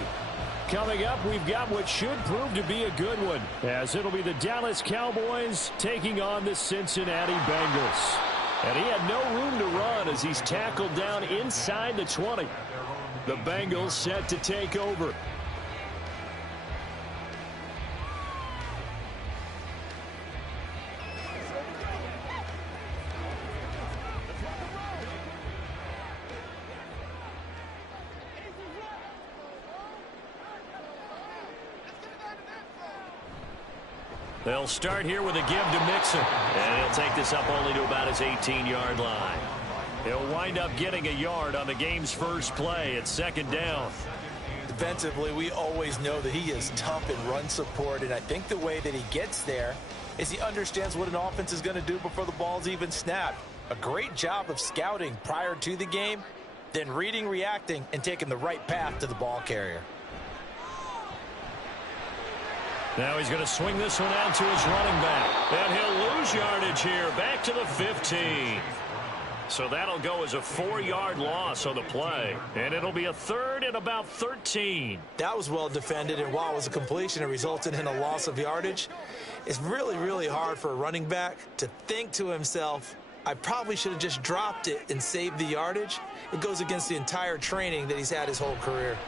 Coming up, we've got what should prove to be a good one, as it'll be the Dallas Cowboys taking on the Cincinnati Bengals. And he had no room to run as he's tackled down inside the 20. The Bengals set to take over. They'll start here with a give to Mixon. And he'll take this up only to about his 18-yard line. He'll wind up getting a yard on the game's first play at second down. Defensively, we always know that he is tough in run support, and I think the way that he gets there is he understands what an offense is going to do before the ball's even snapped. A great job of scouting prior to the game, then reading, reacting, and taking the right path to the ball carrier. Now he's going to swing this one out to his running back. And he'll lose yardage here, back to the 15. So that'll go as a 4-yard loss on the play. And it'll be a third and about 13. That was well defended, and while it was a completion, it resulted in a loss of yardage. It's really, really hard for a running back to think to himself, I probably should have just dropped it and saved the yardage. It goes against the entire training that he's had his whole career.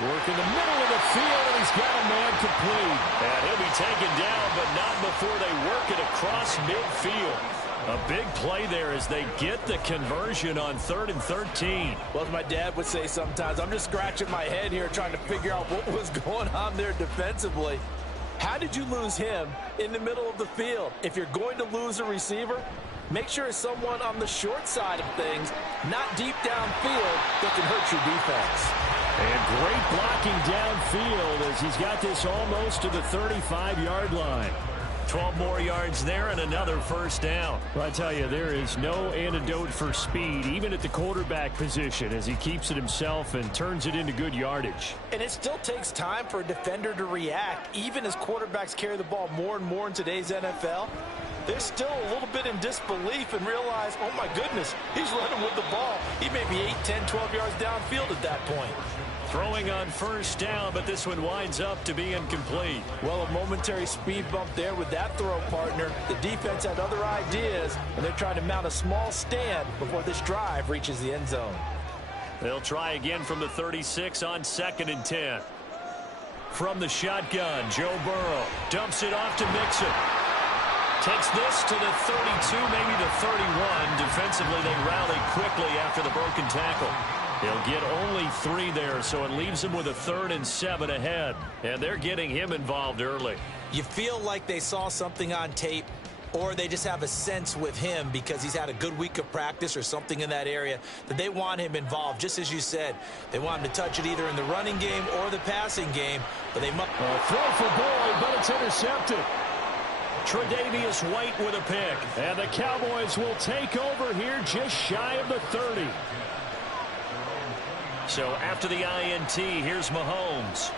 Work in the middle of the field, and he's got a man complete. And he'll be taken down, but not before they work it across midfield. A big play there as they get the conversion on 3rd and 13. Well, as my dad would say sometimes, I'm just scratching my head here trying to figure out what was going on there defensively. How did you lose him in the middle of the field? If you're going to lose a receiver, make sure it's someone on the short side of things, not deep downfield, that can hurt your defense. And great blocking downfield as he's got this almost to the 35-yard line. 12 more yards there and another first down. Well, I tell you, there is no antidote for speed, even at the quarterback position, as he keeps it himself and turns it into good yardage. And it still takes time for a defender to react, even as quarterbacks carry the ball more and more in today's NFL. They're still a little bit in disbelief and realize, oh my goodness, he's running with the ball. He may be 8, 10, 12 yards downfield at that point. Throwing on first down, but this one winds up to be incomplete. Well, a momentary speed bump there with that throw partner. The defense had other ideas, and they're trying to mount a small stand before this drive reaches the end zone. They'll try again from the 36 on 2nd and 10. From the shotgun, Joe Burrow dumps it off to Mixon. Takes this to the 32, maybe the 31. Defensively, they rally quickly after the broken tackle. They'll get only 3 there, so it leaves them with a 3rd and 7 ahead. And they're getting him involved early. You feel like they saw something on tape, or they just have a sense with him because he's had a good week of practice or something in that area that they want him involved. Just as you said, they want him to touch it either in the running game or the passing game, but they must. Throw for Boyd, but it's intercepted. Tre'Davious White with a pick. And the Cowboys will take over here just shy of the 30. So after the INT, here's Mahomes.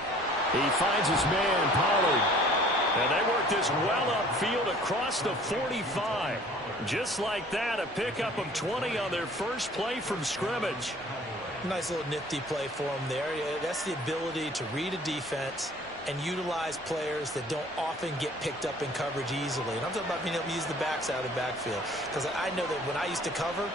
He finds his man, Pollard. And they work this well upfield across the 45. Just like that, a pickup of 20 on their first play from scrimmage. Nice little nifty play for him there. Yeah, that's the ability to read a defense and utilize players that don't often get picked up in coverage easily. And I'm talking about being able to use the backside of the backfield. Because I know that when I used to cover,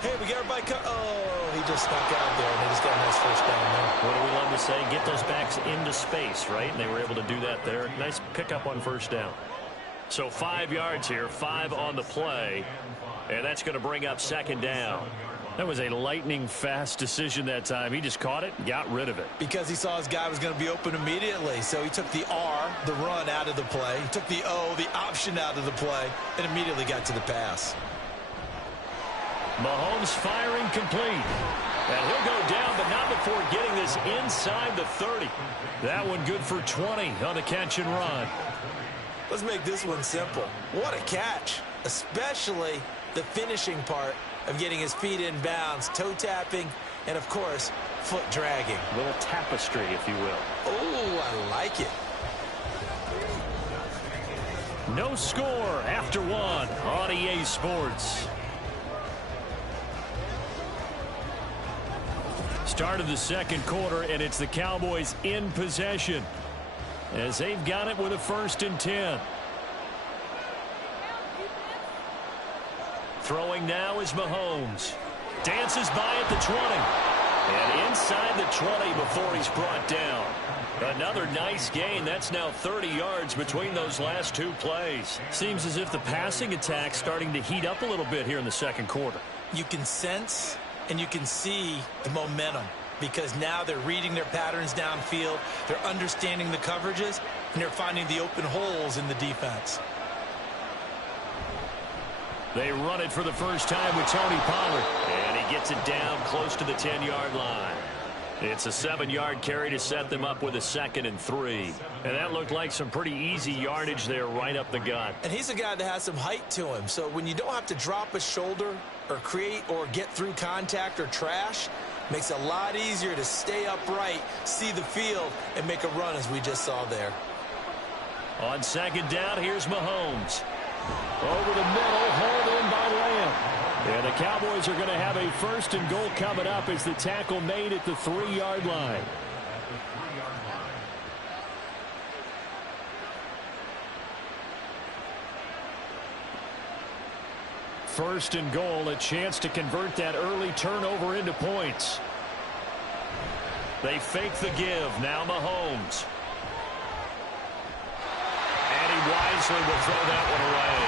hey, we got everybody oh, he just snuck out there, and they just got a nice first down there. What do we love to say? Get those backs into space, right? And they were able to do that there. Nice pickup on first down. So 5 yards here, 5 on the play. And that's going to bring up second down. That was a lightning-fast decision that time. He just caught it and got rid of it. Because he saw his guy was going to be open immediately. So he took the R, the run, out of the play. He took the O, the option, out of the play, and immediately got to the pass. Mahomes firing complete. And he'll go down, but not before getting this inside the 30. That one good for 20 on the catch and run. Let's make this one simple. What a catch, especially the finishing part of getting his feet in bounds, toe tapping, and, of course, foot dragging. A little tapestry, if you will. Oh, I like it. No score after one on EA Sports. Start of the second quarter, and it's the Cowboys in possession as they've got it with a 1st and 10. Throwing now is Mahomes. Dances by at the 20. And inside the 20 before he's brought down. Another nice gain. That's now 30 yards between those last 2 plays. Seems as if the passing attack's starting to heat up a little bit here in the second quarter. You can sense and you can see the momentum because now they're reading their patterns downfield, they're understanding the coverages, and they're finding the open holes in the defense. They run it for the first time with Tony Pollard. And he gets it down close to the 10-yard line. It's a 7-yard carry to set them up with a 2nd and 3. And that looked like some pretty easy yardage there right up the gut. And he's a guy that has some height to him. So when you don't have to drop a shoulder or create or get through contact or trash, makes it a lot easier to stay upright, see the field, and make a run as we just saw there. On 2nd down, here's Mahomes. Over the middle, hauled in by Lamb. And the Cowboys are going to have a 1st and goal coming up as the tackle made at the 3-yard line. First and goal, a chance to convert that early turnover into points. They fake the give. Now Mahomes. And he wisely will throw that one away.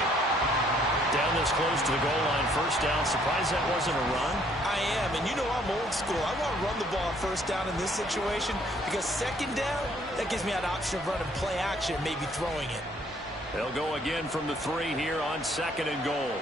Down this close to the goal line, 1st down. Surprised that wasn't a run? I am, and you know I'm old school. I want to run the ball on 1st down in this situation because 2nd down, that gives me an option of running play action, maybe throwing it. They'll go again from the 3 here on 2nd and goal.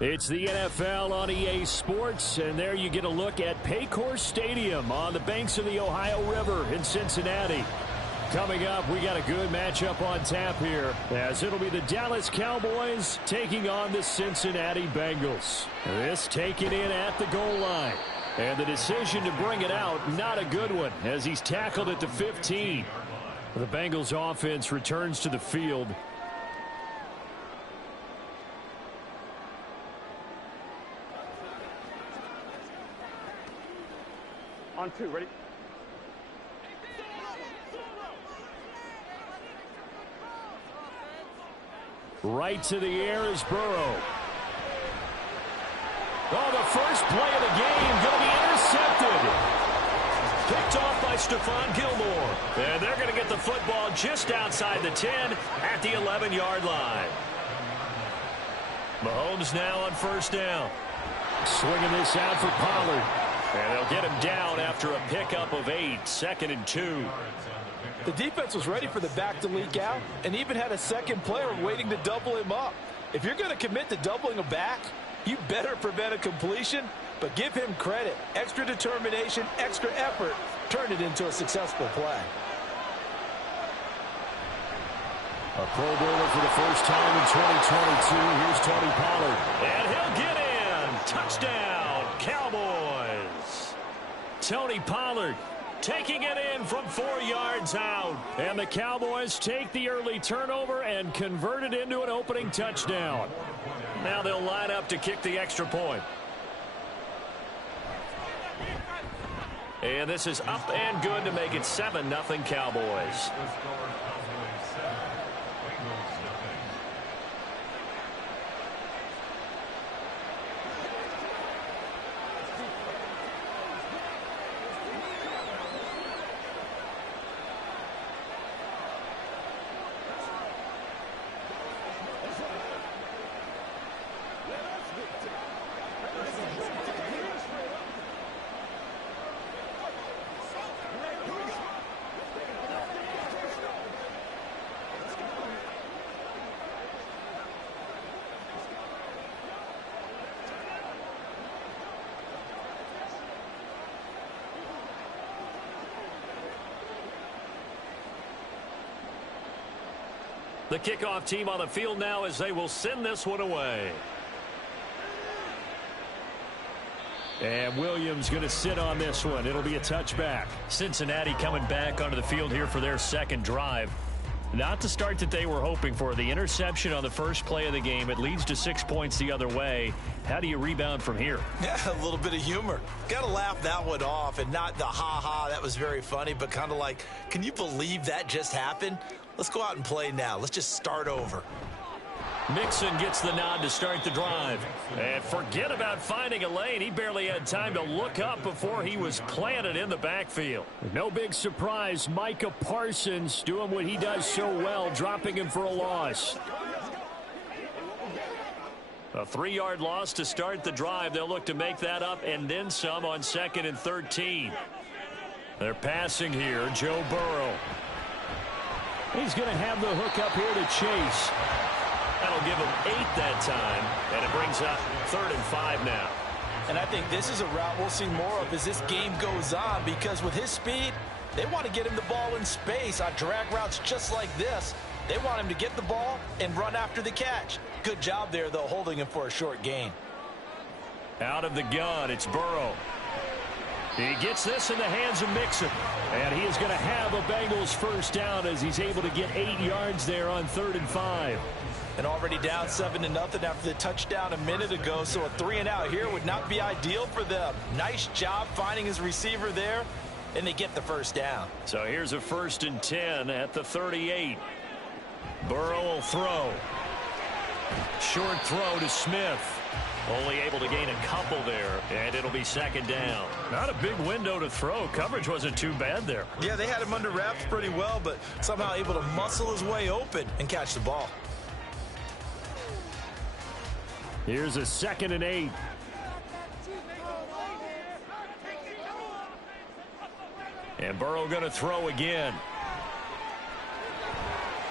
It's the NFL on EA Sports, and there you get a look at Paycor Stadium on the banks of the Ohio River in Cincinnati. Coming up, we got a good matchup on tap here, as it'll be the Dallas Cowboys taking on the Cincinnati Bengals. This taken in at the goal line. And the decision to bring it out, not a good one, as he's tackled at the 15. The Bengals offense returns to the field. On two, ready? Right to the air is Burrow. Oh, the first play of the game going to be intercepted. Picked off by Stephon Gilmore. And they're going to get the football just outside the 10 at the 11-yard line. Mahomes now on first down. Swinging this out for Pollard. And they'll get him down after a pickup of 8, 2nd and 2. The defense was ready for the back to leak out and even had a second player waiting to double him up. If you're going to commit to doubling a back, you better prevent a completion, but give him credit. Extra determination, extra effort, turned it into a successful play. A Pro Bowler for the first time in 2022. Here's Tony Pollard. And he'll get in. Touchdown, Cowboys. Tony Pollard taking it in from 4 yards out. And the Cowboys take the early turnover and convert it into an opening touchdown. Now they'll line up to kick the extra point. And this is up and good to make it 7-0 Cowboys. The kickoff team on the field now as they will send this one away. And Williams going to sit on this one. It'll be a touchback. Cincinnati coming back onto the field here for their second drive. Not the start that they were hoping for. The interception on the first play of the game. It leads to 6 points the other way. How do you rebound from here? Yeah, a little bit of humor. Got to laugh that one off, and not the ha-ha, that was very funny, but kind of like, can you believe that just happened? Let's go out and play now. Let's just start over. Mixon gets the nod to start the drive. And forget about finding a lane. He barely had time to look up before he was planted in the backfield. No big surprise. Micah Parsons doing what he does so well, dropping him for a loss. A 3-yard loss to start the drive. They'll look to make that up and then some on 2nd and 13. They're passing here. Joe Burrow. He's going to have the hook up here to Chase. That'll give him 8 that time, and it brings up 3rd and 5 now. And I think this is a route we'll see more of as this game goes on, because with his speed, they want to get him the ball in space on drag routes just like this. They want him to get the ball and run after the catch. Good job there, though, holding him for a short gain. Out of the gun, it's Burrow. He gets this in the hands of Mixon. And he is going to have a Bengals first down as he's able to get 8 yards there on 3rd and 5. And already down 7-0 after the touchdown a minute ago, so a 3-and-out here would not be ideal for them. Nice job finding his receiver there, and they get the first down. So here's a 1st and 10 at the 38. Burrow will throw. Short throw to Smith. Only able to gain a couple there, and it'll be 2nd down. Not a big window to throw. Coverage wasn't too bad there. Yeah, they had him under wraps pretty well, but somehow able to muscle his way open and catch the ball. Here's a 2nd and 8. And Burrow going to throw again.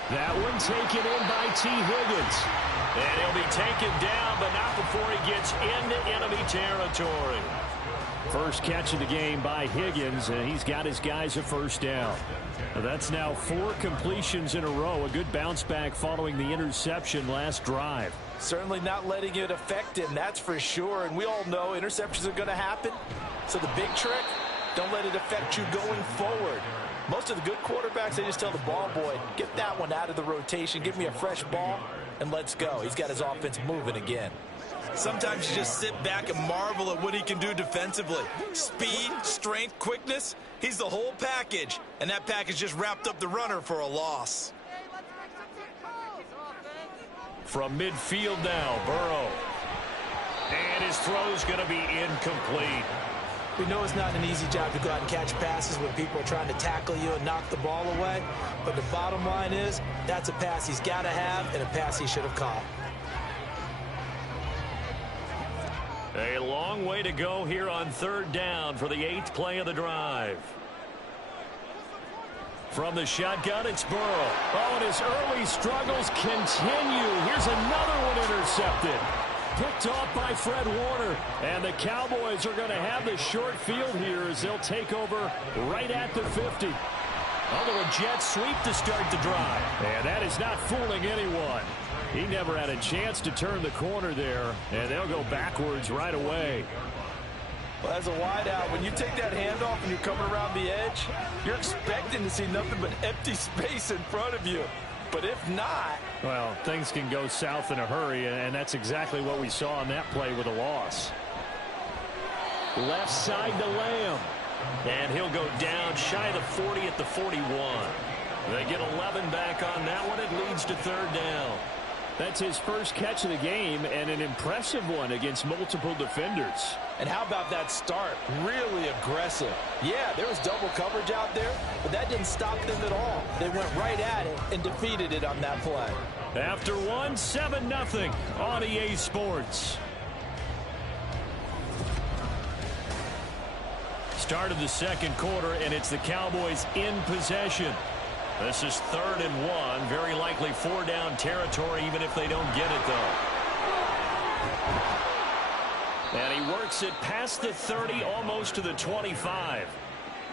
That one taken in by T. Higgins. And he'll be taken down, but not before he gets into enemy territory. First catch of the game by Higgins, and he's got his guys a first down. That's now 4 completions in a row. A good bounce back following the interception last drive. Certainly not letting it affect him, that's for sure. And we all know interceptions are going to happen. So the big trick, don't let it affect you going forward. Most of the good quarterbacks, they just tell the ball boy, get that one out of the rotation, give me a fresh ball, and let's go. He's got his offense moving again. Sometimes you just sit back and marvel at what he can do defensively. Speed, strength, quickness, he's the whole package. And that package just wrapped up the runner for a loss. From midfield now, Burrow. And his throw's going to be incomplete. We know it's not an easy job to go out and catch passes when people are trying to tackle you and knock the ball away. But the bottom line is, that's a pass he's got to have and a pass he should have caught. A long way to go here on 3rd down for the 8th play of the drive. From the shotgun, it's Burrow. Oh, and his early struggles continue. Here's another one intercepted. Picked off by Fred Warner. And the Cowboys are going to have the short field here as they'll take over right at the 50. A little jet sweep to start the drive. And that is not fooling anyone. He never had a chance to turn the corner there, and they'll go backwards right away. Well, as a wideout, when you take that handoff and you're coming around the edge, you're expecting to see nothing but empty space in front of you. But if not... Well, things can go south in a hurry, and that's exactly what we saw on that play with a loss. Left side to Lamb. And he'll go down shy of the 40 at the 41. They get 11 back on that one. It leads to 3rd down. That's his first catch of the game, and an impressive one against multiple defenders. And how about that start? Really aggressive. Yeah, there was double coverage out there, but that didn't stop them at all. They went right at it and defeated it on that play. After one, 7-0 on EA Sports. Start of the 2nd quarter, and it's the Cowboys in possession. This is 3rd and 1. Very likely 4-down territory, even if they don't get it, though. And he works it past the 30, almost to the 25.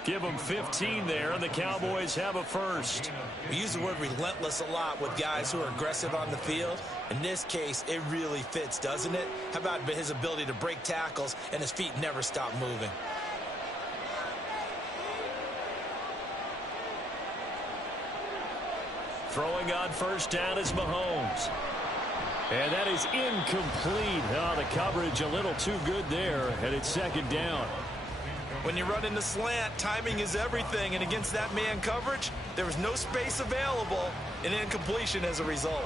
Give them 15 there, and the Cowboys have a first. We use the word relentless a lot with guys who are aggressive on the field. In this case, it really fits, doesn't it? How about his ability to break tackles, and his feet never stop moving? Throwing on 1st down is Mahomes. And that is incomplete. Oh, the coverage a little too good there, and it's 2nd down. When you run in the slant, timing is everything, and against that man coverage, there was no space available, and incompletion as a result.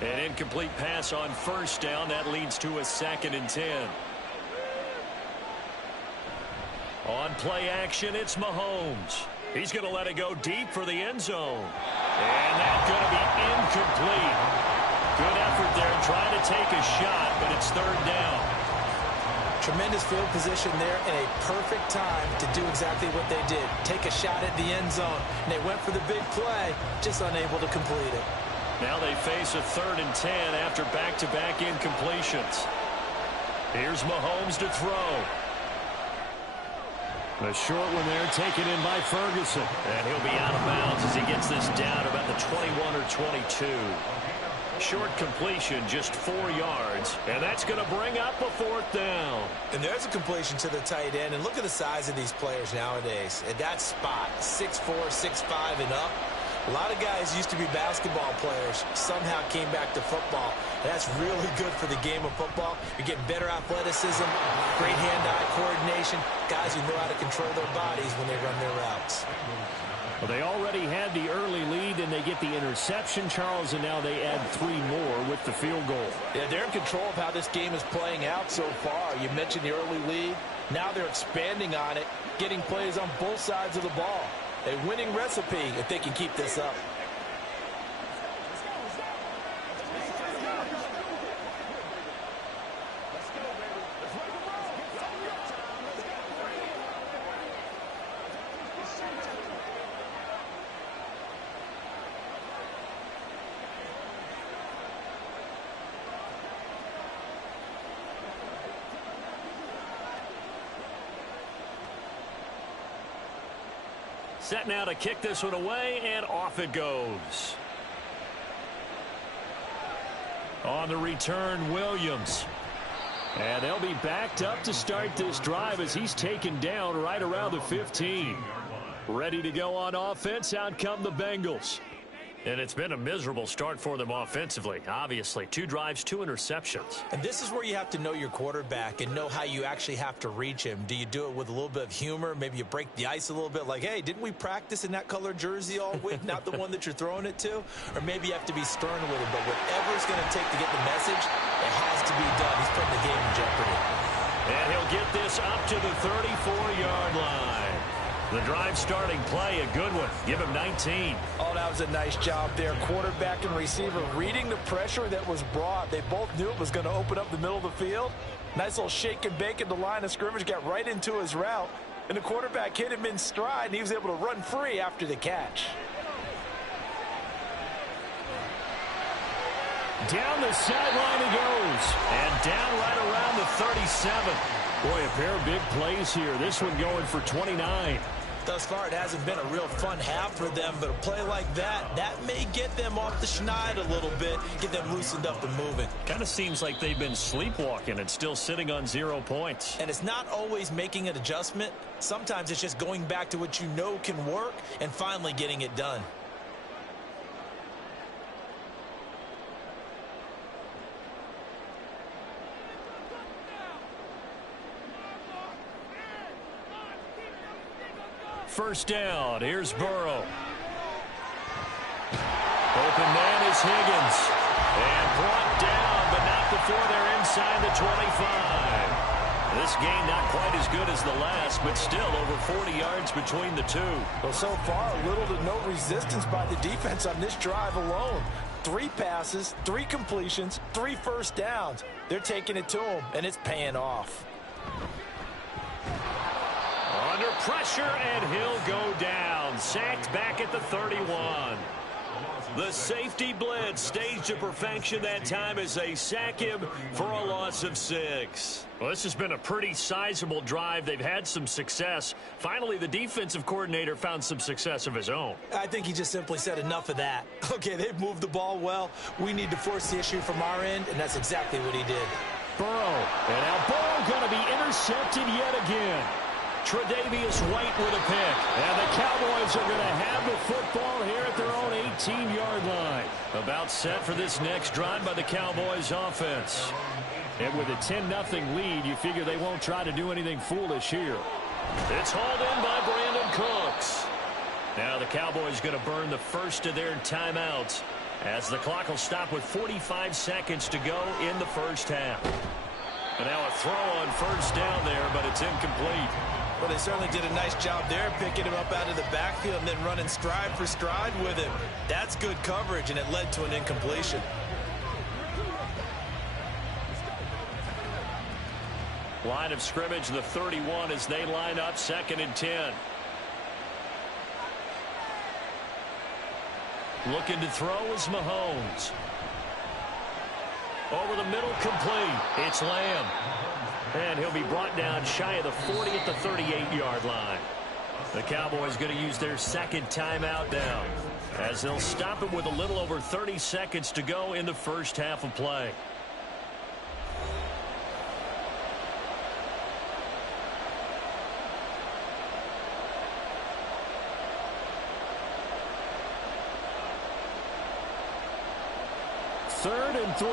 An incomplete pass on first down. That leads to a 2nd and 10. On play action, it's Mahomes. He's going to let it go deep for the end zone. And that's going to be incomplete. Good effort there trying to take a shot, but it's 3rd down. Tremendous field position there and a perfect time to do exactly what they did. Take a shot at the end zone. And they went for the big play, just unable to complete it. Now they face a 3rd and 10 after back-to-back incompletions. Here's Mahomes to throw. A short one there taken in by Ferguson. And he'll be out of bounds as he gets this down about the 21 or 22. Short completion, just 4 yards. And that's going to bring up a 4th down. And there's a completion to the tight end. And look at the size of these players nowadays. At that spot, 6'4", 6'5", and up. A lot of guys used to be basketball players, somehow came back to football. And that's really good for the game of football. You're getting better athleticism, great hand-eye coordination, guys who know how to control their bodies when they run their routes. Well, they already had the early lead, and they get the interception, Charles, and now they add 3 more with the field goal. Yeah, they're in control of how this game is playing out so far. You mentioned the early lead. Now they're expanding on it, getting plays on both sides of the ball. A winning recipe if they can keep this up. Set now to kick this one away, and off it goes. On the return, Williams. And they'll be backed up to start this drive as he's taken down right around the 15. Ready to go on offense. Out come the Bengals. And it's been a miserable start for them offensively, obviously. 2 drives, 2 interceptions. And this is where you have to know your quarterback and know how you actually have to reach him. Do you do it with a little bit of humor? Maybe you break the ice a little bit like, hey, didn't we practice in that color jersey all week? Not the one that you're throwing it to? Or maybe you have to be stern with him. But whatever it's going to take to get the message, it has to be done. He's putting the game in jeopardy. And he'll get this up to the 34-yard line. The drive starting play, a good one. Give him 19. Oh, that was a nice job there. Quarterback and receiver reading the pressure that was brought. They both knew it was going to open up the middle of the field. Nice little shake and bake at the line of scrimmage, got right into his route. And the quarterback hit him in stride, and he was able to run free after the catch. Down the sideline he goes. And down right around the 37. Boy, a pair of big plays here. This one going for 29. Thus far, it hasn't been a real fun half for them, but a play like that, that may get them off the schneid a little bit, get them loosened up and moving. Kind of seems like they've been sleepwalking and still sitting on 0 points. And it's not always making an adjustment. Sometimes it's just going back to what you know can work and finally getting it done. First down. Here's Burrow. Open man is Higgins. And brought down, but not before they're inside the 25. This game not quite as good as the last, but still over 40 yards between the two. Well, so far, little to no resistance by the defense on this drive alone. 3 passes, 3 completions, 3 first downs. They're taking it to them, and it's paying off. Under pressure, and he'll go down. Sacked back at the 31. The safety blitz staged to perfection that time as they sack him for a loss of 6. Well, this has been a pretty sizable drive. They've had some success. Finally, the defensive coordinator found some success of his own. I think he just simply said enough of that. Okay, they've moved the ball well. We need to force the issue from our end, and that's exactly what he did. Burrow. And now Burrow going to be intercepted yet again. Tre'Davious White with a pick. And the Cowboys are going to have the football here at their own 18-yard line. About set for this next drive by the Cowboys offense. And with a 10-0 lead, you figure they won't try to do anything foolish here. It's hauled in by Brandon Cooks. Now the Cowboys going to burn the first of their timeouts. as the clock will stop with 45 seconds to go in the first half. And now a throw on first down there, but it's incomplete. Well, they certainly did a nice job there, picking him up out of the backfield and then running stride for stride with him. That's good coverage, and it led to an incompletion. Line of scrimmage, the 31 as they line up 2nd and 10. Looking to throw is Mahomes. Over the middle, complete. It's Lamb. And he'll be brought down shy of the 40 at the 38-yard line. The Cowboys going to use their 2nd timeout now, as they'll stop it with a little over 30 seconds to go in the first half of play. Third and 3.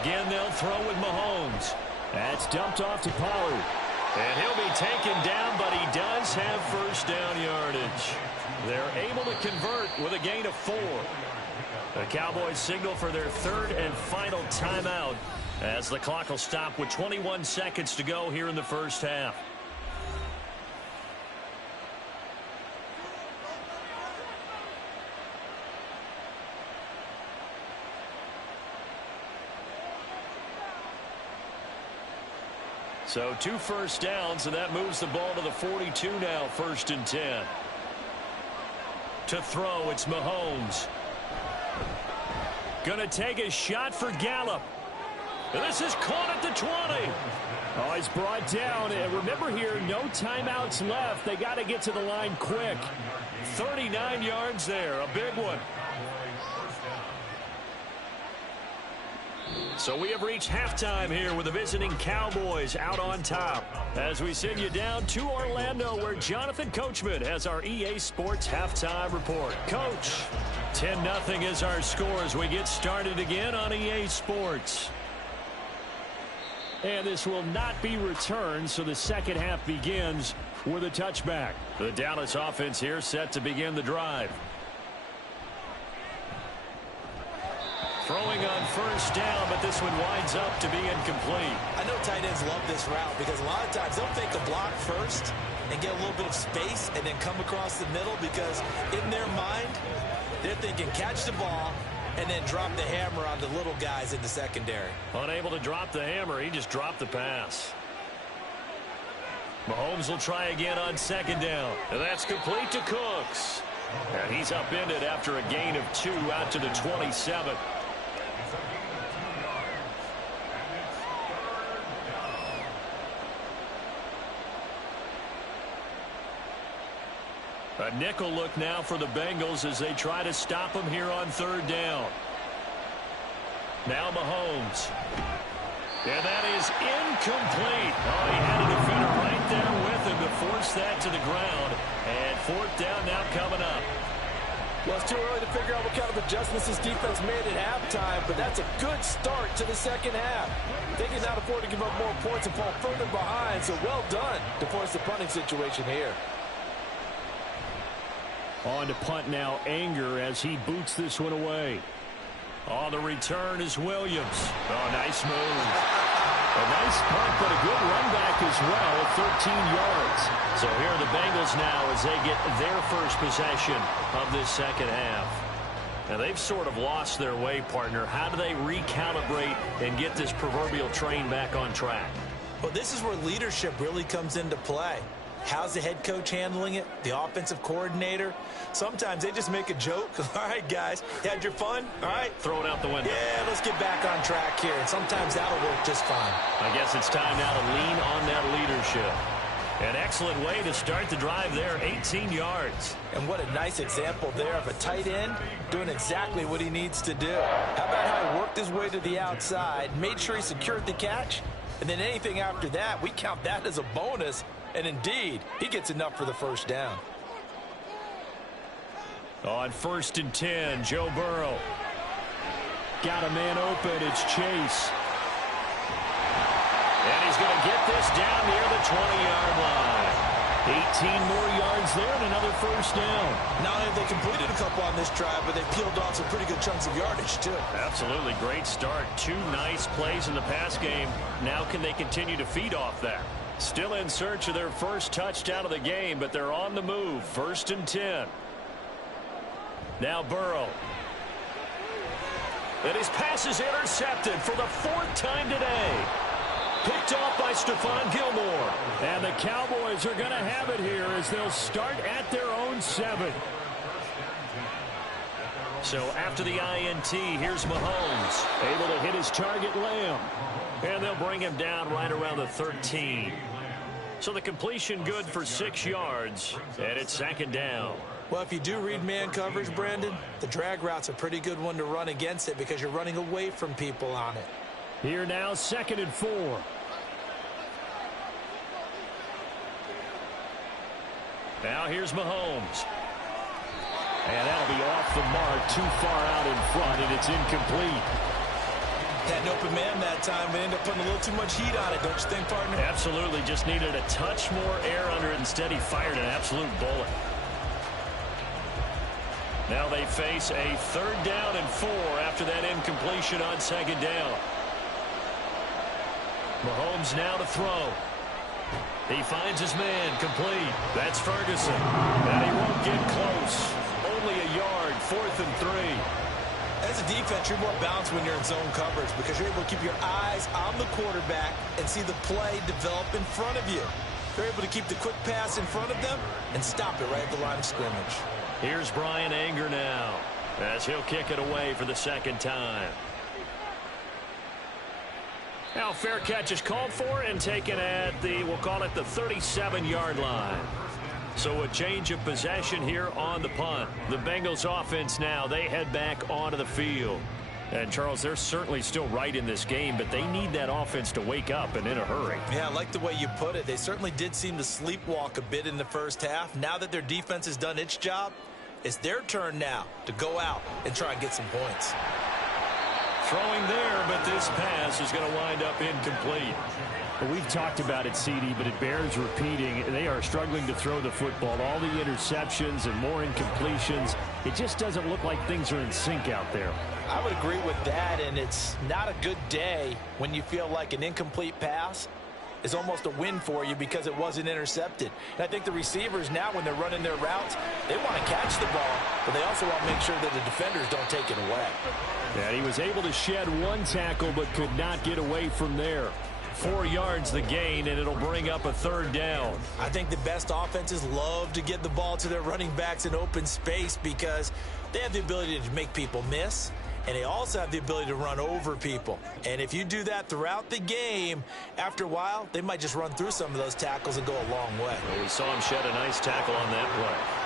Again, they'll throw with Mahomes. That's dumped off to Pollard. And he'll be taken down, but he does have first down yardage. They're able to convert with a gain of 4. The Cowboys signal for their 3rd and final timeout, as the clock will stop with 21 seconds to go here in the first half. So 2 first downs, and that moves the ball to the 42 now, 1st and 10. To throw, it's Mahomes. Going to take a shot for Gallup. And this is caught at the 20. Oh, he's brought down. And remember here, no timeouts left. They got to get to the line quick. 39 yards there, a big one. So we have reached halftime here with the visiting Cowboys out on top, as we send you down to Orlando, where Jonathan Coachman has our EA Sports halftime report. Coach, 10-0 is our score as we get started again on EA Sports. And this will not be returned, so the second half begins with a touchback. The Dallas offense here set to begin the drive. Throwing on first down, but this one winds up to be incomplete. I know tight ends love this route because a lot of times they'll fake a block first and get a little bit of space and then come across the middle, because in their mind, they're thinking catch the ball and then drop the hammer on the little guys in the secondary. Unable to drop the hammer, he just dropped the pass. Mahomes will try again on 2nd down. And that's complete to Cooks. And he's upended after a gain of 2 out to the 27. A nickel look now for the Bengals as they try to stop him here on 3rd down. Now Mahomes. And that is incomplete. Oh, he had a defender right there with him to force that to the ground. And 4th down now coming up. Well, it's too early to figure out what kind of adjustments this defense made at halftime, but that's a good start to the second half. They cannot afford to give up more points and fall further behind, so well done to force the punting situation here. On to punt now, Anger, as he boots this one away. On the return is Williams. Oh, nice move. A nice punt, but a good run back as well, 13 yards. So here are the Bengals now as they get their first possession of this second half. Now, they've sort of lost their way, partner. How do they recalibrate and get this proverbial train back on track? Well, this is where leadership really comes into play. How's the head coach handling it? The offensive coordinator? Sometimes they just make a joke. All right, guys, you had your fun? All right. Throw it out the window. Yeah, let's get back on track here. And sometimes that'll work just fine. I guess it's time now to lean on that leadership. An excellent way to start the drive there, 18 yards. And what a nice example there of a tight end doing exactly what he needs to do. How about how he worked his way to the outside, made sure he secured the catch, and then anything after that, we count that as a bonus. And indeed, he gets enough for the first down. On 1st and 10, Joe Burrow. Got a man open, it's Chase. And he's going to get this down near the 20-yard line. 18 more yards there and another first down. Not only have they completed a couple on this drive, but they peeled off some pretty good chunks of yardage, too. Absolutely great start. 2 nice plays in the pass game. Now can they continue to feed off that? Still in search of their first touchdown of the game, but they're on the move. 1st and 10. Now Burrow. And his pass is intercepted for the 4th time today. Picked off by Stephon Gilmore. And the Cowboys are going to have it here as they'll start at their own 7. So after the INT, here's Mahomes. Able to hit his target, Lamb. And they'll bring him down right around the 13. So the completion good for 6 yards. And it's 2nd down. Well, if you do read man coverage, Brandon, the drag route's a pretty good one to run against it because you're running away from people on it. Here now, 2nd and 4. Now here's Mahomes. And that'll be off the mark, too far out in front, and it's incomplete. Had an open man that time, but ended up putting a little too much heat on it, don't you think, partner? Absolutely, just needed a touch more air under it. Instead, he fired an absolute bullet. Now they face a 3rd down and 4 after that incompletion on 2nd down. Mahomes now to throw. He finds his man complete. That's Ferguson. And he won't get close. Only a yard, 4th and 3. As a defense, you're more balanced when you're in zone coverage because you're able to keep your eyes on the quarterback and see the play develop in front of you. They're able to keep the quick pass in front of them and stop it right at the line of scrimmage. Here's Brian Anger now as he'll kick it away for the 2nd time. Now fair catch is called for and taken at the, we'll call it the 37-yard line. So a change of possession here on the punt. The Bengals offense now, they head back onto the field. And, Charles, they're certainly still right in this game, but they need that offense to wake up and in a hurry. Yeah, I like the way you put it. They certainly did seem to sleepwalk a bit in the first half. Now that their defense has done its job, it's their turn now to go out and try and get some points. Throwing there, but this pass is going to wind up incomplete. Well, we've talked about it, CD, but it bears repeating. They are struggling to throw the football. All the interceptions and more incompletions. It just doesn't look like things are in sync out there. I would agree with that, and it's not a good day when you feel like an incomplete pass is almost a win for you because it wasn't intercepted. And I think the receivers now, when they're running their routes, they want to catch the ball, but they also want to make sure that the defenders don't take it away. And he was able to shed 1 tackle but could not get away from there. 4 yards the gain, and it'll bring up a 3rd down. I think the best offenses love to get the ball to their running backs in open space because they have the ability to make people miss, and they also have the ability to run over people. And if you do that throughout the game, after a while, they might just run through some of those tackles and go a long way. Well, we saw him shed a nice tackle on that play.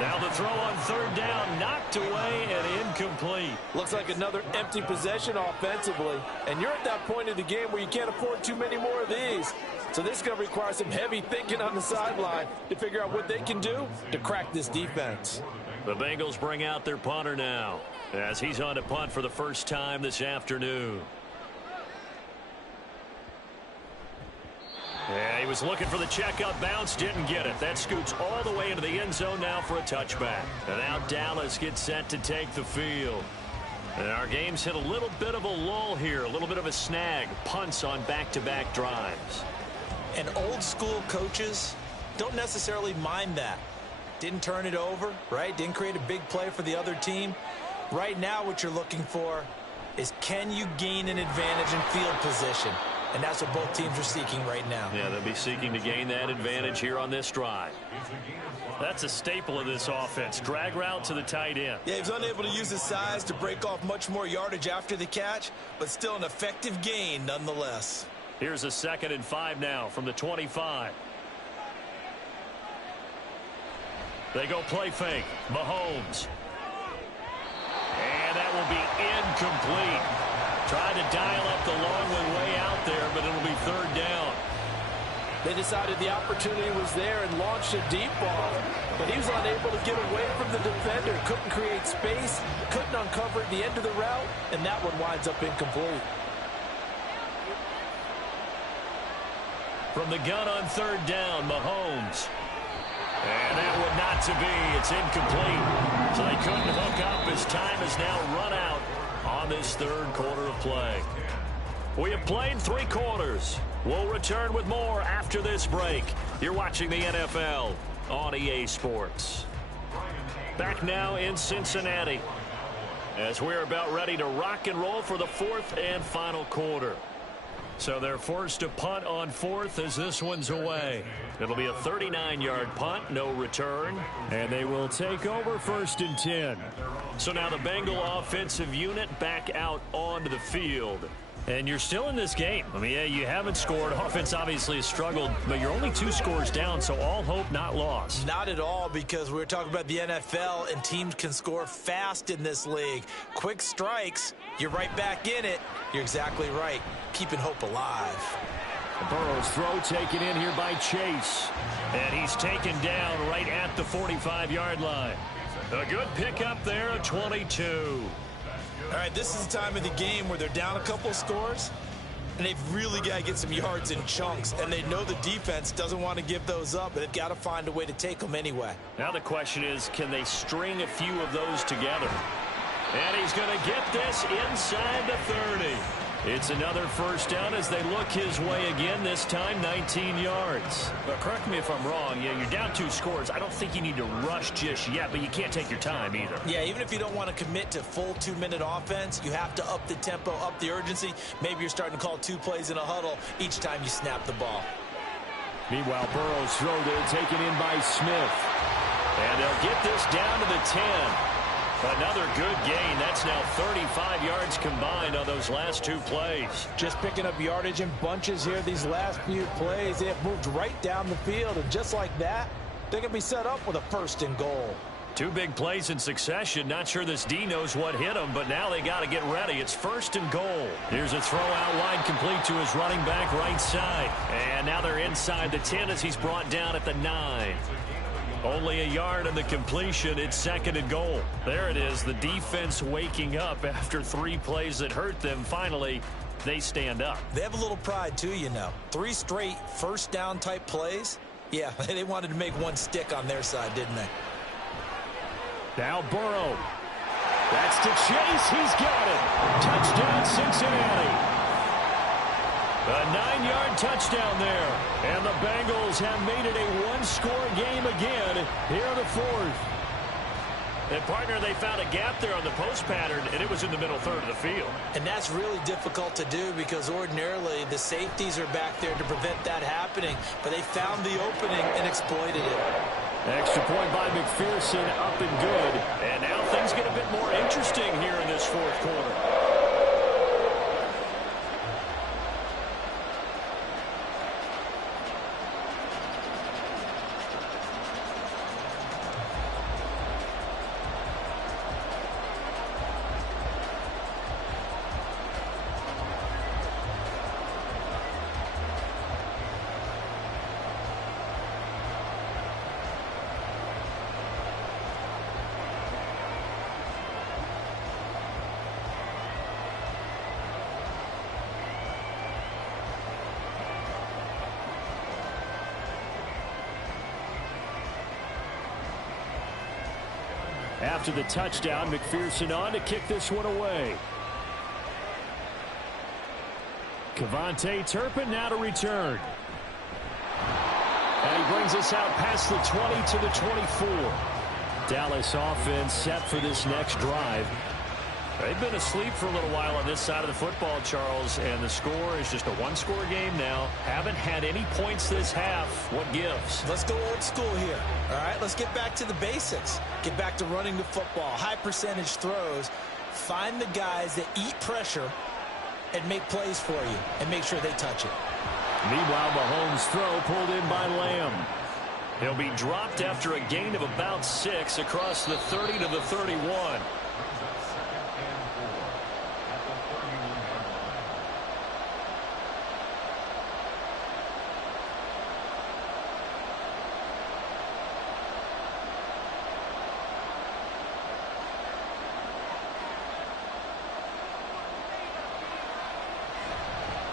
Now the throw on 3rd down, knocked away and incomplete. Looks like another empty possession offensively. And you're at that point in the game where you can't afford too many more of these. So this is going to require some heavy thinking on the sideline to figure out what they can do to crack this defense. The Bengals bring out their punter now as he's on to punt for the first time this afternoon. Yeah, he was looking for the checkup bounce, didn't get it. That scoots all the way into the end zone now for a touchback. And now Dallas gets set to take the field. And our game's hit a little bit of a lull here, a little bit of a snag. Punts on back-to-back drives. And old school coaches don't necessarily mind that. Didn't turn it over, right? Didn't create a big play for the other team. Right now what you're looking for is can you gain an advantage in field position? And that's what both teams are seeking right now. Yeah, they'll be seeking to gain that advantage here on this drive. That's a staple of this offense. Drag route to the tight end. Yeah, he was unable to use his size to break off much more yardage after the catch, but still an effective gain nonetheless. Here's a 2nd and 5 now from the 25. They go play fake. Mahomes. And that will be incomplete. Tried to dial up the long one way out there, but it'll be 3rd down. They decided the opportunity was there and launched a deep ball, but he was unable to get away from the defender. Couldn't create space, couldn't uncover at the end of the route, and that one winds up incomplete. From the gun on 3rd down, Mahomes. And that one not to be. It's incomplete. So they couldn't hook up as time is now run out on this third quarter of play. We have played 3 quarters. We'll return with more after this break. You're watching the NFL on EA Sports. Back now in Cincinnati as we're about ready to rock and roll for the 4th and final quarter. So they're forced to punt on 4th as this one's away. It'll be a 39-yard punt, no return, and they will take over 1st and 10. So now the Bengal offensive unit back out onto the field. And you're still in this game. I mean, yeah, you haven't scored. Offense obviously has struggled, but you're only 2 scores down, so all hope not lost. Not at all, because we're talking about the NFL, and teams can score fast in this league. Quick strikes, you're right back in it. You're exactly right. Keeping hope alive. Burrow's throw taken in here by Chase. And he's taken down right at the 45-yard line. A good pickup there, a 22. All right, this is the time of the game where they're down a couple of scores, and they've really got to get some yards in chunks, and they know the defense doesn't want to give those up, but they've got to find a way to take them anyway. Now the question is, can they string a few of those together? And he's going to get this inside the 30. It's another first down as they look his way again, this time 19 yards. But correct me if I'm wrong, yeah, you're down 2 scores. I don't think you need to rush just yet, but you can't take your time either. Yeah, even if you don't want to commit to full 2-minute offense, you have to up the tempo, up the urgency. Maybe you're starting to call 2 plays in a huddle each time you snap the ball. Meanwhile, Burrow's throw there taken in by Smith. And they'll get this down to the 10. Another good gain. That's now 35 yards combined on those last 2 plays. Just picking up yardage in bunches here these last few plays. They have moved right down the field, and just like that, they're going to be set up with a 1st and goal. 2 big plays in succession. Not sure this D knows what hit him, but now they got to get ready. It's 1st and goal. Here's a throw out wide, complete to his running back right side. And now they're inside the 10 as he's brought down at the 9. Only a yard in the completion. It's 2nd and goal. There it is. The defense waking up after 3 plays that hurt them. Finally, they stand up. They have a little pride, too, you know. 3 straight first down type plays. Yeah, they wanted to make one stick on their side, didn't they? Now Burrow. That's to Chase. He's got it. Touchdown, Cincinnati. A 9-yard touchdown there. And the Bengals have made it a 1-score game again here in the 4th. And, partner, they found a gap there on the post pattern, and it was in the middle third of the field. And that's really difficult to do because ordinarily the safeties are back there to prevent that happening. But they found the opening and exploited it. Extra point by McPherson, up and good. And now things get a bit more interesting here in this 4th quarter. After the touchdown, McPherson on to kick this one away. Kevontae Turpin now to return. And he brings us out past the 20 to the 24. Dallas offense set for this next drive. They've been asleep for a little while on this side of the football, Charles, and the score is just a 1-score game now. Haven't had any points this half. What gives? Let's go old school here. All right, let's get back to the basics. Get back to running the football, high percentage throws. Find the guys that eat pressure and make plays for you and make sure they touch it. Meanwhile, Mahomes' throw pulled in by Lamb. He'll be dropped after a gain of about 6 across the 30 to the 31.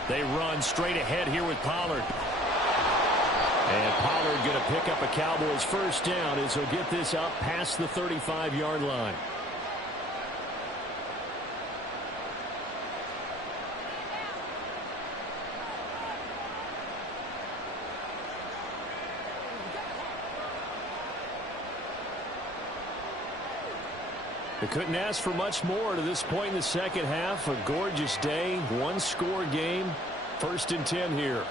They run straight ahead here with Pollard. And Pollard going to pick up a Cowboys first down as he'll get this up past the 35-yard line. They couldn't ask for much more to this point in the second half. A gorgeous day, one-score game. 1st and 10 here.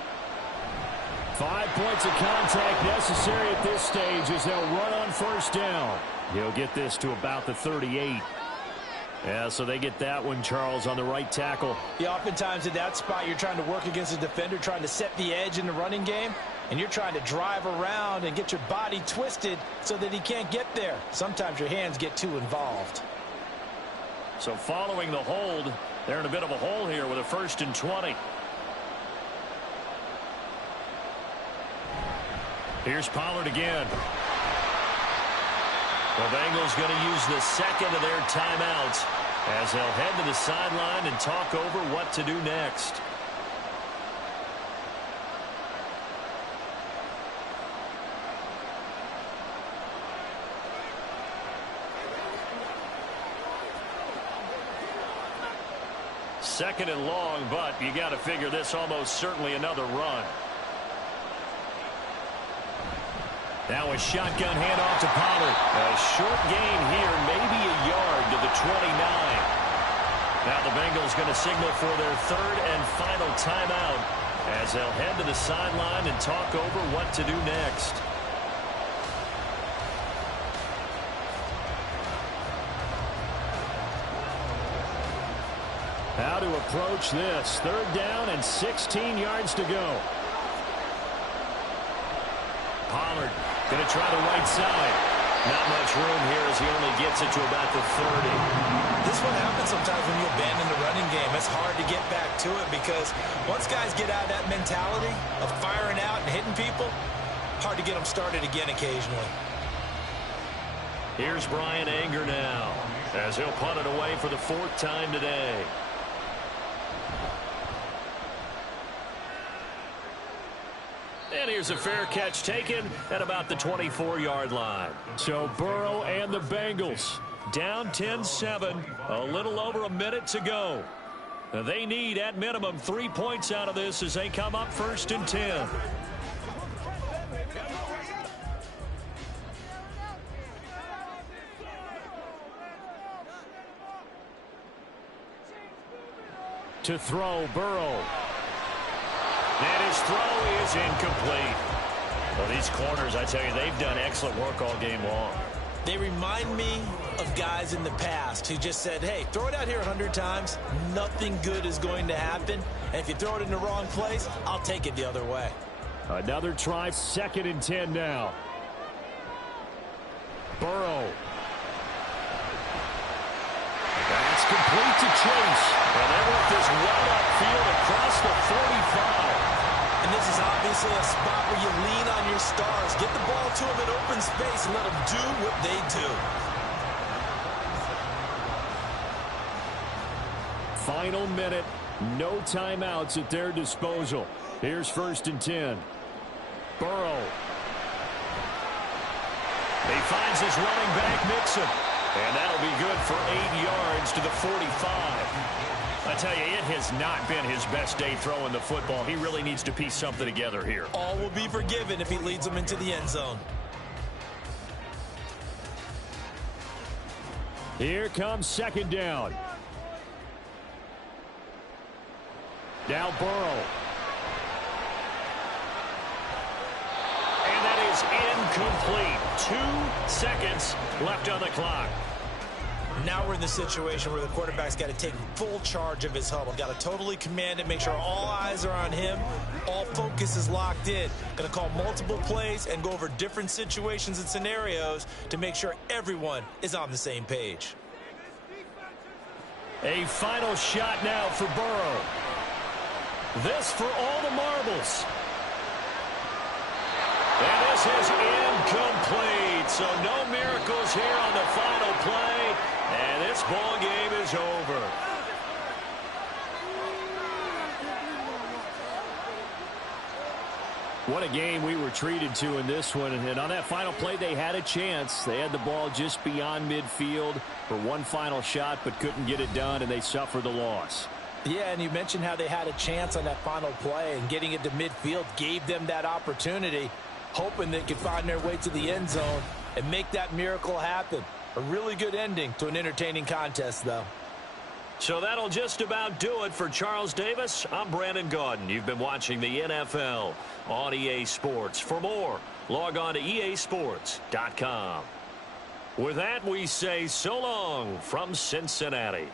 5 points of contact necessary at this stage as they'll run on first down. He'll get this to about the 38. Yeah, so they get that one, Charles, on the right tackle. Yeah, oftentimes in that spot, you're trying to work against a defender, trying to set the edge in the running game, and you're trying to drive around and get your body twisted so that he can't get there. Sometimes your hands get too involved. So following the hold, they're in a bit of a hole here with a 1st and 20. Here's Pollard again. The Bengals going to use the second of their timeouts as they'll head to the sideline and talk over what to do next. Second and long, but you got to figure this almost certainly another run. Now a shotgun handoff to Pollard. A short gain here, maybe a yard to the 29. Now the Bengals going to signal for their 3rd and final timeout as they'll head to the sideline and talk over what to do next. How to approach this. 3rd down and 16 yards to go. Pollard going to try the right side. Not much room here as he only gets it to about the 30. This is what happens sometimes when you abandon the running game. It's hard to get back to it because once guys get out of that mentality of firing out and hitting people, hard to get them started again occasionally. Here's Brian Anger now as he'll punt it away for the 4th time today. And here's a fair catch taken at about the 24-yard line. So Burrow and the Bengals down 10-7, a little over a minute to go. They need at minimum 3 points out of this as they come up 1st and 10. To throw, Burrow. And his throw is incomplete. Well, these corners, I tell you, they've done excellent work all game long. They remind me of guys in the past who just said, hey, throw it out here 100 times. Nothing good is going to happen. And if you throw it in the wrong place, I'll take it the other way. Another try, 2nd and 10 now. Burrow. That's complete to Chase. And they work this well upfield across the 45. And this is obviously a spot where you lean on your stars. Get the ball to them in open space and let them do what they do. Final minute. No timeouts at their disposal. Here's 1st and 10. Burrow. He finds his running back, Mixon. And that'll be good for 8 yards to the 45. I tell you, it has not been his best day throwing the football. He really needs to piece something together here. All will be forgiven if he leads them into the end zone. Here comes 2nd down. Now Burrow. And that is incomplete. 2 seconds left on the clock. Now we're in the situation where the quarterback's got to take full charge of his huddle. Got to totally command it, make sure all eyes are on him. All focus is locked in. Going to call multiple plays and go over different situations and scenarios to make sure everyone is on the same page. A final shot now for Burrow. This for all the marbles. And this is incomplete. So no miracles here on the final play. And this ball game is over. What a game we were treated to in this one. And on that final play, they had a chance. They had the ball just beyond midfield for one final shot, but couldn't get it done, and they suffered the loss. Yeah, and you mentioned how they had a chance on that final play, and getting it to midfield gave them that opportunity, hoping they could find their way to the end zone and make that miracle happen. A really good ending to an entertaining contest, though. So that'll just about do it for Charles Davis. I'm Brandon Gaudin. You've been watching the NFL on EA Sports. For more, log on to easports.com. With that, we say so long from Cincinnati.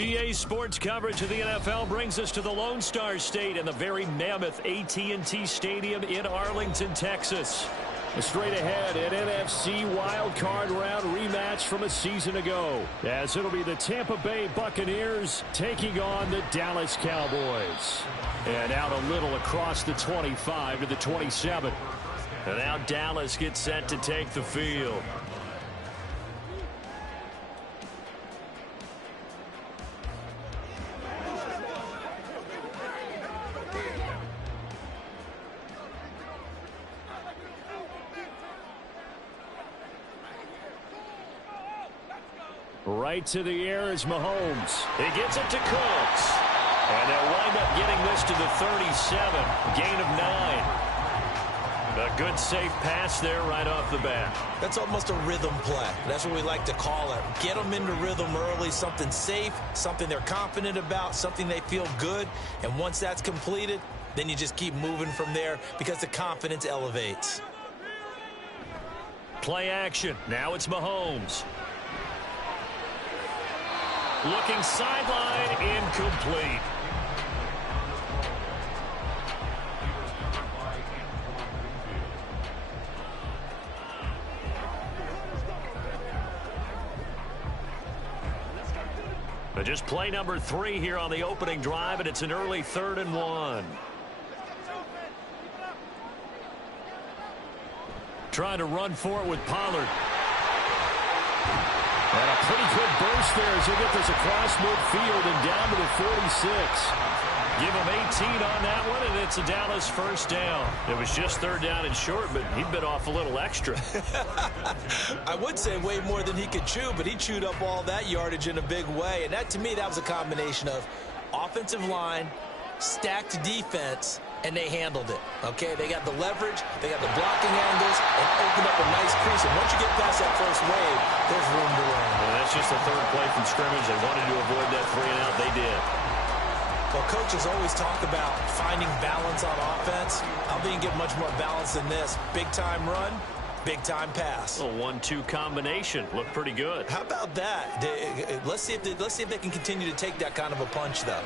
EA Sports coverage of the NFL brings us to the Lone Star State and the very mammoth AT&T Stadium in Arlington, Texas. Straight ahead, an NFC wildcard round rematch from a season ago, as it'll be the Tampa Bay Buccaneers taking on the Dallas Cowboys. And out a little across the 25 to the 27. And now Dallas gets set to take the field. Right to the air is Mahomes. He gets it to Cooks. And they'll wind up getting this to the 37. Gain of 9. A good safe pass there right off the bat. That's almost a rhythm play. That's what we like to call it. Get them into rhythm early, something safe, something they're confident about, something they feel good. And once that's completed, then you just keep moving from there because the confidence elevates. Play action. Now it's Mahomes. Looking sideline, incomplete. But just play number 3 here on the opening drive, and it's an early 3rd and 1. Trying to run for it with Pollard. And a pretty good burst there as he'll get this across midfield and down to the 46. Give him 18 on that one, and it's a Dallas first down. It was just 3rd down and short, but he bit off a little extra. I would say way more than he could chew, but he chewed up all that yardage in a big way. And that, to me, that was a combination of offensive line, stacked defense, and they handled it. Okay, they got the leverage, they got the blocking angles, and opened up a nice crease. And once you get past that first wave, there's room to run. Well, that's just the third play from scrimmage. They wanted to avoid that 3-and-out. They did. Well, coaches always talk about finding balance on offense. I don't think you get much more balance than this. Big-time run, big-time pass. A 1-2 combination. Looked pretty good. How about that? Let's see if they can continue to take that kind of a punch, though.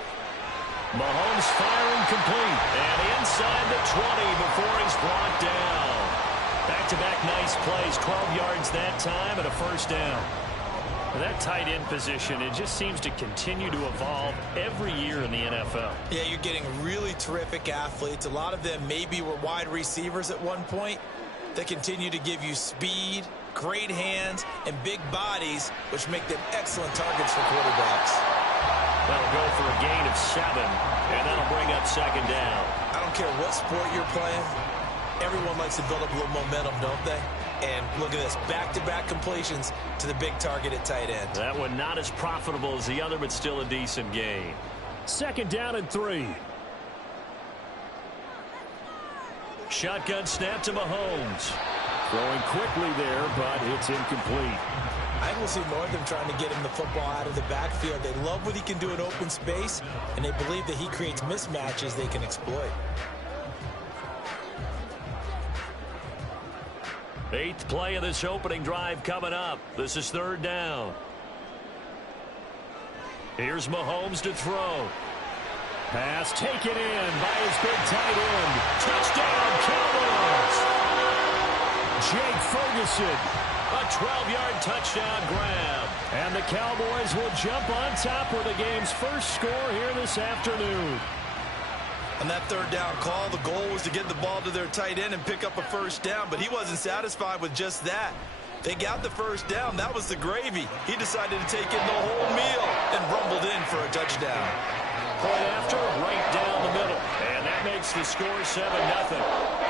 Mahomes firing complete. And inside the 20 before he's brought down. Back-to-back nice plays. 12 yards that time and a first down. That tight end position, it just seems to continue to evolve every year in the NFL. Yeah, you're getting really terrific athletes. A lot of them maybe were wide receivers at one point. They continue to give you speed, great hands, and big bodies, which make them excellent targets for quarterbacks. That'll go for a gain of 7, and that'll bring up second down. I don't care what sport you're playing. Everyone likes to build up a little momentum, don't they? And look at this, back-to-back completions to the big target at tight end. That one not as profitable as the other, but still a decent gain. Second down and 3. Shotgun snap to Mahomes. Throwing quickly there, but it's incomplete. I will see more of them trying to get him the football out of the backfield. They love what he can do in open space, and they believe that he creates mismatches they can exploit. 8th play of this opening drive coming up. This is third down. Here's Mahomes to throw. Pass taken in by his big tight end. Touchdown, Cowboys! Jake Ferguson, a 12-yard touchdown grab. And the Cowboys will jump on top with the game's first score here this afternoon. On that third down call, the goal was to get the ball to their tight end and pick up a first down, but he wasn't satisfied with just that. They got the first down. That was the gravy. He decided to take in the whole meal and rumbled in for a touchdown. Point after, right down the middle. And that makes the score 7-0.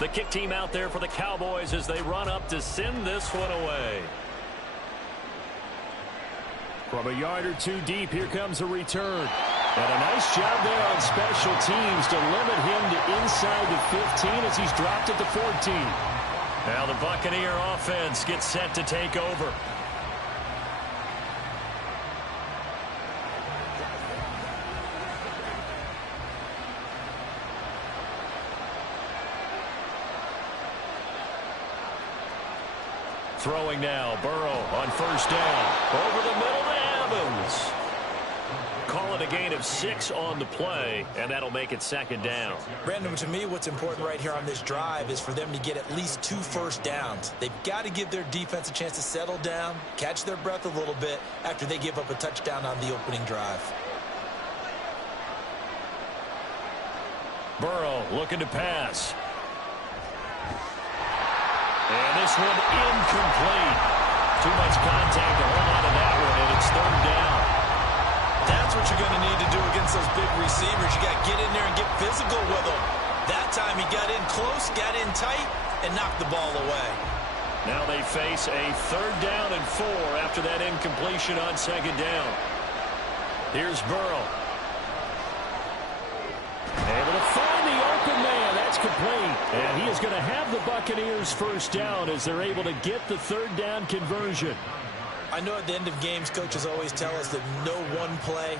The kick team out there for the Cowboys as they run up to send this one away. From a yard or two deep, here comes a return. And a nice job there on special teams to limit him to inside the 15 as he's dropped at the 14. Now the Buccaneer offense gets set to take over. Throwing now, Burrow on first down. Over the middle to Evans. Call it a gain of 6 on the play, and that'll make it second down. Brandon, to me, what's important right here on this drive is for them to get at least 2 first downs. They've got to give their defense a chance to settle down, catch their breath a little bit after they give up a touchdown on the opening drive. Burrow looking to pass. And this one incomplete. Too much contact to hold on to that one, and it's third down. That's what you're going to need to do against those big receivers. You got to get in there and get physical with them. That time he got in close, got in tight, and knocked the ball away. Now they face a third down and 4 after that incompletion on second down. Here's Burrow. Able to find the open man. That's complete. And he is going to have the Buccaneers first down as they're able to get the third down conversion. I know at the end of games, coaches always tell us that no one play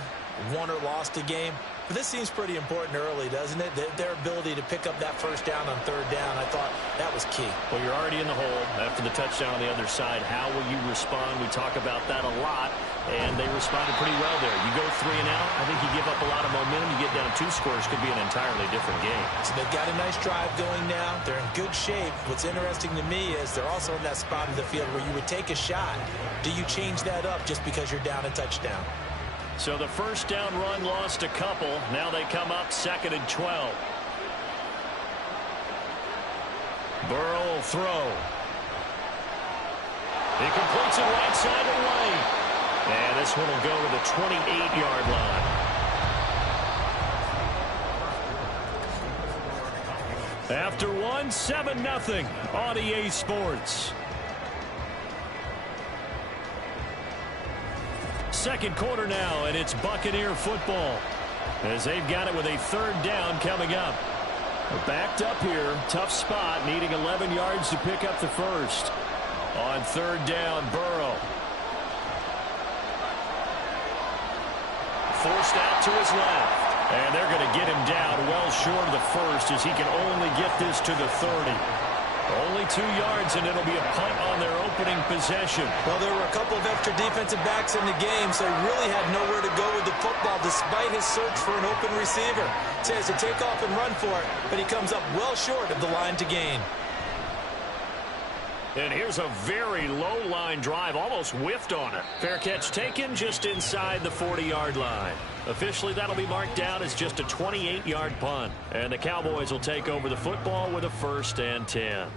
won or lost a game. But this seems pretty important early, doesn't it? Their ability to pick up that first down on third down, I thought that was key. Well, you're already in the hole after the touchdown on the other side. How will you respond? We talk about that a lot. and they responded pretty well there. You go 3 and out, I think you give up a lot of momentum. You get down 2 scores, could be an entirely different game. So they've got a nice drive going now. They're in good shape. What's interesting to me is they're also in that spot of the field where you would take a shot. Do you change that up just because you're down a touchdown? So the first down run lost a couple. Now they come up 2nd and 12. Burrow will throw. He completes it right side to White. And this one will go to the 28-yard line. After one, 7-0 on EA Sports. Second quarter now, and it's Buccaneer football as they've got it with a 3rd down coming up. Backed up here, tough spot, needing 11 yards to pick up the first. On 3rd down, Burrow. Forced out to his left. And they're going to get him down well short of the first as he can only get this to the 30. Only 2 yards, and it'll be a punt on their opening possession. Well, there were a couple of extra defensive backs in the game, so he really had nowhere to go with the football despite his search for an open receiver. So he has to take off and run for it, but he comes up well short of the line to gain. And here's a very low line drive, almost whiffed on it. Fair catch taken just inside the 40-yard line. Officially, that'll be marked down as just a 28-yard punt. And the Cowboys will take over the football with a 1st and 10.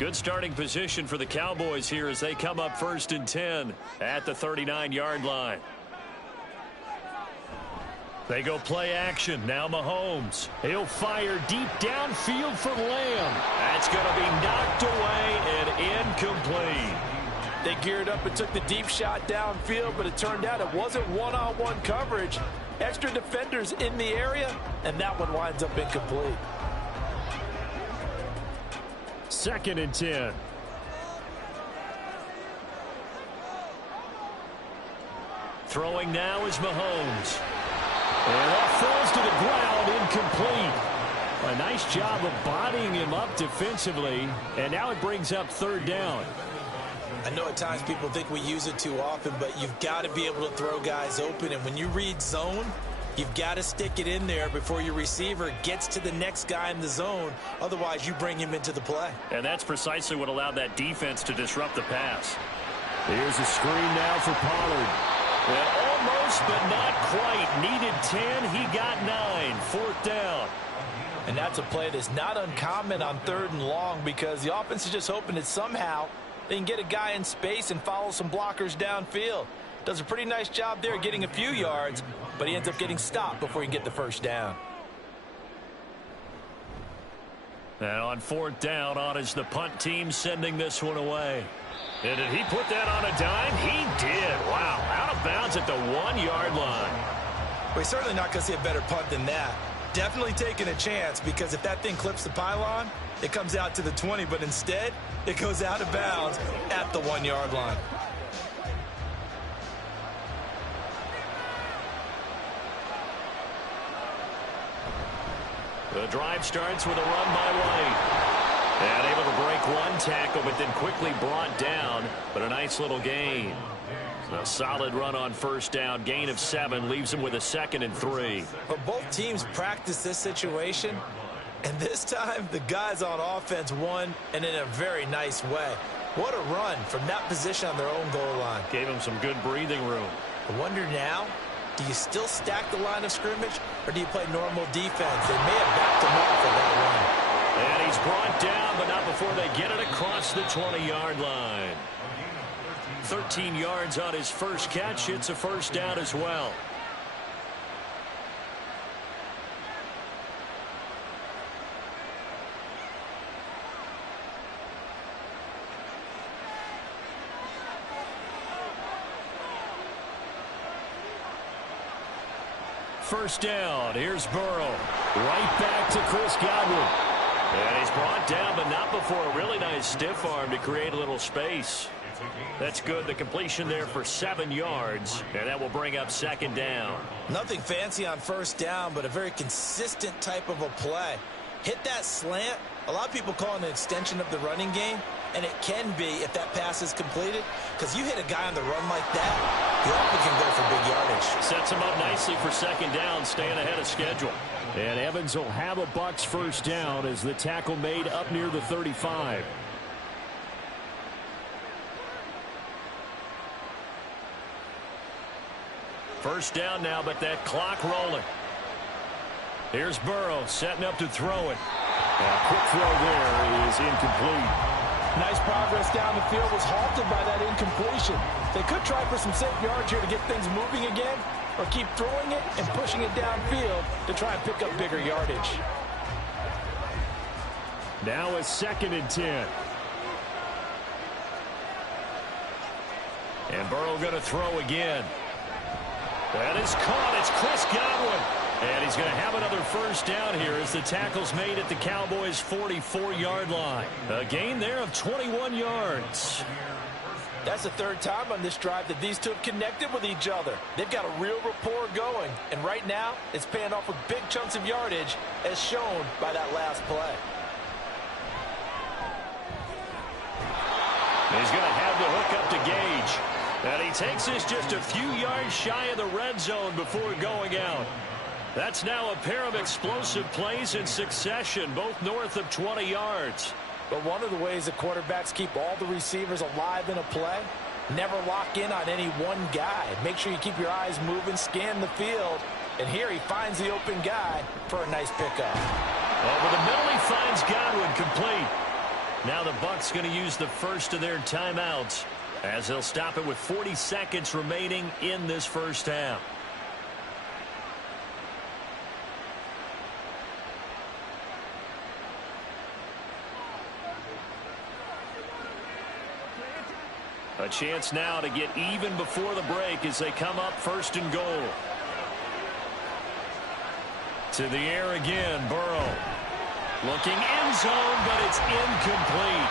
Good starting position for the Cowboys here as they come up 1st and 10 at the 39-yard line. They go play action. Now Mahomes. He'll fire deep downfield for Lamb. That's going to be knocked away and incomplete. They geared up and took the deep shot downfield, but it turned out it wasn't one-on-one coverage. Extra defenders in the area, and that one winds up incomplete. 2nd and 10. Throwing now is Mahomes. And that falls to the ground, incomplete. A nice job of bodying him up defensively, and now it brings up 3rd down. I know at times people think we use it too often, but you've got to be able to throw guys open. And when you read zone, you've got to stick it in there before your receiver gets to the next guy in the zone. Otherwise, you bring him into the play. And that's precisely what allowed that defense to disrupt the pass. Here's a screen now for Pollard. And almost, but not quite. Needed 10. He got 9. 4th down. And that's a play that's not uncommon on 3rd and long because the offense is just hoping that somehow they can get a guy in space and follow some blockers downfield. Does a pretty nice job there getting a few yards, but he ends up getting stopped before he can get the 1st down. And on 4th down, on is the punt team sending this one away. And did he put that on a dime? He did. Wow. Out of bounds at the 1-yard line. We're certainly not going to see a better punt than that. Definitely taking a chance because if that thing clips the pylon, it comes out to the 20, but instead it goes out of bounds at the 1-yard line. The drive starts with a run by White. And able to break one tackle, but then quickly brought down. But a nice little gain. A solid run on 1st down. Gain of 7 leaves him with a 2nd and 3. But both teams practice this situation. And this time, the guys on offense won, and in a very nice way. What a run from that position on their own goal line. Gave him some good breathing room. I wonder now, do you still stack the line of scrimmage, or do you play normal defense? They may have backed him off for that run. And he's brought down, but not before they get it across the 20-yard line. 13 yards on his first catch. It's a 1st down as well. First down. Here's Burrow. Right back to Chris Godwin. And he's brought down, but not before a really nice stiff arm to create a little space. That's good. The completion there for 7 yards, and that will bring up 2nd down. Nothing fancy on 1st down, but a very consistent type of a play. Hit that slant, A lot of people call it an extension of the running game, and it can be if that pass is completed, because you hit a guy on the run like that, he often can go for big yardage. Sets him up nicely for second down, staying ahead of schedule. And Evans will have a Bucs first down as the tackle made up near the 35. First down now, but that clock rolling. Here's Burrow setting up to throw it. A quick throw there is incomplete. Nice progress down the field was halted by that incompletion. They could try for some safe yards here to get things moving again, or keep throwing it and pushing it downfield to try and pick up bigger yardage. Now a 2nd and 10. And Burrow going to throw again. That is caught. It's Chris Godwin. And he's going to have another first down here as the tackle's made at the Cowboys' 44-yard line. A gain there of 21 yards. That's the third time on this drive that these two have connected with each other. They've got a real rapport going. And right now, it's paying off with big chunks of yardage, as shown by that last play. He's going to have the hook up to Gage. And he takes this just a few yards shy of the red zone before going out. That's now a pair of explosive plays in succession, both north of 20 yards. But one of the ways that quarterbacks keep all the receivers alive in a play, never lock in on any one guy. Make sure you keep your eyes moving, scan the field. And here he finds the open guy for a nice pickup. Over the middle, he finds Godwin complete. Now the Bucs going to use the first of their timeouts as they'll stop it with 40 seconds remaining in this first half. A chance now to get even before the break as they come up 1st and goal. To the air again, Burrow. Looking end zone, but it's incomplete.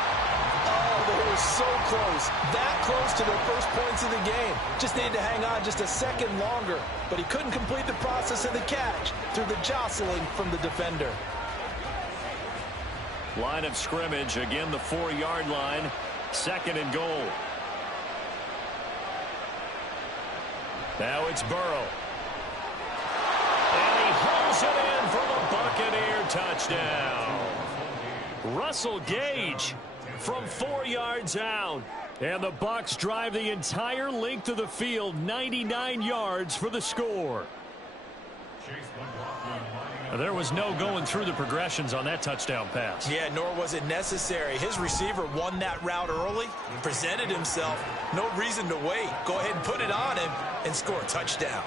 Oh, they were so close. That close to their first points of the game. Just needed to hang on just a second longer. But he couldn't complete the process of the catch through the jostling from the defender. Line of scrimmage, again the 4-yard line. 2nd and goal. Now it's Burrow. And he hauls it in for the Buccaneer touchdown. Russell Gage from 4 yards out. And the Bucs drive the entire length of the field, 99 yards for the score. There was no going through the progressions on that touchdown pass. Yeah, nor was it necessary. His receiver won that route early, presented himself. No reason to wait. Go ahead and put it on him and score a touchdown.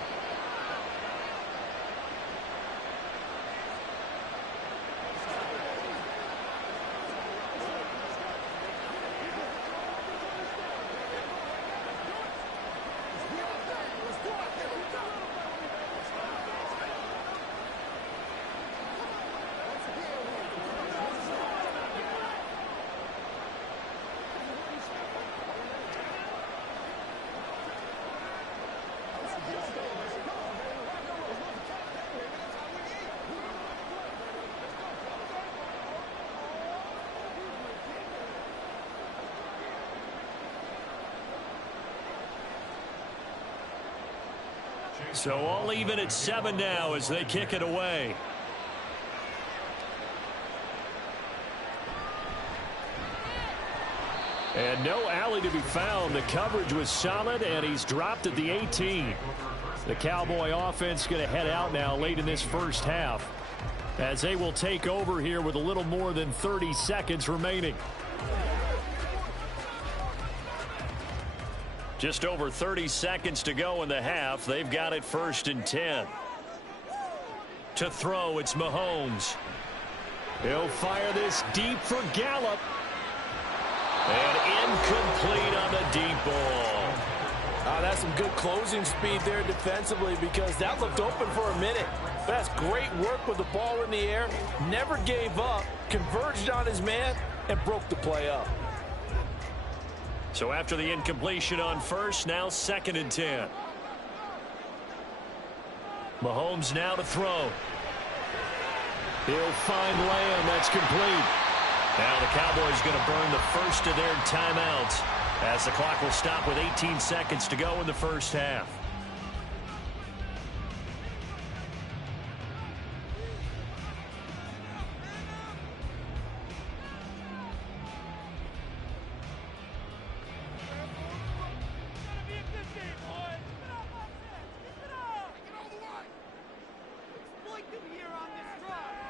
So all even at 7 now as they kick it away. And no alley to be found. The coverage was solid, and he's dropped at the 18. The Cowboy offense going to head out now late in this first half as they will take over here with a little more than 30 seconds remaining. Just over 30 seconds to go in the half. They've got it 1st and 10. To throw, it's Mahomes. He'll fire this deep for Gallup. And incomplete on the deep ball. That's some good closing speed there defensively, because that looked open for a minute. That's great work with the ball in the air. Never gave up, converged on his man, and broke the play up. So after the incompletion on first, now 2nd and 10. Mahomes now to throw. He'll find Lamb. That's complete. Now the Cowboys going to burn the first of their timeouts as the clock will stop with 18 seconds to go in the first half.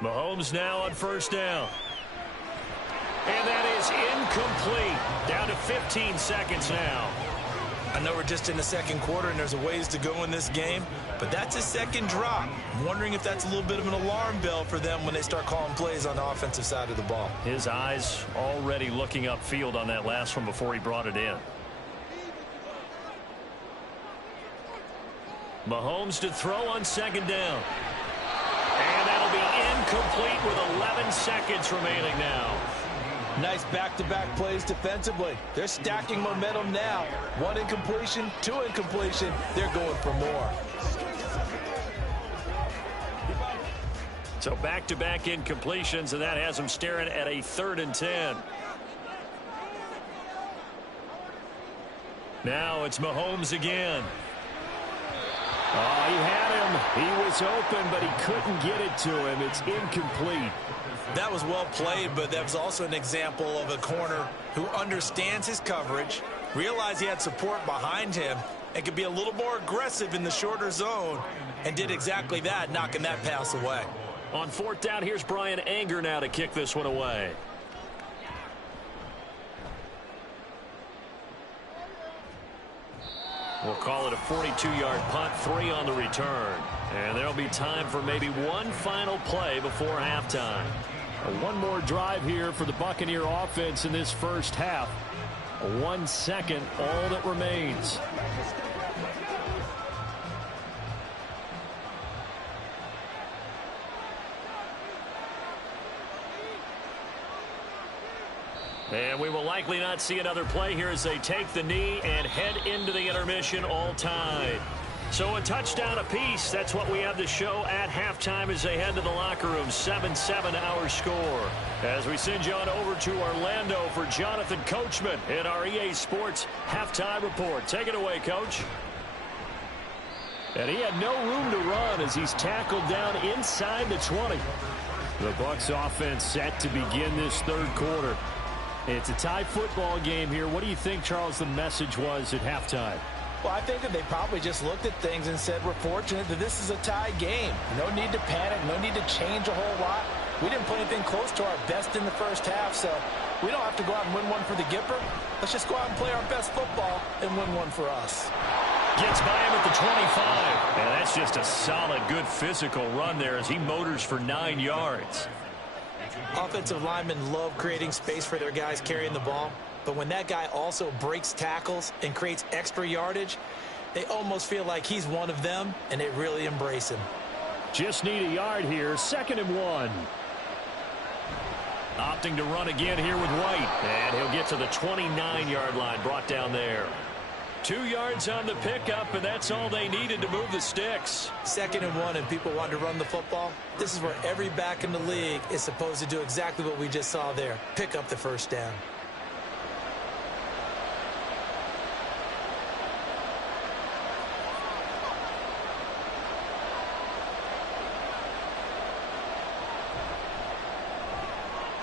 Mahomes now on first down. And that is incomplete. Down to 15 seconds now. I know we're just in the second quarter and there's a ways to go in this game, but that's his second drop. I'm wondering if that's a little bit of an alarm bell for them when they start calling plays on the offensive side of the ball. His eyes already looking upfield on that last one before he brought it in. Mahomes to throw on second down. And that'll be incomplete with 11 seconds remaining now. Nice back-to-back plays defensively. They're stacking momentum now. One incompletion, two incompletion. They're going for more. So back-to-back incompletions, and that has them staring at a 3rd and 10. Now it's Mahomes again. Oh, he had him. He was open, but he couldn't get it to him. It's incomplete. That was well played, but that was also an example of a corner who understands his coverage, realized he had support behind him, and could be a little more aggressive in the shorter zone, and did exactly that, knocking that pass away. On 4th down, here's Brian Anger now to kick this one away. We'll call it a 42-yard punt, 3 on the return. And there'll be time for maybe one final play before halftime. One more drive here for the Buccaneer offense in this first half. 1 second, all that remains. And we will likely not see another play here as they take the knee and head into the intermission all tied. So a touchdown apiece. That's what we have to show at halftime as they head to the locker room. 7-7 our score. As we send you on over to Orlando for Jonathan Coachman in our EA Sports halftime report. Take it away, Coach. And he had no room to run as he's tackled down inside the 20. The Bucs offense set to begin this third quarter. It's a tie football game here. What do you think, Charles, the message was at halftime? Well, I think that they probably just looked at things and said, we're fortunate that this is a tie game. No need to panic, no need to change a whole lot. We didn't play anything close to our best in the first half, so we don't have to go out and win one for the Gipper. Let's just go out and play our best football and win one for us. Gets by him at the 25. And that's just a solid, good physical run there as he motors for 9 yards. Offensive linemen love creating space for their guys carrying the ball. But when that guy also breaks tackles and creates extra yardage, they almost feel like he's one of them, and they really embrace him. Just need a yard here. 2nd and 1. Opting to run again here with White. And he'll get to the 29-yard line, brought down there. 2 yards on the pickup, and that's all they needed to move the sticks. 2nd and 1, and people want to run the football. This is where every back in the league is supposed to do exactly what we just saw there. Pick up the first down.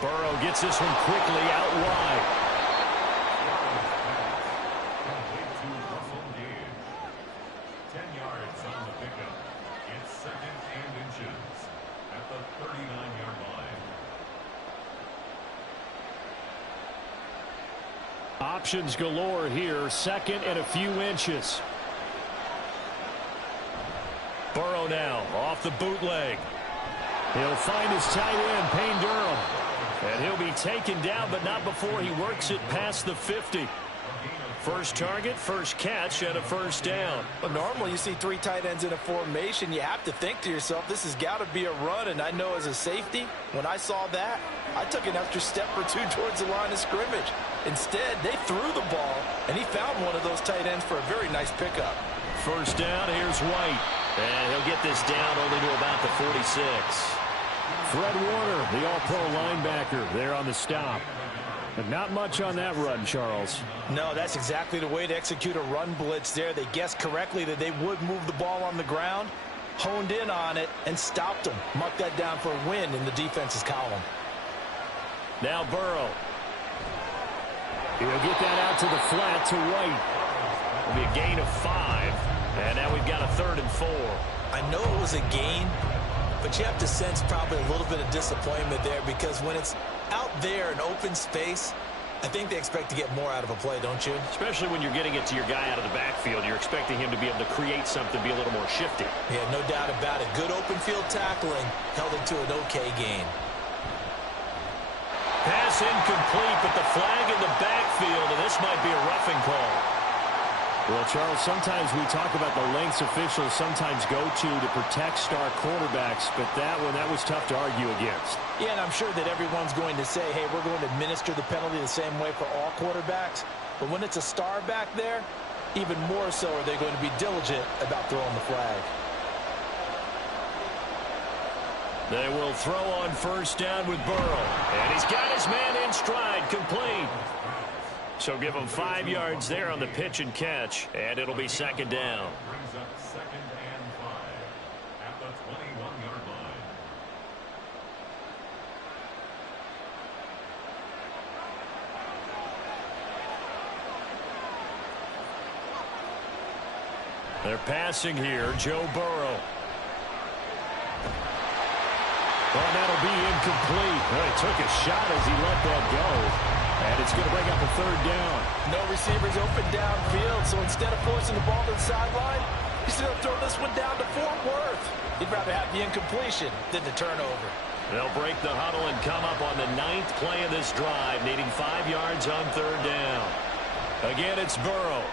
Burrow gets this one quickly out wide. Options galore here. 2nd and a few inches. Burrow now off the bootleg. He'll find his tight end, Payne Durham. And he'll be taken down, but not before he works it past the 50. First target, first catch, and a first down. But normally you see 3 tight ends in a formation. You have to think to yourself, this has got to be a run. And I know as a safety, when I saw that, I took an extra step or 2 towards the line of scrimmage. Instead, they threw the ball, and he found one of those tight ends for a very nice pickup. First down, here's White. And he'll get this down only to about the 46. Fred Warner, the all-pro linebacker, there on the stop. But not much on that run, Charles. No, that's exactly the way to execute a run blitz there. They guessed correctly that they would move the ball on the ground, honed in on it, and stopped them. Marked that down for a win in the defense's column. Now Burrow. He'll get that out to the flat to White. It'll be a gain of 5. And now we've got a 3rd and 4. I know it was a gain, but you have to sense probably a little bit of disappointment there, because when it's out there in open space, I think they expect to get more out of a play, don't you? Especially when you're getting it to your guy out of the backfield. You're expecting him to be able to create something, be a little more shifty. Yeah, no doubt about it. Good open field tackling held it to an okay gain. Pass incomplete, but the flag in the backfield, and this might be a roughing call. Well, Charles, sometimes we talk about the lengths officials sometimes go to protect star quarterbacks, but that was tough to argue against. Yeah, and I'm sure that everyone's going to say, hey, we're going to administer the penalty the same way for all quarterbacks. But when it's a star back there, even more so are they going to be diligent about throwing the flag. They will throw on first down with Burrow. And he's got his man in stride, complete. So give him 5 yards there on the pitch and catch, and it'll be 2nd down. Brings up 2nd and 5 at the 21-yard line. They're passing here, Joe Burrow. Well, that'll be incomplete. Well, he took a shot as he let that go. And it's going to bring up a 3rd down. No receivers open downfield, so instead of forcing the ball to the sideline, he's going to throw this one down to Fort Worth. He'd rather have the incompletion than the turnover. They'll break the huddle and come up on the 9th play of this drive, needing 5 yards on 3rd down. Again, it's Burrow.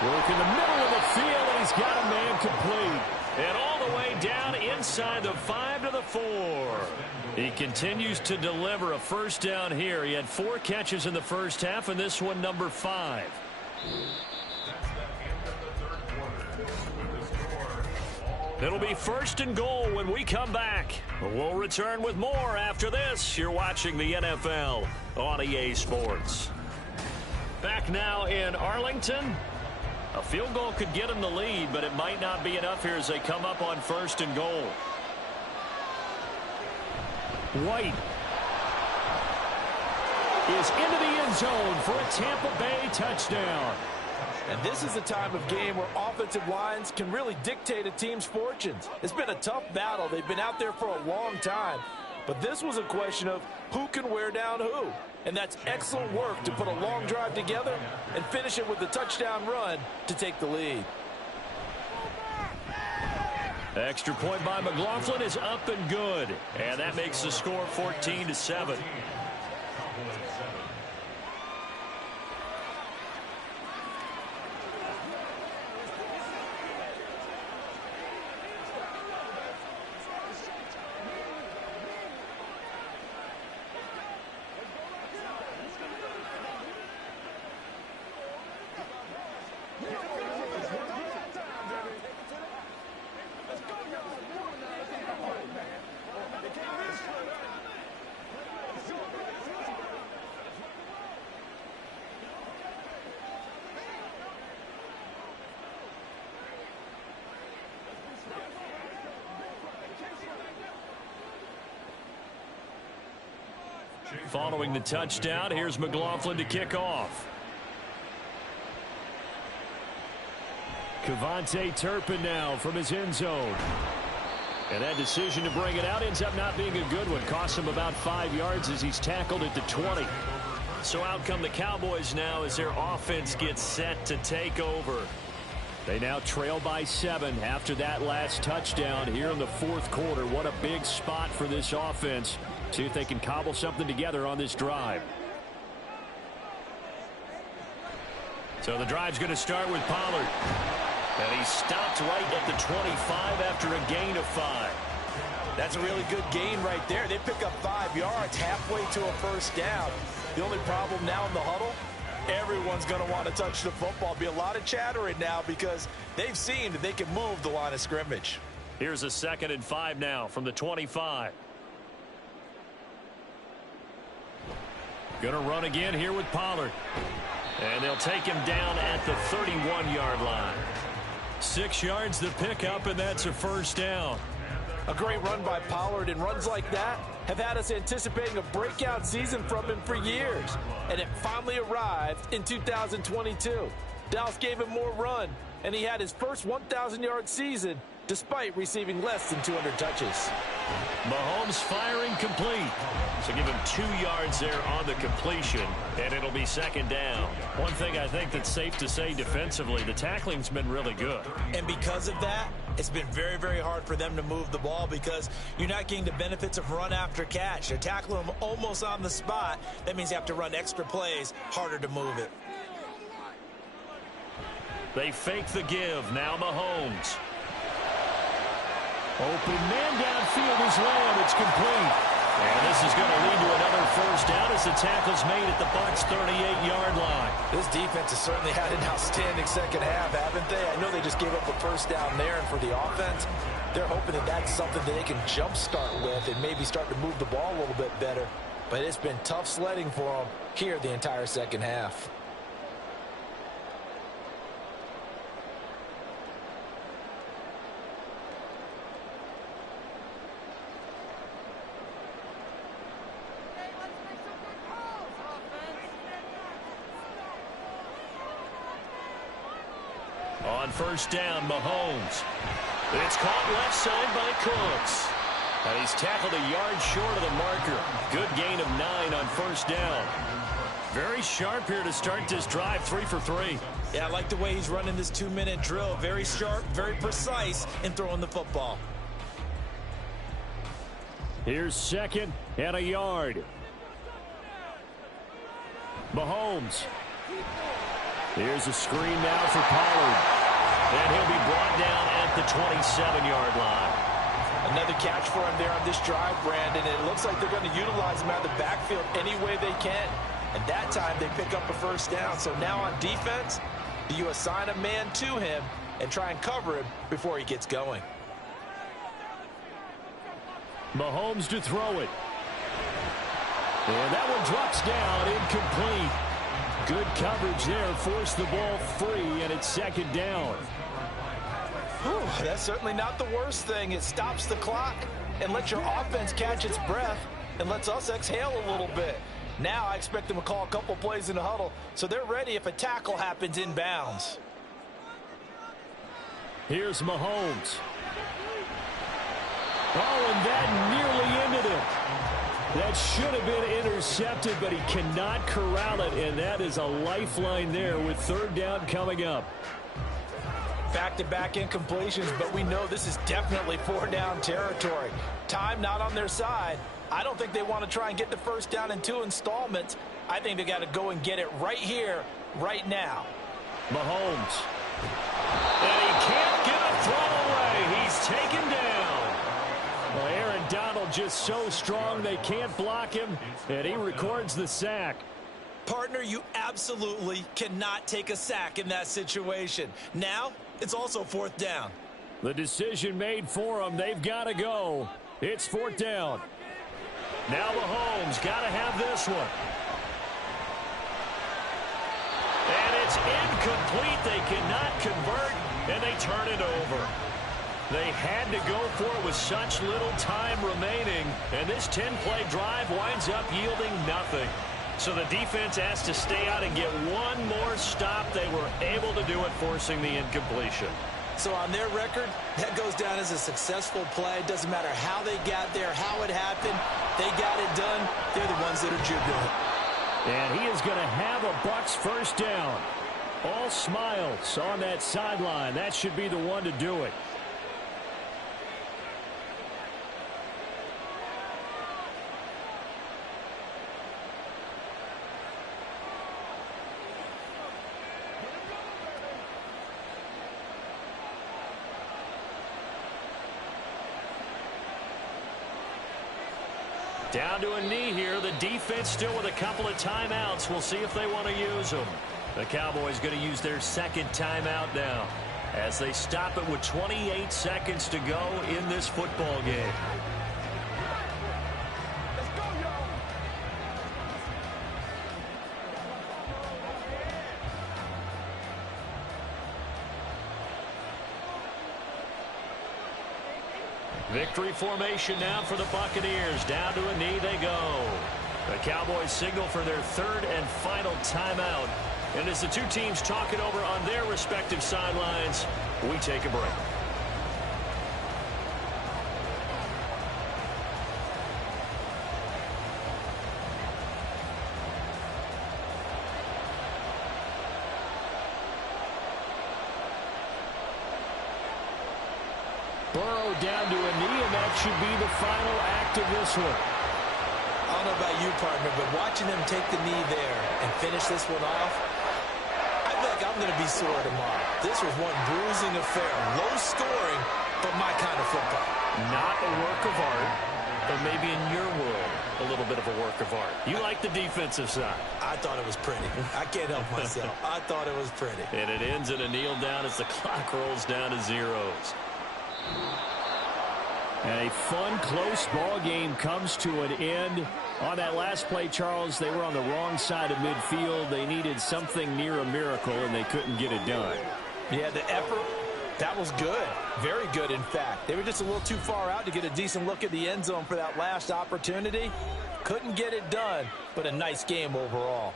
Work in the middle of the field, and he's got a man complete. And all the way down inside the 5 to the 4. He continues to deliver a first down here. He had 4 catches in the first half, and this one number 5. It'll be 1st and goal when we come back. We'll return with more after this. You're watching the NFL on EA Sports. Back now in Arlington. A field goal could get them the lead, but it might not be enough here as they come up on 1st and goal. White is into the end zone for a Tampa Bay touchdown. And this is a time of game where offensive lines can really dictate a team's fortunes. It's been a tough battle. They've been out there for a long time. But this was a question of who can wear down who. And that's excellent work to put a long drive together and finish it with a touchdown run to take the lead. Extra point by McLaughlin is up and good. And that makes the score 14-7. Following the touchdown, here's McLaughlin to kick off. Kevontae Turpin now from his end zone. And that decision to bring it out ends up not being a good one. Costs him about 5 yards as he's tackled at the 20. So out come the Cowboys now as their offense gets set to take over. They now trail by 7 after that last touchdown here in the 4th quarter. What a big spot for this offense. See if they can cobble something together on this drive. So the drive's going to start with Pollard. And he stopped right at the 25 after a gain of 5. That's a really good gain right there. They pick up 5 yards halfway to a first down. The only problem now in the huddle, everyone's going to want to touch the football. Be a lot of chattering now because they've seen that they can move the line of scrimmage. Here's a 2nd and 5 now from the 25. Going to run again here with Pollard. And they'll take him down at the 31-yard line. 6 yards the pickup, and that's a first down. A great run by Pollard, and runs like that have had us anticipating a breakout season from him for years. And it finally arrived in 2022. Dallas gave him more run, and he had his first 1,000-yard season despite receiving less than 200 touches. Mahomes firing complete. So give him 2 yards there on the completion, and it'll be second down. One thing I think that's safe to say defensively, the tackling's been really good. And because of that, it's been very, very hard for them to move the ball because you're not getting the benefits of run after catch. They're tackling them almost on the spot. That means you have to run extra plays, harder to move it. They fake the give. Now Mahomes. Open man downfield is Lamb. It's complete. And this is going to lead to another first down as the tackle's made at the Bucs' 38-yard line. This defense has certainly had an outstanding second half, haven't they? I know they just gave up a first down there, and for the offense, they're hoping that that's something that they can jumpstart with and maybe start to move the ball a little bit better. But it's been tough sledding for them here the entire second half. On first down, Mahomes. It's caught left side by Cooks. And he's tackled a yard short of the marker. Good gain of 9 on first down. Very sharp here to start this drive, 3 for 3. Yeah, I like the way he's running this 2-minute drill. Very sharp, very precise in throwing the football. Here's second and a yard. Mahomes. Here's a screen now for Pollard. And he'll be brought down at the 27-yard line. Another catch for him there on this drive, Brandon. And it looks like they're going to utilize him out of the backfield any way they can. And that time they pick up a first down. So now on defense, do you assign a man to him and try and cover him before he gets going? Mahomes to throw it. And that one drops down, incomplete. Good coverage there, forced the ball free, and it's second down. Whew, that's certainly not the worst thing. It stops the clock and lets your offense catch its breath and lets us exhale a little bit. Now I expect them to call a couple plays in the huddle so they're ready if a tackle happens inbounds. Here's Mahomes. Oh, and that nearly ended it. That should have been intercepted, but he cannot corral it, and that is a lifeline there with third down coming up. Back-to-back incompletions, but we know this is definitely four-down territory. Time not on their side. I don't think they want to try and get the first down in 2 installments. I think they got to go and get it right here, right now. Mahomes. And he can't get a throw away. He's taken down. Well, Aaron Donald just so strong they can't block him, and he records the sack. Partner, you absolutely cannot take a sack in that situation. Now, it's also fourth down. The decision made for them. They've got to go. It's fourth down. Now Mahomes got to have this one. And it's incomplete. They cannot convert, and they turn it over. They had to go for it with such little time remaining, and this 10-play drive winds up yielding nothing. So the defense has to stay out and get one more stop. They were able to do it, forcing the incompletion. So on their record, that goes down as a successful play. It doesn't matter how they got there, how it happened. They got it done. They're the ones that are jubilant. And he is going to have a Bucs first down. All smiles on that sideline. That should be the one to do it. Down to a knee here. The defense still with a couple of timeouts. We'll see if they want to use them. The Cowboys going to use their second timeout now as they stop it with 28 seconds to go in this football game. Victory formation now for the Buccaneers. Down to a knee they go. The Cowboys signal for their third and final timeout. And as the two teams talk it over on their respective sidelines, we take a break. Burrow down to a knee, and that should be the final act of this one. I don't know about you, partner, but watching them take the knee there and finish this one off, I feel like I'm going to be sore tomorrow. This was one bruising affair. Low scoring, but my kind of football. Not a work of art, but maybe in your world, a little bit of a work of art. You like the defensive side. I thought it was pretty. I can't help myself. I thought it was pretty. And it ends in a kneel down as the clock rolls down to zeros. And a fun, close ball game comes to an end. On that last play, Charles, they were on the wrong side of midfield. They needed something near a miracle, and they couldn't get it done. Yeah, the effort, that was good. Very good, in fact. They were just a little too far out to get a decent look at the end zone for that last opportunity. Couldn't get it done, but a nice game overall.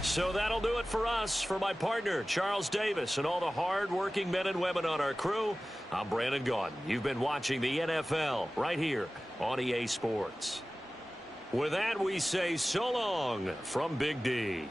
So that'll do it for us. For my partner, Charles Davis, and all the hard-working men and women on our crew, I'm Brandon Gaudin. You've been watching the NFL right here on EA Sports. With that, we say so long from Big D.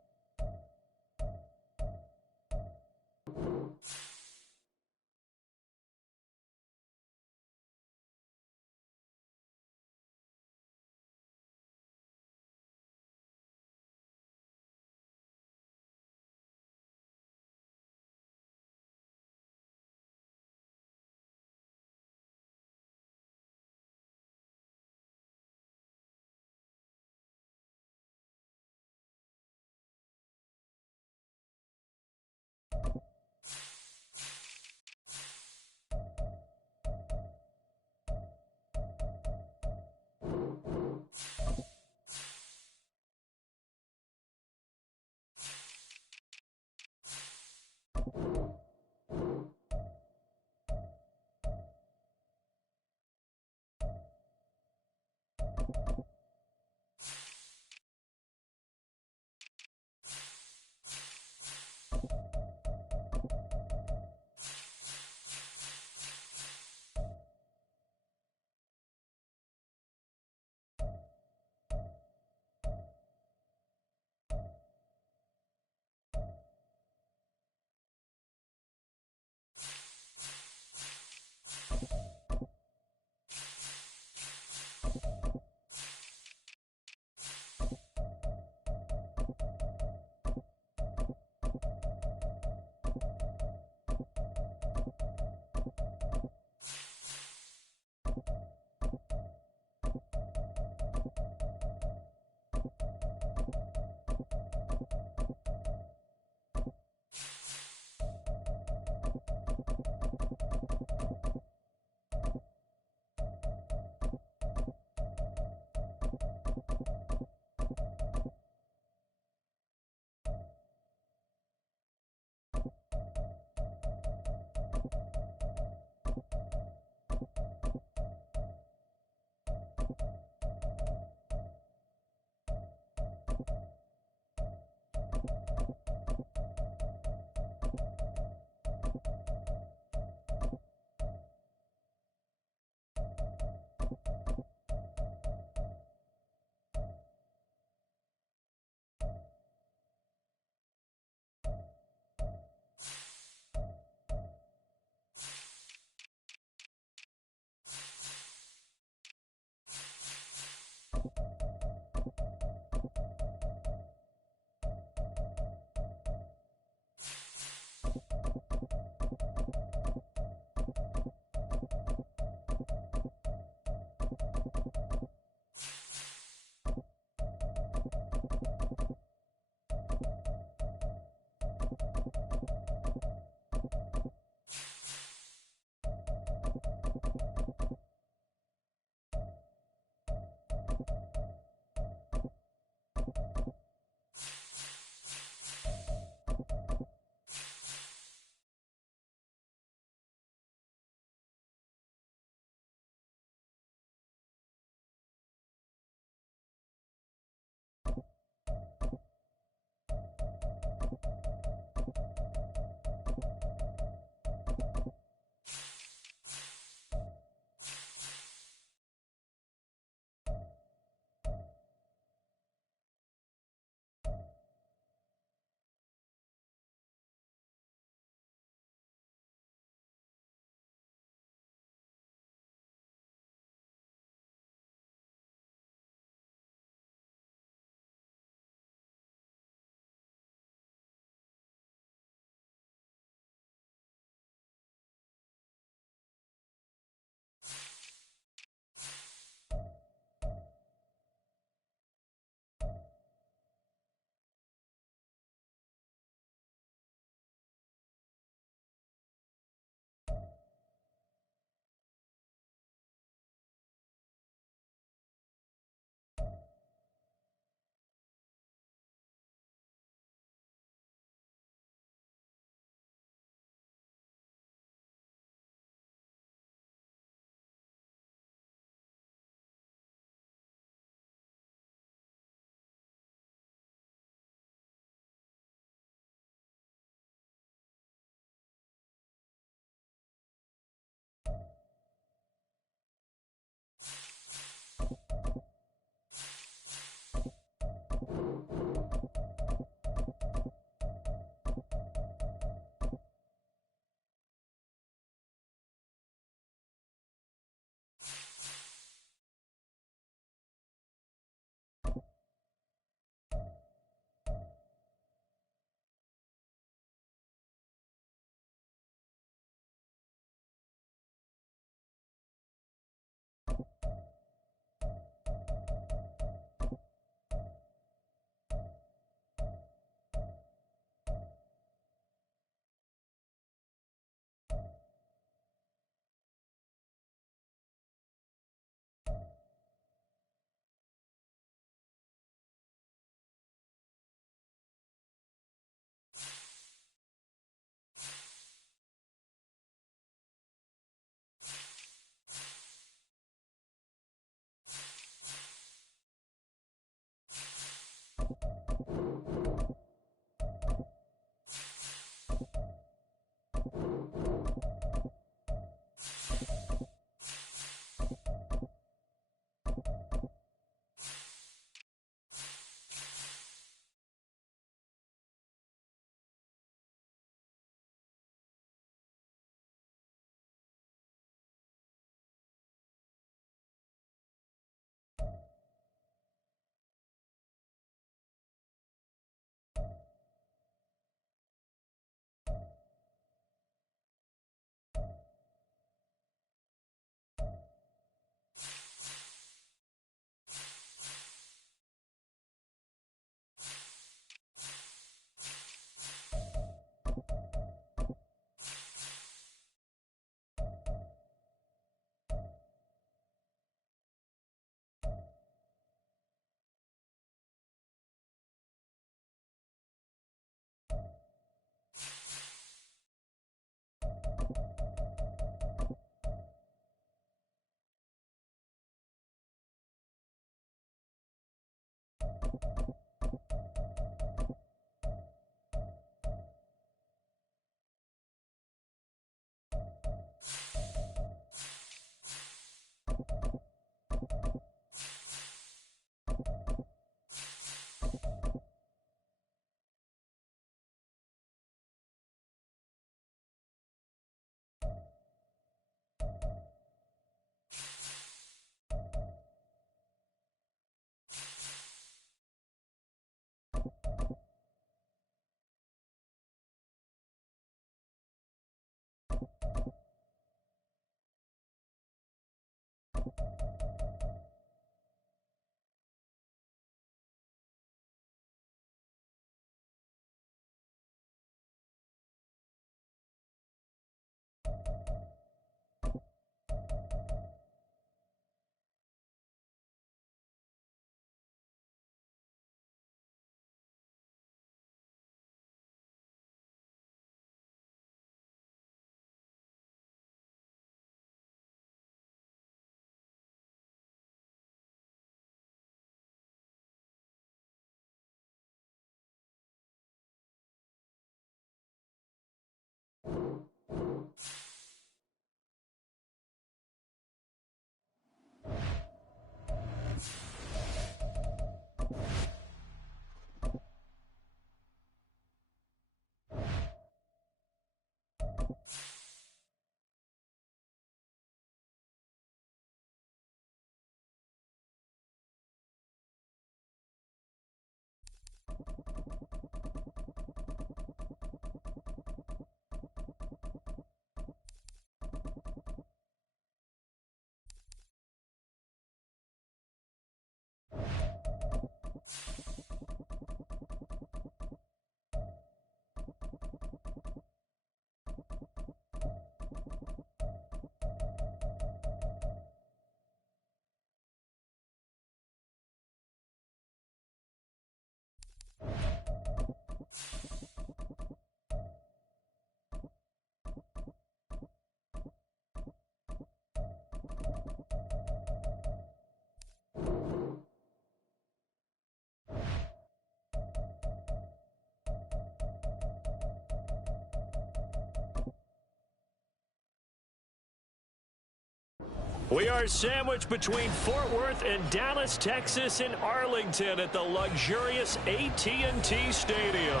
We are sandwiched between Fort Worth and Dallas, Texas, and Arlington at the luxurious AT&T Stadium.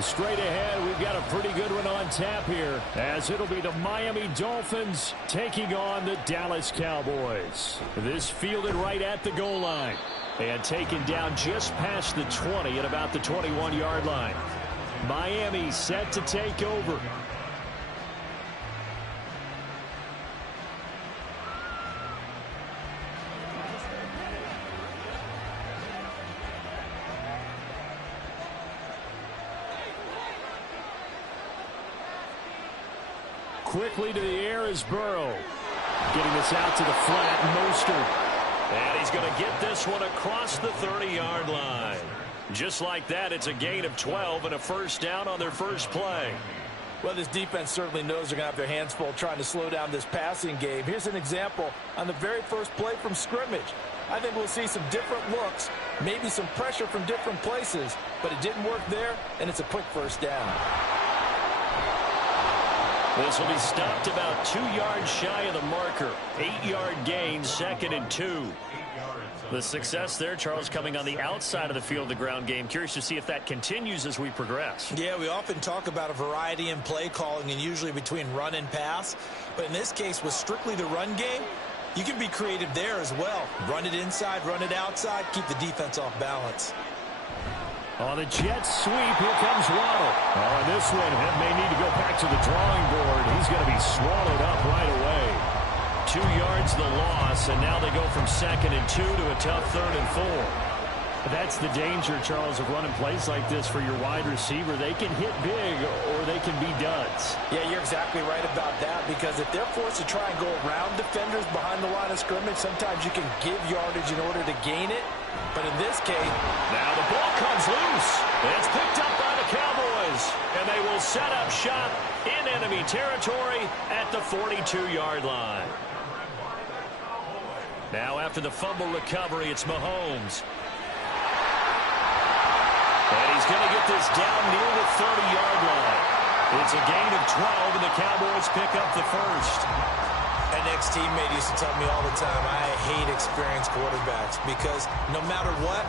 Straight ahead, we've got a pretty good one on tap here, as it'll be the Miami Dolphins taking on the Dallas Cowboys. This fielded right at the goal line and taken down just past the 20 at about the 21-yard line. Miami set to take over. Quickly to the air is Burrow. Getting this out to the flat, Mostert. And he's going to get this one across the 30-yard line. Just like that, it's a gain of 12 and a first down on their first play. Well, this defense certainly knows they're going to have their hands full trying to slow down this passing game. Here's an example on the very first play from scrimmage. I think we'll see some different looks, maybe some pressure from different places, but it didn't work there, and it's a quick first down. This will be stopped about 2 yards shy of the marker. 8-yard gain, 2nd and 2. The success there, Charles, coming on the outside of the field, the ground game. Curious to see if that continues as we progress. Yeah, we often talk about a variety in play calling and usually between run and pass. But in this case, with strictly the run game, you can be creative there as well. Run it inside, run it outside, keep the defense off balance. On the jet sweep, here comes Waddle. On this one, it may need to go back to the drawing board. He's going to be swallowed up right away. 2 yards the loss, and now they go from 2nd and 2 to a tough 3rd and 4. That's the danger, Charles, of running plays like this for your wide receiver. They can hit big or they can be duds. Yeah, you're exactly right about that, because if they're forced to try and go around defenders behind the line of scrimmage, sometimes you can give yardage in order to gain it. But in this case, now the ball comes loose. It's picked up by the Cowboys, and they will set up shop in enemy territory at the 42-yard line. Now after the fumble recovery, it's Mahomes. And he's going to get this down near the 30-yard line. It's a gain of 12, and the Cowboys pick up the first. An ex-teammate used to tell me all the time, I hate experienced quarterbacks because no matter what,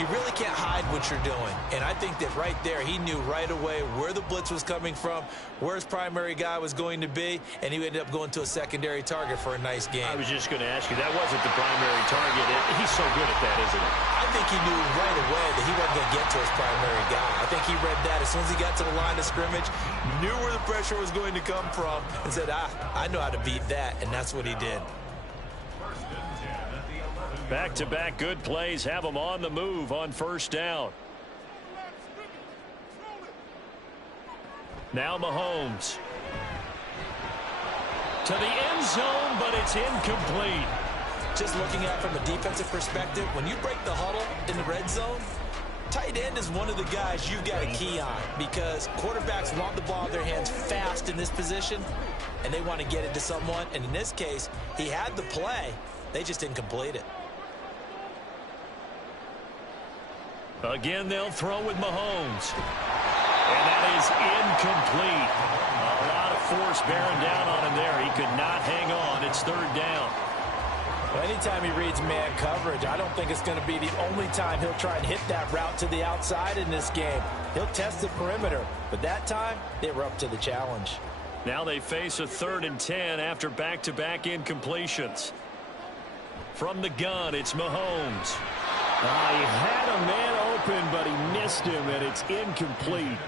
you really can't hide what you're doing. And I think that right there, he knew right away where the blitz was coming from, where his primary guy was going to be, and he ended up going to a secondary target for a nice game. I was just going to ask you, that wasn't the primary target. He's so good at that, isn't he? I think he knew right away that he wasn't going to get to his primary guy. I think he read that as soon as he got to the line of scrimmage, knew where the pressure was going to come from, and said, I know how to beat that, and that's what he did. Back-to-back good plays have them on the move on first down. Now Mahomes. To the end zone, but it's incomplete. Just looking at it from a defensive perspective, when you break the huddle in the red zone, tight end is one of the guys you've got a key on because quarterbacks want the ball in their hands fast in this position, and they want to get it to someone. And in this case, he had the play. They just didn't complete it. Again, they'll throw with Mahomes. And that is incomplete. A lot of force bearing down on him there. He could not hang on. It's 3rd down. well, anytime he reads man coverage, I don't think it's going to be the only time he'll try and hit that route to the outside in this game. He'll test the perimeter, but that time they were up to the challenge. Now they face a 3rd and 10 after back-to-back incompletions. From the gun, it's Mahomes. He had a man open, but he missed him, and it's incomplete.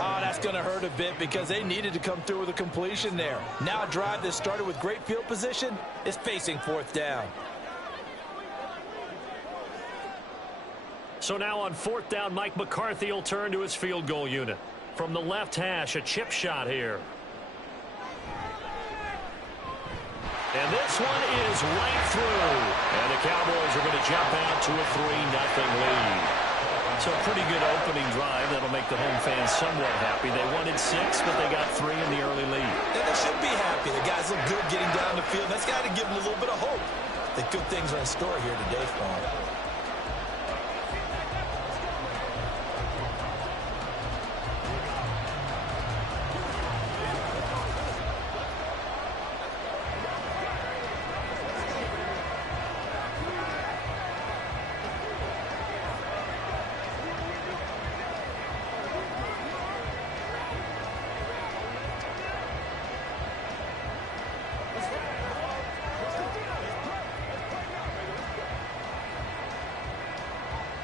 Oh, that's going to hurt a bit because they needed to come through with a completion there. Now a drive that started with great field position is facing 4th down. So now on 4th down, Mike McCarthy will turn to his field goal unit. From the left hash, a chip shot here. And this one is right through. And the Cowboys are going to jump out to a 3-0 lead. So a pretty good opening drive. That'll make the home fans somewhat happy. They wanted 6, but they got 3 in the early lead. And they should be happy. The guys look good getting down the field. That's got to give them a little bit of hope that good things are in store here today for them.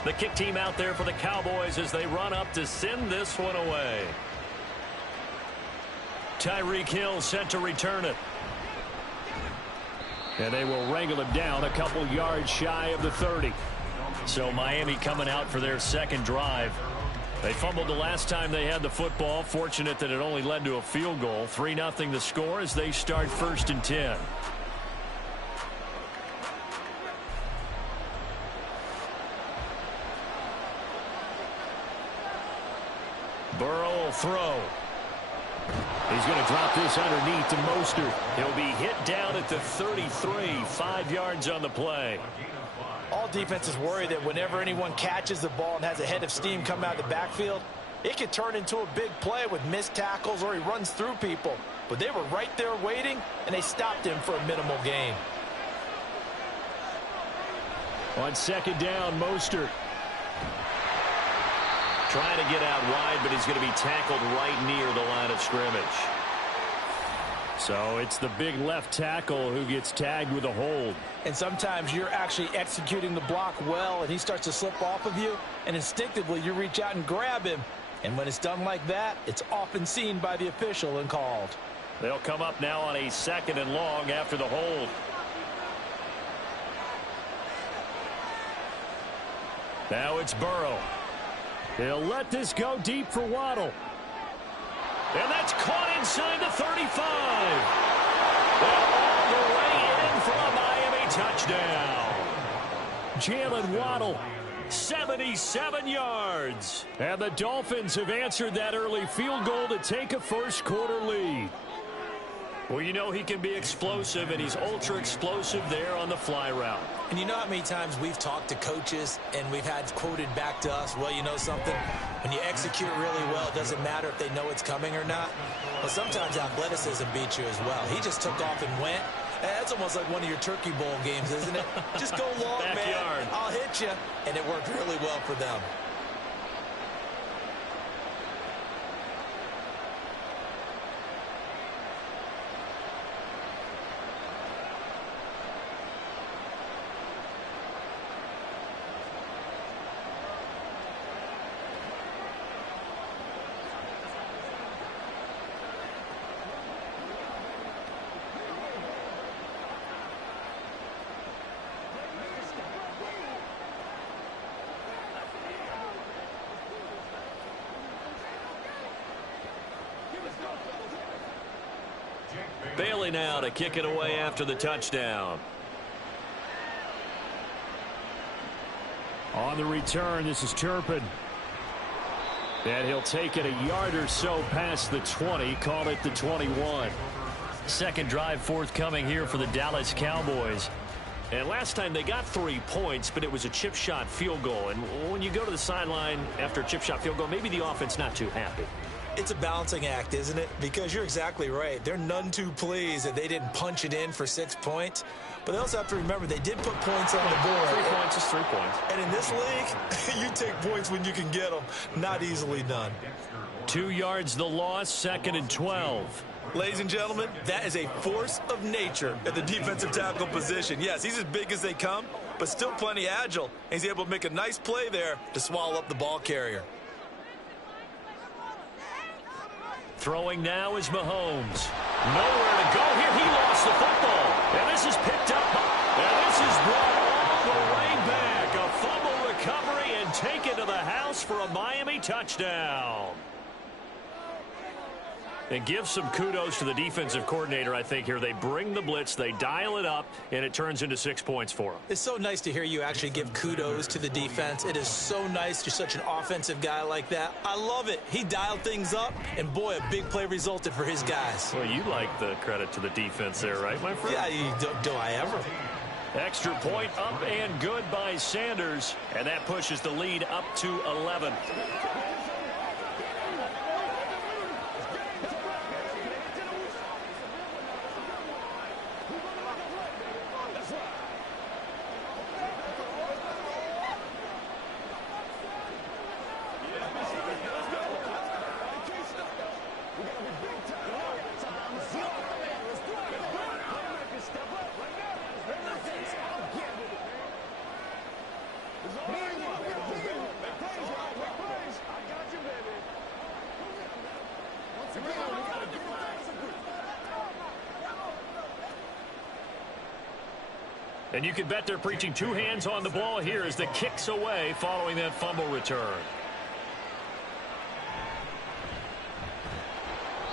The kick team out there for the Cowboys as they run up to send this one away. Tyreek Hill set to return it. And they will wrangle him down a couple yards shy of the 30. So Miami coming out for their second drive. They fumbled the last time they had the football. Fortunate that it only led to a field goal. 3-0 the score as they start 1st and 10. Burrow will throw. He's going to drop this underneath to Mostert. He'll be hit down at the 33, 5 yards on the play. All defenses worry that whenever anyone catches the ball and has a head of steam come out of the backfield, it could turn into a big play with missed tackles or he runs through people. But they were right there waiting, and they stopped him for a minimal gain. On 2nd down, Mostert. Trying to get out wide, but he's going to be tackled right near the line of scrimmage. So it's the big left tackle who gets tagged with a hold. And sometimes you're actually executing the block well, and he starts to slip off of you, and instinctively you reach out and grab him. And when it's done like that, it's often seen by the official and called. They'll come up now on a 2nd and long after the hold. Now it's Burrow. He'll let this go deep for Waddle. And that's caught inside the 35. Well, all the way in for a Miami touchdown. Jalen Waddle, 77 yards. And the Dolphins have answered that early field goal to take a first-quarter lead. Well, you know he can be explosive, and he's ultra-explosive there on the fly route. And you know how many times we've talked to coaches and we've had quoted back to us, well, you know something? When you execute really well, it doesn't matter if they know it's coming or not. Well, sometimes athleticism beats you as well. He just took off and went. That's almost like one of your Turkey Bowl games, isn't it? Just go long, man. I'll hit you. And it worked really well for them. Bailey now to kick it away after the touchdown. On the return, this is Turpin. And he'll take it a yard or so past the 20, call it the 21. Second drive forthcoming here for the Dallas Cowboys. And last time they got 3 points, but it was a chip shot field goal. And when you go to the sideline after a chip shot field goal, maybe the offense not too happy. It's a balancing act, isn't it? Because you're exactly right. They're none too pleased that they didn't punch it in for 6 points. But they also have to remember they did put points on the board. 3 points is 3 points. And in this league, you take points when you can get them. Not easily done. 2 yards the loss, 2nd and 12. Ladies and gentlemen, that is a force of nature at the defensive tackle position. Yes, he's as big as they come, but still plenty agile. And he's able to make a nice play there to swallow up the ball carrier. Throwing now is Mahomes. Nowhere to go here. He lost the football. And this is picked up. And this is brought all the way back. A fumble recovery and taken to the house for a Miami touchdown. And give some kudos to the defensive coordinator, I think, here. They bring the blitz, they dial it up, and it turns into 6 points for them. It's so nice to hear you actually give kudos to the defense. It is so nice. You're such an offensive guy like that. I love it. He dialed things up, and boy, a big play resulted for his guys. Well, you like the credit to the defense there, right, my friend? Yeah, do I ever? Extra point up and good by Sanders, and that pushes the lead up to 11. And you can bet they're preaching two hands on the ball here as the kick's away following that fumble return.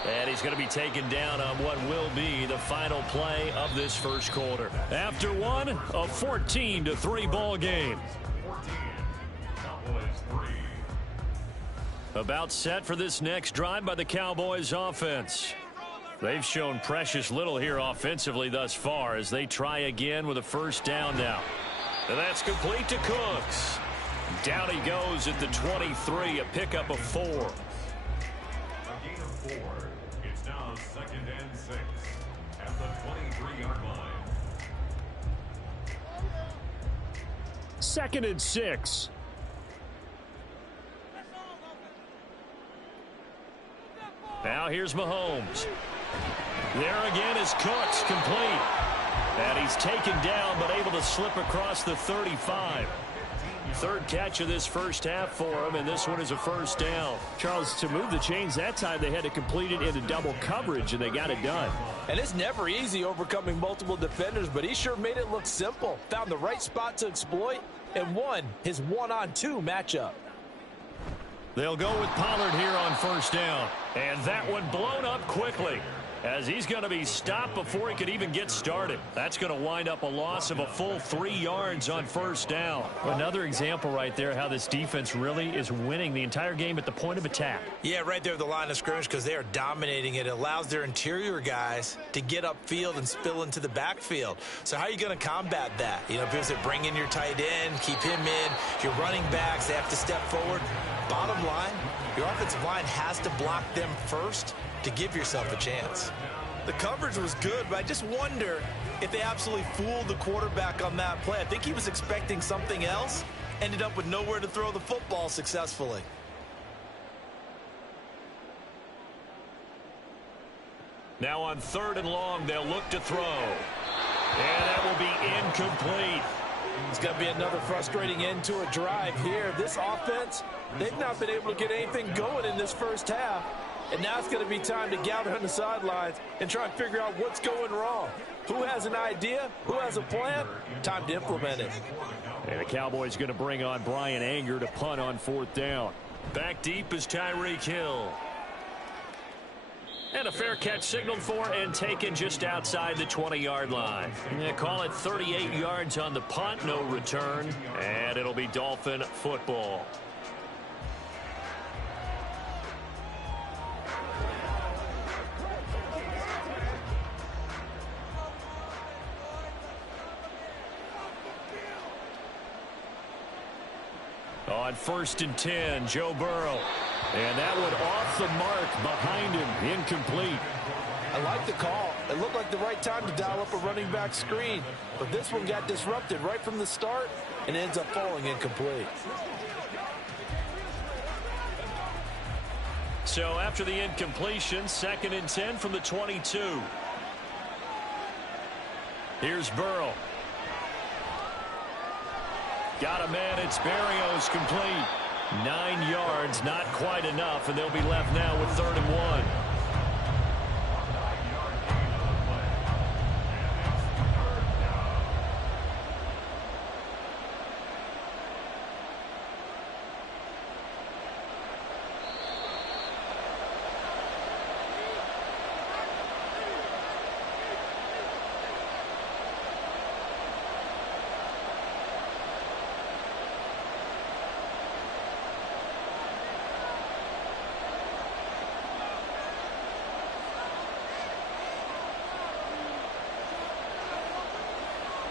And he's going to be taken down on what will be the final play of this first quarter. After one, a 14-3 ball game. 14, Cowboys 3. About set for this next drive by the Cowboys offense. They've shown precious little here offensively thus far as they try again with a first down now. And that's complete to Cooks. Down he goes at the 23, a pickup of 4. A gain of 4. It's now 2nd and 6 at the 23-yard line. 2nd and 6. Now here's Mahomes. There again is Cooks, complete. And he's taken down but able to slip across the 35. Third catch of this first half for him, and this one is a first down. Charles, to move the chains that time, they had to complete it into double coverage, and they got it done. And it's never easy overcoming multiple defenders, but he sure made it look simple. Found the right spot to exploit and won his one-on-two matchup. They'll go with Pollard here on first down. And that one blown up quickly as he's going to be stopped before he could even get started. That's going to wind up a loss of a full 3 yards on first down. Another example right there how this defense really is winning the entire game at the point of attack. Yeah, right there at the line of scrimmage because they are dominating it. It allows their interior guys to get upfield and spill into the backfield. So how are you going to combat that? You know, because bring in your tight end, keep him in. Your running backs, they have to step forward. Bottom line, your offensive line has to block them first to give yourself a chance. The coverage was good, but I just wonder if they absolutely fooled the quarterback on that play. I think he was expecting something else, ended up with nowhere to throw the football successfully. Now on 3rd and long, they'll look to throw. And that will be incomplete. It's going to be another frustrating end to a drive here. This offense, they've not been able to get anything going in this first half. And now it's going to be time to gather on the sidelines and try and figure out what's going wrong. Who has an idea? Who has a plan? Time to implement it. And the Cowboys going to bring on Brian Anger to punt on 4th down. Back deep is Tyreek Hill. And a fair catch signaled for and taken just outside the 20-yard line. They call it 38 yards on the punt, no return. And it'll be Dolphin football. On 1st and 10, Joe Burrow. And that one off the mark behind him, incomplete. I like the call. It looked like the right time to dial up a running back screen. But this one got disrupted right from the start and ends up falling incomplete. So after the incompletion, 2nd and 10 from the 22. Here's Burrow. Got a man, it's Berrios, complete. 9 yards, not quite enough, and they'll be left now with 3rd and 1.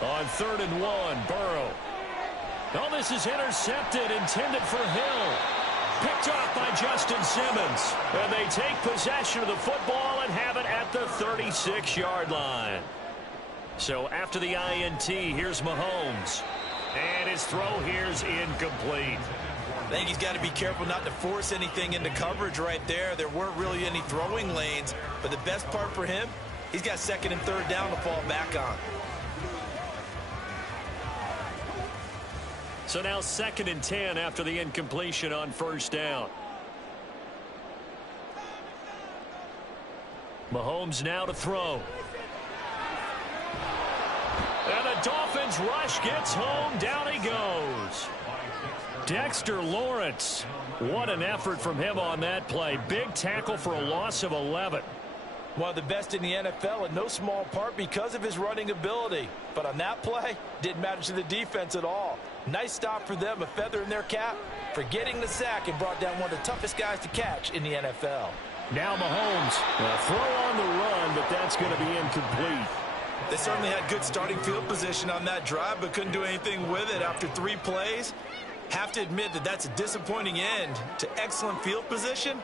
On 3rd and 1, Burrow. Oh, this is intercepted, intended for Hill. Picked off by Justin Simmons. And they take possession of the football and have it at the 36-yard line. So after the INT, here's Mahomes. And his throw here's incomplete. I think he's got to be careful not to force anything into coverage right there. There weren't really any throwing lanes. But the best part for him, he's got 2nd and 3rd down to fall back on. So now 2nd and 10 after the incompletion on 1st down. Mahomes now to throw. And a Dolphins rush gets home. Down he goes. Dexter Lawrence. What an effort from him on that play. Big tackle for a loss of 11. One of the best in the NFL in no small part because of his running ability. But on that play, didn't matter to the defense at all. Nice stop for them, a feather in their cap for getting the sack and brought down one of the toughest guys to catch in the NFL. Now Mahomes. A throw on the run, but that's going to be incomplete. They certainly had good starting field position on that drive, but couldn't do anything with it after 3 plays. Have to admit that that's a disappointing end to excellent field position.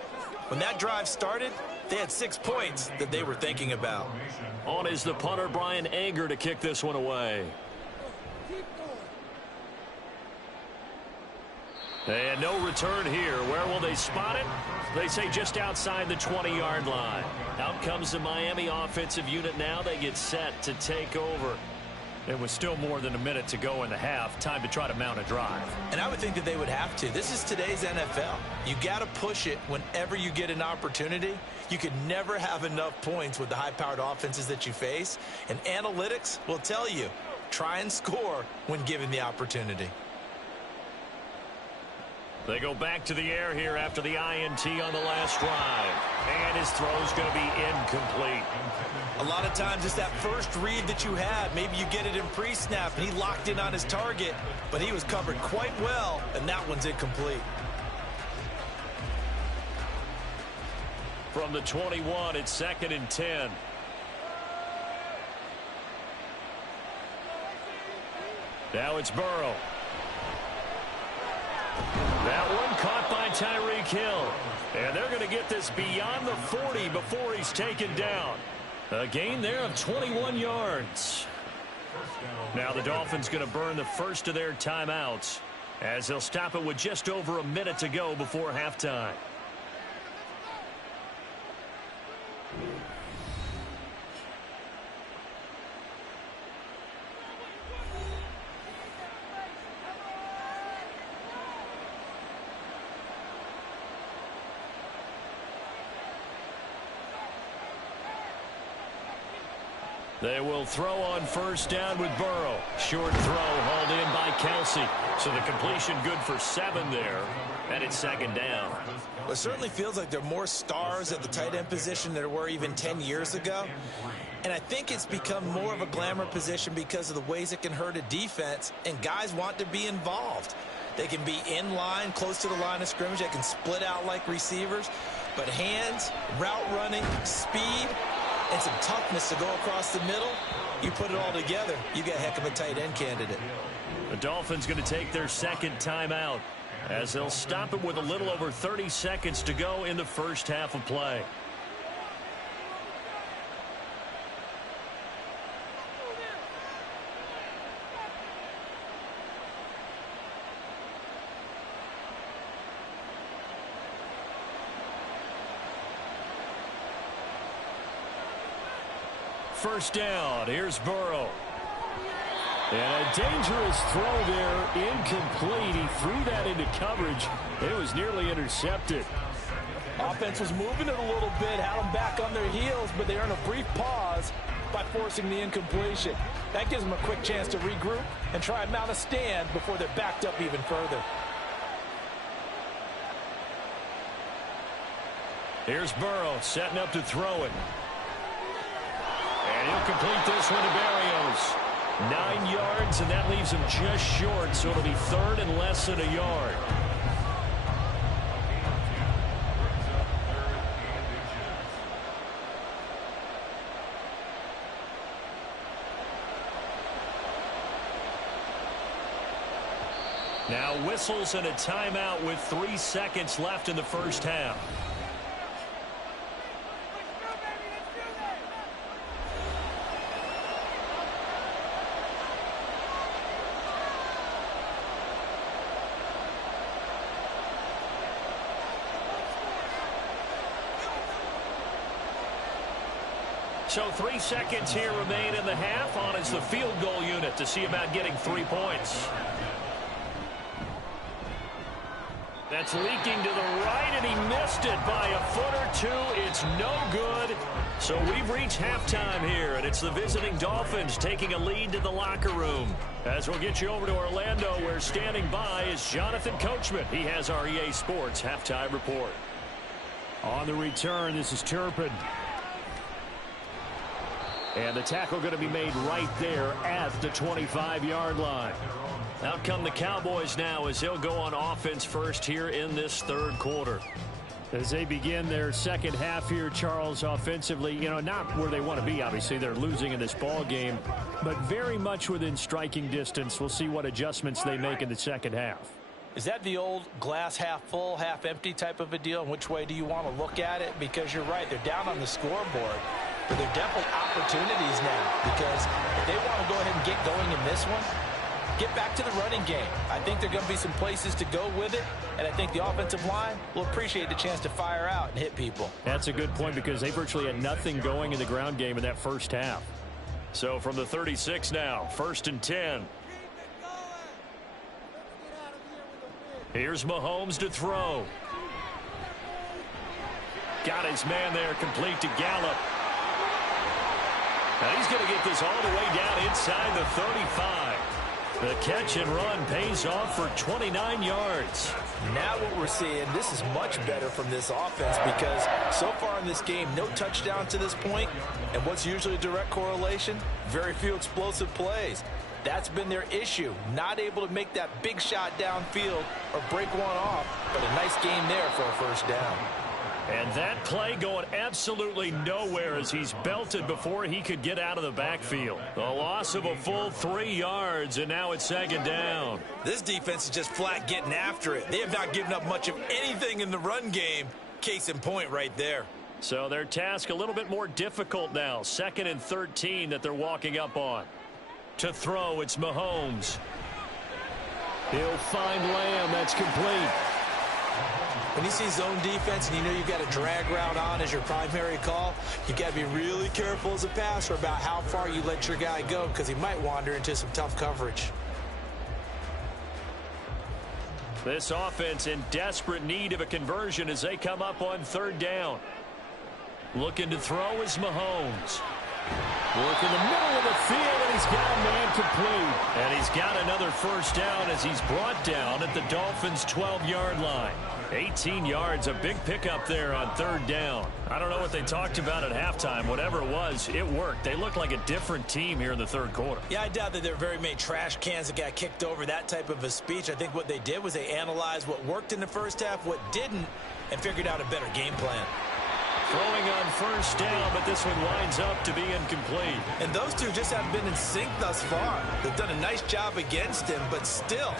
When that drive started, they had 6 points that they were thinking about. On is the punter, Brian Anger, to kick this one away. And no return here. Where will they spot it? They say just outside the 20-yard line. Out comes the Miami offensive unit now. They get set to take over. It was still more than a minute to go in the half. Time to try to mount a drive. And I would think that they would have to. This is today's NFL. You got to push it whenever you get an opportunity. You could never have enough points with the high-powered offenses that you face. And analytics will tell you, try and score when given the opportunity. They go back to the air here after the INT on the last drive. And his throw's going to be incomplete. A lot of times it's that first read that you have. Maybe you get it in pre-snap, and he locked in on his target, but he was covered quite well, and that one's incomplete. From the 21, it's 2nd and 10. Now it's Burrow. That one caught by Tyreek Hill. And they're going to get this beyond the 40 before he's taken down. A gain there of 21 yards. Now the Dolphins going to burn the first of their timeouts as they'll stop it with just over a minute to go before halftime. They will throw on first down with Burrow. Short throw hauled in by Kelsey. So the completion good for 7 there. And it's 2nd down. Well, it certainly feels like there are more stars at the tight end position than there were even 10 years ago. And I think it's become more of a glamour position because of the ways it can hurt a defense. And guys want to be involved. They can be in line, close to the line of scrimmage. They can split out like receivers. But hands, route running, speed, and some toughness to go across the middle, you put it all together, you got a heck of a tight end candidate. The Dolphins going to take their 2nd timeout as they'll stop it with a little over 30 seconds to go in the first half of play. First down. Here's Burrow. And a dangerous throw there. Incomplete. He threw that into coverage. It was nearly intercepted. Offense was moving it a little bit, had them back on their heels, but they earned a brief pause by forcing the incompletion. That gives them a quick chance to regroup and try and mount a stand before they're backed up even further. Here's Burrow setting up to throw it. And he'll complete this one to Barrios. 9 yards, and that leaves him just short, so it'll be 3rd and less than a yard. Now whistles and a timeout with 3 seconds left in the first half. So 3 seconds here remain in the half. On is the field goal unit to see about getting 3 points. That's leaking to the right, and he missed it by a foot or two. It's no good. So we've reached halftime here, and it's the visiting Dolphins taking a lead to the locker room. As we'll get you over to Orlando, where standing by is Jonathan Coachman. He has our EA Sports halftime report. On the return, this is Turpin. And the tackle going to be made right there at the 25-yard line. Out come the Cowboys now as they'll go on offense first here in this third quarter. As they begin their second half here, Charles, offensively, not where they want to be. Obviously, they're losing in this ball game, but very much within striking distance. We'll see what adjustments they make in the second half. Is that the old glass half full, half empty type of a deal? And which way do you want to look at it? Because you're right, they're down on the scoreboard, but they're definitely opportunities now. Because if they want to go ahead and get going in this one, get back to the running game. I think there are going to be some places to go with it, and I think the offensive line will appreciate the chance to fire out and hit people. That's a good point because they virtually had nothing going in the ground game in that first half. So from the 36 now, 1st and 10. Here's Mahomes to throw. Got his man there, complete to Gallup. Now he's going to get this all the way down inside the 35. The catch and run pays off for 29 yards. Now what we're seeing, this is much better from this offense because so far in this game, no touchdown to this point. And what's usually a direct correlation? Very few explosive plays. That's been their issue. Not able to make that big shot downfield or break one off, but a nice game there for a first down. And that play going absolutely nowhere as he's belted before he could get out of the backfield. The loss of a full 3 yards, and now it's second down. This defense is just flat getting after it. They have not given up much of anything in the run game. Case in point right there. So their task a little bit more difficult now. 2nd and 13 that they're walking up on. To throw, it's Mahomes. He'll find Lamb. That's complete. When you see zone defense and you know you've got a drag route on as your primary call, you've got to be really careful as a passer about how far you let your guy go because he might wander into some tough coverage. This offense in desperate need of a conversion as they come up on 3rd down. Looking to throw is Mahomes. Work in the middle of the field, and he's got a man complete. And he's got another first down as he's brought down at the Dolphins' 12-yard line. 18 yards, a big pickup there on 3rd down. I don't know what they talked about at halftime. Whatever it was, it worked. They looked like a different team here in the third quarter. Yeah, I doubt that there are very many trash cans that got kicked over, that type of a speech. I think what they did was they analyzed what worked in the first half, what didn't, and figured out a better game plan. Throwing on first down, but this one winds up to be incomplete. And those two just haven't been in sync thus far. They've done a nice job against him, but still,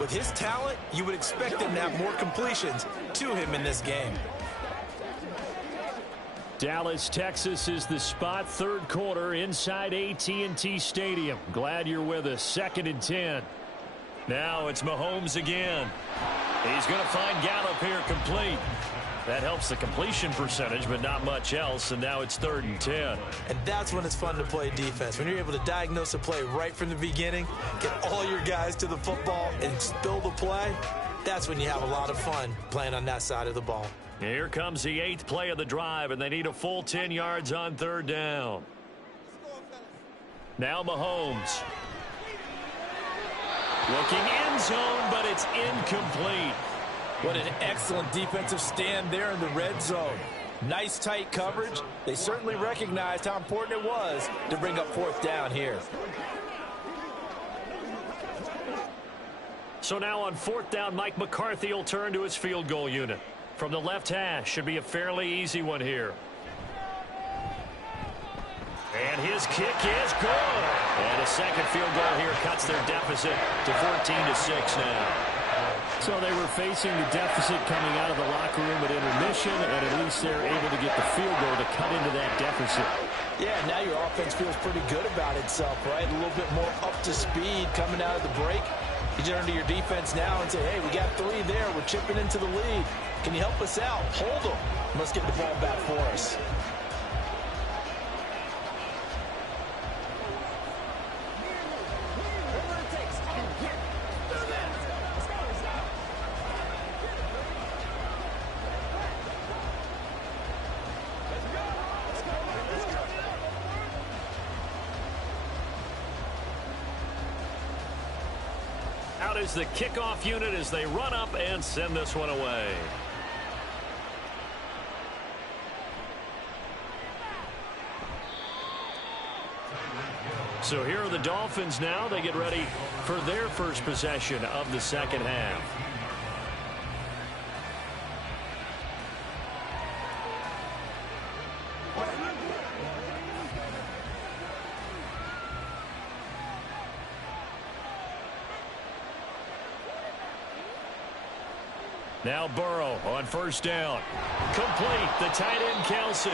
with his talent, you would expect him to have more completions to him in this game. Dallas, Texas is the spot. 3rd quarter inside AT&T Stadium. Glad you're with us. 2nd and 10. Now it's Mahomes again. He's going to find Gallup here complete. That helps the completion percentage, but not much else, and now it's 3rd and 10. And that's when it's fun to play defense. When you're able to diagnose a play right from the beginning, get all your guys to the football, and spill the play, that's when you have a lot of fun playing on that side of the ball. Here comes the 8th play of the drive, and they need a full 10 yards on 3rd down. Now Mahomes. Looking end zone, but it's incomplete. What an excellent defensive stand there in the red zone. Nice tight coverage. They certainly recognized how important it was to bring up 4th down here. So now on 4th down, Mike McCarthy will turn to his field goal unit. From the left hash, should be a fairly easy one here. And his kick is good. And a second field goal here cuts their deficit to 14-6 now. So they were facing the deficit coming out of the locker room at intermission, and at least they're able to get the field goal to cut into that deficit. Yeah, now your offense feels pretty good about itself, right? A little bit more up to speed coming out of the break. You turn to your defense now and say, hey, we got 3 there. We're chipping into the lead. Can you help us out? Hold them. Let's get the ball back for us. out as the kickoff unit as they run up and send this one away. So here are the Dolphins now. They get ready for their first possession of the second half. Now Burrow on first down. Complete. The tight end, Kelsey.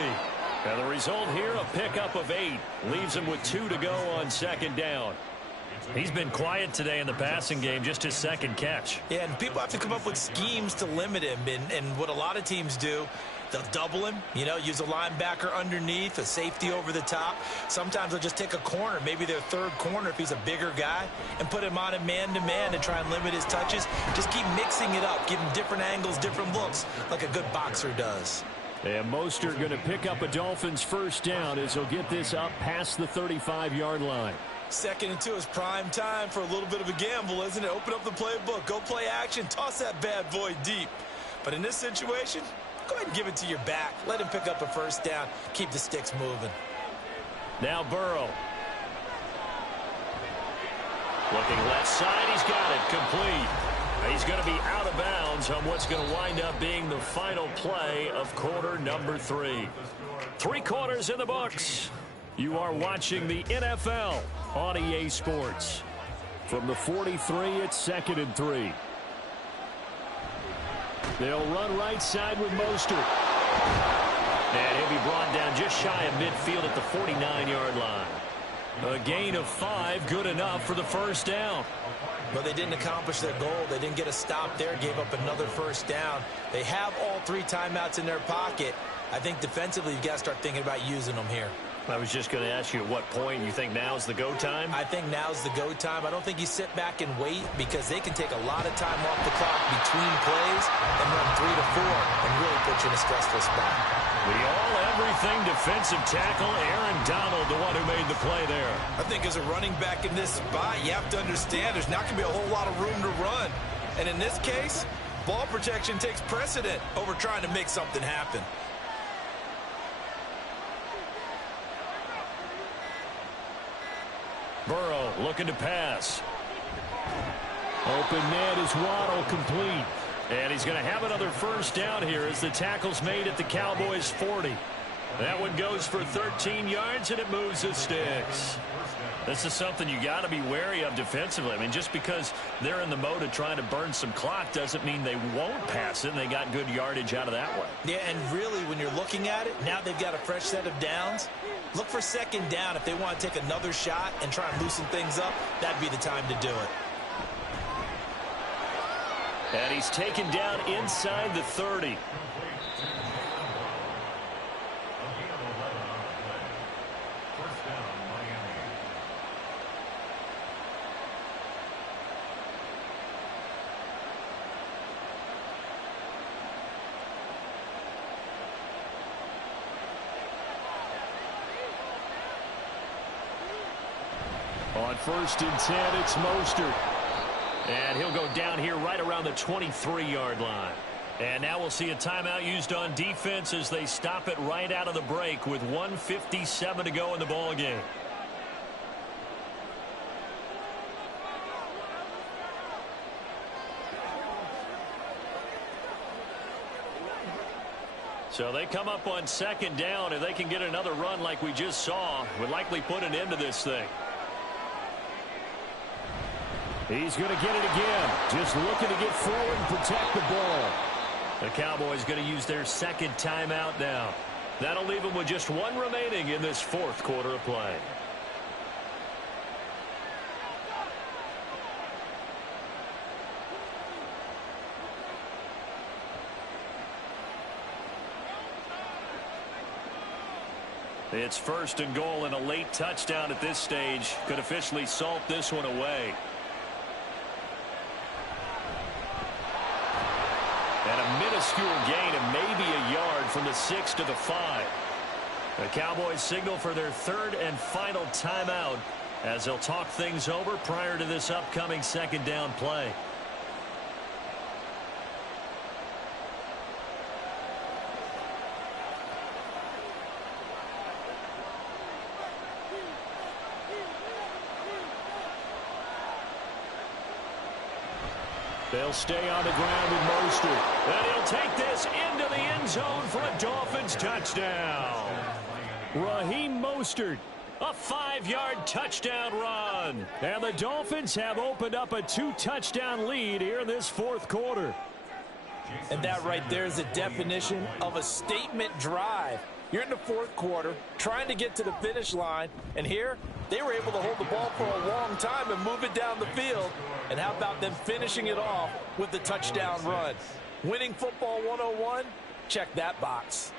And the result here, a pickup of 8. Leaves him with 2 to go on second down. He's been quiet today in the passing game, just his second catch. Yeah, and people have to come up with schemes to limit him. And what a lot of teams do, they'll double him, use a linebacker underneath, a safety over the top. Sometimes they'll just take a corner, maybe their third corner if he's a bigger guy, and put him on a man-to-man and try and limit his touches. Just keep mixing it up, give him different angles, different looks, like a good boxer does. And Mostert going to pick up a Dolphins first down as he'll get this up past the 35-yard line. 2nd and 2 is prime time for a little bit of a gamble, isn't it? Open up the playbook, go play action, toss that bad boy deep. But in this situation, go ahead and give it to your back. Let him pick up a first down. Keep the sticks moving. Now Burrow. Looking left side, he's got it. Complete. He's going to be out of bounds on what's going to wind up being the final play of quarter number 3. 3 quarters in the books. You are watching the NFL on EA Sports. From the 43, it's 2nd and 3. They'll run right side with Mostert. And he'll be brought down just shy of midfield at the 49-yard line. A gain of 5, good enough for the first down. But they didn't accomplish their goal. They didn't get a stop there, gave up another first down. They have all 3 timeouts in their pocket. I think defensively, you've got to start thinking about using them here. I was just going to ask you at what point you think now's the go time? I think now's the go time. I don't think you sit back and wait because they can take a lot of time off the clock between plays and run 3 to 4 and really put you in a stressful spot. The all-everything defensive tackle, Aaron Donald, the one who made the play there. I think as a running back in this spot, you have to understand there's not going to be a whole lot of room to run. And in this case, ball protection takes precedent over trying to make something happen. Burrow looking to pass. Open net is Waddle, complete. And he's going to have another first down here as the tackle's made at the Cowboys' 40. That one goes for 13 yards, and it moves the sticks. This is something you got to be wary of defensively. I mean, just because they're in the mode of trying to burn some clock doesn't mean they won't pass it, and they got good yardage out of that one. Yeah, and really, when you're looking at it, now they've got a fresh set of downs. Look for second down. If they want to take another shot and try and loosen things up, that'd be the time to do it. And he's taken down inside the 30. On 1st and 10, it's Mostert. And he'll go down here right around the 23-yard line. And now we'll see a timeout used on defense as they stop it right out of the break with 1:57 to go in the ball game. So they come up on 2nd down, and they can get another run like we just saw. Would likely put an end to this thing. He's going to get it again. Just looking to get forward and protect the ball. The Cowboys going to use their 2nd timeout now. That'll leave them with just 1 remaining in this 4th quarter of play. It's 1st and goal, and a late touchdown at this stage could officially salt this one away. And a minuscule gain of maybe a yard from the 6 to the 5. The Cowboys signal for their 3rd and final timeout as they'll talk things over prior to this upcoming second down play. They'll stay on the ground with Mostert. And he'll take this into the end zone for a Dolphins touchdown. Raheem Mostert, a 5-yard touchdown run. And the Dolphins have opened up a 2-touchdown lead here in this fourth quarter. And that right there is the definition of a statement drive. You're in the fourth quarter, trying to get to the finish line, and here they were able to hold the ball for a long time and move it down the field. And how about them finishing it off with the touchdown run? Winning football 101? Check that box.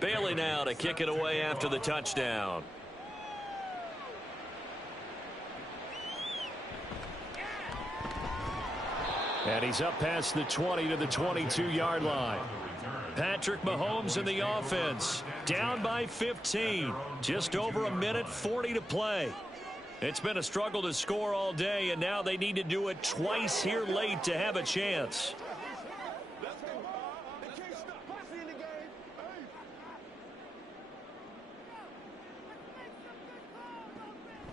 Bailey now to kick it away after the touchdown. And he's up past the 20 to the 22-yard line. Patrick Mahomes in the offense, down by 15. Just over a minute 40 to play. It's been a struggle to score all day, and now they need to do it twice here late to have a chance.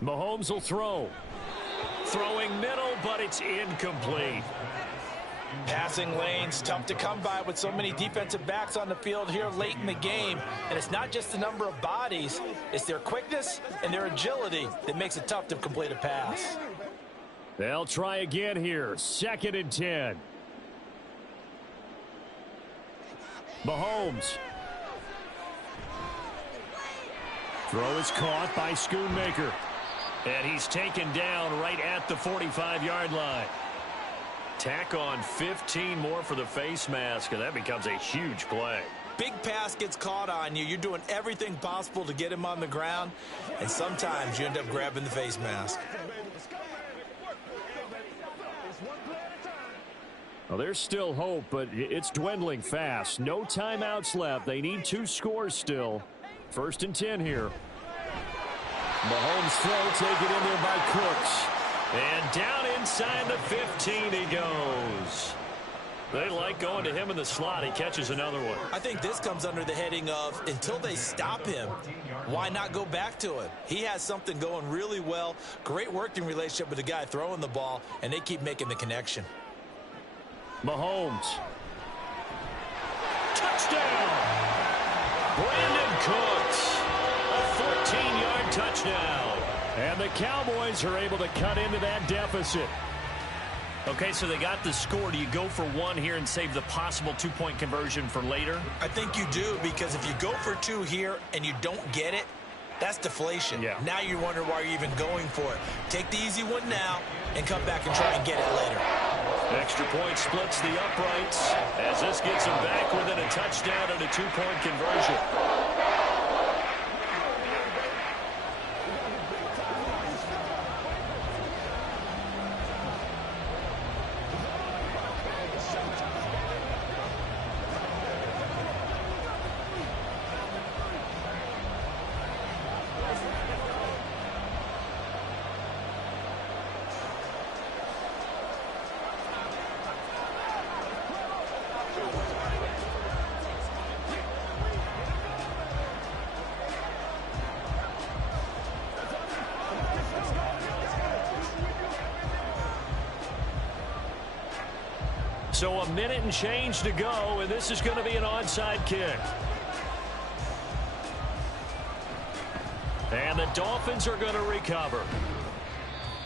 Mahomes will throw. Throwing middle, but it's incomplete. Passing lanes, tough to come by with so many defensive backs on the field here late in the game. And it's not just the number of bodies, it's their quickness and their agility that makes it tough to complete a pass. They'll try again here. 2nd and 10. Mahomes. Throw is caught by Schoonmaker. And he's taken down right at the 45-yard line. Tack on 15 more for the face mask, and that becomes a huge play. Big pass gets caught on you. You're doing everything possible to get him on the ground, and sometimes you end up grabbing the face mask. Well, there's still hope, but it's dwindling fast. No timeouts left. They need 2 scores still. 1st and 10 here. Mahomes throw, take it in there by Cooks. And down inside the 15 he goes. They like going to him in the slot. He catches another one. I think this comes under the heading of until they stop him, why not go back to him? He has something going really well. Great working relationship with the guy throwing the ball, and they keep making the connection. Mahomes. Touchdown! Brandon Cooks. A 14-yard touchdown. And the Cowboys are able to cut into that deficit. Okay, so they got the score. Do you go for 1 here and save the possible 2-point conversion for later? I think you do, because if you go for 2 here and you don't get it, that's deflation. Yeah. Now you wonder why you're even going for it. Take the easy one now and come back and try and get it later. Extra point splits the uprights as this gets them back within a touchdown and a 2-point conversion. So a minute and change to go, and this is going to be an onside kick. And the Dolphins are going to recover.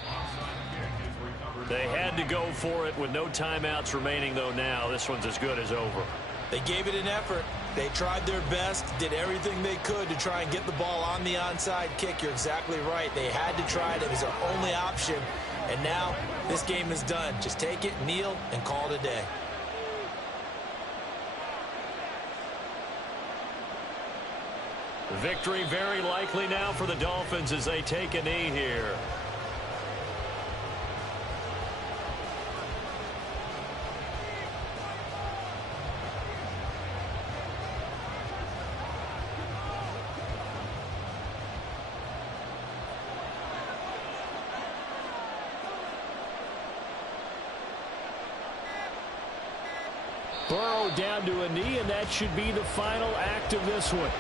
Onside kick is recovered They had to go for it with no timeouts remaining, though. Now this one's as good as over. They gave it an effort. They tried their best, did everything they could to try and get the ball on the onside kick. You're exactly right. They had to try it. It was their only option. And now this game is done. Just take it, kneel, and call it a day. Victory very likely now for the Dolphins as they take a knee here. Burrow down to a knee, and that should be the final act of this one.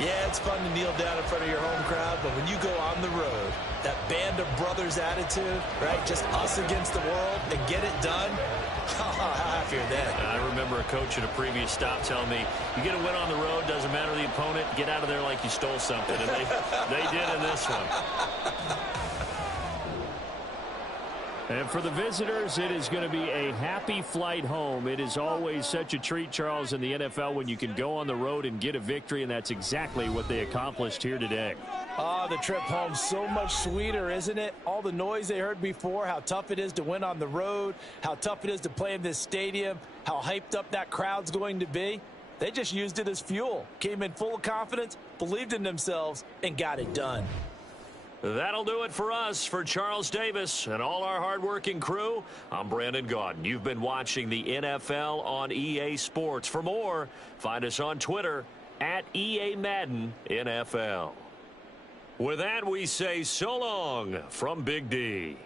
Yeah, it's fun to kneel down in front of your home crowd, but when you go on the road, that band of brothers attitude, right, just us against the world, and get it done, how happy are they? I remember a coach at a previous stop telling me, you get a win on the road, doesn't matter the opponent, get out of there like you stole something, and they did in this one. And for the visitors, it is going to be a happy flight home. It is always such a treat, Charles, in the NFL when you can go on the road and get a victory, and that's exactly what they accomplished here today. Oh, the trip home so much sweeter, isn't it? All the noise they heard before, how tough it is to win on the road, how tough it is to play in this stadium, how hyped up that crowd's going to be. They just used it as fuel, came in full of confidence, believed in themselves, and got it done. That'll do it for us. For Charles Davis and all our hardworking crew, I'm Brandon Gaudin. You've been watching the NFL on EA Sports. For more, find us on Twitter at EA Madden NFL. With that, we say so long from Big D.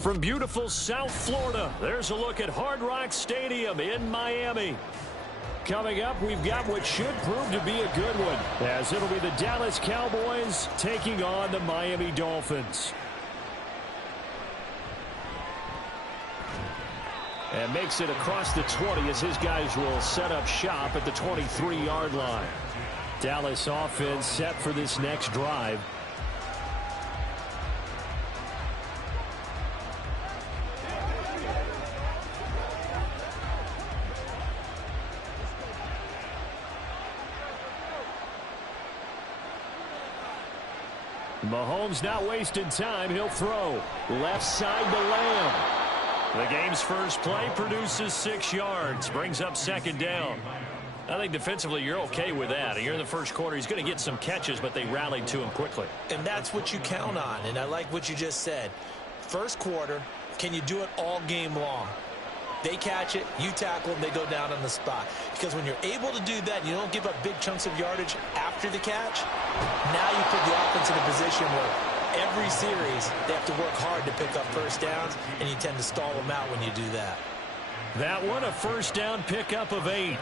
From beautiful South Florida, there's a look at Hard Rock Stadium in Miami. Coming up, we've got what should prove to be a good one, as it'll be the Dallas Cowboys taking on the Miami Dolphins. And makes it across the 20 as his guys will set up shop at the 23-yard line. Dallas offense set for this next drive. Mahomes not wasting time. He'll throw. Left side to Lamb. The game's first play produces 6 yards. Brings up second down. I think defensively you're okay with that. Here in the first quarter, he's going to get some catches, but they rallied to him quickly. And that's what you count on, and I like what you just said. First quarter, can you do it all game long? They catch it, you tackle them, they go down on the spot. Because when you're able to do that, you don't give up big chunks of yardage after the catch, now you put the offense in a position where every series they have to work hard to pick up first downs, and you tend to stall them out when you do that. That one, a first down pickup of 8.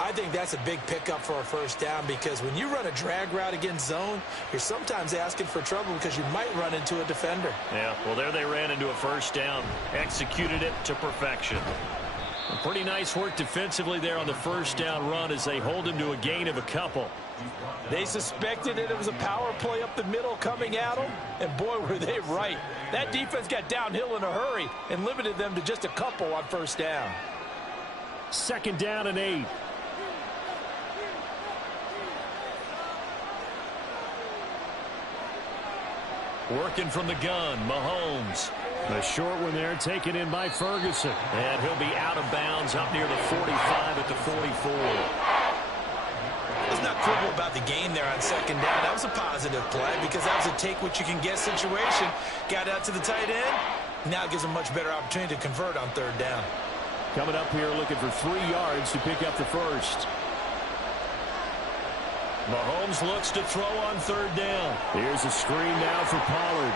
I think that's a big pickup for a first down because when you run a drag route against zone, you're sometimes asking for trouble because you might run into a defender. Yeah, well, there they ran into a first down. Executed it to perfection. Pretty nice work defensively there on the first down run as they hold him to a gain of a couple. They suspected that it was a power play up the middle coming at them, and boy, were they right. That defense got downhill in a hurry and limited them to just a couple on first down. Second down and 8. Working from the gun, Mahomes. The short one there taken in by Ferguson. And he'll be out of bounds up near the 45 at the 44. Let's not quibble about the gain there on second down. That was a positive play because that was a take-what-you-can-get situation. Got out to the tight end. Now gives them much better opportunity to convert on third down. Coming up here looking for 3 yards to pick up the first. Mahomes looks to throw on third down. Here's a screen now for Pollard.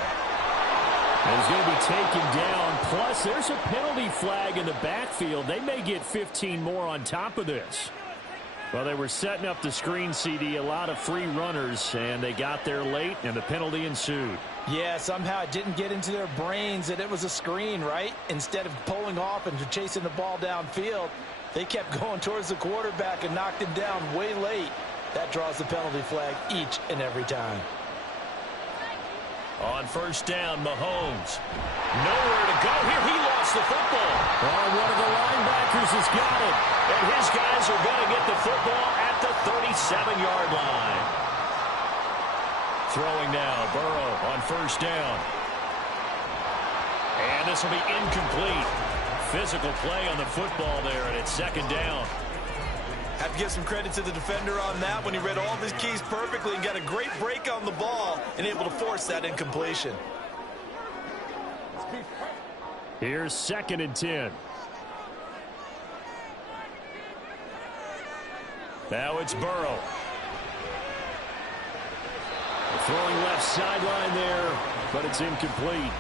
And he's going to be taken down. Plus, there's a penalty flag in the backfield. They may get 15 more on top of this. Well, they were setting up the screen, CD, a lot of free runners, and they got there late, and the penalty ensued. Yeah, somehow it didn't get into their brains that it was a screen, right? Instead of pulling off and chasing the ball downfield, they kept going towards the quarterback and knocked him down way late. That draws the penalty flag each and every time. On first down, Mahomes. Nowhere to go here. He lost the football. Oh, one of the linebackers has got it. And his guys are going to get the football at the 37-yard line. Throwing now, Burrow on first down. And this will be incomplete. Physical play on the football there, and it's second down. Have to give some credit to the defender on that when he read all of his keys perfectly and got a great break on the ball and able to force that incompletion. Here's second and 10. Now it's Burrow. Throwing left sideline there, but it's incomplete.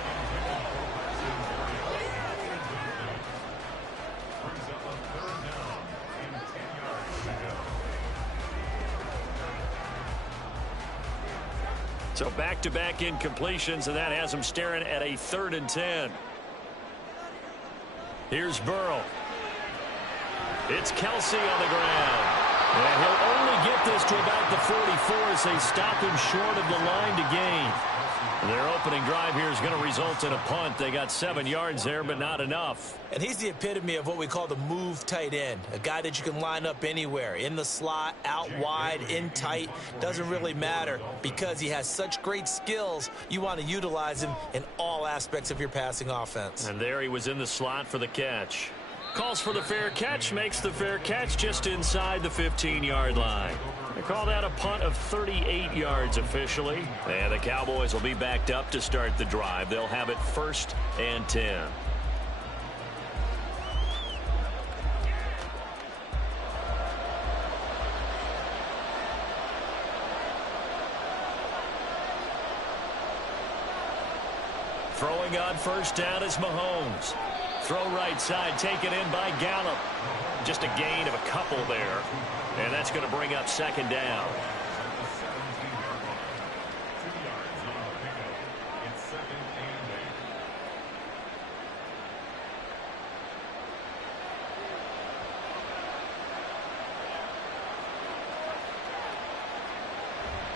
So back-to-back incompletions, and that has him staring at a 3rd and 10. Here's Burrow. It's Kelsey on the ground. And he'll only get this to about the 44 as they stop him short of the line to gain. Their opening drive here is going to result in a punt. They got 7 yards there, but not enough. And he's the epitome of what we call the move tight end, a guy that you can line up anywhere, in the slot, out wide, in tight, doesn't really matter because he has such great skills. You want to utilize him in all aspects of your passing offense. And there he was in the slot for the catch. Calls for the fair catch, makes the fair catch just inside the 15-yard line. They call that a punt of 38 yards officially. And the Cowboys will be backed up to start the drive. They'll have it 1st and 10. Throwing on first down is Mahomes. Throw right side, taken in by Gallup. Just a gain of a couple there. And that's going to bring up second down.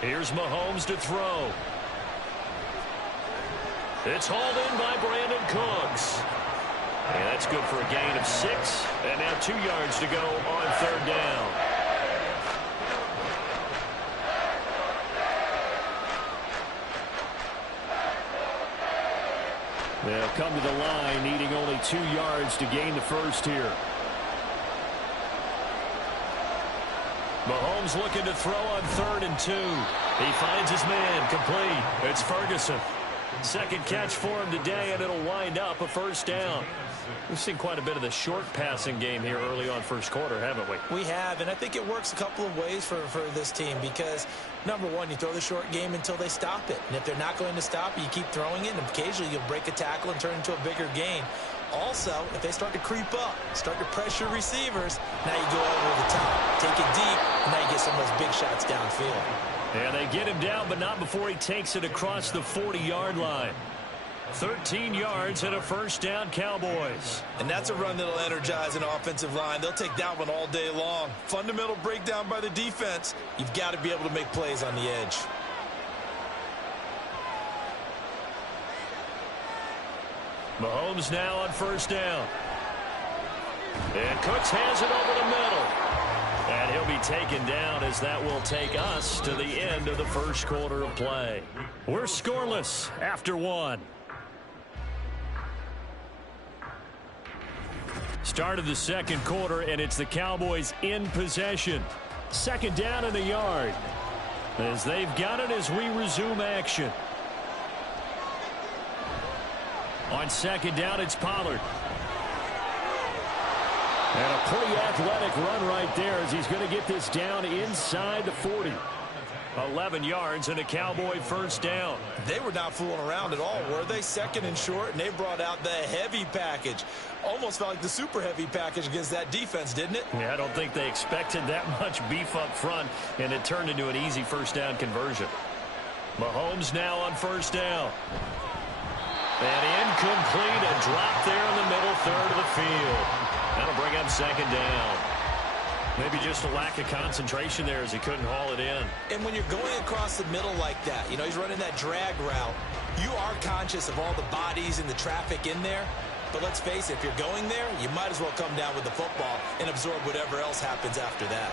Here's Mahomes to throw. It's hauled in by Brandon Cooks. And that's good for a gain of 6. And now 2 yards to go on third down. They'll come to the line, needing only 2 yards to gain the first here. Mahomes looking to throw on 3rd and 2. He finds his man, complete. It's Ferguson. Second catch for him today, and it'll wind up a first down. We've seen quite a bit of the short passing game here early on first quarter, haven't we? We have, and I think it works a couple of ways for this team because, number one, you throw the short game until they stop it. And if they're not going to stop it, you keep throwing it, and occasionally you'll break a tackle and turn into a bigger gain. Also, if they start to creep up, start to pressure receivers, now you go over the top, take it deep, and now you get some of those big shots downfield. And they get him down, but not before he takes it across the 40-yard line. 13 yards and a first down, Cowboys. And that's a run that'll energize an offensive line. They'll take that one all day long. Fundamental breakdown by the defense. You've got to be able to make plays on the edge. Mahomes now on first down. And Cooks has it over the middle. And he'll be taken down as that will take us to the end of the first quarter of play. We're scoreless after 1. Start of the second quarter, and it's the Cowboys in possession. Second down in the yard. As they've got it as we resume action. On second down, it's Pollard. And a pretty athletic run right there as he's going to get this down inside the 40. 11 yards and a Cowboy first down. They were not fooling around at all, were they? Second and short, and they brought out the heavy package. Almost felt like the super heavy package against that defense, didn't it? Yeah, I don't think they expected that much beef up front, and it turned into an easy first down conversion. Mahomes now on first down. And incomplete, a drop there in the middle third of the field. That'll bring up second down. Maybe just a lack of concentration there as he couldn't haul it in. And when you're going across the middle like that, you know, he's running that drag route, you are conscious of all the bodies and the traffic in there. But let's face it, if you're going there, you might as well come down with the football and absorb whatever else happens after that.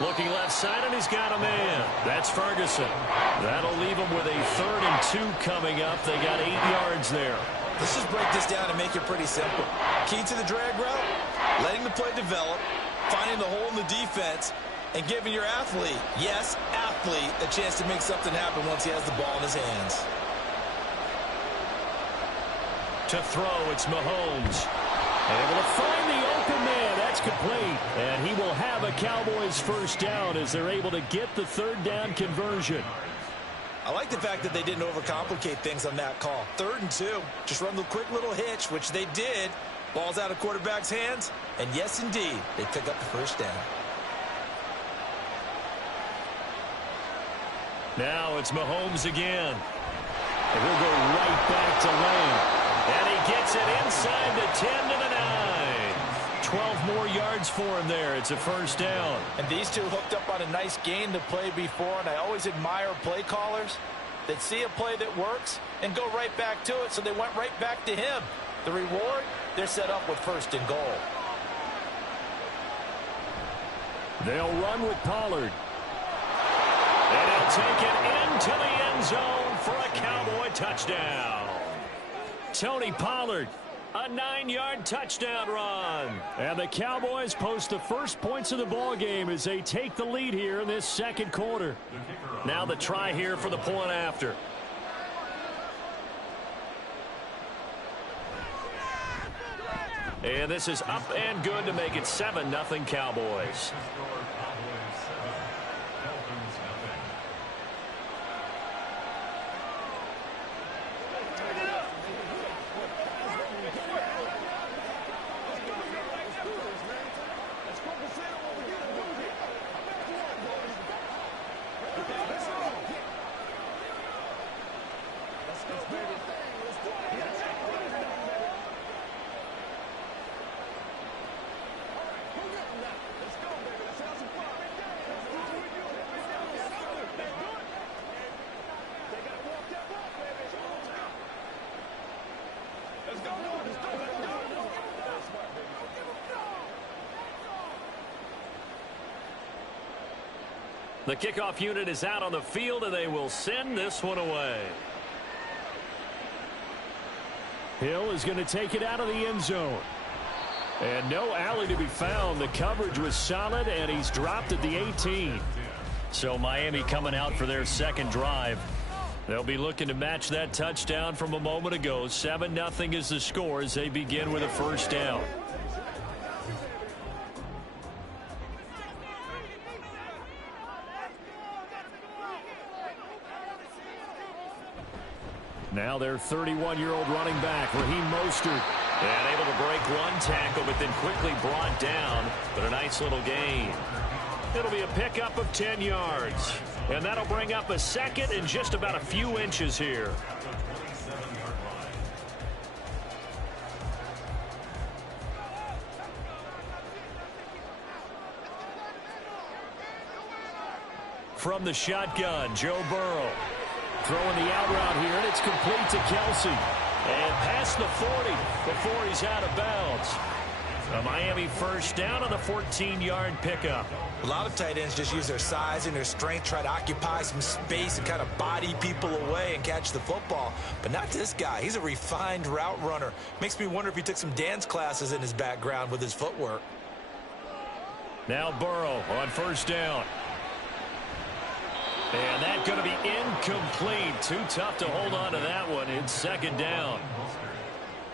Looking left side, and he's got a man. That's Ferguson. That'll leave him with a 3rd and 2 coming up. They got 8 yards there. Let's just break this down and make it pretty simple. Key to the drag route, letting the play develop, finding the hole in the defense, and giving your athlete, yes, athlete, a chance to make something happen once he has the ball in his hands. To throw, it's Mahomes. Able to find the open man. That's complete. And he will have a Cowboys first down as they're able to get the 3rd down conversion. I like the fact that they didn't overcomplicate things on that call. 3rd and 2. Just run the quick little hitch, which they did. Ball's out of quarterback's hands. And yes, indeed, they pick up the first down. Now it's Mahomes again. And he'll go right back to Lane. And he gets it inside the 10 to the 9. 12 more yards for him there. It's a first down. And these two hooked up on a nice gain to play before, and I always admire play callers that see a play that works and go right back to it, so they went right back to him. The reward, they're set up with 1st and goal. They'll run with Pollard. And he'll take it into the end zone for a Cowboy touchdown. Tony Pollard, a 9-yard touchdown run. And the Cowboys post the first points of the ball game as they take the lead here in this second quarter. Now the try here for the point after. And this is up and good to make it 7-0 Cowboys. The kickoff unit is out on the field, and they will send this one away. Hill is going to take it out of the end zone. And no alley to be found. The coverage was solid, and he's dropped at the 18. So Miami coming out for their second drive. They'll be looking to match that touchdown from a moment ago. 7-0 is the score as they begin with a first down. Now their 31-year-old running back, Raheem Mostert. And able to break one tackle, but then quickly brought down. But a nice little gain. It'll be a pickup of 10 yards. And that'll bring up a second and just about a few inches here. From the shotgun, Joe Burrow. Throwing the out route here, and it's complete to Kelsey. And past the 40 before he's out of bounds. A Miami first down on the 14-yard pickup. A lot of tight ends just use their size and their strength, try to occupy some space and kind of body people away and catch the football. But not this guy. He's a refined route runner. Makes me wonder if he took some dance classes in his background with his footwork. Now Burrow on first down. And that's going to be incomplete. Too tough to hold on to that one. It's second down.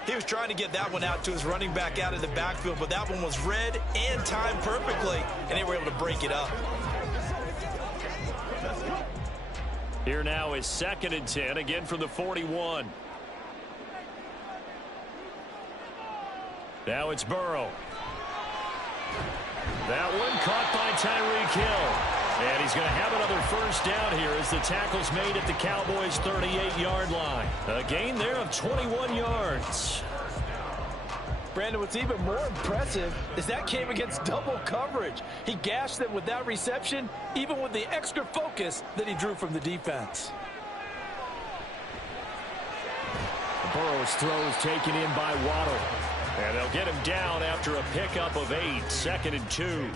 He was trying to get that one out to his running back out of the backfield, but that one was read and timed perfectly, and they were able to break it up. Here now is 2nd and 10, again from the 41. Now it's Burrow. That one caught by Tyreek Hill. And he's going to have another first down here as the tackle's made at the Cowboys' 38-yard line. A gain there of 21 yards. Brandon, what's even more impressive is that came against double coverage. He gashed them with that reception, even with the extra focus that he drew from the defense. Burrow's throw is taken in by Waddle. And they'll get him down after a pickup of 8, 2nd and 2.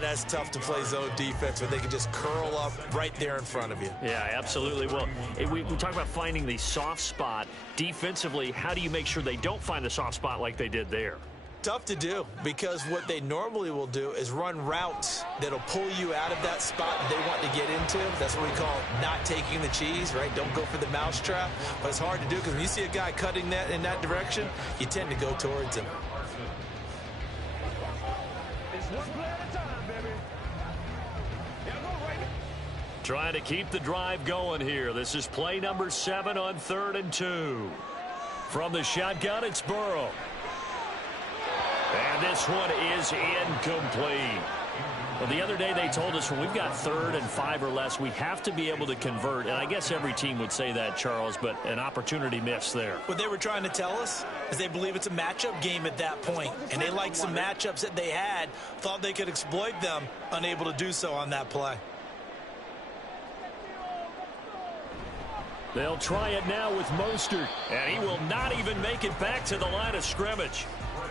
That's tough to play zone defense where they can just curl up right there in front of you. Yeah, absolutely. Well, we talk about finding the soft spot. Defensively, how do you make sure they don't find the soft spot like they did there? Tough to do, because what they normally will do is run routes that'll pull you out of that spot they want to get into. That's what we call not taking the cheese, right? Don't go for the mousetrap. But it's hard to do because when you see a guy cutting that in that direction, you tend to go towards him. Trying to keep the drive going here. This is play number 7 on 3rd and 2. From the shotgun, it's Burrow. And this one is incomplete. Well, the other day they told us when we've got 3rd and 5 or less, we have to be able to convert. And I guess every team would say that, Charles, but an opportunity missed there. What they were trying to tell us is they believe it's a matchup game at that point. And they liked some matchups that they had, thought they could exploit them, unable to do so on that play. They'll try it now with Mostert, and he will not even make it back to the line of scrimmage.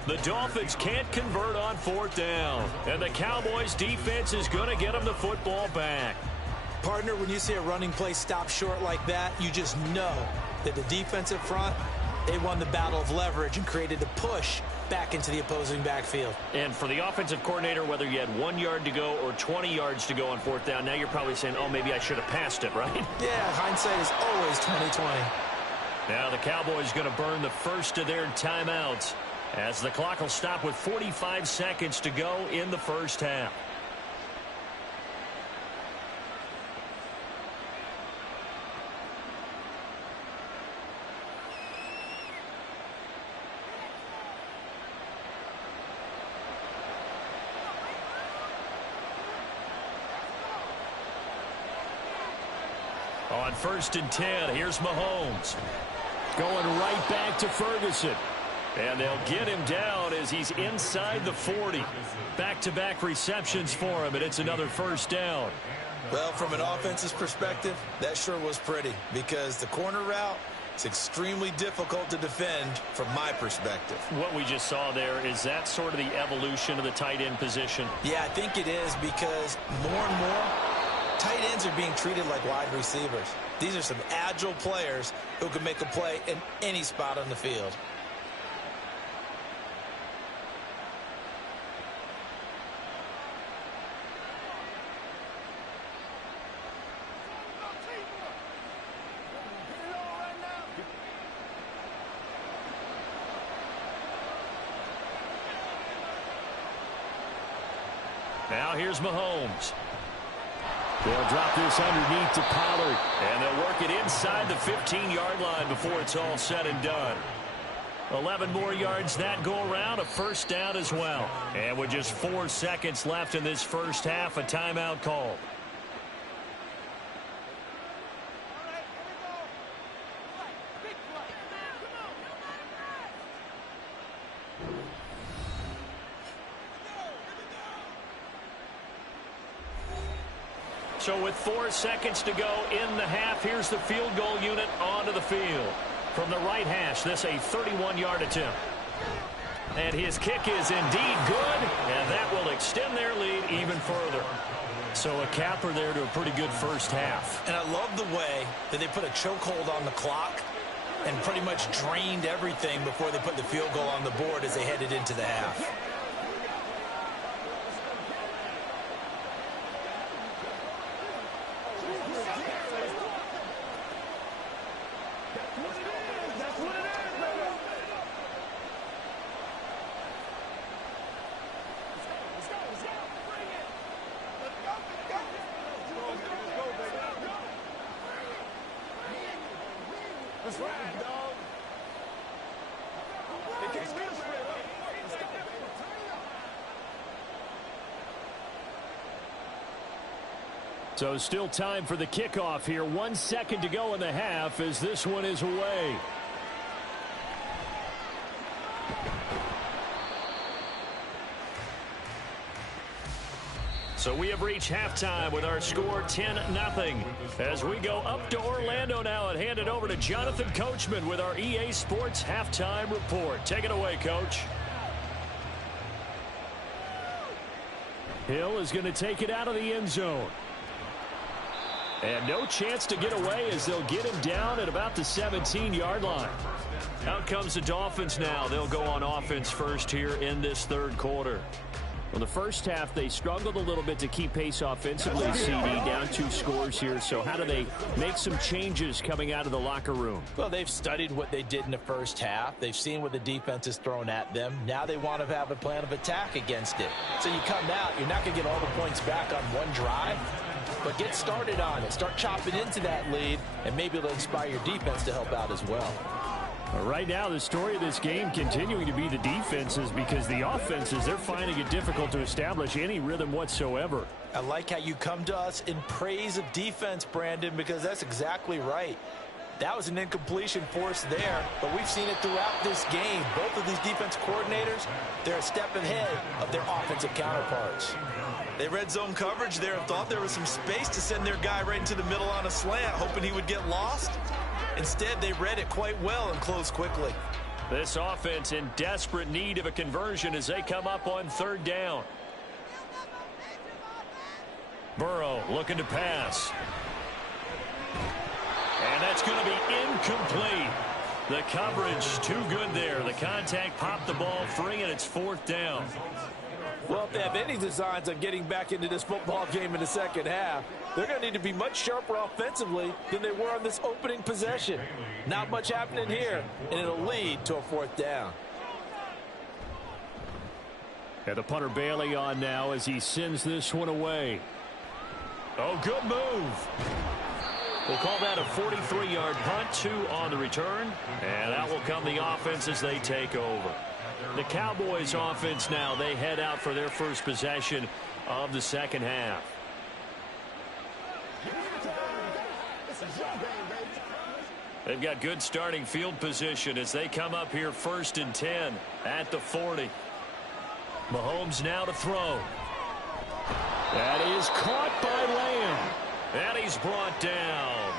The Dolphins can't convert on 4th down, and the Cowboys' defense is going to get them the football back. Partner, when you see a running play stop short like that, you just know that the defensive front, they won the battle of leverage and created the push back into the opposing backfield. And for the offensive coordinator, whether you had 1 yard to go or 20 yards to go on 4th down, now you're probably saying, oh, maybe I should have passed it, right? Yeah, hindsight is always 20/20. Now the Cowboys going to burn the first of their timeouts as the clock will stop with 45 seconds to go in the first half. On 1st and 10, here's Mahomes. Going right back to Ferguson. And they'll get him down as he's inside the 40. Back-to-back receptions for him, and it's another first down. Well, from an offensive perspective, that sure was pretty because the corner route, It's extremely difficult to defend from my perspective. What we just saw there, is that sort of the evolution of the tight end position? Yeah, I think it is, because more and more tight ends are being treated like wide receivers. These are some agile players who can make a play in any spot on the field. Now here's Mahomes. They'll drop this underneath to Pollard, and they'll work it inside the 15-yard line before it's all said and done. 11 more yards that go around, a first down as well. And with just 4 seconds left in this first half, a timeout call. So with 4 seconds to go in the half, here's the field goal unit onto the field. From the right hash, this a 31-yard attempt. And his kick is indeed good, and that will extend their lead even further. So a capper there to a pretty good first half. And I love the way that they put a chokehold on the clock and pretty much drained everything before they put the field goal on the board as they headed into the half. So still time for the kickoff here. 1 second to go in the half as this one is away. So we have reached halftime with our score 10-0. As we go up to Orlando now and hand it over to Jonathan Coachman with our EA Sports Halftime Report. Take it away, Coach. Hill is going to take it out of the end zone. And no chance to get away as they'll get him down at about the 17-yard line. Out comes the Dolphins now. They'll go on offense first here in this third quarter. Well, the first half, they struggled a little bit to keep pace offensively, CD, down 2 scores here. So how do they make some changes coming out of the locker room? Well, they've studied what they did in the first half. They've seen what the defense has thrown at them. Now they want to have a plan of attack against it. So you come out, you're not going to get all the points back on one drive, but get started on it. Start chopping into that lead, and maybe it'll inspire your defense to help out as well. Right now, the story of this game continuing to be the defenses, because the offenses, they're finding it difficult to establish any rhythm whatsoever. I like how you come to us in praise of defense, Brandon, because that's exactly right. That was an incompletion force there, but we've seen it throughout this game. Both of these defense coordinators, they're a step ahead of their offensive counterparts. They red zone coverage there and thought there was some space to send their guy right into the middle on a slant, hoping he would get lost. Instead, they read it quite well and closed quickly. This offense in desperate need of a conversion as they come up on third down. Burrow looking to pass. And that's going to be incomplete. The coverage too good there. The contact popped the ball free, and it's fourth down. Well, if they have any designs on getting back into this football game in the second half, they're going to need to be much sharper offensively than they were on this opening possession. Not much happening here, and it'll lead to a fourth down. And the punter Bailey on now as he sends this one away. Oh, good move. We'll call that a 43-yard punt, 2 on the return. And out will come the offense as they take over. The Cowboys offense now, they head out for their first possession of the second half. They've got good starting field position as they come up here 1st and 10 at the 40. Mahomes now to throw. That is caught by Lamb. And he's brought down.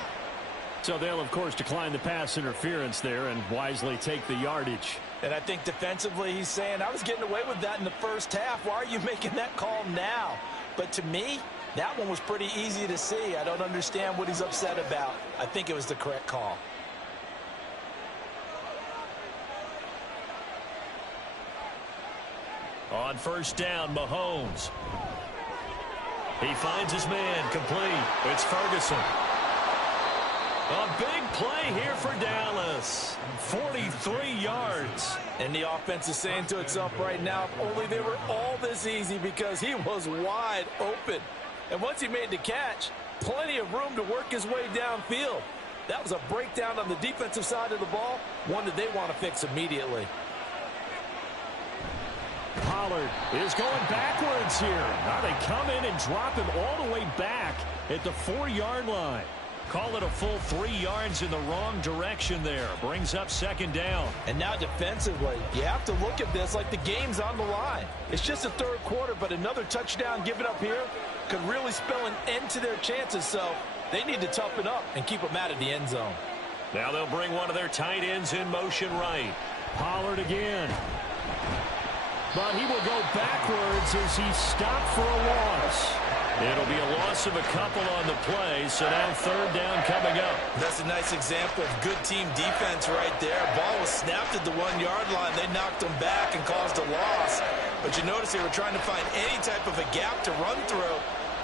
So they'll, of course, decline the pass interference there and wisely take the yardage. And I think defensively he's saying, I was getting away with that in the first half. Why are you making that call now? But to me, that one was pretty easy to see. I don't understand what he's upset about. I think it was the correct call. On first down, Mahomes. He finds his man, complete. It's Ferguson. A big play here for Dallas. 43 yards. And the offense is saying to itself right now, if only they were all this easy, because he was wide open. And once he made the catch, plenty of room to work his way downfield. That was a breakdown on the defensive side of the ball, one that they want to fix immediately. Pollard is going backwards here. Now they come in and drop him all the way back at the 4-yard line. Call it a full 3 yards in the wrong direction there. Brings up second down. And now defensively, you have to look at this like the game's on the line. It's just the third quarter, but another touchdown given up here could really spell an end to their chances. So they need to toughen up and keep them out of the end zone. Now they'll bring one of their tight ends in motion right. Pollard again. But he will go backwards as he's stopped for a loss. It'll be a loss of a couple on the play, so now third down coming up. That's a nice example of good team defense right there. Ball was snapped at the 1-yard line. They knocked him back and caused a loss. But you notice they were trying to find any type of a gap to run through.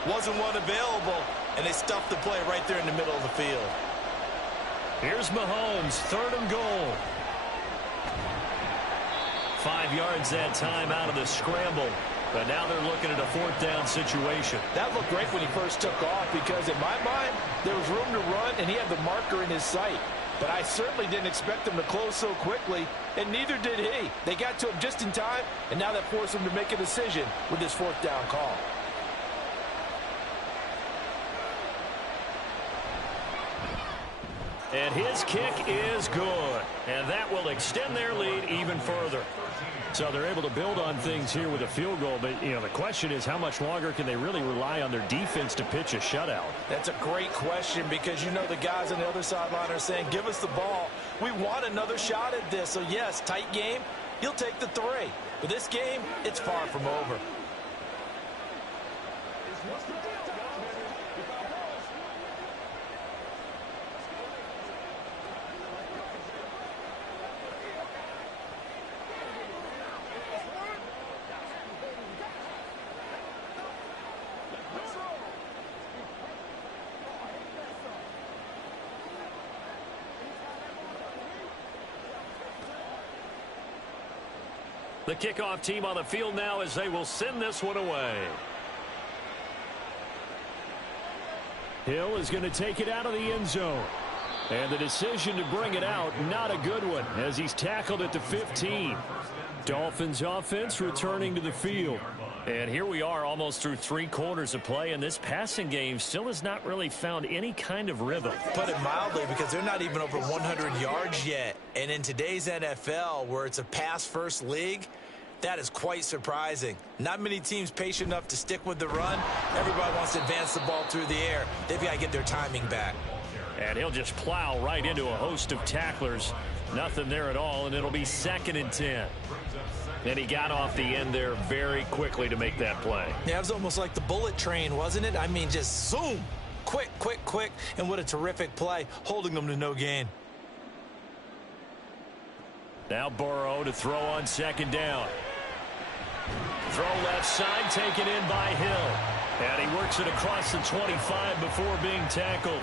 Wasn't one available, and they stuffed the play right there in the middle of the field. Here's Mahomes, third and goal. 5 yards that time out of the scramble. But now they're looking at a fourth down situation. That looked great when he first took off, because in my mind, there was room to run, and he had the marker in his sight. But I certainly didn't expect him to close so quickly, and neither did he. They got to him just in time, and now that forced him to make a decision with this fourth down call. And his kick is good. And that will extend their lead even further. So they're able to build on things here with a field goal. But, you know, the question is, how much longer can they really rely on their defense to pitch a shutout? That's a great question, because you know the guys on the other sideline are saying, give us the ball. We want another shot at this. So, yes, tight game. He'll take the 3. But this game, it's far from over. The kickoff team on the field now as they will send this one away. Hill is going to take it out of the end zone. And the decision to bring it out, not a good one, as he's tackled at the 15. Dolphins offense returning to the field. And here we are almost through 3 quarters of play, and this passing game still has not really found any kind of rhythm. Put it mildly, because they're not even over 100 yards yet. And in today's NFL, where it's a pass-first league, that is quite surprising. Not many teams patient enough to stick with the run. Everybody wants to advance the ball through the air. They've got to get their timing back. And he'll just plow right into a host of tacklers. Nothing there at all, and it'll be 2nd and 10. And he got off the end there very quickly to make that play. Yeah, it was almost like the bullet train, wasn't it? I mean, just zoom. Quick, quick, quick. And what a terrific play, holding them to no gain. Now Burrow to throw on 2nd down. Throw left side, taken in by Hill. And he works it across the 25 before being tackled.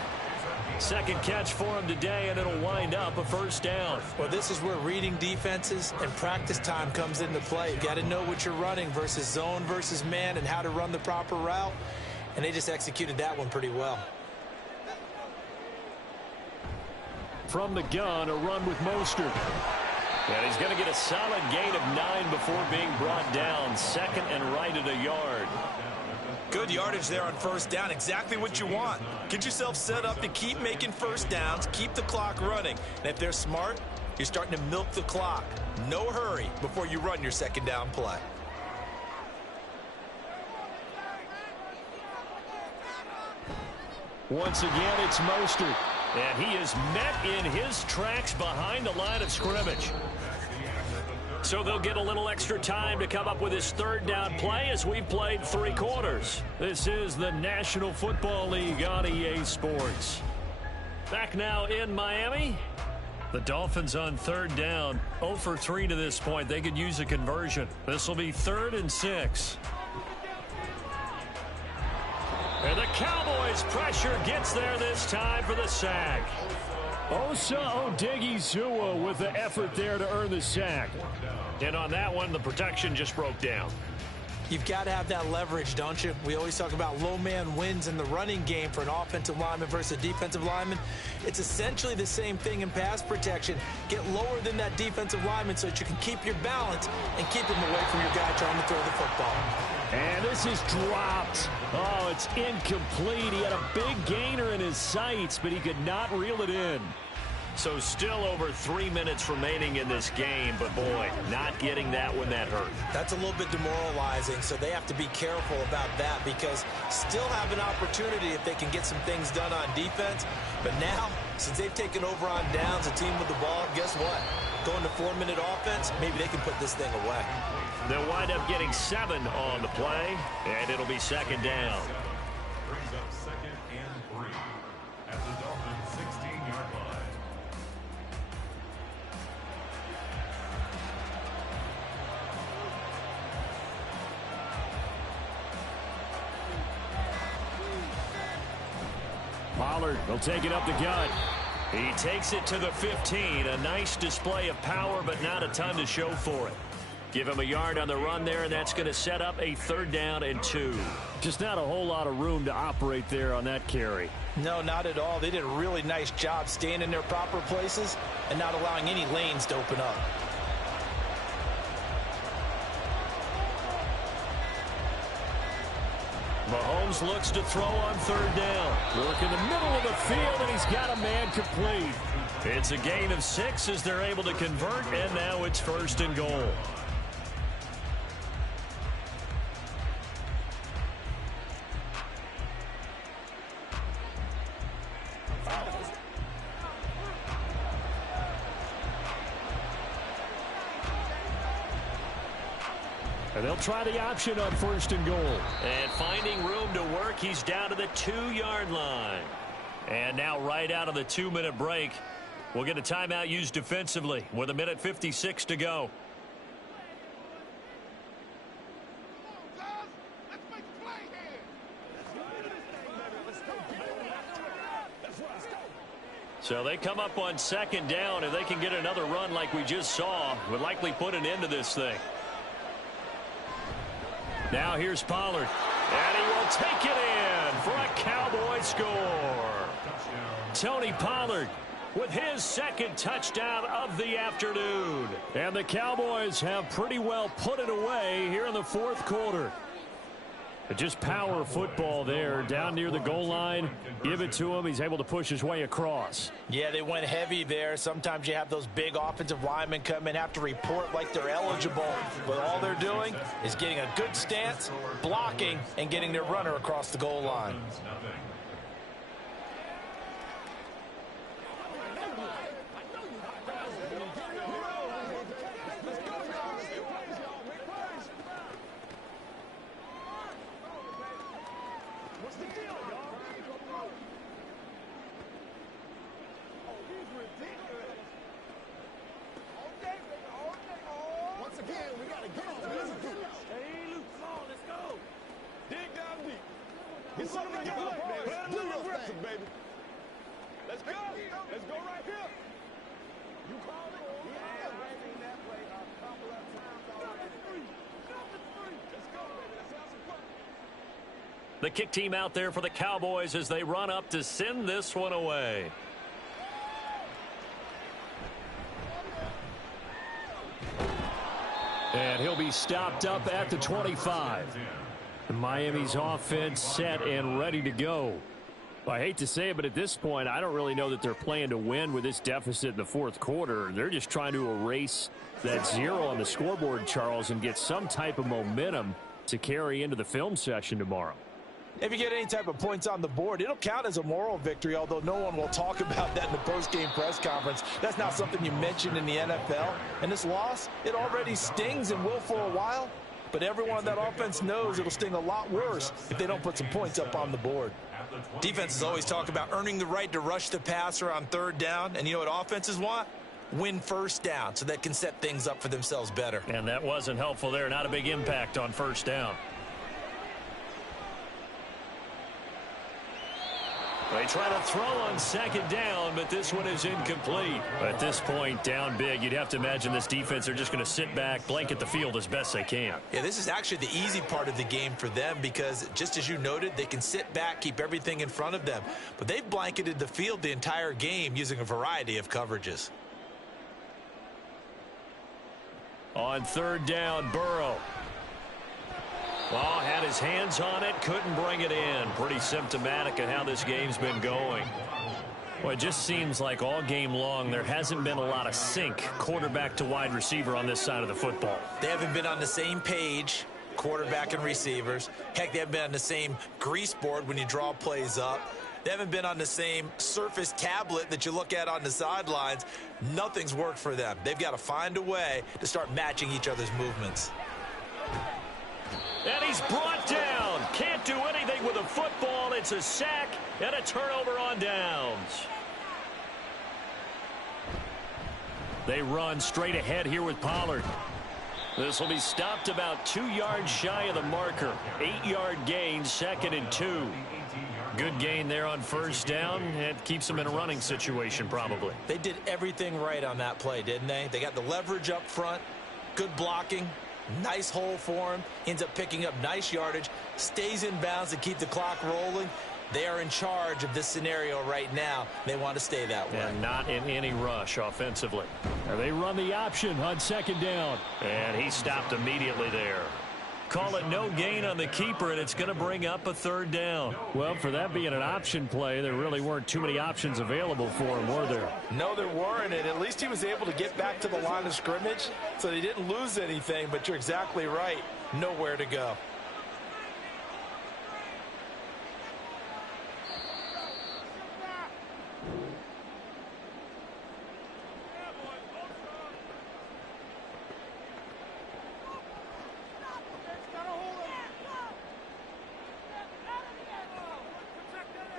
2nd catch for him today, and it'll wind up a first down. Well, this is where reading defenses and practice time comes into play. You got to know what you're running versus zone versus man and how to run the proper route. And they just executed that one pretty well. From the gun, a run with Mostert. And he's going to get a solid gain of 9 before being brought down. 2nd and right at a yard. Good yardage there on first down. Exactly what you want. Get yourself set up to keep making first downs, keep the clock running. And if they're smart, you're starting to milk the clock. No hurry before you run your 2nd down play. Once again, it's Mostert. And he is met in his tracks behind the line of scrimmage. So they'll get a little extra time to come up with his third down play as we've played 3 quarters. This is the National Football League on EA Sports. Back now in Miami. The Dolphins on third down. 0 for 3 to this point. They could use a conversion. This will be 3rd and 6. And the Cowboys' pressure gets there this time for the sack. Osa Odighizuwa with the effort there to earn the sack. And on that one, the protection just broke down. You've got to have that leverage, don't you? We always talk about low man wins in the running game for an offensive lineman versus a defensive lineman. It's essentially the same thing in pass protection. Get lower than that defensive lineman so that you can keep your balance and keep him away from your guy trying to throw the football. And this is dropped. Oh, it's incomplete. He had a big gainer in his sights, but he could not reel it in. So still over 3 minutes remaining in this game, but boy, not getting that when that hurt. That's a little bit demoralizing, so they have to be careful about that because still have an opportunity if they can get some things done on defense. But now, since they've taken over on downs, a team with the ball, guess what? Going to 4-minute offense, maybe they can put this thing away. They'll wind up getting 7 on the play, and it'll be 2nd down. Brings up 2nd and 3 at the Dolphins' 16-yard line. Pollard will take it up the gut. He takes it to the 15. A nice display of power, but not a ton to show for it. Give him a yard on the run there, and that's going to set up a 3rd down and 2. Just not a whole lot of room to operate there on that carry. No, not at all. They did a really nice job staying in their proper places and not allowing any lanes to open up. Mahomes looks to throw on 3rd down. Work in the middle of the field, and he's got a man complete. It's a gain of 6 as they're able to convert, and now it's 1st and goal. And they'll try the option on 1st and goal. And finding room to work, he's down to the 2-yard line. And now right out of the 2-minute break, we'll get a timeout used defensively with 1:56 to go. So they come up on 2nd down, and they can get another run like we just saw. Would likely put an end to this thing. Now here's Pollard, and he will take it in for a Cowboy score. Tony Pollard with his 2nd touchdown of the afternoon. And the Cowboys have pretty well put it away here in the 4th quarter. But just power football there down near the goal line. Give it to him. He's able to push his way across. Yeah, they went heavy there. Sometimes you have those big offensive linemen come in, have to report like they're eligible. But all they're doing is getting a good stance, blocking, and getting their runner across the goal line. The kick team out there for the Cowboys as they run up to send this one away. And he'll be stopped up at the 25. Miami's offense set and ready to go. I hate to say it, but at this point, I don't really know that they're playing to win with this deficit in the 4th quarter. They're just trying to erase that 0 on the scoreboard, Charles, and get some type of momentum to carry into the film session tomorrow. If you get any type of points on the board, it'll count as a moral victory, although no one will talk about that in the post-game press conference. That's not something you mention in the NFL. And this loss, it already stings and will for a while. But everyone on that offense knows it'll sting a lot worse if they don't put some points up on the board. Defenses always talk about earning the right to rush the passer on third down. And you know what offenses want? Win first down so they can set things up for themselves better. And that wasn't helpful there. Not a big impact on first down. They try to throw on second down, but this one is incomplete. At this point, down big, you'd have to imagine this defense are just going to sit back, blanket the field as best they can. Yeah, this is actually the easy part of the game for them because, just as you noted, they can sit back, keep everything in front of them. But they've blanketed the field the entire game using a variety of coverages. On third down, Burrow. Well, had his hands on it, couldn't bring it in. Pretty symptomatic of how this game's been going. Well, it just seems like all game long there hasn't been a lot of sync quarterback to wide receiver on this side of the football. They haven't been on the same page, quarterback and receivers. Heck, they haven't been on the same grease board when you draw plays up. They haven't been on the same Surface tablet that you look at on the sidelines. Nothing's worked for them. They've got to find a way to start matching each other's movements. And he's brought down. Can't do anything with a football. It's a sack and a turnover on downs. They run straight ahead here with Pollard. This will be stopped about 2 yards shy of the marker. 8-yard gain, 2nd and 2. Good gain there on first down. It keeps them in a running situation probably. They did everything right on that play, didn't they? They got the leverage up front, good blocking. Nice hole for him. Ends up picking up nice yardage. Stays in bounds to keep the clock rolling. They are in charge of this scenario right now. They want to stay that way. And not in any rush offensively. And they run the option on second down. And he stopped immediately there. Call it no gain on the keeper, and it's going to bring up a third down. Well, for that being an option play, there really weren't too many options available for him, were there? No, there weren't, and at least he was able to get back to the line of scrimmage, so they didn't lose anything, but you're exactly right. Nowhere to go.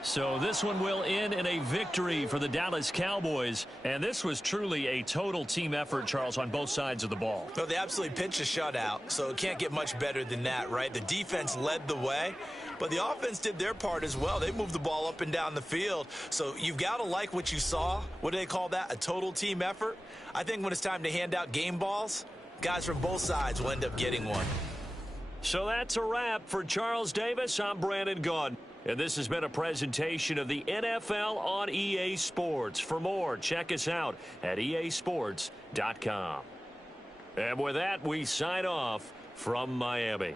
So this one will end in a victory for the Dallas Cowboys. And this was truly a total team effort, Charles, on both sides of the ball. Well, they absolutely pinched a shutout, so it can't get much better than that, right? The defense led the way, but the offense did their part as well. They moved the ball up and down the field. So you've got to like what you saw. What do they call that? A total team effort? I think when it's time to hand out game balls, guys from both sides will end up getting one. So that's a wrap for Charles Davis. I'm Brandon Gaudin. And this has been a presentation of the NFL on EA Sports. For more, check us out at easports.com. And with that, we sign off from Miami.